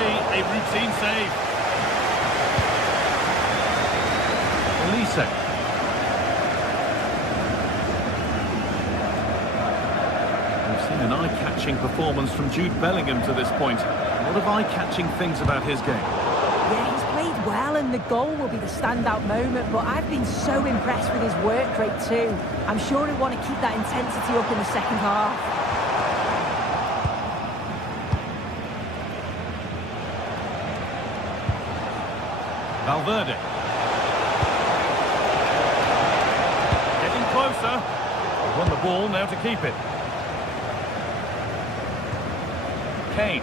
A routine save. Olise. We've seen an eye-catching performance from Jude Bellingham to this point. A lot of eye-catching things about his game. Yeah, he's played well and the goal will be the standout moment, but I've been so impressed with his work rate too. I'm sure he'll want to keep that intensity up in the second half. Valverde. Getting closer. They won the ball, now to keep it. Kane.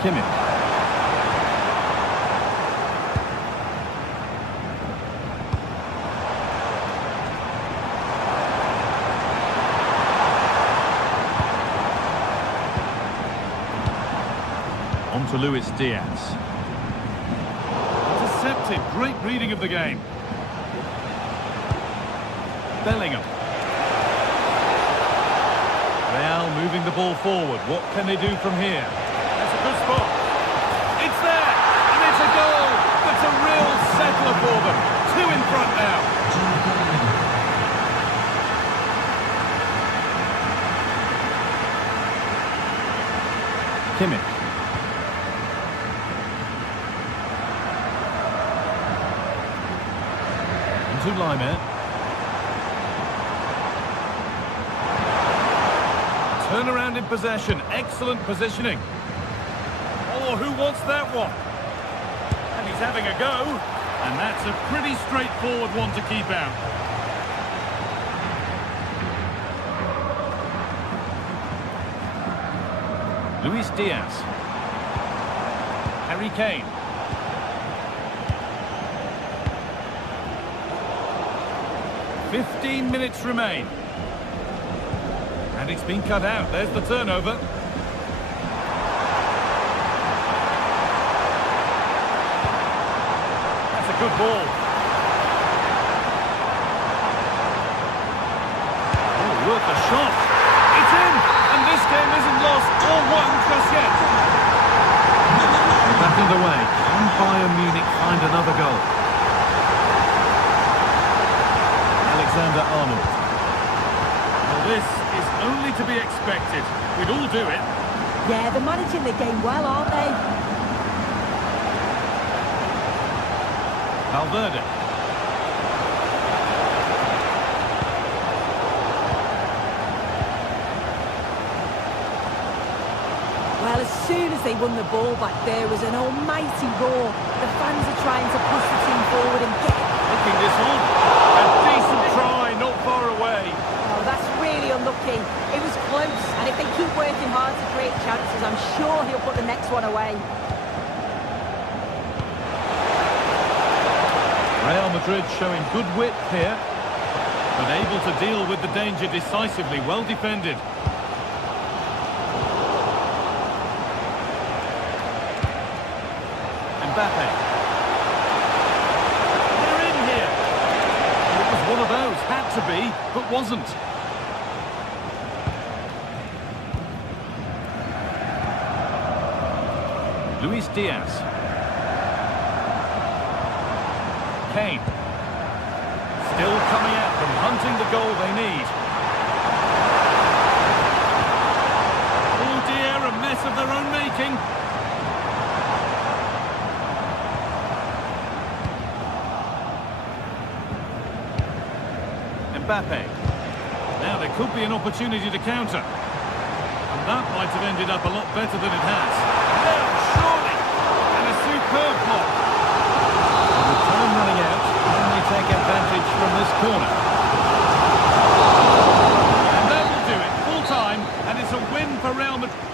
Kimmich. On to Luis Diaz. Intercepted, great reading of the game. Bellingham. Real moving the ball forward. What can they do from here? That's a good spot. It's there, and it's a goal. That's a real settler for them. Two in front now. Kimmich. Into Laimer. Turnaround in possession. Excellent positioning. Oh, who wants that one? And he's having a go. And that's a pretty straightforward one to keep out. Luis Diaz. Harry Kane. "15 minutes remain. And it's been cut out. There's the turnover. That's a good ball. Oh, worth a shot. It's in! And this game isn't lost or won just yet. Back underway. Can Bayern Munich find another goal? Alexander-Arnold. Well, this is only to be expected. We'd all do it. Yeah, they're managing the game well, aren't they? Valverde. Well, as soon as they won the ball back, there was an almighty roar. The fans are trying to push the team forward and get... Looking this on. A decent try, not far away. Oh, that's really unlucky. It was close, and if they keep working hard to create chances, I'm sure he'll put the next one away. Real Madrid showing good width here, but able to deal with the danger decisively. Well defended. Mbappe. They're in here. It was one of those. Had to be, but wasn't. Luis Diaz. Kane. Still coming at them, hunting the goal they need. Oh dear, a mess of their own making. Mbappe. Now there could be an opportunity to counter. And that might have ended up a lot better than it has. No, surely! And a superb block. With time running out, can they take advantage from this corner? And that will do it. Full time, and it's a win for Real Madrid.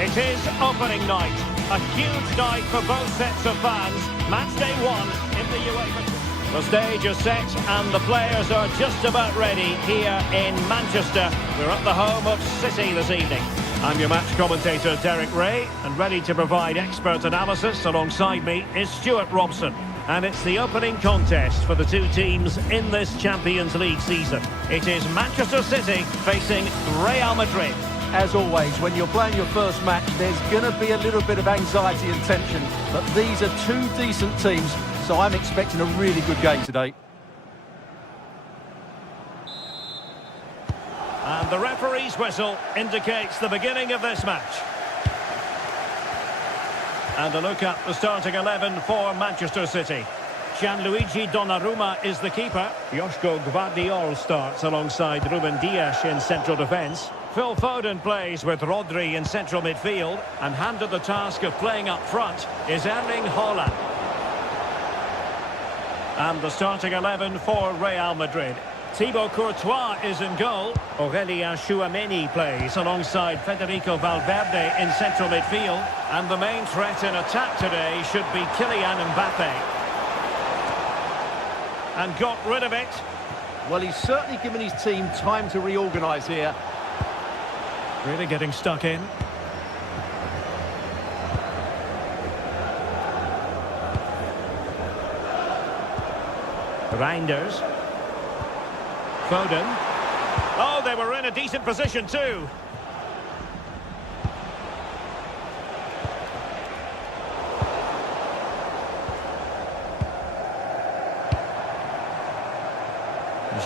It is opening night. A huge night for both sets of fans. Match day one in the UEFA. The stage is set and the players are just about ready here in Manchester. We're at the home of City this evening. I'm your match commentator, Derek Ray, and ready to provide expert analysis alongside me is Stuart Robson. And it's the opening contest for the two teams in this Champions League season. It is Manchester City facing Real Madrid. As always, when you're playing your first match, there's going to be a little bit of anxiety and tension. But these are two decent teams, so I'm expecting a really good game today. And the referee's whistle indicates the beginning of this match. And a look at the starting 11 for Manchester City. Gianluigi Donnarumma is the keeper. Joško Gvardiol starts alongside Ruben Dias in central defence. Phil Foden plays with Rodri in central midfield. And handed the task of playing up front is Erling Haaland. And the starting 11 for Real Madrid. Thibaut Courtois is in goal. Aurélien Tchouameni plays alongside Federico Valverde in central midfield. And the main threat in attack today should be Kylian Mbappe. And got rid of it. Well, he's certainly given his team time to reorganise here. Really getting stuck in. Reinders. Foden. Oh, they were in a decent position too.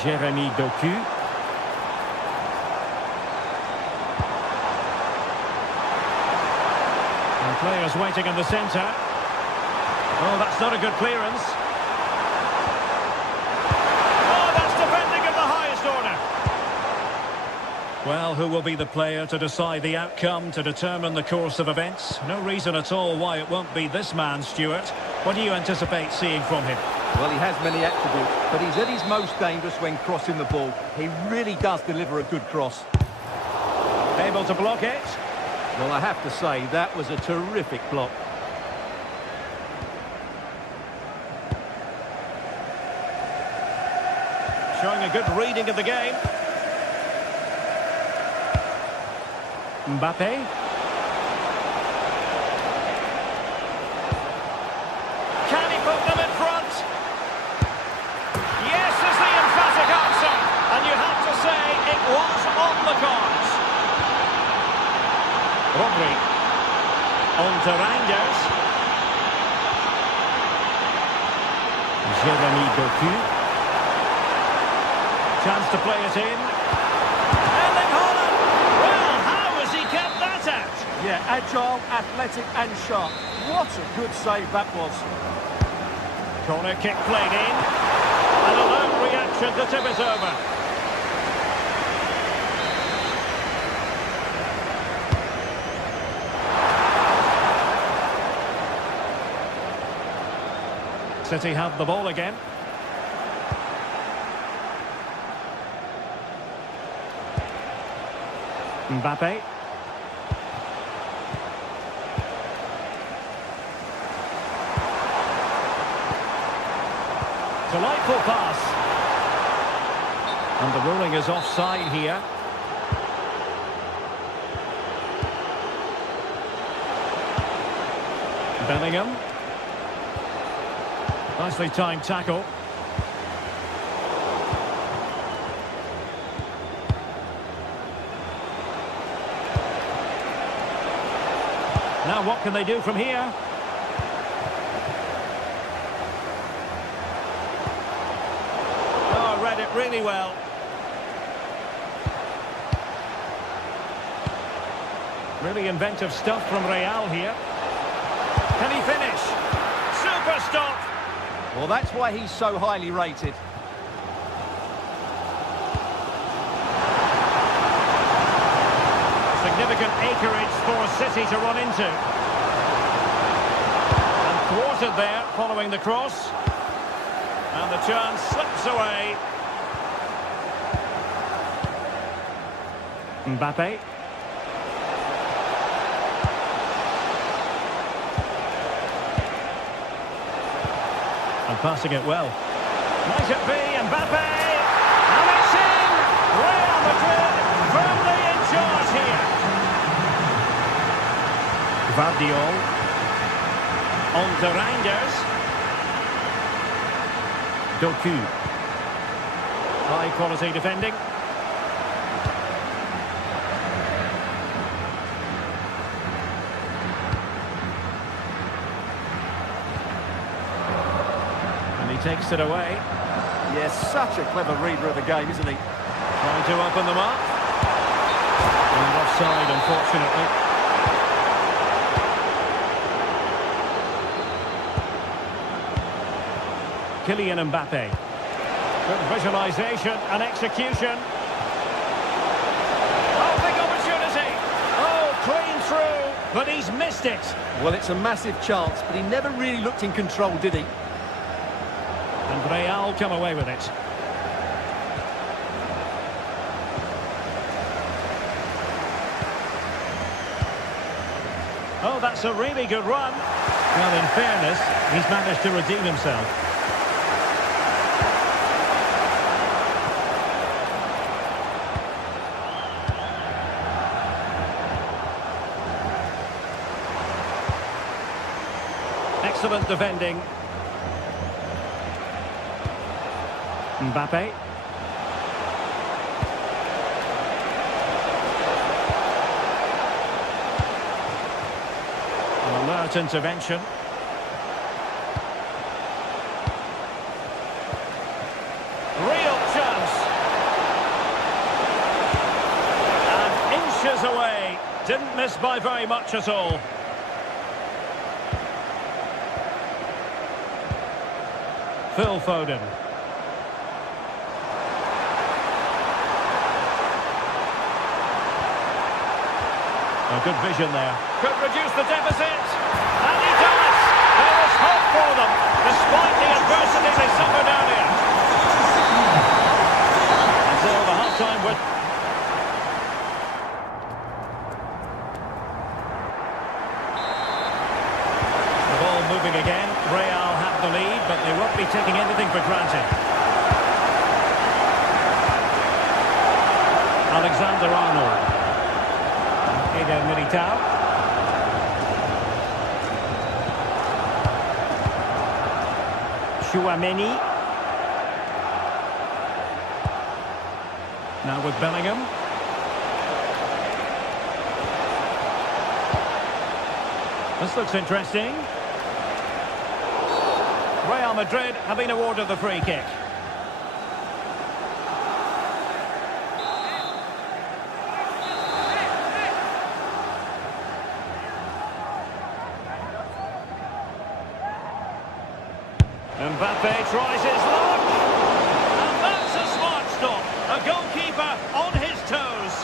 Jérémy Doku. And players waiting in the centre. Oh, that's not a good clearance. Well, who will be the player to decide the outcome, to determine the course of events? No reason at all why it won't be this man, Stuart. What do you anticipate seeing from him? Well, he has many attributes, but he's at his most dangerous when crossing the ball. He really does deliver a good cross. Able to block it. Well, I have to say, that was a terrific block. Showing a good reading of the game. Mbappe. Can he put them in front? Yes is the emphatic answer. And you have to say it was on the cards. Rodri. On to Reinders. Jérémy Doku. Chance to play it in. Erling Haaland. Yeah, agile, athletic and sharp. What a good save that was. Corner kick played in. An alert reaction to tip it over. City have the ball again. Mbappe. Delightful pass. And the ruling is offside here. Bellingham. Nicely timed tackle. Now what can they do from here? Read it really well. Really inventive stuff from Real here. Can he finish? Super stop! Well, that's why he's so highly rated. Significant acreage for City to run into. And thwarted there following the cross. And the chance slips away. Mbappe. And passing it well. Might it be Mbappe? And it's in! Real Madrid firmly in charge here. Gvardiol. On to Reinders. Doku. High quality defending. Takes it away. Yes, such a clever reader of the game, isn't he? Trying to open them up. And offside, unfortunately. Kylian Mbappe. Good visualisation and execution. Oh, big opportunity. Oh, clean through, but he's missed it. Well, it's a massive chance, but he never really looked in control, did he? And Real come away with it. Oh, that's a really good run. Well, in fairness, he's managed to redeem himself. Excellent defending. Mbappe. An alert intervention. Real chance. And inches away. Didn't miss by very much at all. Phil Foden. A good vision there. Could reduce the deficit. And he does! There is hope for them, despite the adversity they suffered earlier. Until the half-time whistle. The ball moving again. Real have the lead, but they won't be taking anything for granted. Alexander-Arnold. Eder Militao. Chouameni. Now with Bellingham. This looks interesting. Real Madrid have been awarded the free kick. Mbappe tries his luck. And that's a smart stop. A goalkeeper on his toes.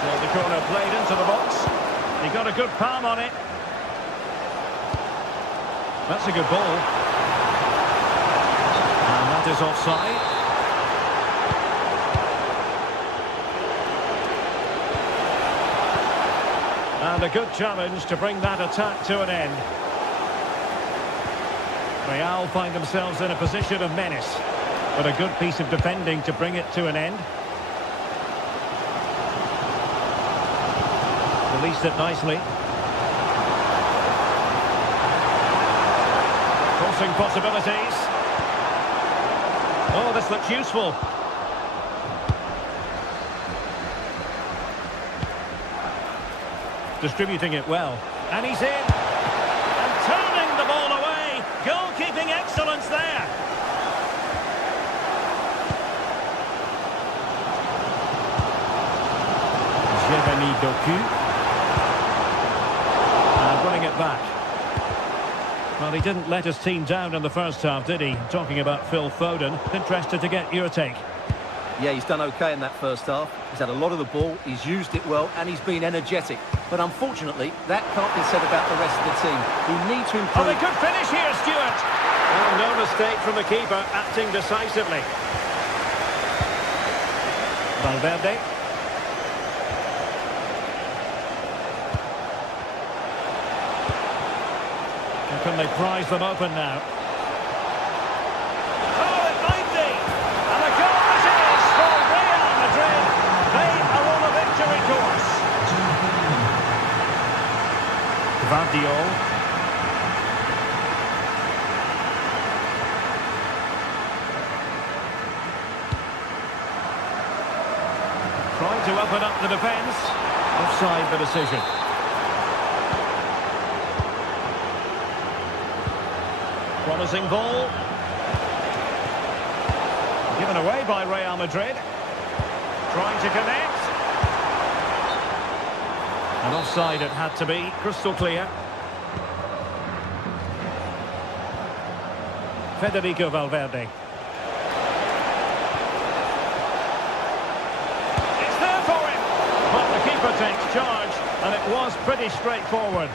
So the corner played into the box. He got a good palm on it. That's a good ball. And that is offside. And a good challenge to bring that attack to an end. Real find themselves in a position of menace, but a good piece of defending to bring it to an end. Released it nicely. Crossing possibilities. Oh, this looks useful. Distributing it well. And he's in. And turning the ball away. Goalkeeping excellence there. Giovanni Doku. And winning it back. Well, he didn't let his team down in the first half, did he? Talking about Phil Foden. Interested to get your take. Yeah, he's done okay in that first half. He's had a lot of the ball, he's used it well, and he's been energetic. But unfortunately, that can't be said about the rest of the team. Who need to improve. Oh, they could finish here, Stuart. Well, no mistake from the keeper, acting decisively. Valverde. And can they prize them open now? Oh, it might be. And a goal it is for Real Madrid. They are on a victory course. Guardiola. Trying to open up the defence. Offside the decision. Promising ball. Given away by Real Madrid. Trying to connect. And offside it had to be, crystal clear. Federico Valverde. It's there for him! But the keeper takes charge, and it was pretty straightforward.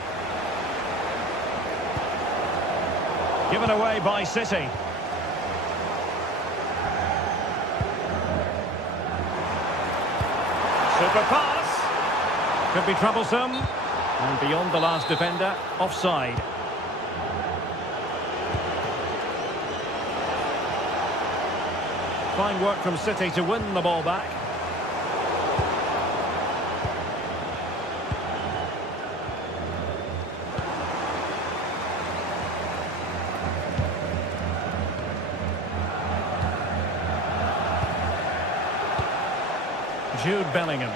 Given away by City. Super pass. Could be troublesome. And beyond the last defender, offside. Fine work from City to win the ball back. Jude Bellingham.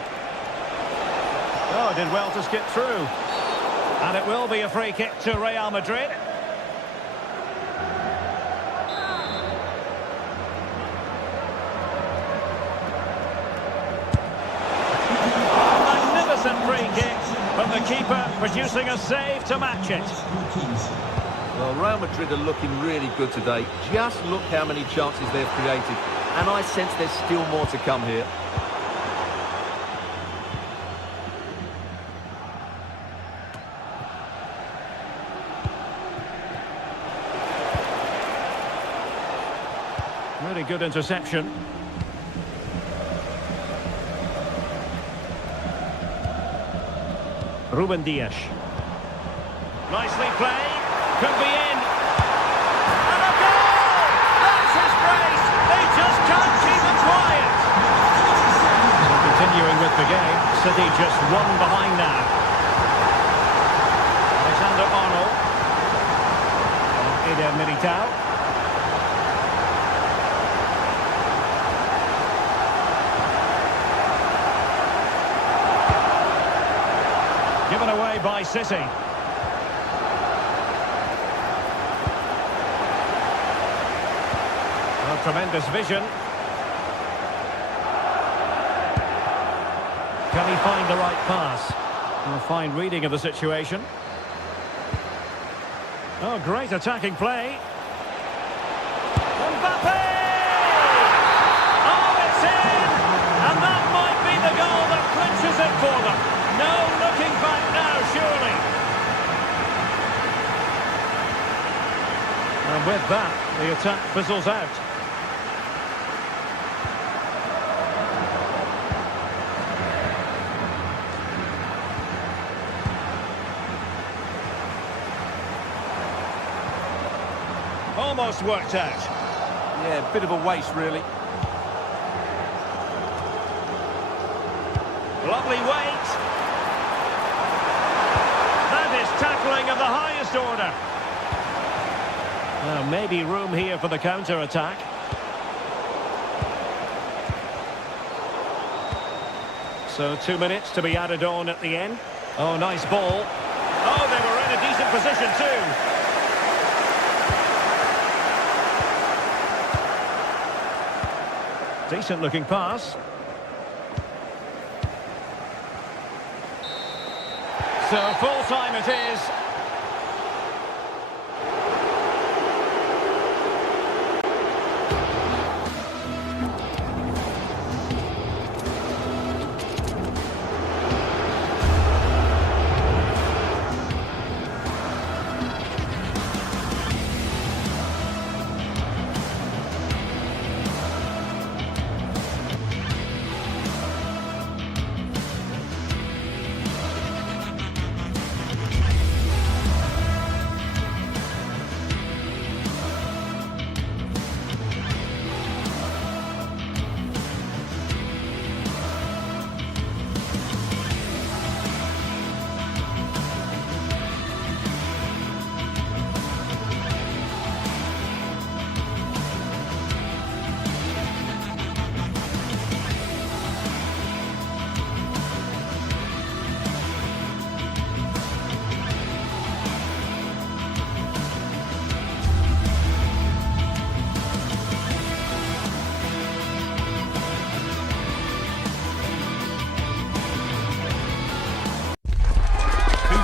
Oh, did well to skip through. And it will be a free kick to Real Madrid. Magnificent free kick, but the keeper producing a save to match it. Well, Real Madrid are looking really good today. Just look how many chances they've created. And I sense there's still more to come here. Really good interception. Ruben Dias. Nicely played. Could be in. And a goal! That's his brace. They just can't keep it quiet. Continuing with the game. City just one behind now. Alexander-Arnold. Eder Militao. Given away by City. Well, tremendous vision. Can he find the right pass? Well, fine reading of the situation. Oh, great attacking play. Mbappe! Oh, it's in! And that might be the goal that clinches it for them. No looking back now, surely. And with that, the attack fizzles out. Almost worked out. Yeah, a bit of a waste, really. Lovely weight. That is tackling of the highest order. Well, maybe room here for the counter-attack. So 2 minutes to be added on at the end. Oh, nice ball. Oh, they were in a decent position too. Decent looking pass. So full time it is.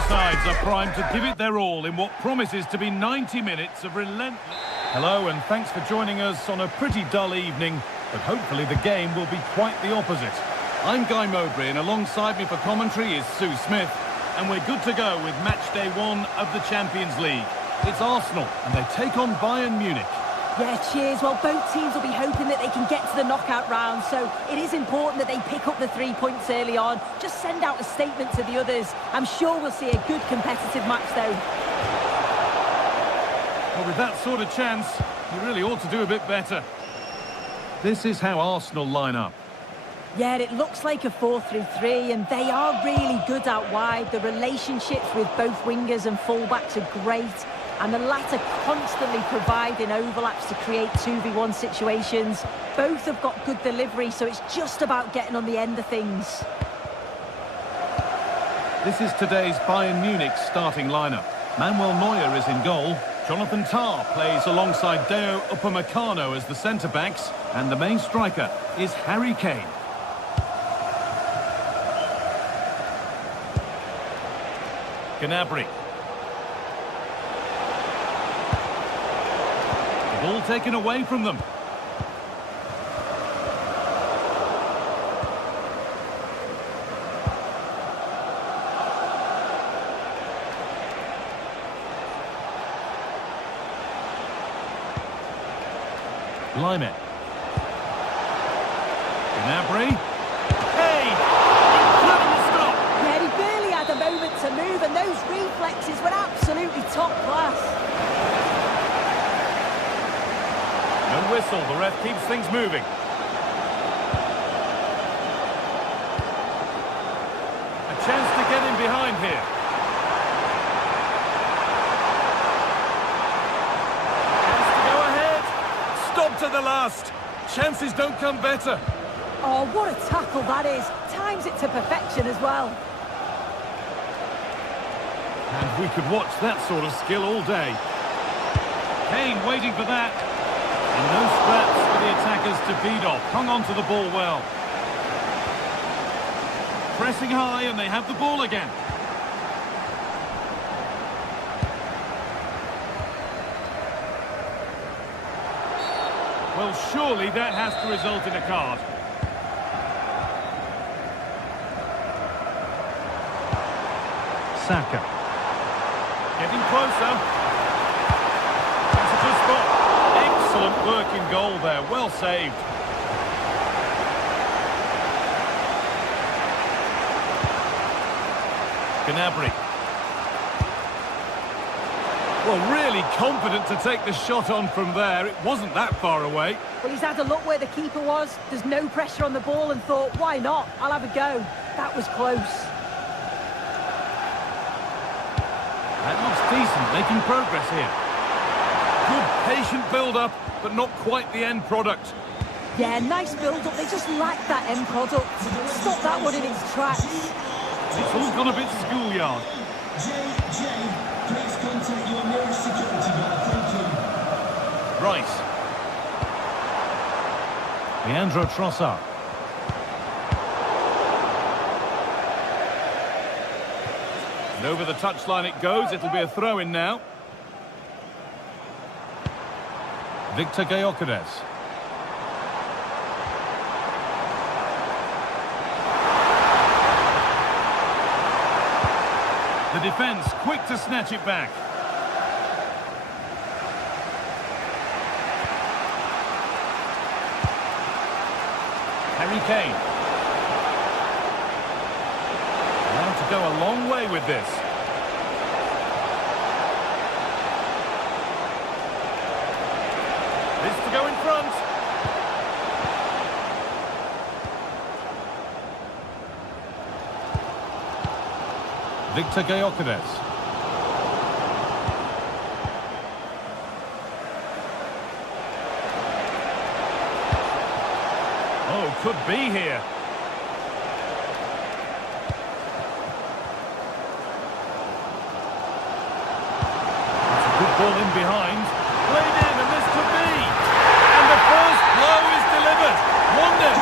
Sides are primed to give it their all in what promises to be 90 minutes of relentless... Hello, and thanks for joining us on a pretty dull evening, but hopefully the game will be quite the opposite. I'm Guy Mowbray, and alongside me for commentary is Sue Smith, and we're good to go with match day 1 of the Champions League. It's Arsenal, and they take on Bayern Munich. Yeah, cheers. Well, both teams will be hoping that they can get to the knockout round, so it is important that they pick up the 3 points early on. Just send out a statement to the others. I'm sure we'll see a good competitive match, though. Well, with that sort of chance, you really ought to do a bit better. This is how Arsenal line up. Yeah, it looks like a 4-3-3, and they are really good out wide. The relationships with both wingers and fullbacks are great, and the latter constantly providing overlaps to create 2v1 situations. Both have got good delivery, so it's just about getting on the end of things. This is today's Bayern Munich starting lineup. Manuel Neuer is in goal. Jonathan Tah plays alongside Deo Upamecano as the centre-backs, and the main striker is Harry Kane. Gnabry. The ball taken away from them. Lime. Gnabry. Hey! Incredible stop! Yeah, he barely had a moment to move, and those reflexes were absolutely top class. No whistle, the ref keeps things moving. A chance to get in behind here. To the last. Chances don't come better. Oh, what a tackle that is. Times it to perfection as well. And we could watch that sort of skill all day. Kane waiting for that. And no scraps for the attackers to beat off. Hung on to the ball well. Pressing high, and they have the ball again. Well, surely that has to result in a card. Saka. Getting closer. That's a good spot. Excellent work in goal there. Well saved. Gnabry. Well, really confident to take the shot on from there. It wasn't that far away. Well, he's had a look where the keeper was. There's no pressure on the ball and thought, why not? I'll have a go. That was close. That looks decent, making progress here. Good patient build-up, but not quite the end product. Yeah, nice build-up. They just lack that end product. Stop that one in its tracks. It's all gone a bit schoolyard. Please contact your nearest security guard. Thank you. Rice. Leandro Trossard. And over the touchline it goes. It'll be a throw-in now. Victor Gyökeres. The defence quick to snatch it back. Harry Kane. Allowed to go a long way with this. This to go in front. Victor Gyökeres. Oh, could be here. That's a good ball in behind. Played in, and this could be. And the first blow is delivered. 1-0.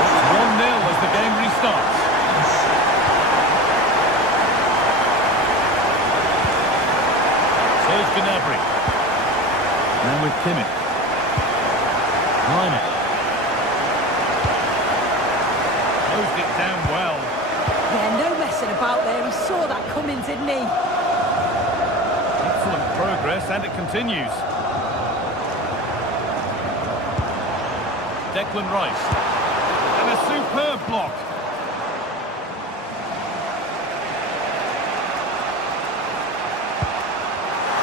It's 1-0 as the game restarts. Here's Gnabry. with Kimmich. Line. Closed it down well. Yeah, no messing about there. He saw that coming, didn't he? Excellent progress, and it continues. Declan Rice. And a superb block.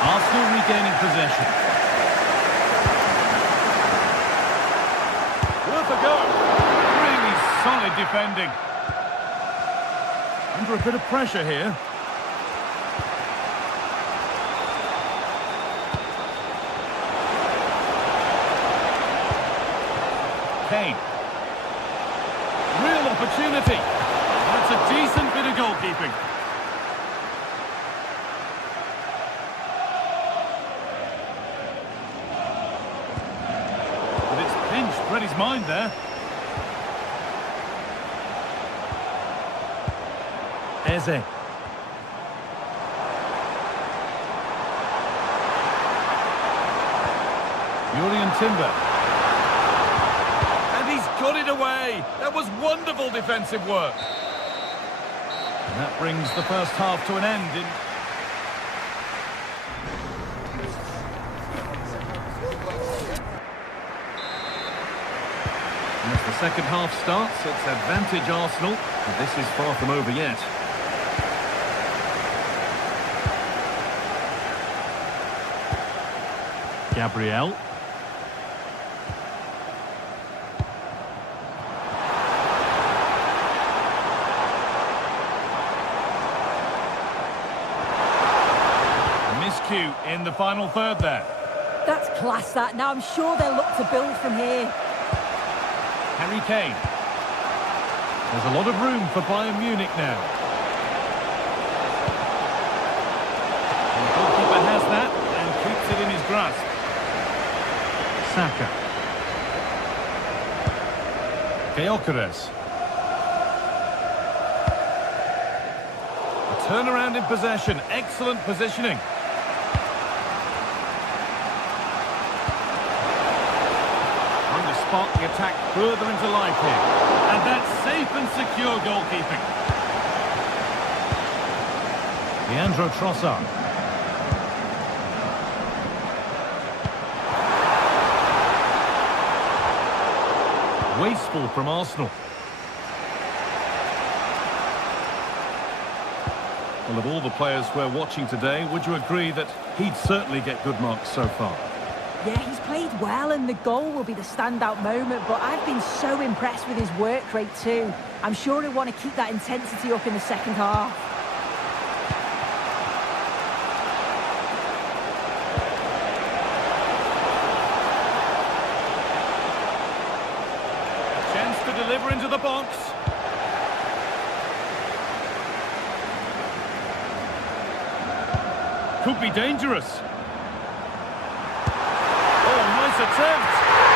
Arsenal regaining possession. Worth a go. Really solid defending. Under a bit of pressure here. Kane. Real opportunity. That's a decent bit of goalkeeping. But it's pinched, read his mind there. Eze. Julian Timber. And he's got it away. That was wonderful defensive work. And that brings the first half to an end. And as the second half starts, it's advantage Arsenal. But this is far from over yet. Gabriel. Miscue in the final third there. That's class, that. Now I'm sure they'll look to build from here. Harry Kane. There's a lot of room for Bayern Munich now. And the goalkeeper has that and keeps it in his grasp. Saka. Gyökeres. A turnaround in possession. Excellent positioning. Trying to spark the attack further into life here. And that's safe and secure goalkeeping. Leandro Trossard. Wasteful from Arsenal. Well, of all the players we're watching today, would you agree that he'd certainly get good marks so far? Yeah, he's played well, and the goal will be the standout moment, but I've been so impressed with his work rate too. I'm sure he'll want to keep that intensity up in the second half. Chance to deliver into the box. Could be dangerous. Oh, nice attempt.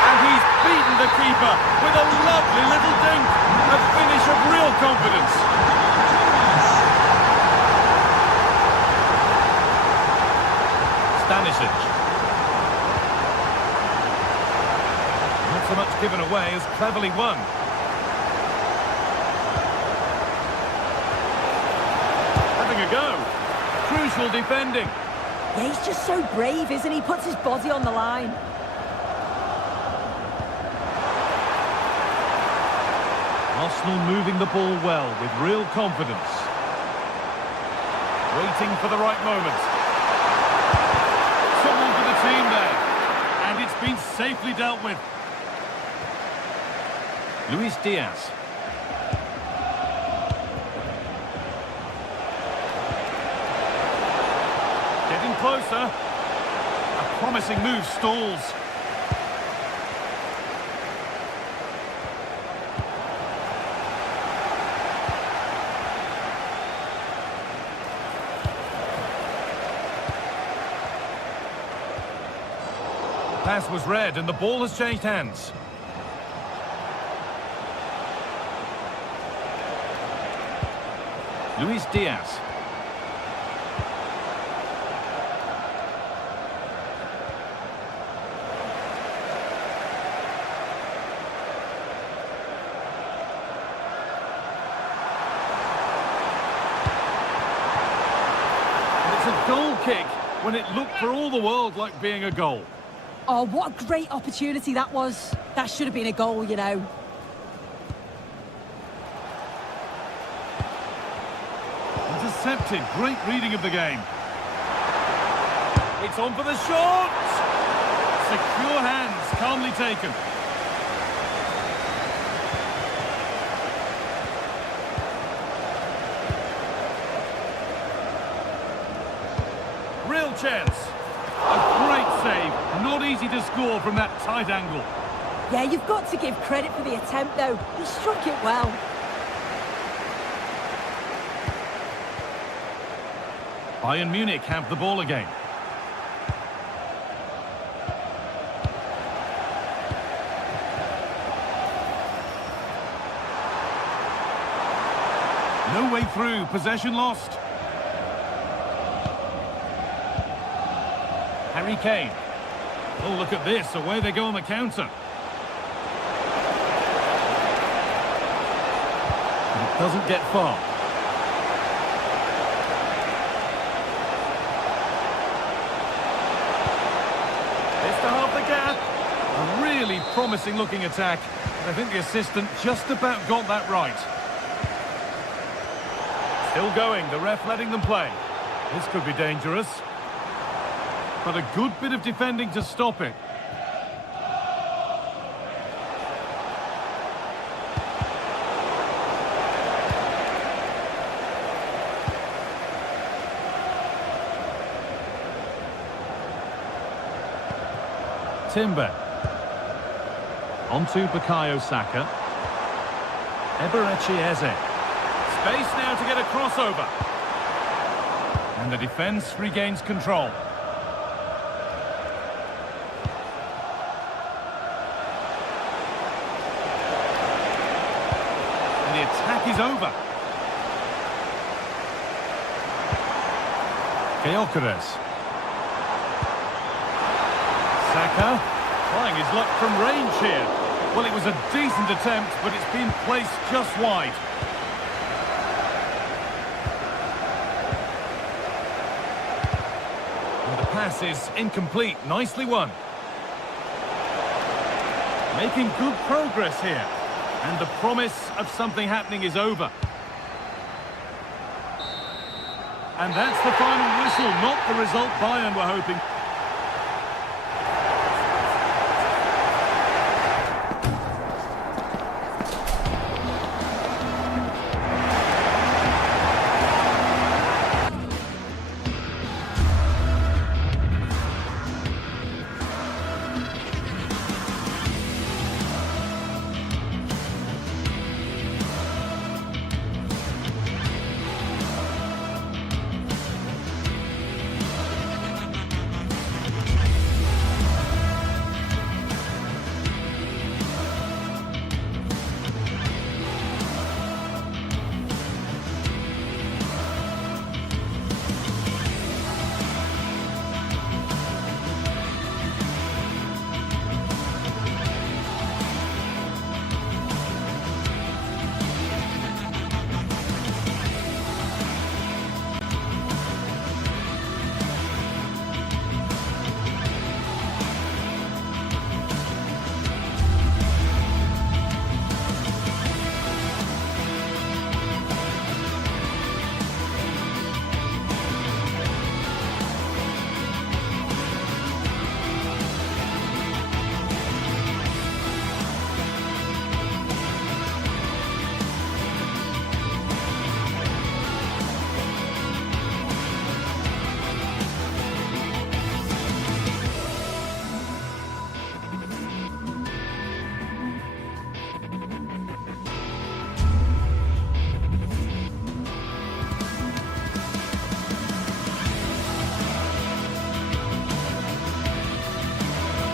And he's beaten the keeper with a lovely little dink. A finish of real confidence. Stanisic. Not so much given away as cleverly won. Having a go. Crucial defending. Yeah, he's just so brave, isn't he? Puts his body on the line. Arsenal moving the ball well with real confidence. Waiting for the right moment. Someone for the team there. And it's been safely dealt with. Luis Diaz. Getting closer. A promising move stalls. The pass was read and the ball has changed hands. Luis Diaz. goal kick when it looked for all the world like being a goal. Oh, what a great opportunity that was. That should have been a goal, you know. Intercepted. Great reading of the game. It's on for the shot. Secure hands, calmly taken. Real chance. A great save. Not easy to score from that tight angle. Yeah, you've got to give credit for the attempt, though. He struck it well. Bayern Munich have the ball again. No way through, possession lost. Harry Kane. Oh, look at this, away they go on the counter. And it doesn't get far. It's to half the gap. A really promising looking attack. I think the assistant just about got that right. Still going, the ref letting them play. This could be dangerous. But a good bit of defending to stop it. Timber. Onto Bukayo Saka. Eberechi Eze. Space now to get a crossover. And the defence regains control. And the attack is over. Gyökeres. Saka trying his luck from range here. Well, it was a decent attempt, but it's been placed just wide. And the pass is incomplete. Nicely won. Making good progress here. And the promise of something happening is over. And that's the final whistle, not the result Bayern were hoping.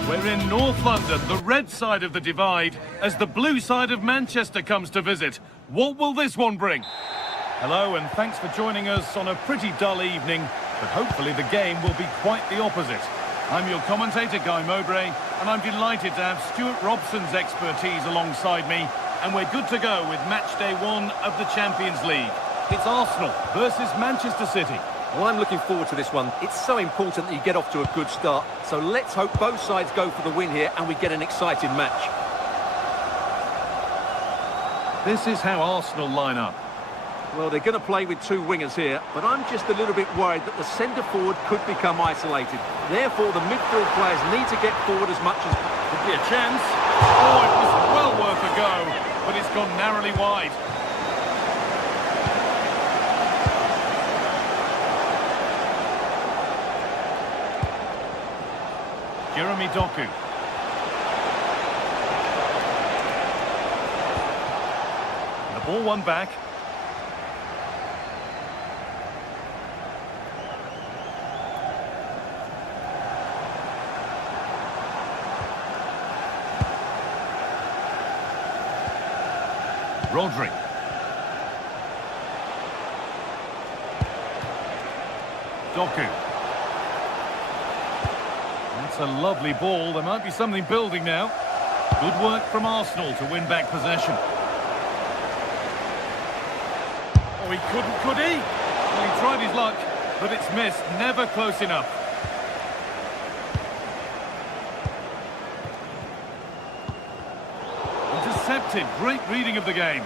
We're in North London, the red side of the divide, as the blue side of Manchester comes to visit. What will this one bring? Hello, and thanks for joining us on a pretty dull evening, but hopefully the game will be quite the opposite. I'm your commentator, Guy Mowbray, and I'm delighted to have Stuart Robson's expertise alongside me, and we're good to go with match day 1 of the Champions League. It's Arsenal versus Manchester City. Well, I'm looking forward to this one. It's so important that you get off to a good start. So let's hope both sides go for the win here and we get an exciting match. This is how Arsenal line up. Well, they're going to play with two wingers here, but I'm just a little bit worried that the centre-forward could become isolated. Therefore, the midfield players need to get forward as much as... Could be a chance. Oh, it was well worth a go, but it's gone narrowly wide. Jeremy Doku. The ball won back. Rodri. Doku. That's a lovely ball. There might be something building now. Good work from Arsenal to win back possession. Oh, he couldn't, could he? Well, he tried his luck, but it's missed. Never close enough. Intercepted. Great reading of the game.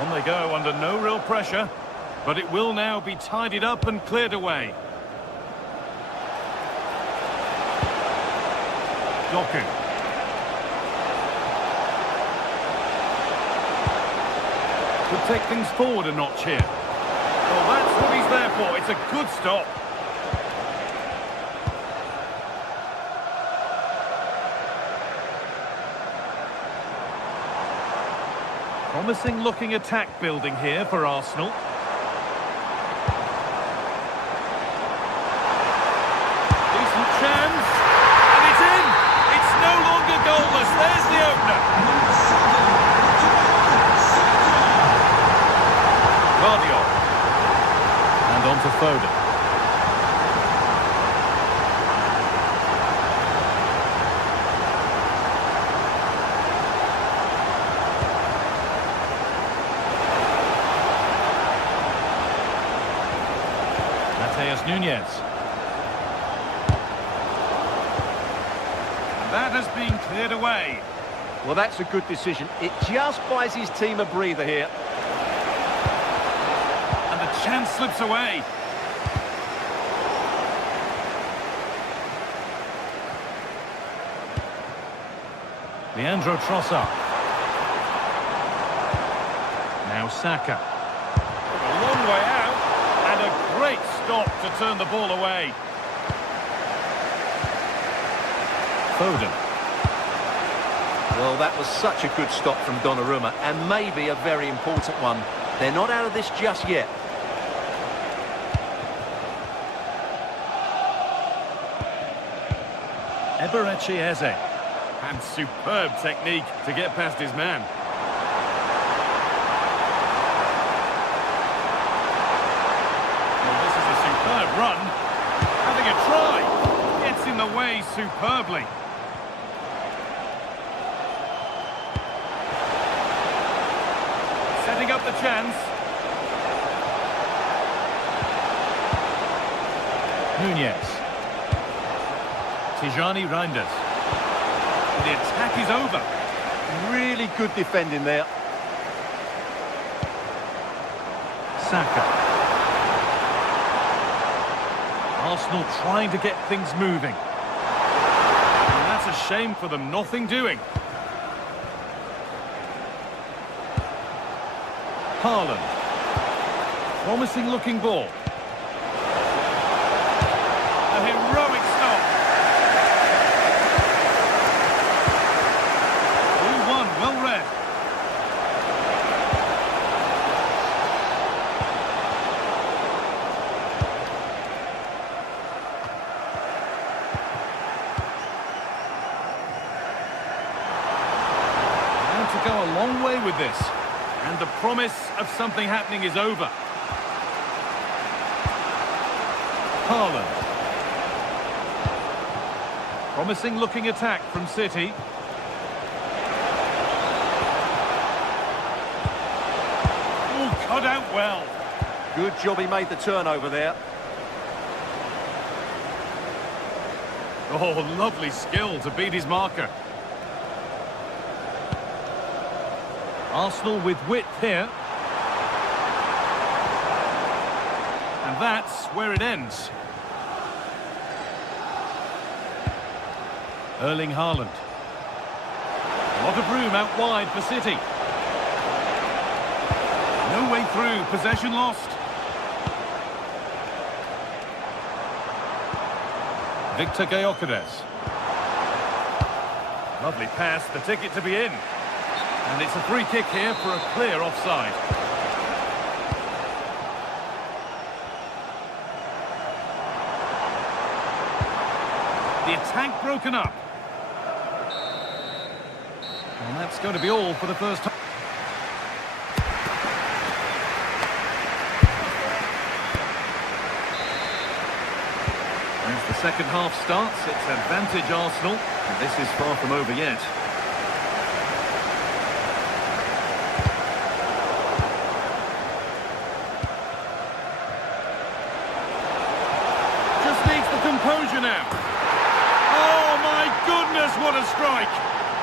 On they go under no real pressure, but it will now be tidied up and cleared away. Doku. Could take things forward a notch here. Well, that's what he's there for. It's a good stop. Promising looking attack building here for Arsenal. Decent chance. And it's in. It's no longer goalless. There's the opener. Guardiola. And on to Foden. Nunez. And that has been cleared away. Well, that's a good decision. It just buys his team a breather here. And the chance slips away. Leandro Trossard. Now Saka. A long way out. And a great stop to turn the ball away. Foden. Well, that was such a good stop from Donnarumma, and maybe a very important one. They're not out of this just yet. Eberechi Eze. And superb technique to get past his man. Run, having a try, gets in the way superbly. Setting up the chance. Nunez. Tijani Reinders. The attack is over. Really good defending there. Saka. Arsenal trying to get things moving. And that's a shame for them, nothing doing. Haaland. Promising looking ball. A heroic stop. 2-1, well read. To go a long way with this, and the promise of something happening is over. Haaland. Promising looking attack from City. cut out well. Good job he made the turnover there. Oh, lovely skill to beat his marker. Arsenal with width here. And that's where it ends. Erling Haaland. A lot of room out wide for City. No way through, possession lost. Victor Gyökeres. Lovely pass, the ticket to be in. And it's a free kick here for a clear offside. The attack broken up. And that's going to be all for the first time. As the second half starts, it's advantage Arsenal, and this is far from over yet. Just needs the composure now. Oh my goodness, what a strike!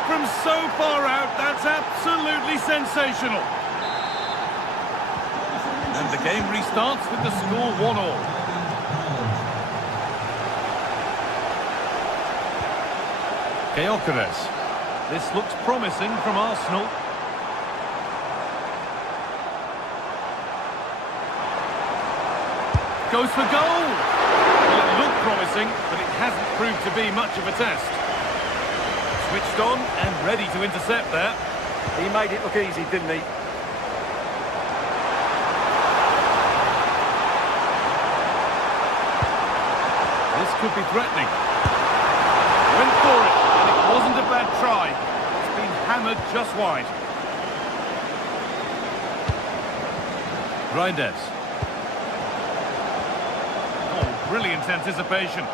From so far out, that's absolutely sensational. And the game restarts with the score 1-1. Gyökeres. This looks promising from Arsenal. Goes for goal! Well, it looked promising, but it hasn't proved to be much of a test. Switched on and ready to intercept there. He made it look easy, didn't he? This could be threatening. Went for it, and it wasn't a bad try. It's been hammered just wide. Reinders. Oh, brilliant anticipation.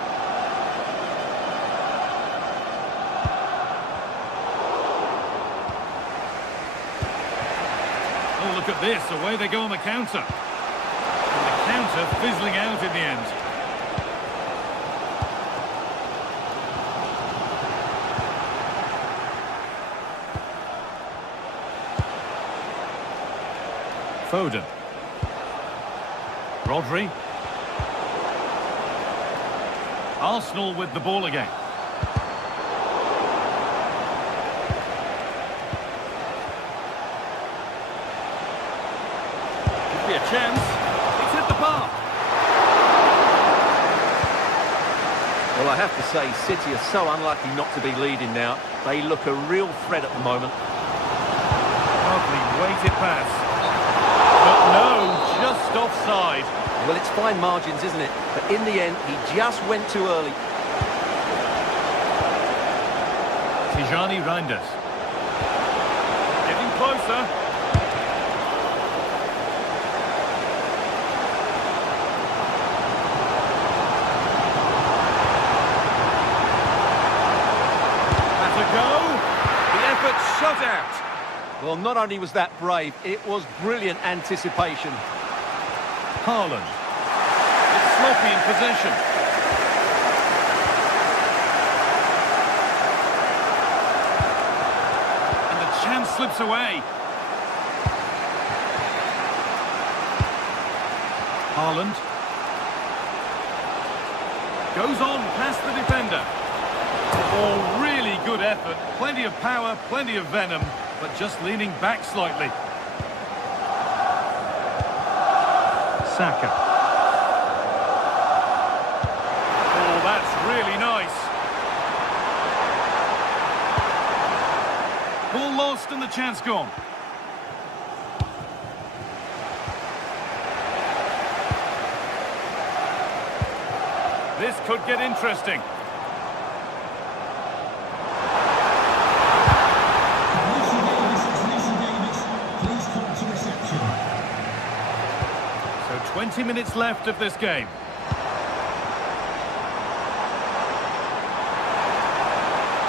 Oh, look at this. Away they go on the counter. And the counter fizzling out in the end. Foden. Rodri. Arsenal with the ball again. Could be a chance. It's hit the bar. Well, I have to say, City are so unlucky not to be leading now. They look a real threat at the moment. Lovely weighted pass. But no, just offside. Well, it's fine margins, isn't it? But in the end, he just went too early. Tijani Reinders. Getting closer. That's a go. The effort shut out. Well, not only was that brave, it was brilliant anticipation. Haaland. It's sloppy in possession. And the chance slips away. Haaland. Goes on past the defender. Oh, really good effort. Plenty of power, plenty of venom, but just leaning back slightly. Saka. Oh, that's really nice. Ball lost and the chance gone. This could get interesting. Please come to reception. 20 minutes left of this game.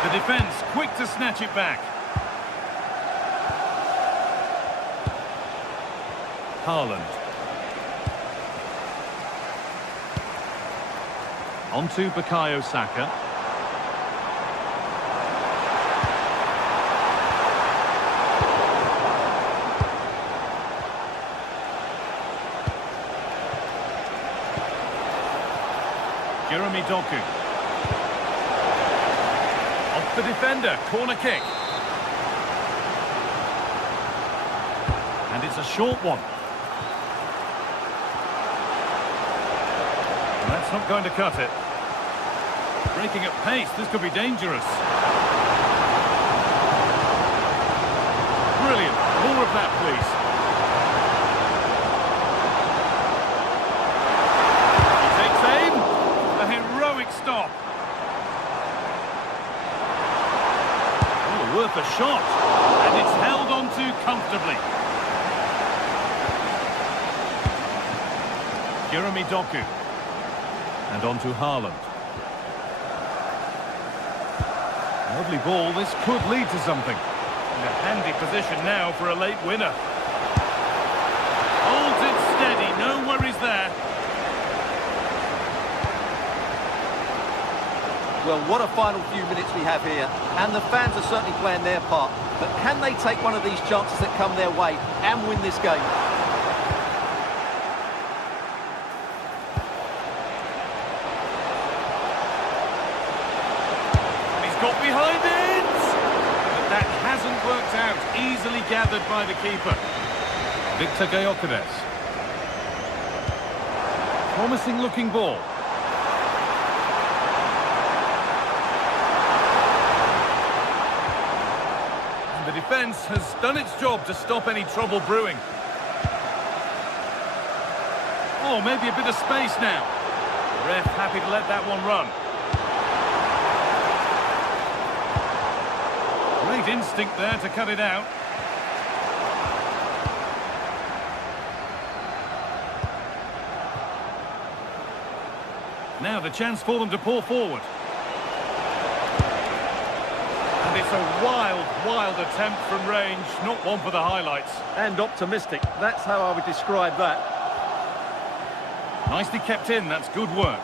The defence quick to snatch it back. Haaland. On to Bukayo Saka. Jeremy Doku. Off the defender, corner kick. And it's a short one. That's not going to cut it. Breaking at pace, this could be dangerous. Brilliant. More of that, please. He takes aim. A heroic stop. Oh, worth a shot. And it's held on to comfortably. Jeremy Doku. And on to Haaland. Lovely ball, this could lead to something. In a handy position now for a late winner. Holds it steady, no worries there. Well, what a final few minutes we have here. And the fans are certainly playing their part. But can they take one of these chances that come their way and win this game? Got behind it! But that hasn't worked out. Easily gathered by the keeper. Victor Gyökeres. Promising looking ball. And the defence has done its job to stop any trouble brewing. Oh, maybe a bit of space now. The ref happy to let that one run. Great instinct there to cut it out. Now the chance for them to pour forward. And it's a wild, wild attempt from range, not one for the highlights. And optimistic, that's how I would describe that. Nicely kept in, that's good work.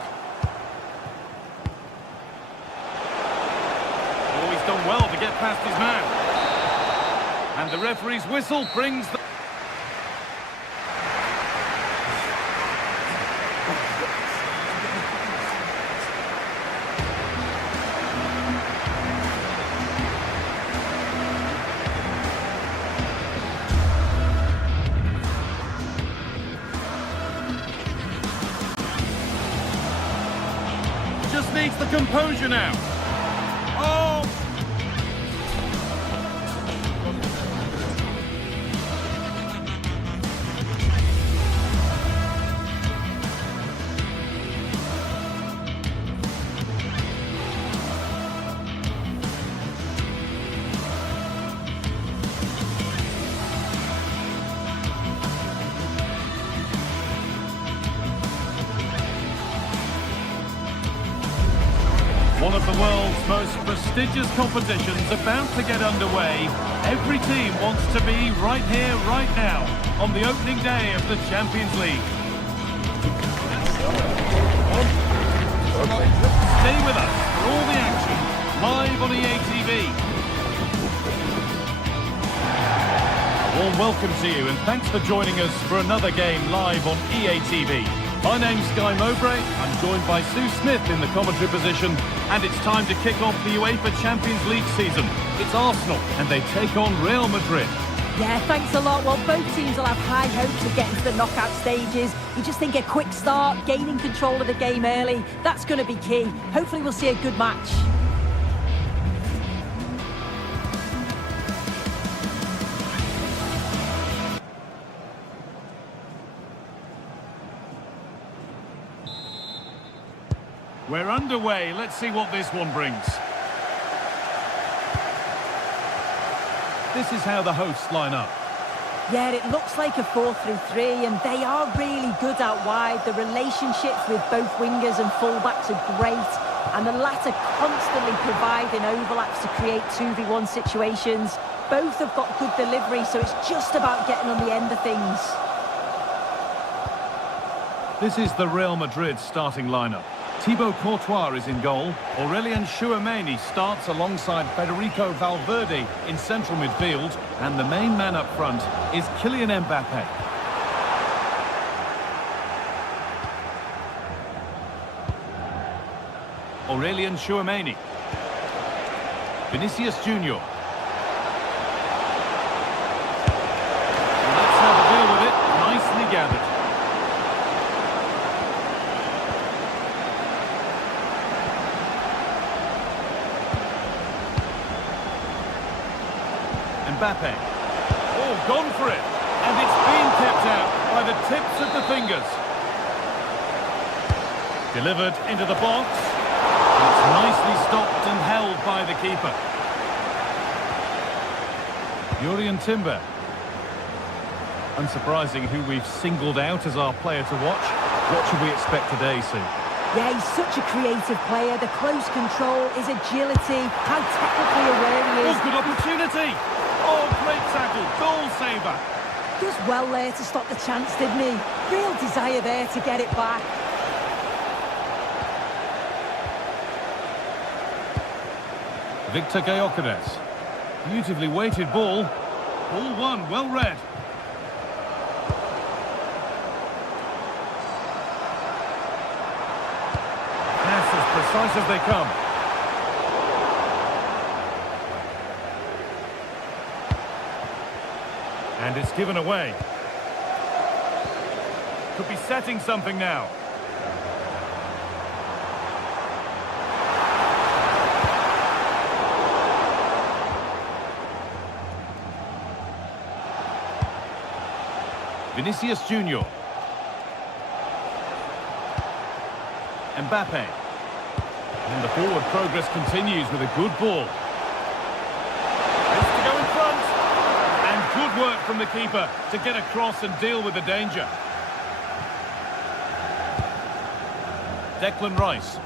Done well to get past his man. And the referee's whistle brings the... Just needs the composure now. Oh! One of the world's most prestigious competitions about to get underway. Every team wants to be right here, right now, on the opening day of the Champions League. Stay with us for all the action, live on EA TV. A warm welcome to you and thanks for joining us for another game live on EA TV. My name's Guy Mowbray, I'm joined by Sue Smith in the commentary position, and it's time to kick off the UEFA Champions League season. It's Arsenal, and they take on Real Madrid. Yeah, thanks a lot. Well, both teams will have high hopes of getting to the knockout stages. You just think a quick start, gaining control of the game early, that's going to be key. Hopefully we'll see a good match. We're underway. Let's see what this one brings. This is how the hosts line up. Yeah, it looks like a 4-3-3, and they are really good out wide. The relationships with both wingers and fullbacks are great, and the latter constantly providing overlaps to create 2v1 situations. Both have got good delivery, so it's just about getting on the end of things. This is the Real Madrid starting lineup. Thibaut Courtois is in goal. Aurélien Tchouameni starts alongside Federico Valverde in central midfield. And the main man up front is Kylian Mbappe. Aurélien Tchouameni. Vinicius Junior. Let's have a deal with it. Nicely gathered. Mbappe. Oh, gone for it. And it's been kept out by the tips of the fingers. Delivered into the box. It's nicely stopped and held by the keeper. Jurrien Timber. Unsurprising who we've singled out as our player to watch. What should we expect today, Sue? Yeah, he's such a creative player. The close control, his agility, how technically aware he is. Oh, good opportunity. Oh, great tackle. Goal saver. Does well there to stop the chance, didn't he? Real desire there to get it back. Victor Gyökeres. Beautifully weighted ball. Ball one, well read. Pass as precise as they come. And it's given away. Could be setting something now. Vinicius Junior. Mbappe. And the forward progress continues with a good ball. Has to go in front. And good work from the keeper to get across and deal with the danger. Declan Rice.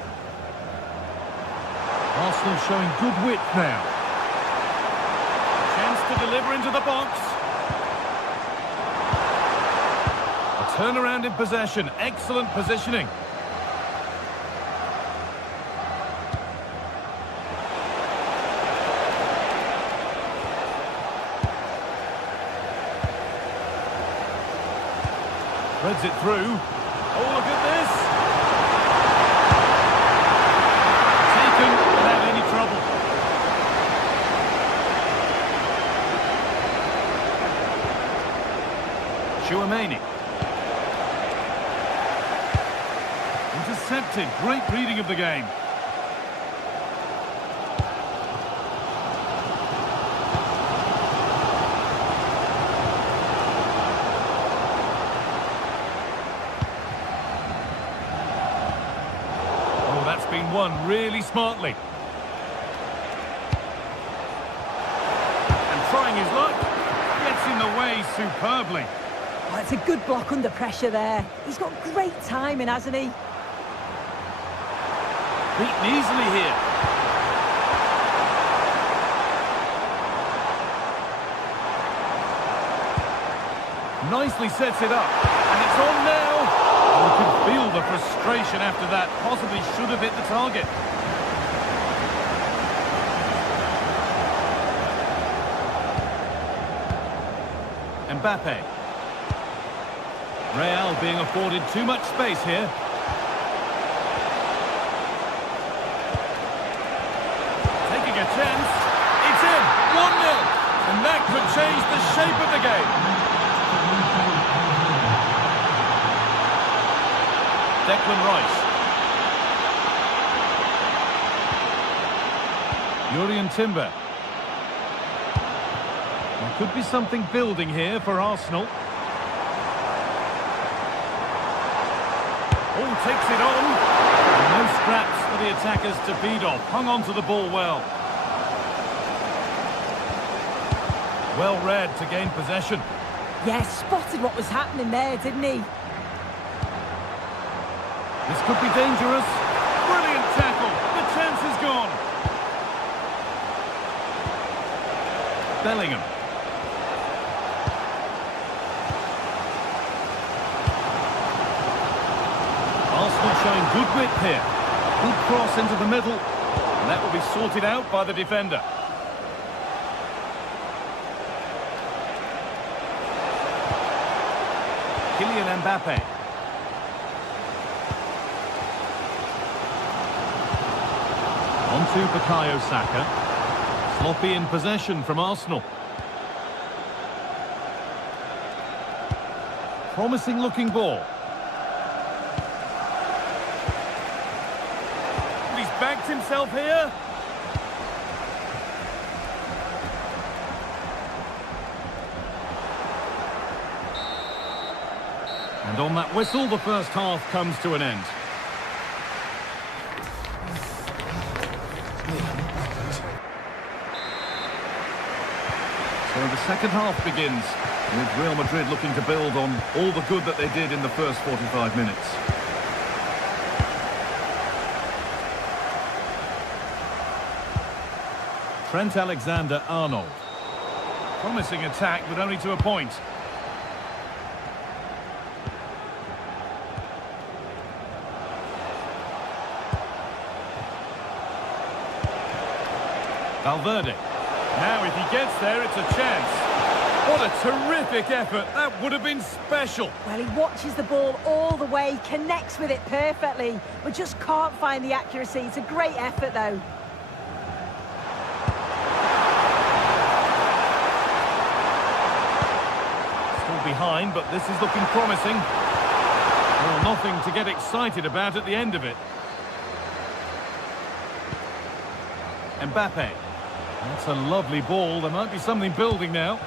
Arsenal showing good width now. Chance to deliver into the box. Turnaround in possession. Excellent positioning. Threads it through. Oh, look at this. Taken without any trouble. Tchouameni. Intercepted. Great reading of the game. Oh, that's been won really smartly. And trying his luck. Gets in the way superbly. Oh, it's a good block under pressure there. He's got great timing, hasn't he? Beaten easily here. Nicely sets it up. And it's on now. You can feel the frustration after that. Possibly should have hit the target. Mbappe. Real being afforded too much space here. A chance. It's in. 1-0. And that could change the shape of the game. Declan Rice. Jurrien Timber. There could be something building here for Arsenal. Oh, takes it on. And no scraps for the attackers to feed off. Hung on to the ball well. Well read to gain possession. Yes, spotted what was happening there, didn't he? This could be dangerous. Brilliant tackle. The chance is gone. Bellingham. Good width here. Good cross into the middle. And that will be sorted out by the defender. Kylian Mbappe. On to Bukayo Saka. Sloppy in possession from Arsenal. Promising looking ball. He's backed himself here. And on that whistle, the first half comes to an end. So the second half begins, with Real Madrid looking to build on all the good that they did in the first 45 minutes. Trent Alexander-Arnold. Promising attack, but only to a point. Valverde. Now if he gets there, it's a chance. What a terrific effort. That would have been special. Well, he watches the ball all the way, connects with it perfectly, but just can't find the accuracy. It's a great effort, though. Still behind, but this is looking promising. Well, nothing to get excited about at the end of it. Mbappe. That's a lovely ball. There might be something building now.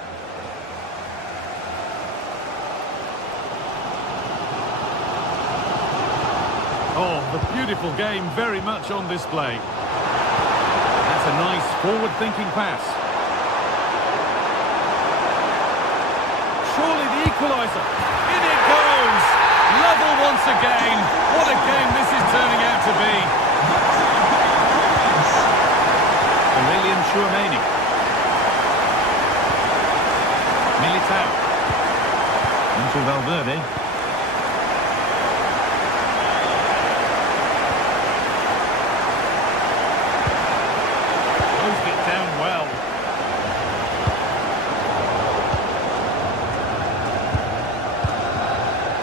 Oh, the beautiful game very much on display. That's a nice forward-thinking pass. Surely the equaliser. In it goes! Level once again. What a game this is turning out to be. Aurelian Tchouameni. Militao. Into Valverde. Closed it down well.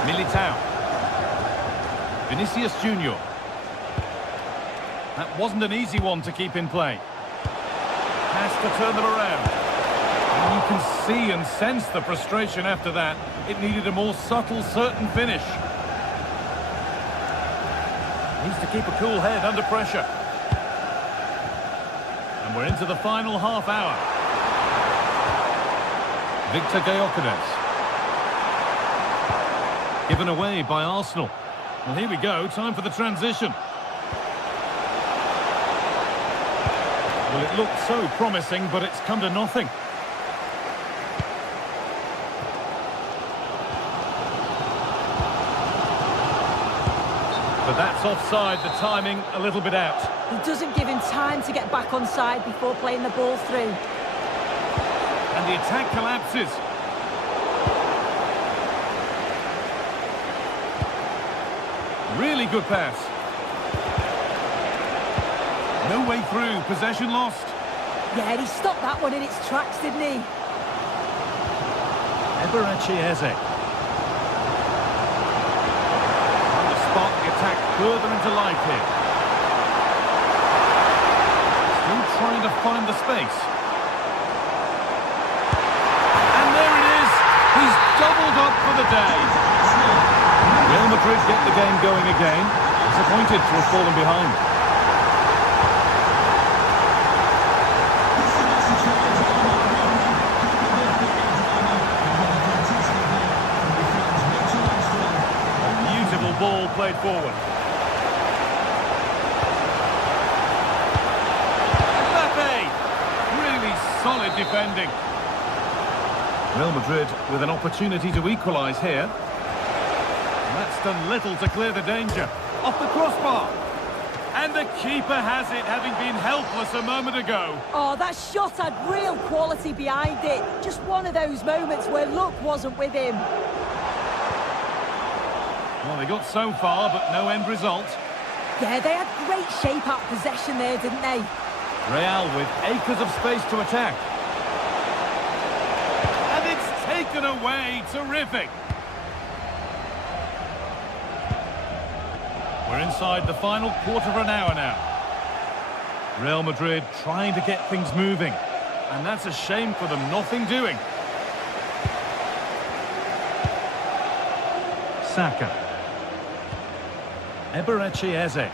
Militao. Vinicius Junior. That wasn't an easy one to keep in play. Has to turn them around. And you can see and sense the frustration after that. It needed a more subtle, certain finish. Needs to keep a cool head under pressure. And we're into the final half hour. Victor Gyökeres. Given away by Arsenal. Well, here we go. Time for the transition. Well, it looked so promising, but it's come to nothing. But that's offside, the timing a little bit out. He doesn't give him time to get back on side before playing the ball through. And the attack collapses. Really good pass. No way through, possession lost. Yeah, he stopped that one in its tracks, didn't he? Eberechi Eze. On the spot, the attack further into life here. Still trying to find the space. And there it is. He's doubled up for the day. Real Madrid get the game going again. Disappointed to have fallen behind. Ball played forward. Mbappe! Really solid defending. Real Madrid with an opportunity to equalise here. And that's done little to clear the danger. Off the crossbar. And the keeper has it, having been helpless a moment ago. Oh, that shot had real quality behind it. Just one of those moments where luck wasn't with him. Well, they got so far, but no end result. Yeah, they had great shape out possession there, didn't they? Real with acres of space to attack. And it's taken away. Terrific. We're inside the final quarter of an hour now. Real Madrid trying to get things moving. And that's a shame for them, nothing doing. Saka. Eberechi Eze.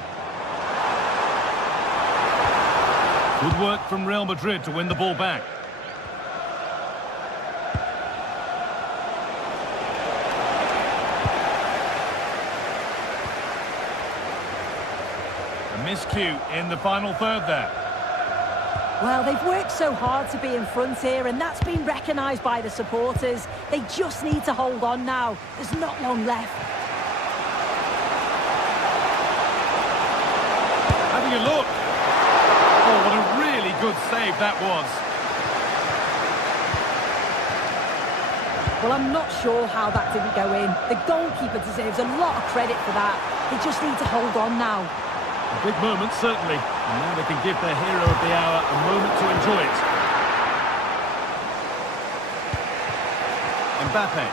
Good work from Real Madrid to win the ball back. A miscue in the final third there. Well, they've worked so hard to be in front here, and that's been recognised by the supporters. They just need to hold on now. There's not long left. Having a look. Oh, what a really good save that was. Well, I'm not sure how that didn't go in. The goalkeeper deserves a lot of credit for that. They just need to hold on now. A big moment, certainly. And now they can give their hero of the hour a moment to enjoy it. Mbappe.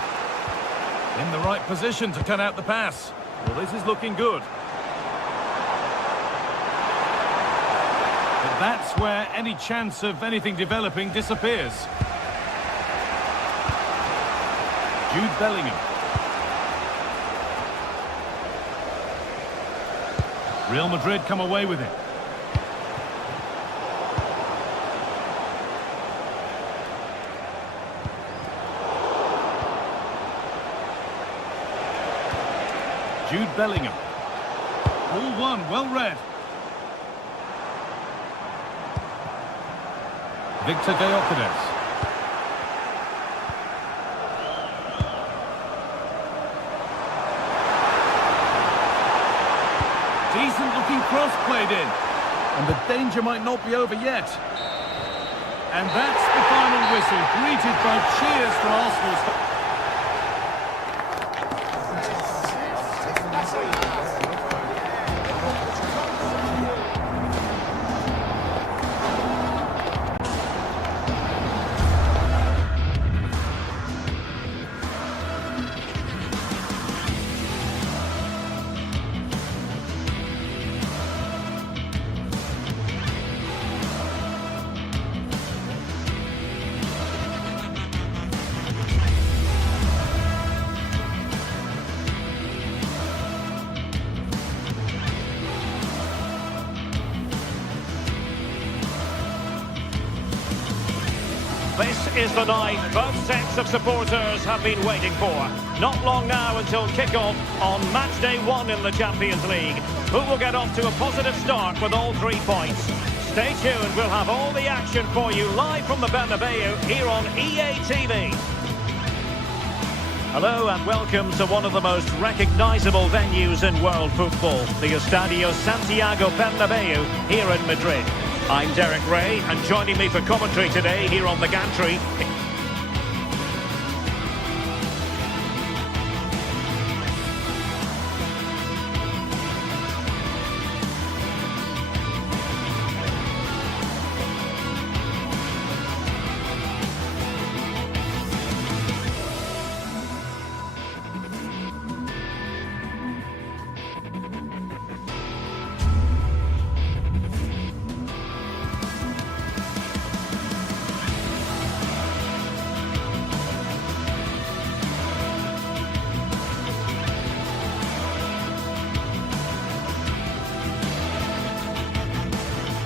In the right position to cut out the pass. Well, this is looking good. But that's where any chance of anything developing disappears. Jude Bellingham. Real Madrid come away with it. Jude Bellingham. All one, well read. Victor Gyökeres. Decent looking cross played in. And the danger might not be over yet. And that's the final whistle, greeted by cheers for Arsenal's... This is the night both sets of supporters have been waiting for. Not long now until kick-off on match day 1 in the Champions League. Who will get off to a positive start with all 3 points? Stay tuned, we'll have all the action for you live from the Bernabeu here on EA TV. Hello and welcome to one of the most recognisable venues in world football, the Estadio Santiago Bernabeu here in Madrid. I'm Derek Ray, and joining me for commentary today here on the gantry...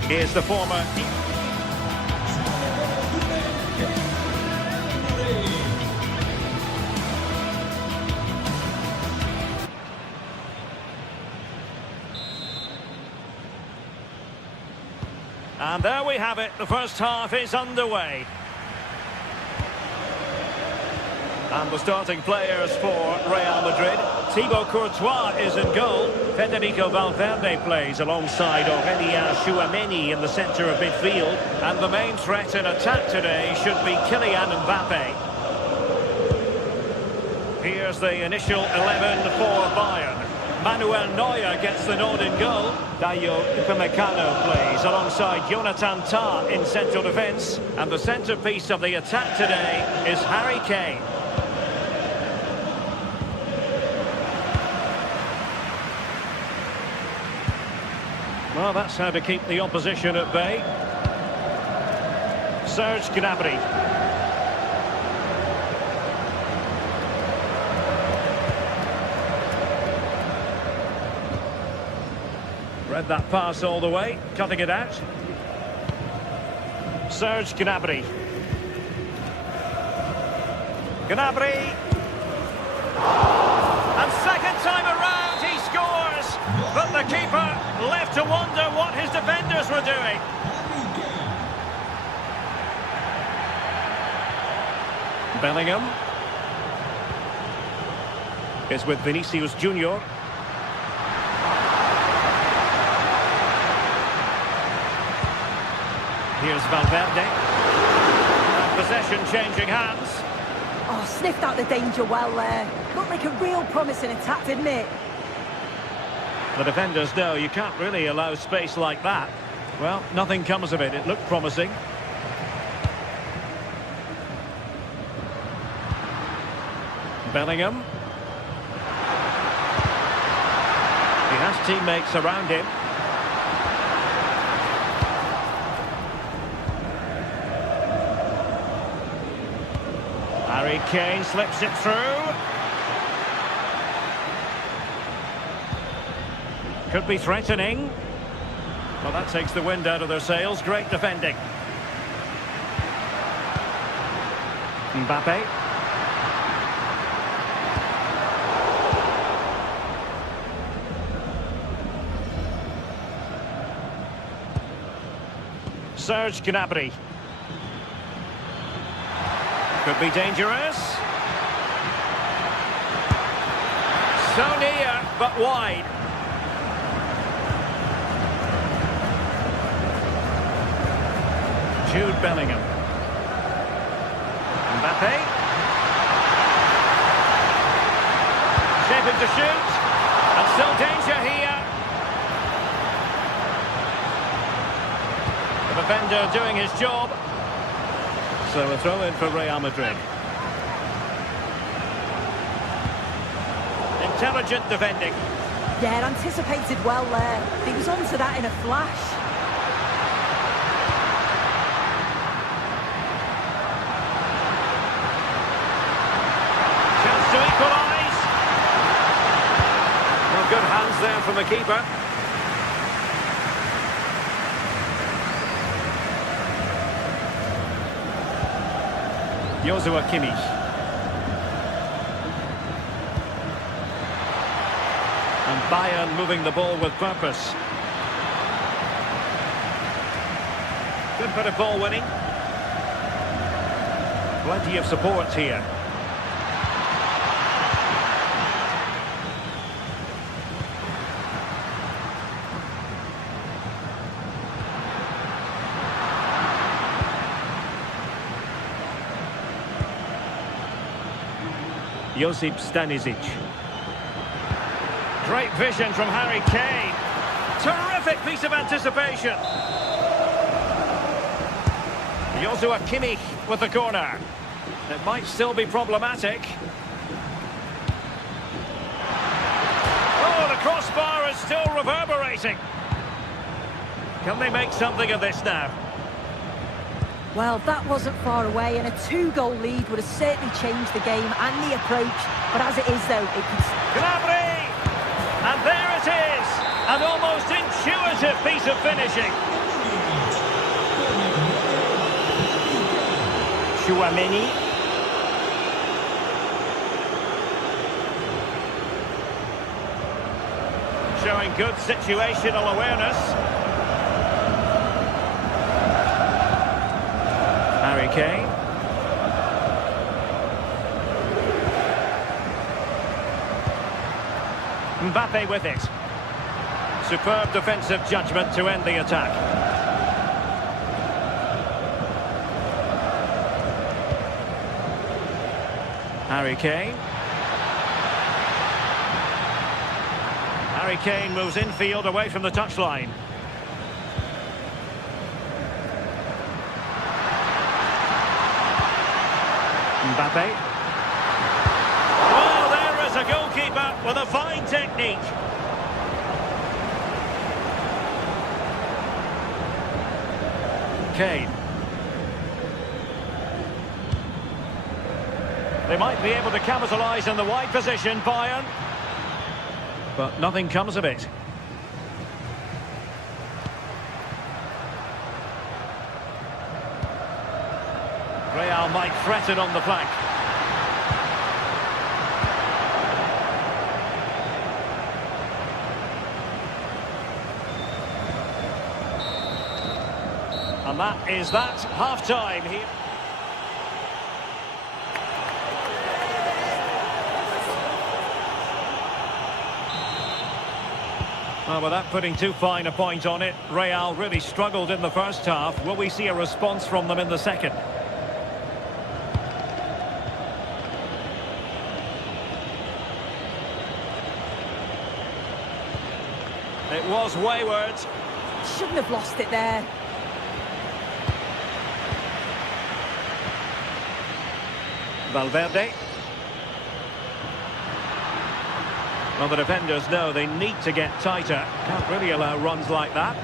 Here's the former... And there we have it, the first half is underway. And the starting players for Real Madrid. Thibaut Courtois is in goal. Federico Valverde plays alongside Aurélien Tchouaméni in the centre of midfield. And the main threat in attack today should be Kylian Mbappe. Here's the initial 11 for Bayern. Manuel Neuer gets the nod in goal. Dayo Upamecano plays alongside Jonathan Tah in central defence. And the centrepiece of the attack today is Harry Kane. Well, that's how to keep the opposition at bay. Serge Gnabry. Read that pass all the way, cutting it out. Serge Gnabry. Gnabry. And second time around he scores. But the keeper left to wonder what his defenders were doing. Bellingham is with Vinicius Junior. Here's Valverde. And possession changing hands. Oh, sniffed out the danger well there. Looked like a real promising attack, didn't it? The defenders know you can't really allow space like that. Well, nothing comes of it. It looked promising. Bellingham. He has teammates around him. Harry Kane slips it through. Could be threatening. Well, that takes the wind out of their sails. Great defending. Mbappe. Serge Gnabry. Could be dangerous. So near, but wide. Jude Bellingham. Mbappe. Shaping to shoot. And still danger here. The defender doing his job. So a throw in for Real Madrid. Intelligent defending. Yeah, anticipated well there. He was onto that in a flash. Chance to equalise. Well, good hands there from the keeper. Joshua Kimmich. And Bayern moving the ball with purpose. Good bit of ball winning. Plenty of support here. Josip Stanisic. Great vision from Harry Kane. Terrific piece of anticipation. Joshua Kimmich with the corner. It might still be problematic. Oh, the crossbar is still reverberating. Can they make something of this now? Well, that wasn't far away, and a 2-goal lead would have certainly changed the game and the approach. But as it is, though, it can... Gnabry! And there it is! An almost intuitive piece of finishing. Chouameni. Showing good situational awareness. Harry Kane. Mbappe with it. Superb defensive judgment to end the attack. Harry Kane. Harry Kane moves infield away from the touchline. Mbappe. Well, there is a goalkeeper with a fine technique. Kane. They might be able to capitalise in the wide position, Bayern. But nothing comes of it. Real might threaten on the flank. And that is that. Half-time here. Well, without putting too fine a point on it, Real really struggled in the first half. Will we see a response from them in the second? It was wayward. Shouldn't have lost it there. Valverde. Well, the defenders know they need to get tighter. Can't really allow runs like that.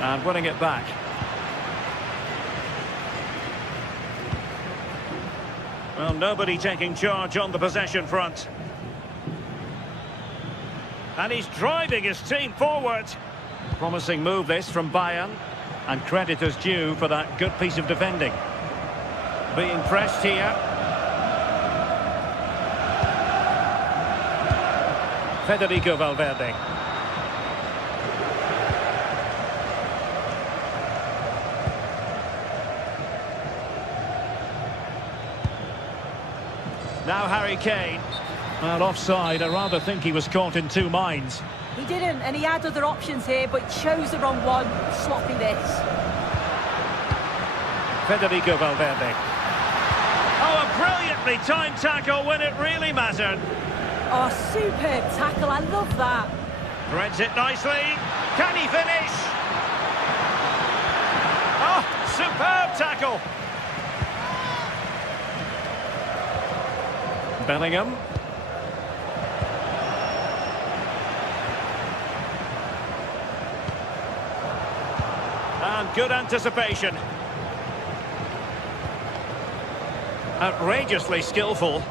And winning it back. Well, nobody taking charge on the possession front. And he's driving his team forward. Promising move this from Bayern. And credit is due for that good piece of defending. Being pressed here. Federico Valverde. Now Harry Kane. And offside, I rather think he was caught in two minds. He didn't, and he had other options here, but chose the wrong one. Sloppy this. Federico Valverde. Oh, a brilliantly timed tackle when it really mattered. Oh, superb tackle. I love that. Threads it nicely. Can he finish? Oh, superb tackle. Bellingham. And good anticipation. Outrageously skillful.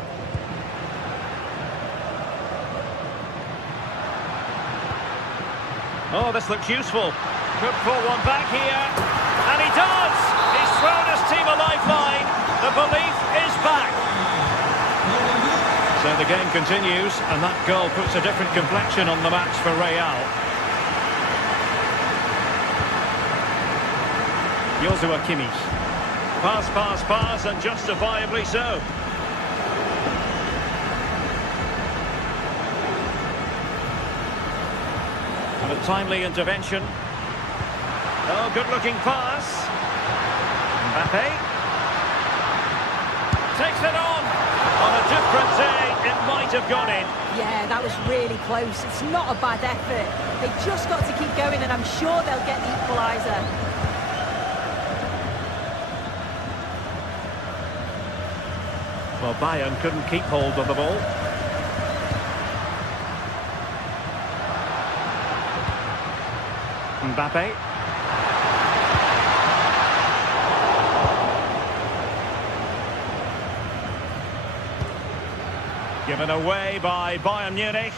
Oh, this looks useful. Could pull one back here. And he does! He's thrown his team a lifeline. The belief is back. So the game continues, and that goal puts a different complexion on the match for Real. Joshua Kimmich. Pass, pass, pass, and justifiably so. And a timely intervention. Oh, good-looking pass. Mbappe. Takes it on. On a different day, it might have gone in. Yeah, that was really close. It's not a bad effort. They just got to keep going, and I'm sure they'll get the equaliser. Well, Bayern couldn't keep hold of the ball. Mbappe. Given away by Bayern Munich.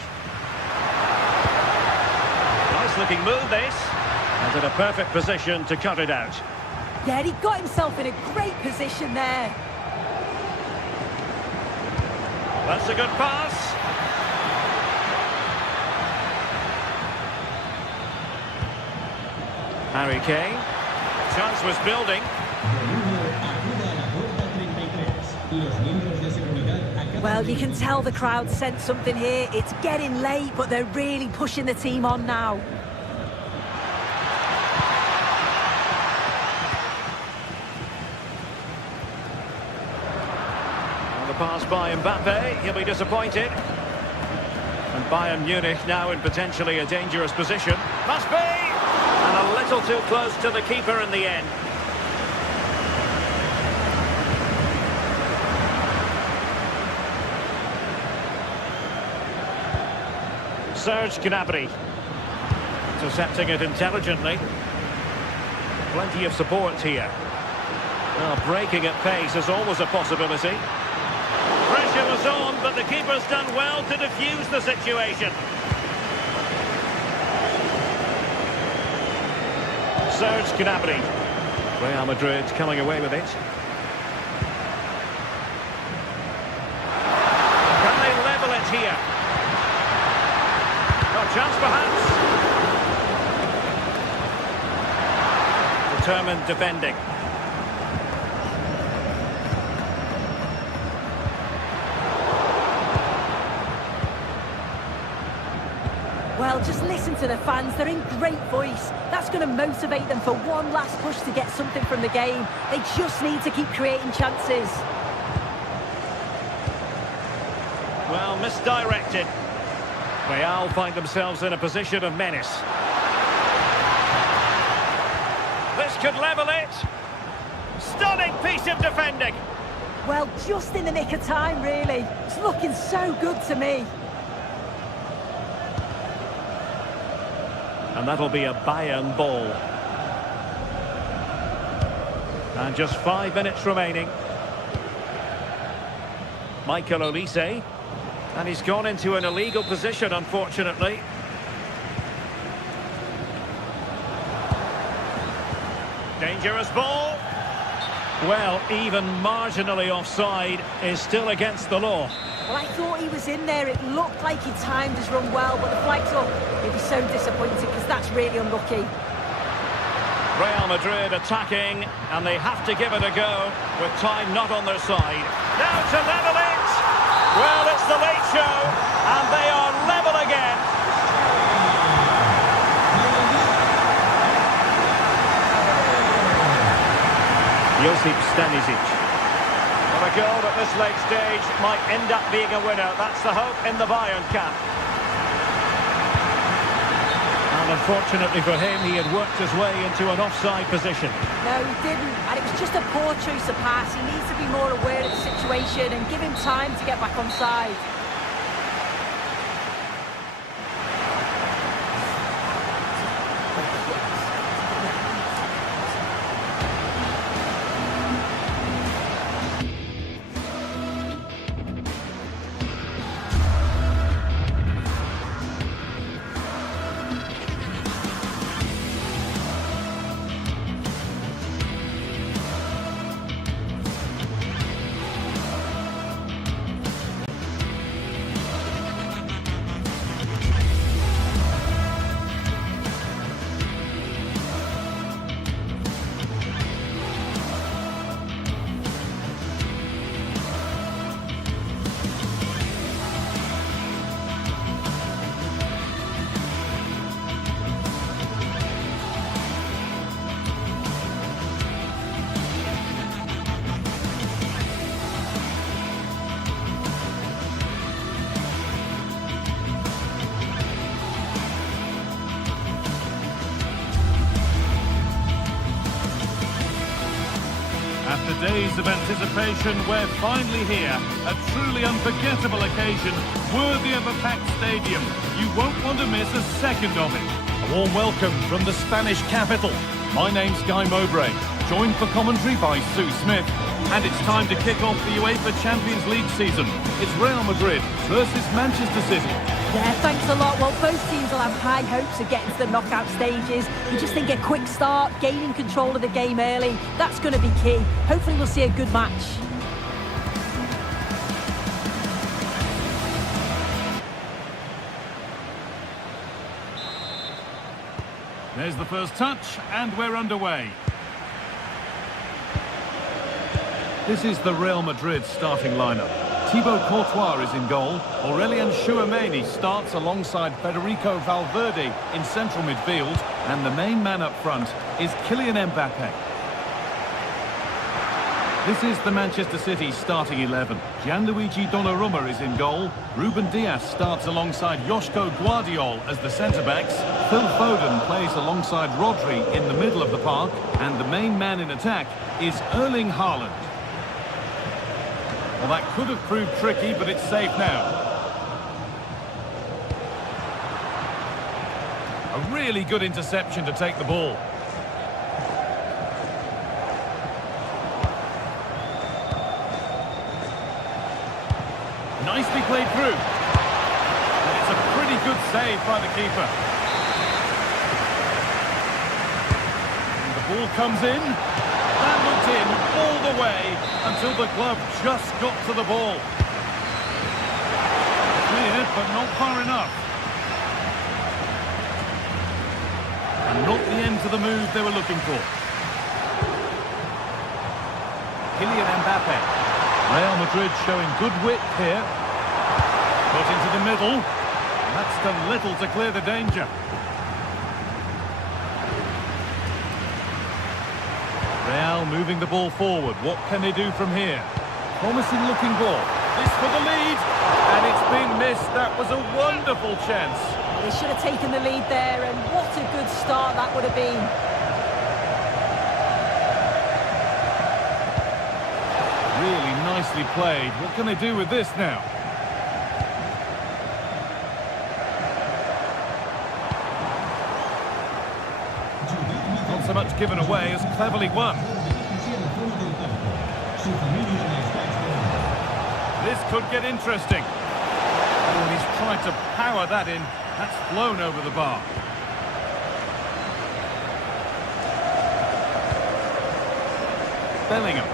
Nice looking move this. And in a perfect position to cut it out. Yeah, he got himself in a great position there. That's a good pass. Harry Kane. Chance was building. Well, you can tell the crowd sensed something here. It's getting late, but they're really pushing the team on now. And the pass by Mbappe. He'll be disappointed. And Bayern Munich now in potentially a dangerous position. Must be! And a little too close to the keeper in the end. Serge Gnabry. Intercepting it intelligently. Plenty of support here. Well, breaking at pace is always a possibility. Pressure was on, but the keeper's done well to defuse the situation. Serge Gnabry. Real Madrid coming away with it. Can they level it here? No chance perhaps. Determined defending. Well, just listen to the fans. They're in great voice. That's going to motivate them for one last push to get something from the game. They just need to keep creating chances. Well, misdirected. Real find themselves in a position of menace. This could level it. Stunning piece of defending. Well, just in the nick of time, really. It's looking so good to me. And that'll be a Bayern ball. And just 5 minutes remaining. Michael Olise. And he's gone into an illegal position, unfortunately. Dangerous ball. Well, even marginally offside is still against the law. Well, I thought he was in there. It looked like he timed his run well, but the flag's up. He'll be so disappointed because that's really unlucky. Real Madrid attacking, and they have to give it a go with time not on their side. Now to level it! Well, it's the late show, and they are level again. Josip Stanisic. Well, a goal at this late stage might end up being a winner. That's the hope in the Bayern camp. And unfortunately for him, he had worked his way into an offside position. No, he didn't. And it was just a poor choice of pass. He needs to be more aware of the situation and give him time to get back on side. After days of anticipation, we're finally here. A truly unforgettable occasion, worthy of a packed stadium. You won't want to miss a second of it. A warm welcome from the Spanish capital. My name's Guy Mowbray, joined for commentary by Sue Smith. And it's time to kick off the UEFA Champions League season. It's Real Madrid versus Manchester City. Yeah, thanks a lot. Well, both teams will have high hopes of getting to the knockout stages. You just think a quick start, gaining control of the game early, that's going to be key. Hopefully we'll see a good match. There's the first touch, and we're underway. This is the Real Madrid starting lineup. Thibaut Courtois is in goal. Aurelien Tchouameni starts alongside Federico Valverde in central midfield. And the main man up front is Kylian Mbappe. This is the Manchester City starting 11. Gianluigi Donnarumma is in goal. Ruben Dias starts alongside Joško Guardiol as the centre-backs. Phil Foden plays alongside Rodri in the middle of the park. And the main man in attack is Erling Haaland. Well, that could have proved tricky, but it's safe now. A really good interception to take the ball. Nicely played through. And it's a pretty good save by the keeper. And the ball comes in. That looked in all the way until the glove just got to the ball. Cleared, but not far enough. And not the end to the move they were looking for. Kylian Mbappe. Real Madrid showing good width here. Put into the middle. And that's done little to clear the danger. Real moving the ball forward. What can they do from here? Promising looking ball. This for the lead. And it's been missed. That was a wonderful chance. They should have taken the lead there, and what a good start that would have been. Really nicely played. What can they do with this now? Not so much given away as cleverly won. This could get interesting. Oh, and he's tried to power that in. That's flown over the bar. Bellingham.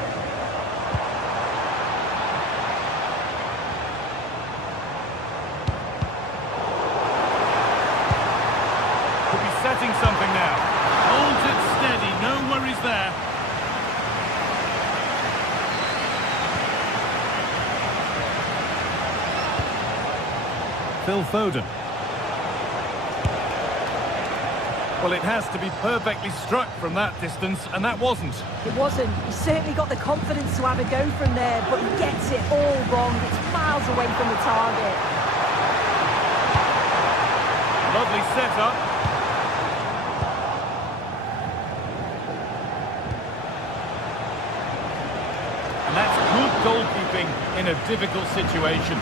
Could be setting something now. Holds it steady, no worries there. Phil Foden. Well, it has to be perfectly struck from that distance, and that wasn't. It wasn't. He certainly got the confidence to have a go from there, but he gets it all wrong. It's miles away from the target. Lovely setup. And that's good goalkeeping in a difficult situation.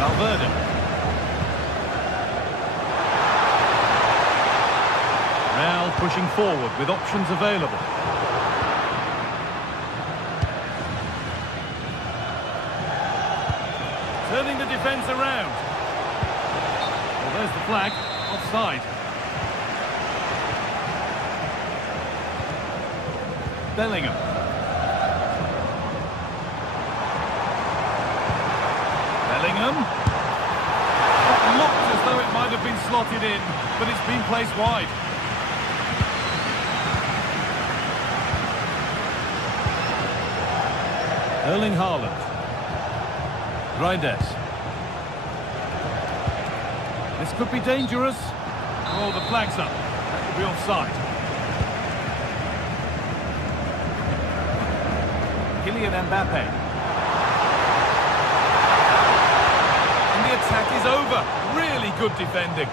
Valverde. Real pushing forward with options available. Turning the defence around. Well, there's the flag. Offside. Bellingham. Bellingham. That looked as though it might have been slotted in, but it's been placed wide. Erling Haaland. Reinders. This could be dangerous. Oh, the flag's up. That could be offside. Kylian Mbappe. And the attack is over. Really good defending.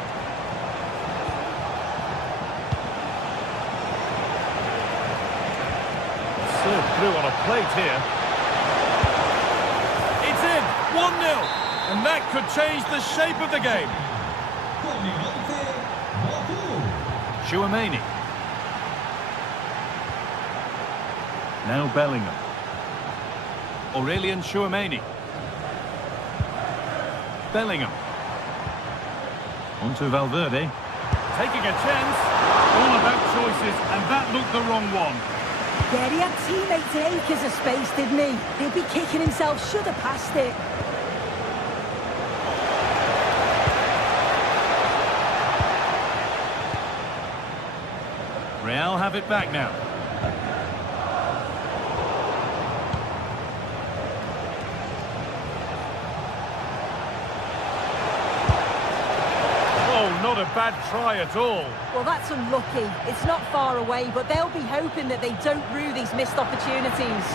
Served through on a plate here. 1-0, and that could change the shape of the game. Tchouaméni. Now Bellingham. Aurelien Tchouaméni. Bellingham. On to Valverde. Taking a chance. All about choices, and that looked the wrong one. Yeah, he had teammates in acres of space, didn't he? He'll be kicking himself, should have passed it. Real have it back now. Oh, not a bad try at all. Well, that's unlucky. It's not far away, but they'll be hoping that they don't rue these missed opportunities.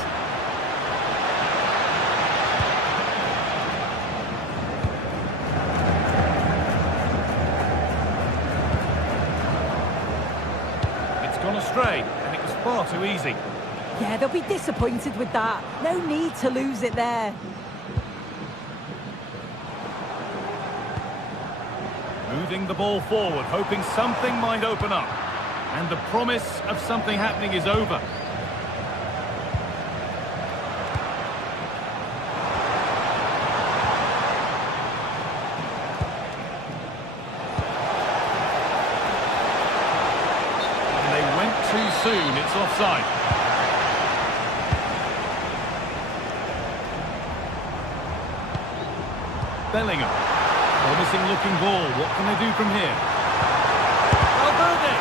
It's gone astray, and it was far too easy. Yeah, they'll be disappointed with that. No need to lose it there. Moving the ball forward, hoping something might open up. And the promise of something happening is over. And they went too soon, it's offside. Bellingham. Promising looking ball. What can they do from here? Valverde!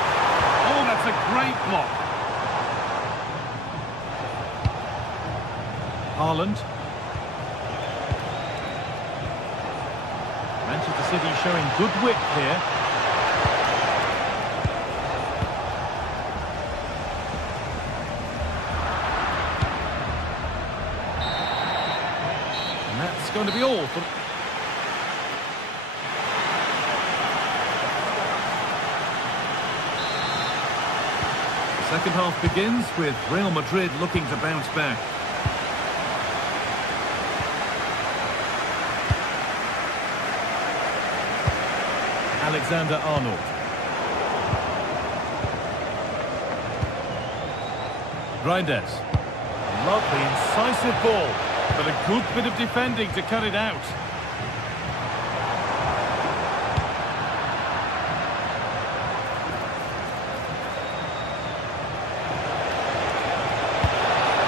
Oh, that's a great block. Haaland. Manchester City showing good width here. And that's going to be all for... Second half begins with Real Madrid looking to bounce back. Alexander-Arnold. Reinders. Lovely, incisive ball, but a good bit of defending to cut it out.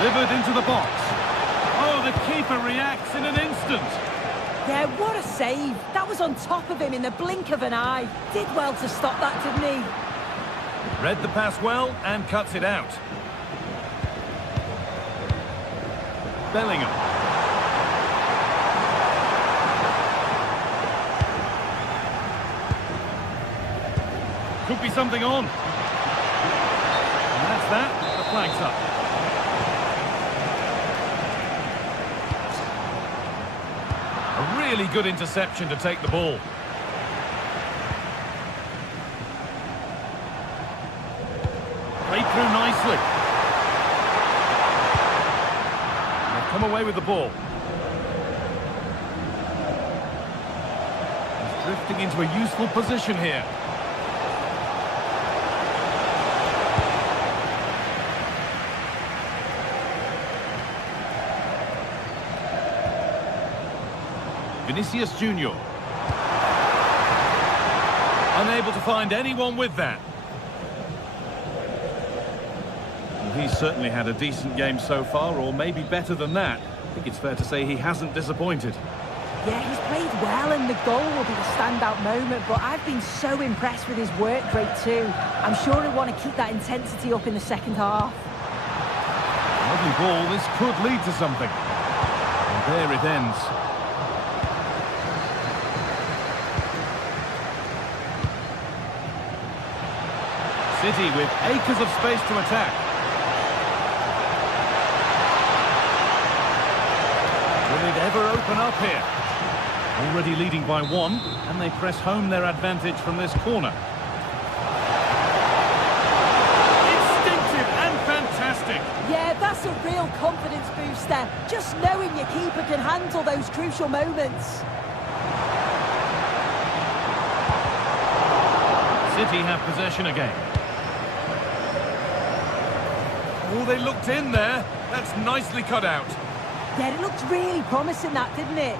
Delivered into the box. Oh, the keeper reacts in an instant. Yeah, what a save. That was on top of him in the blink of an eye. Did well to stop that, didn't he? Read the pass well and cuts it out. Bellingham. Could be something on. And that's that. The flag's up. Really good interception to take the ball. Played through nicely. They've come away with the ball. He's drifting into a useful position here. Vinicius Junior. Unable to find anyone with that. Well, he's certainly had a decent game so far, or maybe better than that. I think it's fair to say he hasn't disappointed. Yeah, he's played well, and the goal will be the standout moment, but I've been so impressed with his work rate too. I'm sure he'll want to keep that intensity up in the second half. Lovely ball, this could lead to something. And there it ends. City with acres of space to attack. Will it ever open up here? Already leading by one, and they press home their advantage from this corner. Instinctive and fantastic. Yeah, that's a real confidence booster. Just knowing your keeper can handle those crucial moments. City have possession again. Oh, they looked in there. That's nicely cut out. Yeah, it looked really promising, that, didn't it?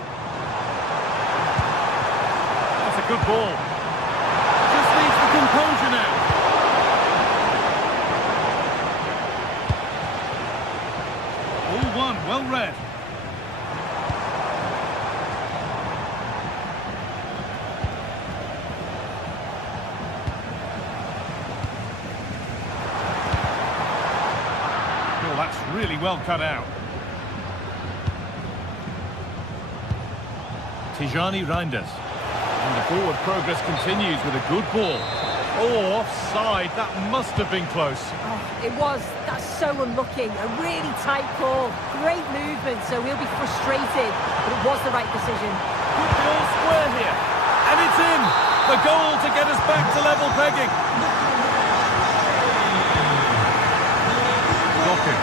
That's a good ball. Just needs the composure now. All one, well read. Well, that's really well cut out. Tijani Reinders. And the Forward progress continues with a good ball. Oh, offside. That must have been close. Oh, it was. That's so unlucky. A really tight call. Great movement, so he'll be frustrated. But it was the right decision. Could be all square here. And it's in. The goal to get us back to level pegging. Blocking.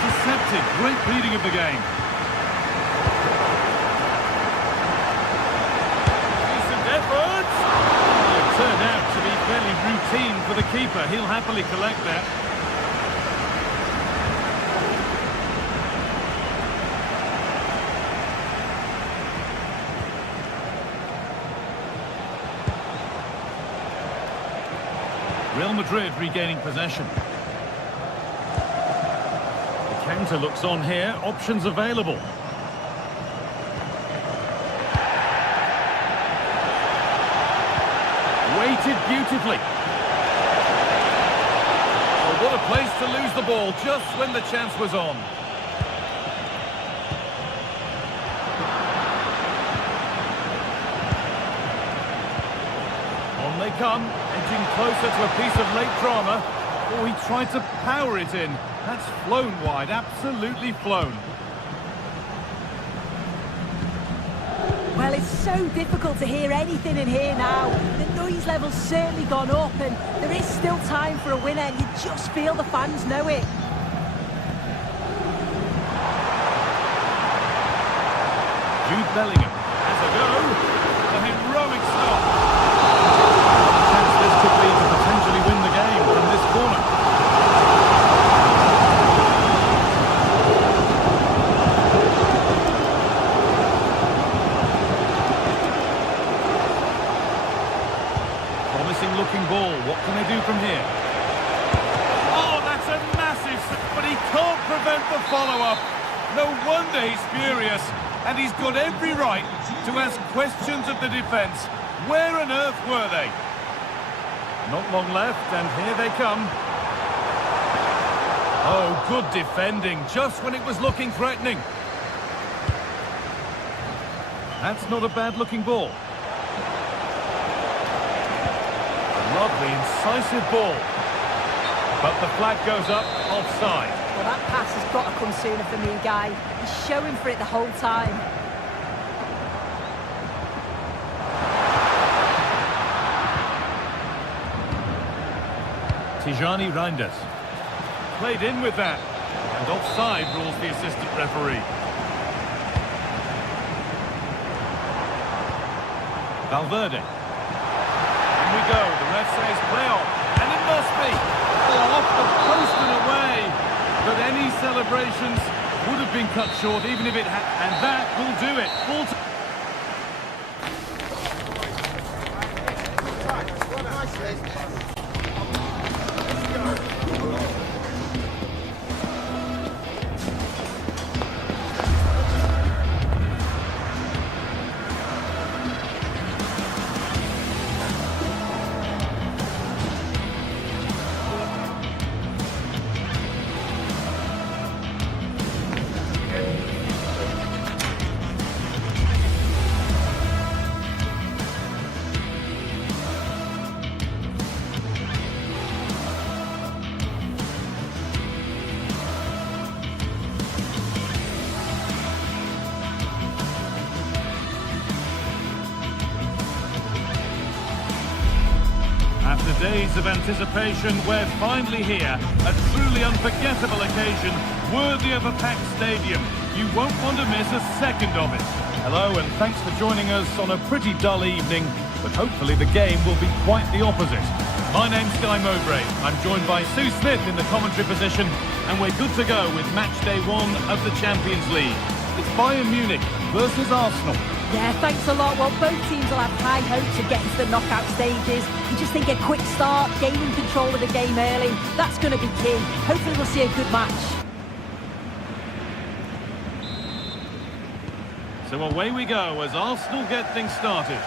Intercepted. Great reading of the game. Turned out to be fairly routine for the keeper. He'll happily collect that. Real Madrid regaining possession. The counter looks on here. Options available. Weighted beautifully. Oh, what a place to lose the ball just when the chance was on. On they come, edging closer to a piece of late drama. Oh, he tried to power it in. That's flown wide, absolutely flown. Well, it's so difficult to hear anything in here now. The noise level's certainly gone up, and there is still time for a winner, and you just feel the fans know it. Jude Bellingham has a go. A heroic stop. The chance this could be to potentially win the game from this corner. Looking ball. What can they do from here? Oh, that's a massive... But he can't prevent the follow-up. No wonder he's furious. And he's got every right to ask questions of the defence. Where on earth were they? Not long left, and here they come. Oh, good defending, just when it was looking threatening. That's not a bad-looking ball. Lovely, incisive ball. But the flag goes up, offside. Well, that pass has got to come sooner for me, Guy. He's showing for it the whole time. Tijani Reinders. Played in with that. And offside rules the assistant referee. Valverde. We go, the ref says play on, and it must be. Oh, off the post and away. But any celebrations would have been cut short even if it had, and that will do it. Full time. After days of anticipation, we're finally here. A truly unforgettable occasion, worthy of a packed stadium. You won't want to miss a second of it. Hello, and thanks for joining us on a pretty dull evening, but hopefully the game will be quite the opposite. My name's Guy Mowbray. I'm joined by Sue Smith in the commentary position, and we're good to go with match day 1 of the Champions League. It's Bayern Munich versus Arsenal. Yeah, thanks a lot. Well, both teams will have high hopes of getting to the knockout stages. You just think a quick start, gaining control of the game early, that's going to be key. Hopefully we'll see a good match. So away we go as Arsenal get things started.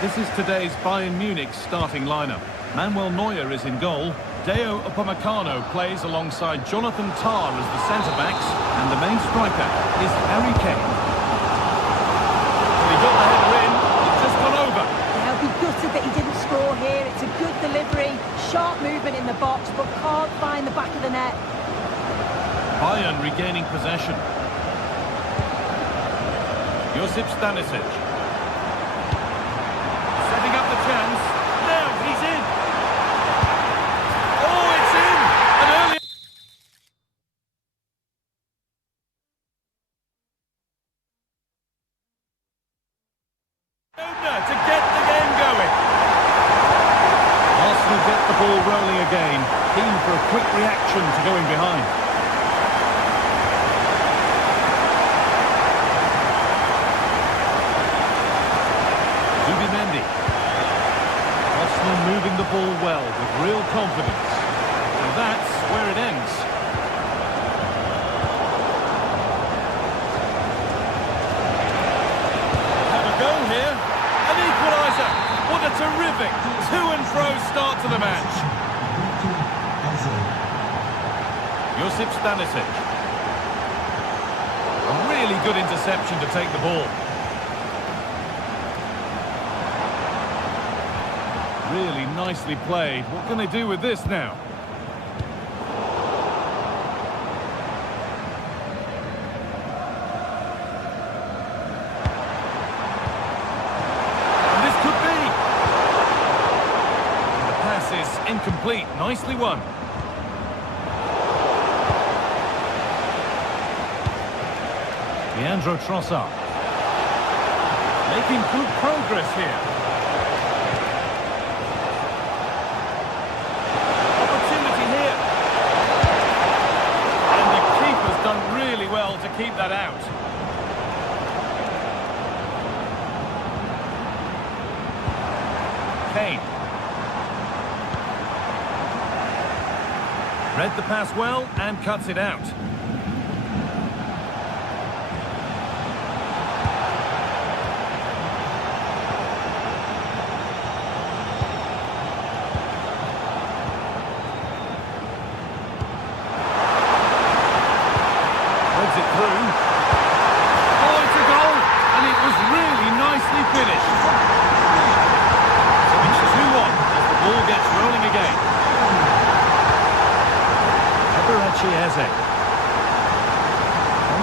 This is today's Bayern Munich starting lineup. Manuel Neuer is in goal. Deo Upamecano plays alongside Jonathan Tah as the centre-backs, and the main striker is Harry Kane. Well, he got the header in, it's just gone over. Yeah, I'll be gutted that he didn't score here. It's a good delivery, sharp movement in the box, but can't find the back of the net. Bayern regaining possession. Josip Stanisic. Setting up the chance. Now he's in. Oh, it's in! An early... to get the game going. Arsenal get the ball rolling again. Keen for a quick reaction to going behind. Arsenal moving the ball well with real confidence, and that's where it ends. Have a go here, an equaliser. What a terrific to and fro start to the match. Josip Stanisic. A really good interception to take the ball. Really nicely played. What can they do with this now? And this could be. And the pass is incomplete. Nicely won. Leandro Trossard. Making good progress here. To keep that out. Kane. Read the pass well and cuts it out.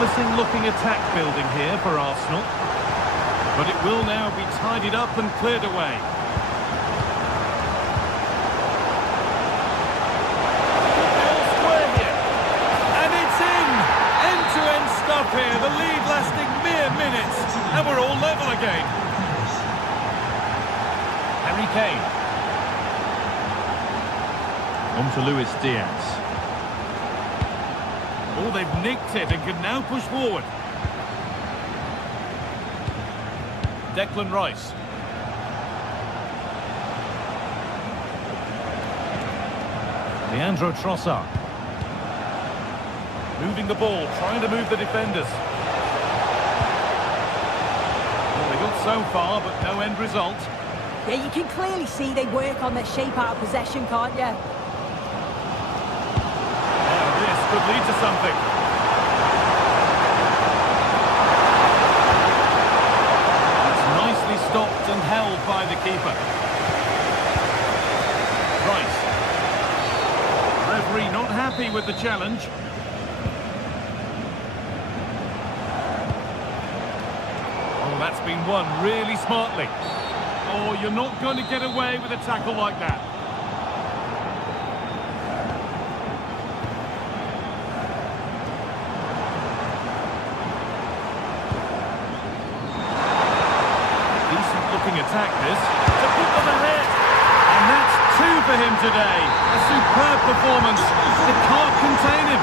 Promising looking attack building here for Arsenal, but it will now be tidied up and cleared away. Ball square here, and it's in! End-to-end stuff here, the lead lasting mere minutes, and we're all level again. Harry Kane. On to Luis Diaz. Oh, they've nicked it and can now push forward. Declan Rice. Leandro Trossard. Moving the ball, trying to move the defenders. Well, they got so far, but no end result. Yeah, you can clearly see they work on their shape out of possession, can't you? Could lead to something. That's nicely stopped and held by the keeper. Rice. Referee not happy with the challenge. Oh, that's been won really smartly. Oh, you're not going to get away with a tackle like that. Attack this to put them ahead, and that's 2 for him today. A superb performance. It can't contain him.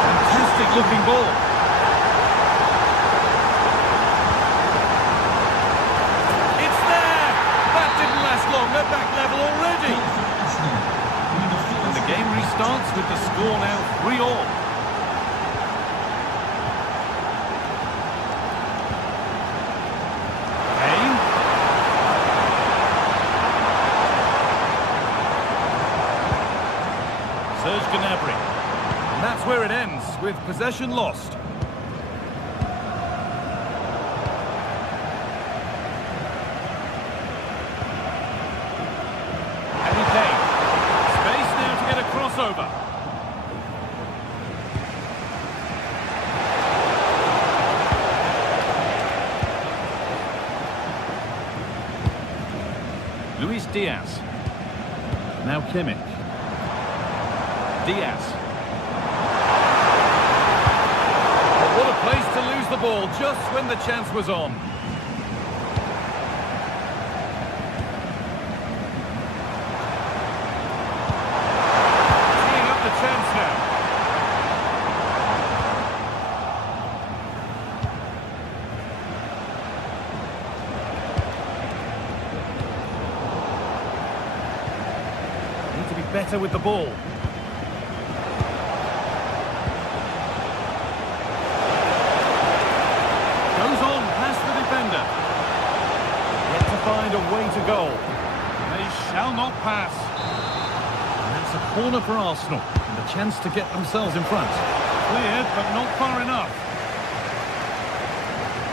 Fantastic looking ball. It's there. That didn't last long. They're back level already, and the game restarts with the score now 3-all. Gnabry. And that's where it ends, with possession lost. Harry Kane. Space now to get a crossover. Luis Diaz. Now Kimmich. Diaz. What a place to lose the ball just when the chance was on. Teeing up the chance now. Need to be better with the ball. Find a way to goal. They shall not pass. And that's a corner for Arsenal, and a chance to get themselves in front. Cleared, but not far enough.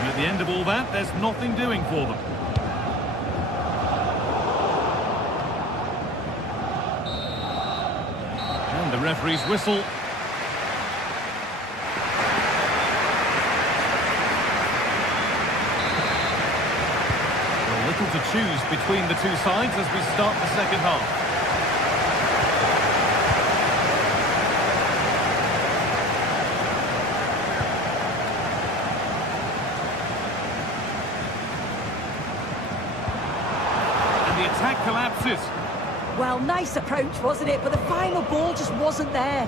And at the end of all that, there's nothing doing for them. And the referee's whistle. To choose between the two sides as we start the second half. And the attack collapses. Well, nice approach, wasn't it? But the final ball just wasn't there.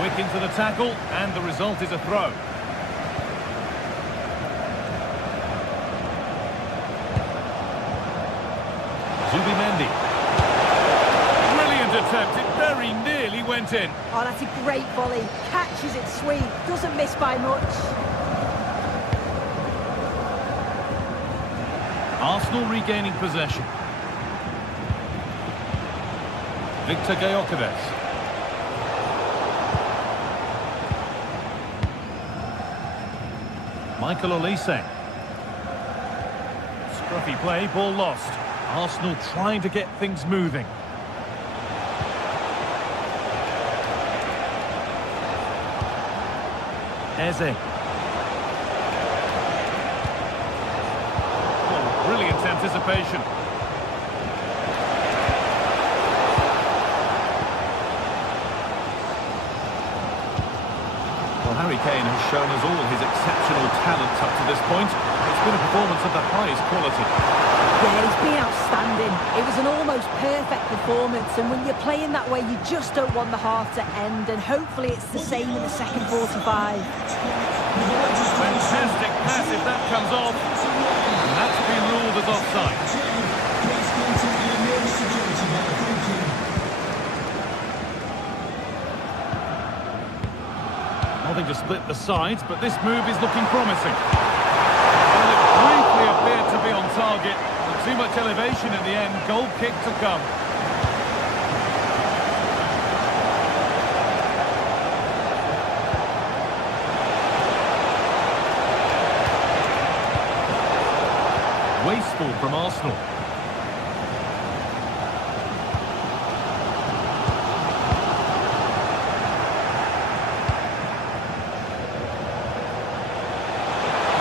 Quick into the tackle, and the result is a throw. Zubimendi. Brilliant attempt, it very nearly went in. Oh, that's a great volley. Catches it sweet, doesn't miss by much. Arsenal regaining possession. Victor Gyökeres. Michael Olise. Scruffy play, ball lost. Arsenal trying to get things moving. Eze. Oh, brilliant anticipation. Well, Harry Kane has shown us all his exceptional talent up to this point. It's been a performance of the highest quality. Yeah, he's been outstanding. It was an almost perfect performance, and when you're playing that way, you just don't want the half to end, and hopefully it's the same in the second 45. Fantastic pass if that comes off, and that's been ruled as offside. Nothing to split the sides, but this move is looking promising. Well, it briefly appeared to be on target. Too much elevation in the end, goal kick to come. Wasteful from Arsenal.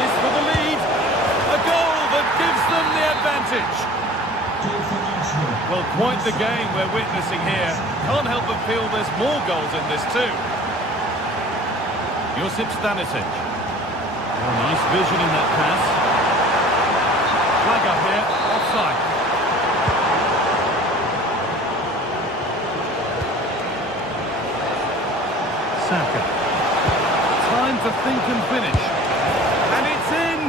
This for the lead. A goal that gives them the advantage. Well, quite the game we're witnessing here. Can't help but feel there's more goals in this too. Josip Stanisic. Oh, nice vision in that pass. Flag up here, offside. Saka. Time to think and finish. And it's in!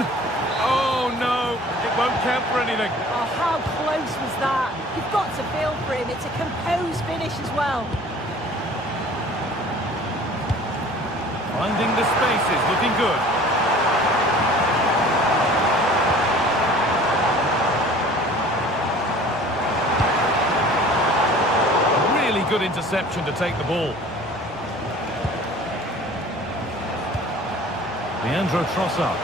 Oh no, it won't count for anything. Oh, how close was that? You've got to feel for him. It's a composed finish as well. Finding the spaces, looking good. good interception to take the ball. Leandro Trossard.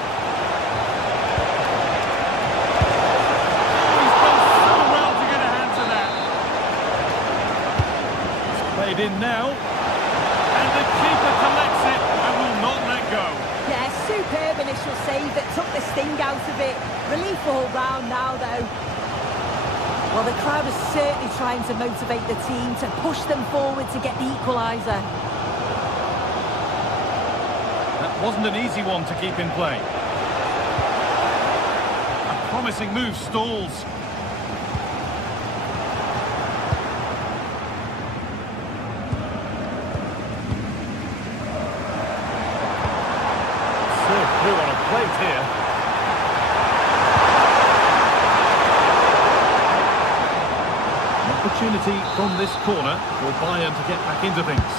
He's done so well to get a hand to that. It's played in now. And the keeper collects it and will not let go. Yeah, superb initial save that took the sting out of it. Relief all round now, though. Well, the crowd is certainly trying to motivate the team to push them forward to get the equaliser. That wasn't an easy one to keep in play. A promising move stalls. Served through on a plate here. An opportunity from this corner for Bayern to get back into things.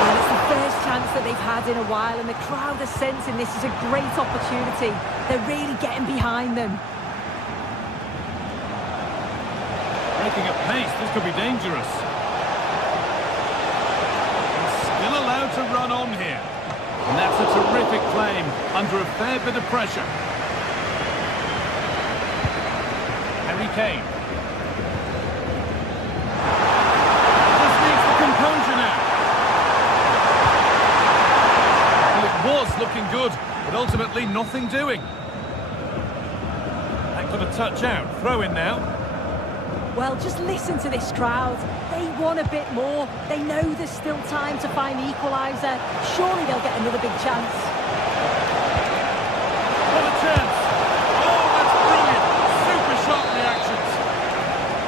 Well, it's the first chance that they've had in a while, and the crowd are sensing this is a great opportunity. They're really getting behind them. Breaking at pace, this could be dangerous. He's still allowed to run on here. And that's a terrific claim under a fair bit of pressure. Harry Kane. Just needs the composure now. Well, it was looking good, but ultimately nothing doing. That got a touch out. Throw in now. Well, just listen to this crowd. They want a bit more. They know there's still time to find the equaliser. Surely they'll get another big chance. What a chance! Oh, that's brilliant! Super sharp reactions.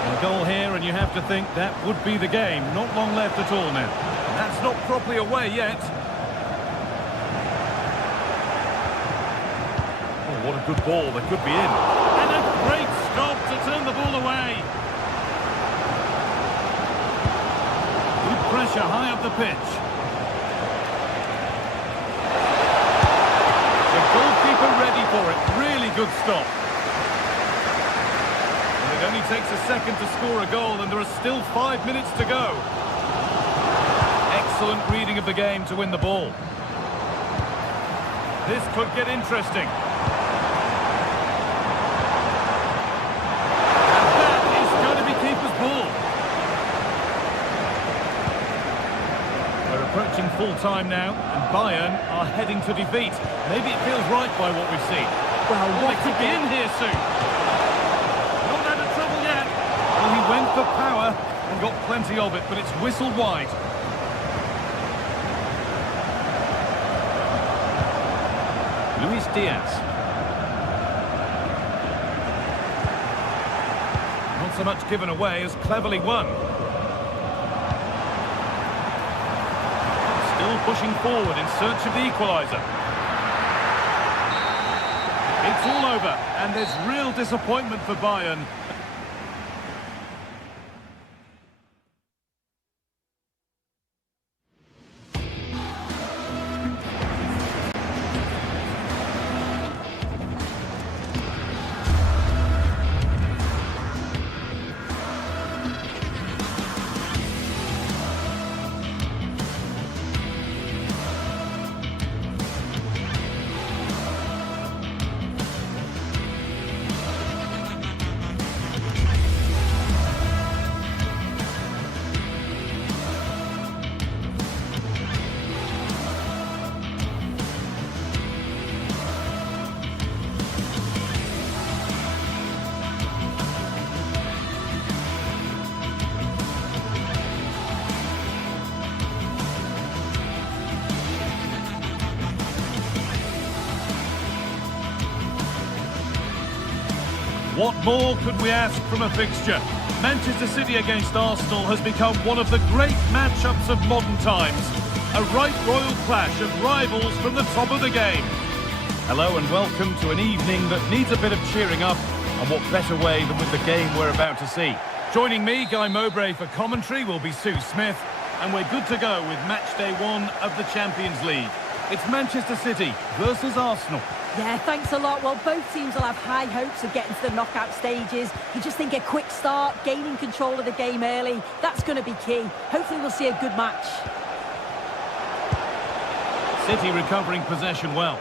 A goal here, and you have to think that would be the game. Not long left at all now. That's not properly away yet. Oh, what a good ball. That could be in. And a great stop to turn the ball away. Pressure high up the pitch. The goalkeeper ready for it. Really good stop. And it only takes a second to score a goal, and there are still 5 minutes to go. Excellent reading of the game to win the ball. This could get interesting. And that is going to be keeper's ball. Approaching full-time now, and Bayern are heading to defeat. Maybe it feels right by what we've seen. Well, They could be in here soon. Not out of trouble yet. Well, he went for power and got plenty of it, but it's whistled wide. Luis Diaz. Not so much given away as cleverly won. Pushing forward in search of the equaliser. It's all over, and there's real disappointment for Bayern. What more could we ask from a fixture? Manchester City against Arsenal has become one of the great matchups of modern times. A right royal clash of rivals from the top of the game. Hello and welcome to an evening that needs a bit of cheering up, and what better way than with the game we're about to see. Joining me, Guy Mowbray, for commentary will be Sue Smith, and we're good to go with match day 1 of the Champions League. It's Manchester City versus Arsenal. Yeah, thanks a lot. Well, both teams will have high hopes of getting to the knockout stages. You just think a quick start, gaining control of the game early, that's going to be key. Hopefully we'll see a good match. City recovering possession well.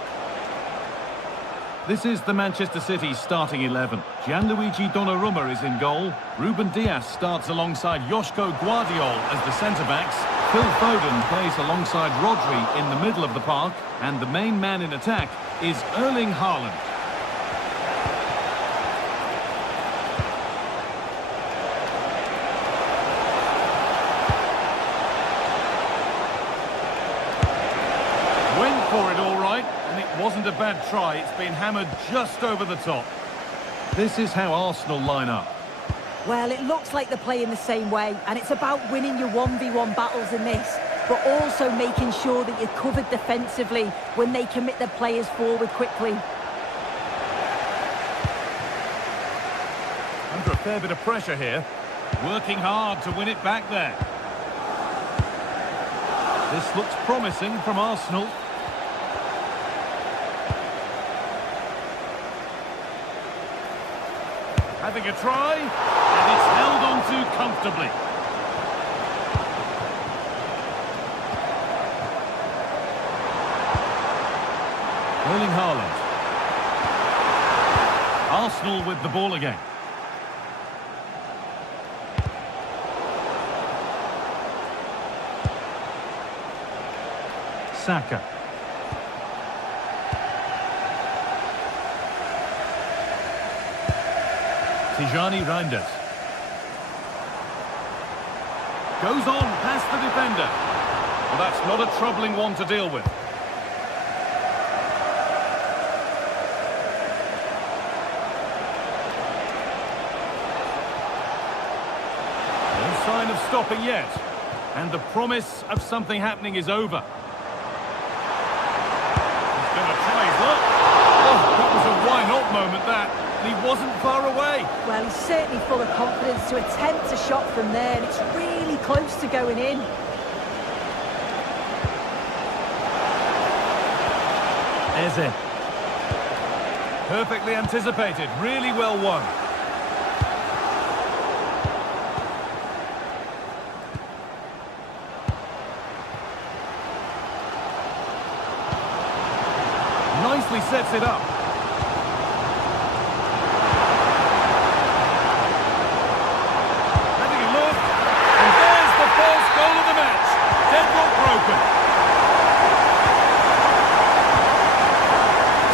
This is the Manchester City starting 11. Gianluigi Donnarumma is in goal. Ruben Dias starts alongside Joško Guardiol as the centre-backs. Phil Foden plays alongside Rodri in the middle of the park. And the main man in attack is Erling Haaland. Went for it all right, and it wasn't a bad try. It's been hammered just over the top. This is how Arsenal line up. Well, it looks like they're playing the same way, and it's about winning your 1v1 battles in this, but also making sure that you're covered defensively when they commit their players forward quickly. Under a fair bit of pressure here. Working hard to win it back there. This looks promising from Arsenal. Having a try, and it's held on to comfortably. Erling Haaland. Arsenal with the ball again. Saka. Tijani Reinders. Goes on past the defender. Well, that's not a troubling one to deal with. No sign of stopping yet. And the promise of something happening is over. He's going to try his luck. Oh, that was a why-not moment, that. He wasn't far away. Well, he's certainly full of confidence to attempt a shot from there, and it's really close to going in. Eze. Perfectly anticipated, really well won. Nicely sets it up.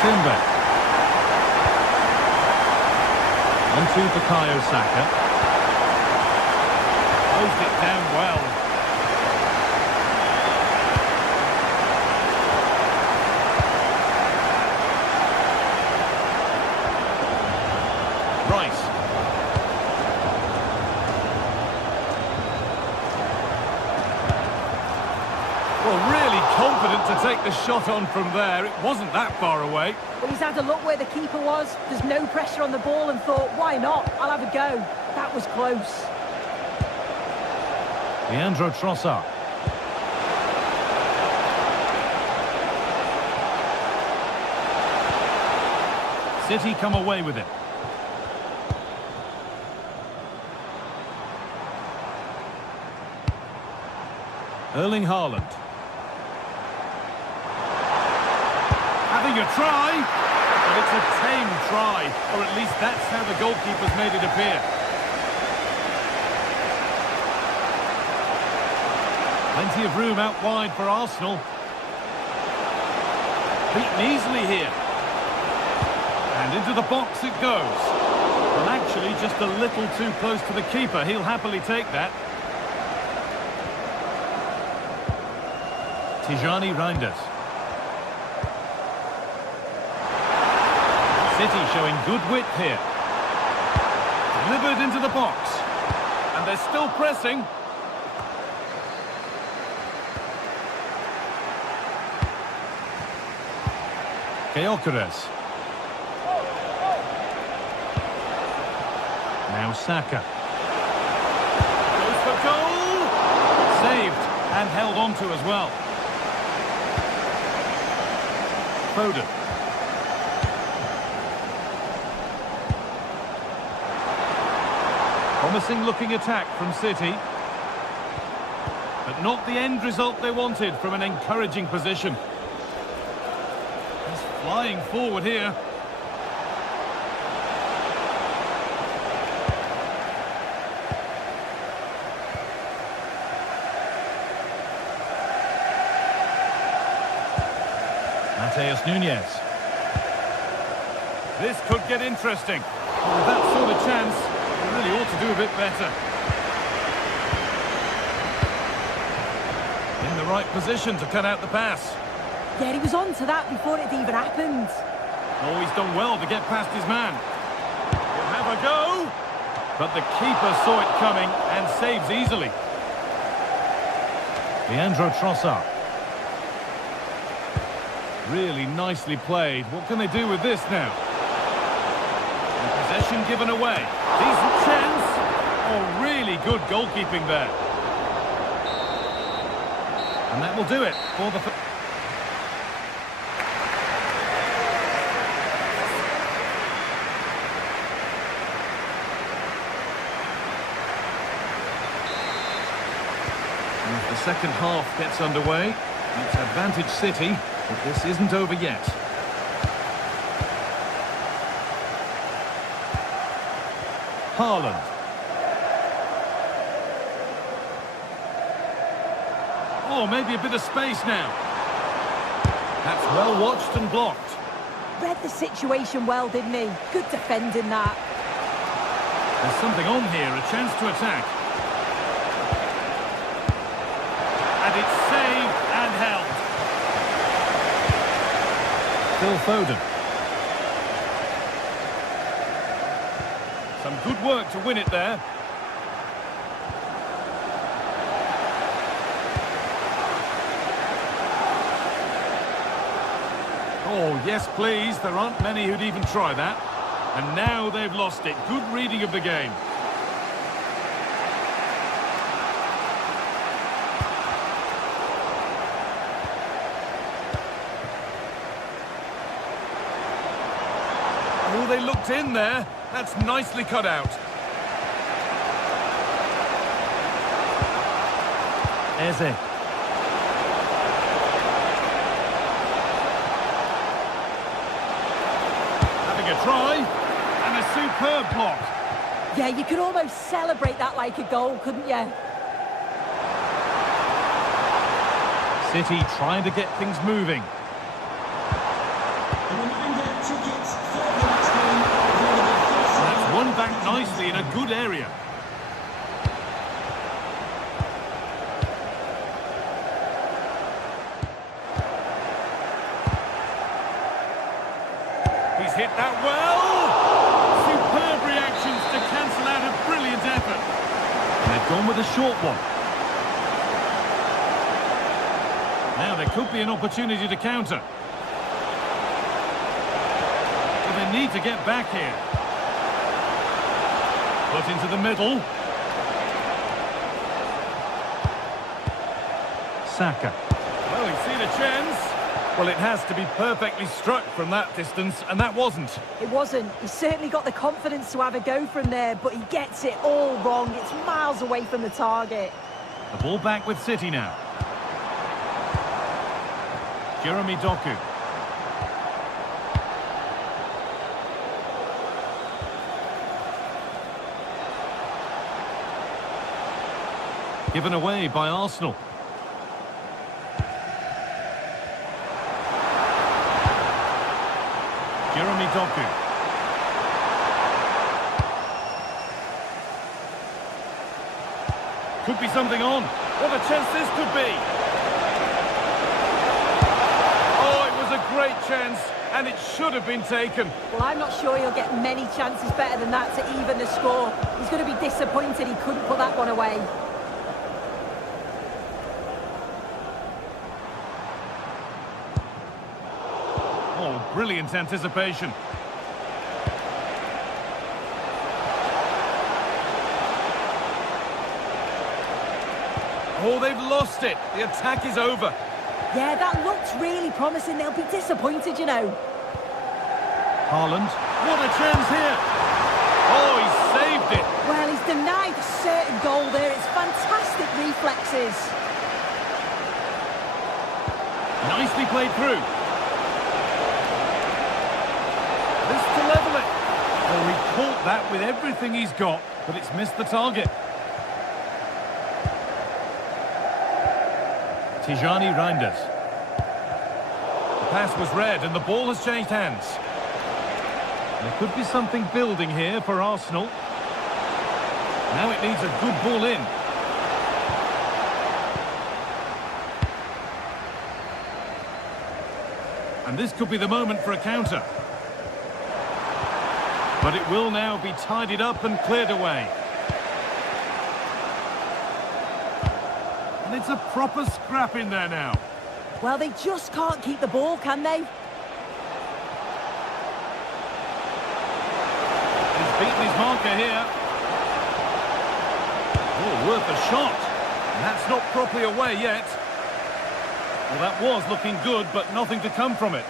Timber. Onto Bukayo Saka. Closed it down well. Rice. Well, really confident to take the shot on from there. It wasn't that far away. Well, he's had a look where the keeper was. There's no pressure on the ball and thought, why not? I'll have a go. That was close. Leandro Trossard. City come away with it. Erling Haaland. Having a try, but it's a tame try, or at least that's how the goalkeeper's made it appear. Plenty of room out wide for Arsenal. Beaten easily here. And into the box it goes. Well, actually, just a little too close to the keeper. He'll happily take that. Tijani Reinders. City showing good width here. Delivered into the box. And they're still pressing. Gyökeres. Now Saka. Goes for goal. Saved and held on to as well. Foden. Promising looking attack from City. But not the end result they wanted from an encouraging position. He's flying forward here. Mateus Nunes. This could get interesting. With that sort of chance, he really ought to do a bit better. In the right position to cut out the pass. Yeah, he was on to that before it even happened. Oh, he's done well to get past his man. He'll have a go. But the keeper saw it coming and saves easily. Leandro Trossard. Really nicely played. What can they do with this now? And possession given away. Decent chance. Oh, really good goalkeeping there. And that will do it for the... And as the second half gets underway, it's advantage City, but this isn't over yet. Haaland. Oh, maybe a bit of space now. That's well watched and blocked. Read the situation well, didn't he? Good defending that. There's something on here, a chance to attack. And it's saved and held. Phil Foden. Some good work to win it there. Oh, yes, please. There aren't many who'd even try that. And now they've lost it. Good reading of the game. Oh, they looked in there. That's nicely cut out. Eze. Having a try. And a superb block. Yeah, you could almost celebrate that like a goal, couldn't you? City trying to get things moving. A reminder, tickets for the next game available first. That's won back nicely in a good area. He's hit that well. Superb reactions to cancel out a brilliant effort. And they've gone with a short one. Now there could be an opportunity to counter. But they need to get back here. Put into the middle. Saka. Well, he's seen a chance. Well, it has to be perfectly struck from that distance, and that wasn't. It wasn't. He's certainly got the confidence to have a go from there, but he gets it all wrong. It's miles away from the target. The ball back with City now. Jeremy Doku. Given away by Arsenal. Jeremy Doku. Could be something on. What a chance this could be. Oh, it was a great chance, and it should have been taken. Well, I'm not sure he'll get many chances better than that to even the score. He's going to be disappointed he couldn't put that one away. Oh, brilliant anticipation. Oh, they've lost it. The attack is over. Yeah, that looks really promising. They'll be disappointed, you know. Haaland, what a chance here! Oh, he saved it! Well, he's denied a certain goal there. It's fantastic reflexes. Nicely played through. This to level it. Oh, he caught that with everything he's got, but it's missed the target. Tijani Reinders. The pass was read and the ball has changed hands. There could be something building here for Arsenal. Now it needs a good ball in. And this could be the moment for a counter. But it will now be tidied up and cleared away. And it's a proper scrap in there now. Well, they just can't keep the ball, can they? He's beaten his marker here. Oh, worth a shot. And that's not properly away yet. Well, that was looking good, but nothing to come from it.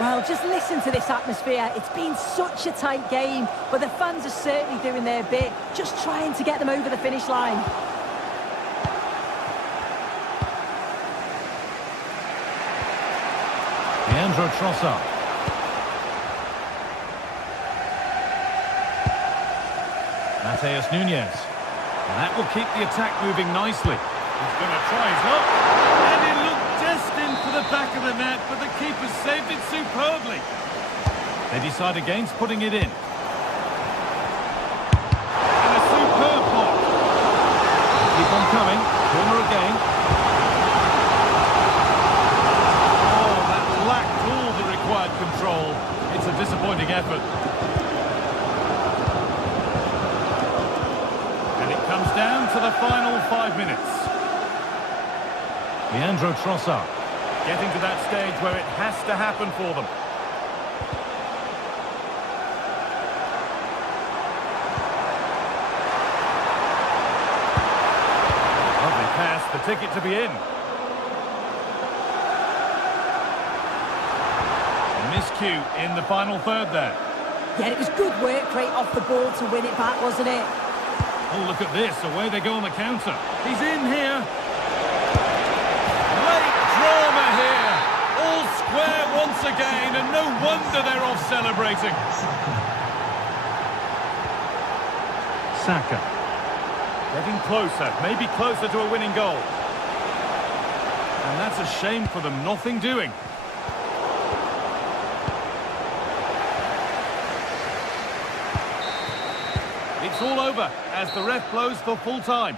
Well, just listen to this atmosphere. It's been such a tight game, but the fans are certainly doing their bit, just trying to get them over the finish line. Leandro Trossard. Mateus Nunes. And that will keep the attack moving nicely. He's going to try his luck. And it looked destined for the back of the net, but the keeper saved it superbly. They decide against putting it in. And a superb block. Keep on coming. Corner again. Oh, that lacked all the required control. It's a disappointing effort. And it comes down to the final 5 minutes. Leandro Trossard getting to that stage where it has to happen for them. Lovely pass, the ticket to be in. A miscue in the final third there. Yeah, it was good work right off the ball to win it back, wasn't it? Oh, look at this, away they go on the counter. He's in here. Drama here, all square once again, and no wonder they're off celebrating. Saka, getting closer, maybe closer to a winning goal. And that's a shame for them, nothing doing. It's all over as the ref blows for full time.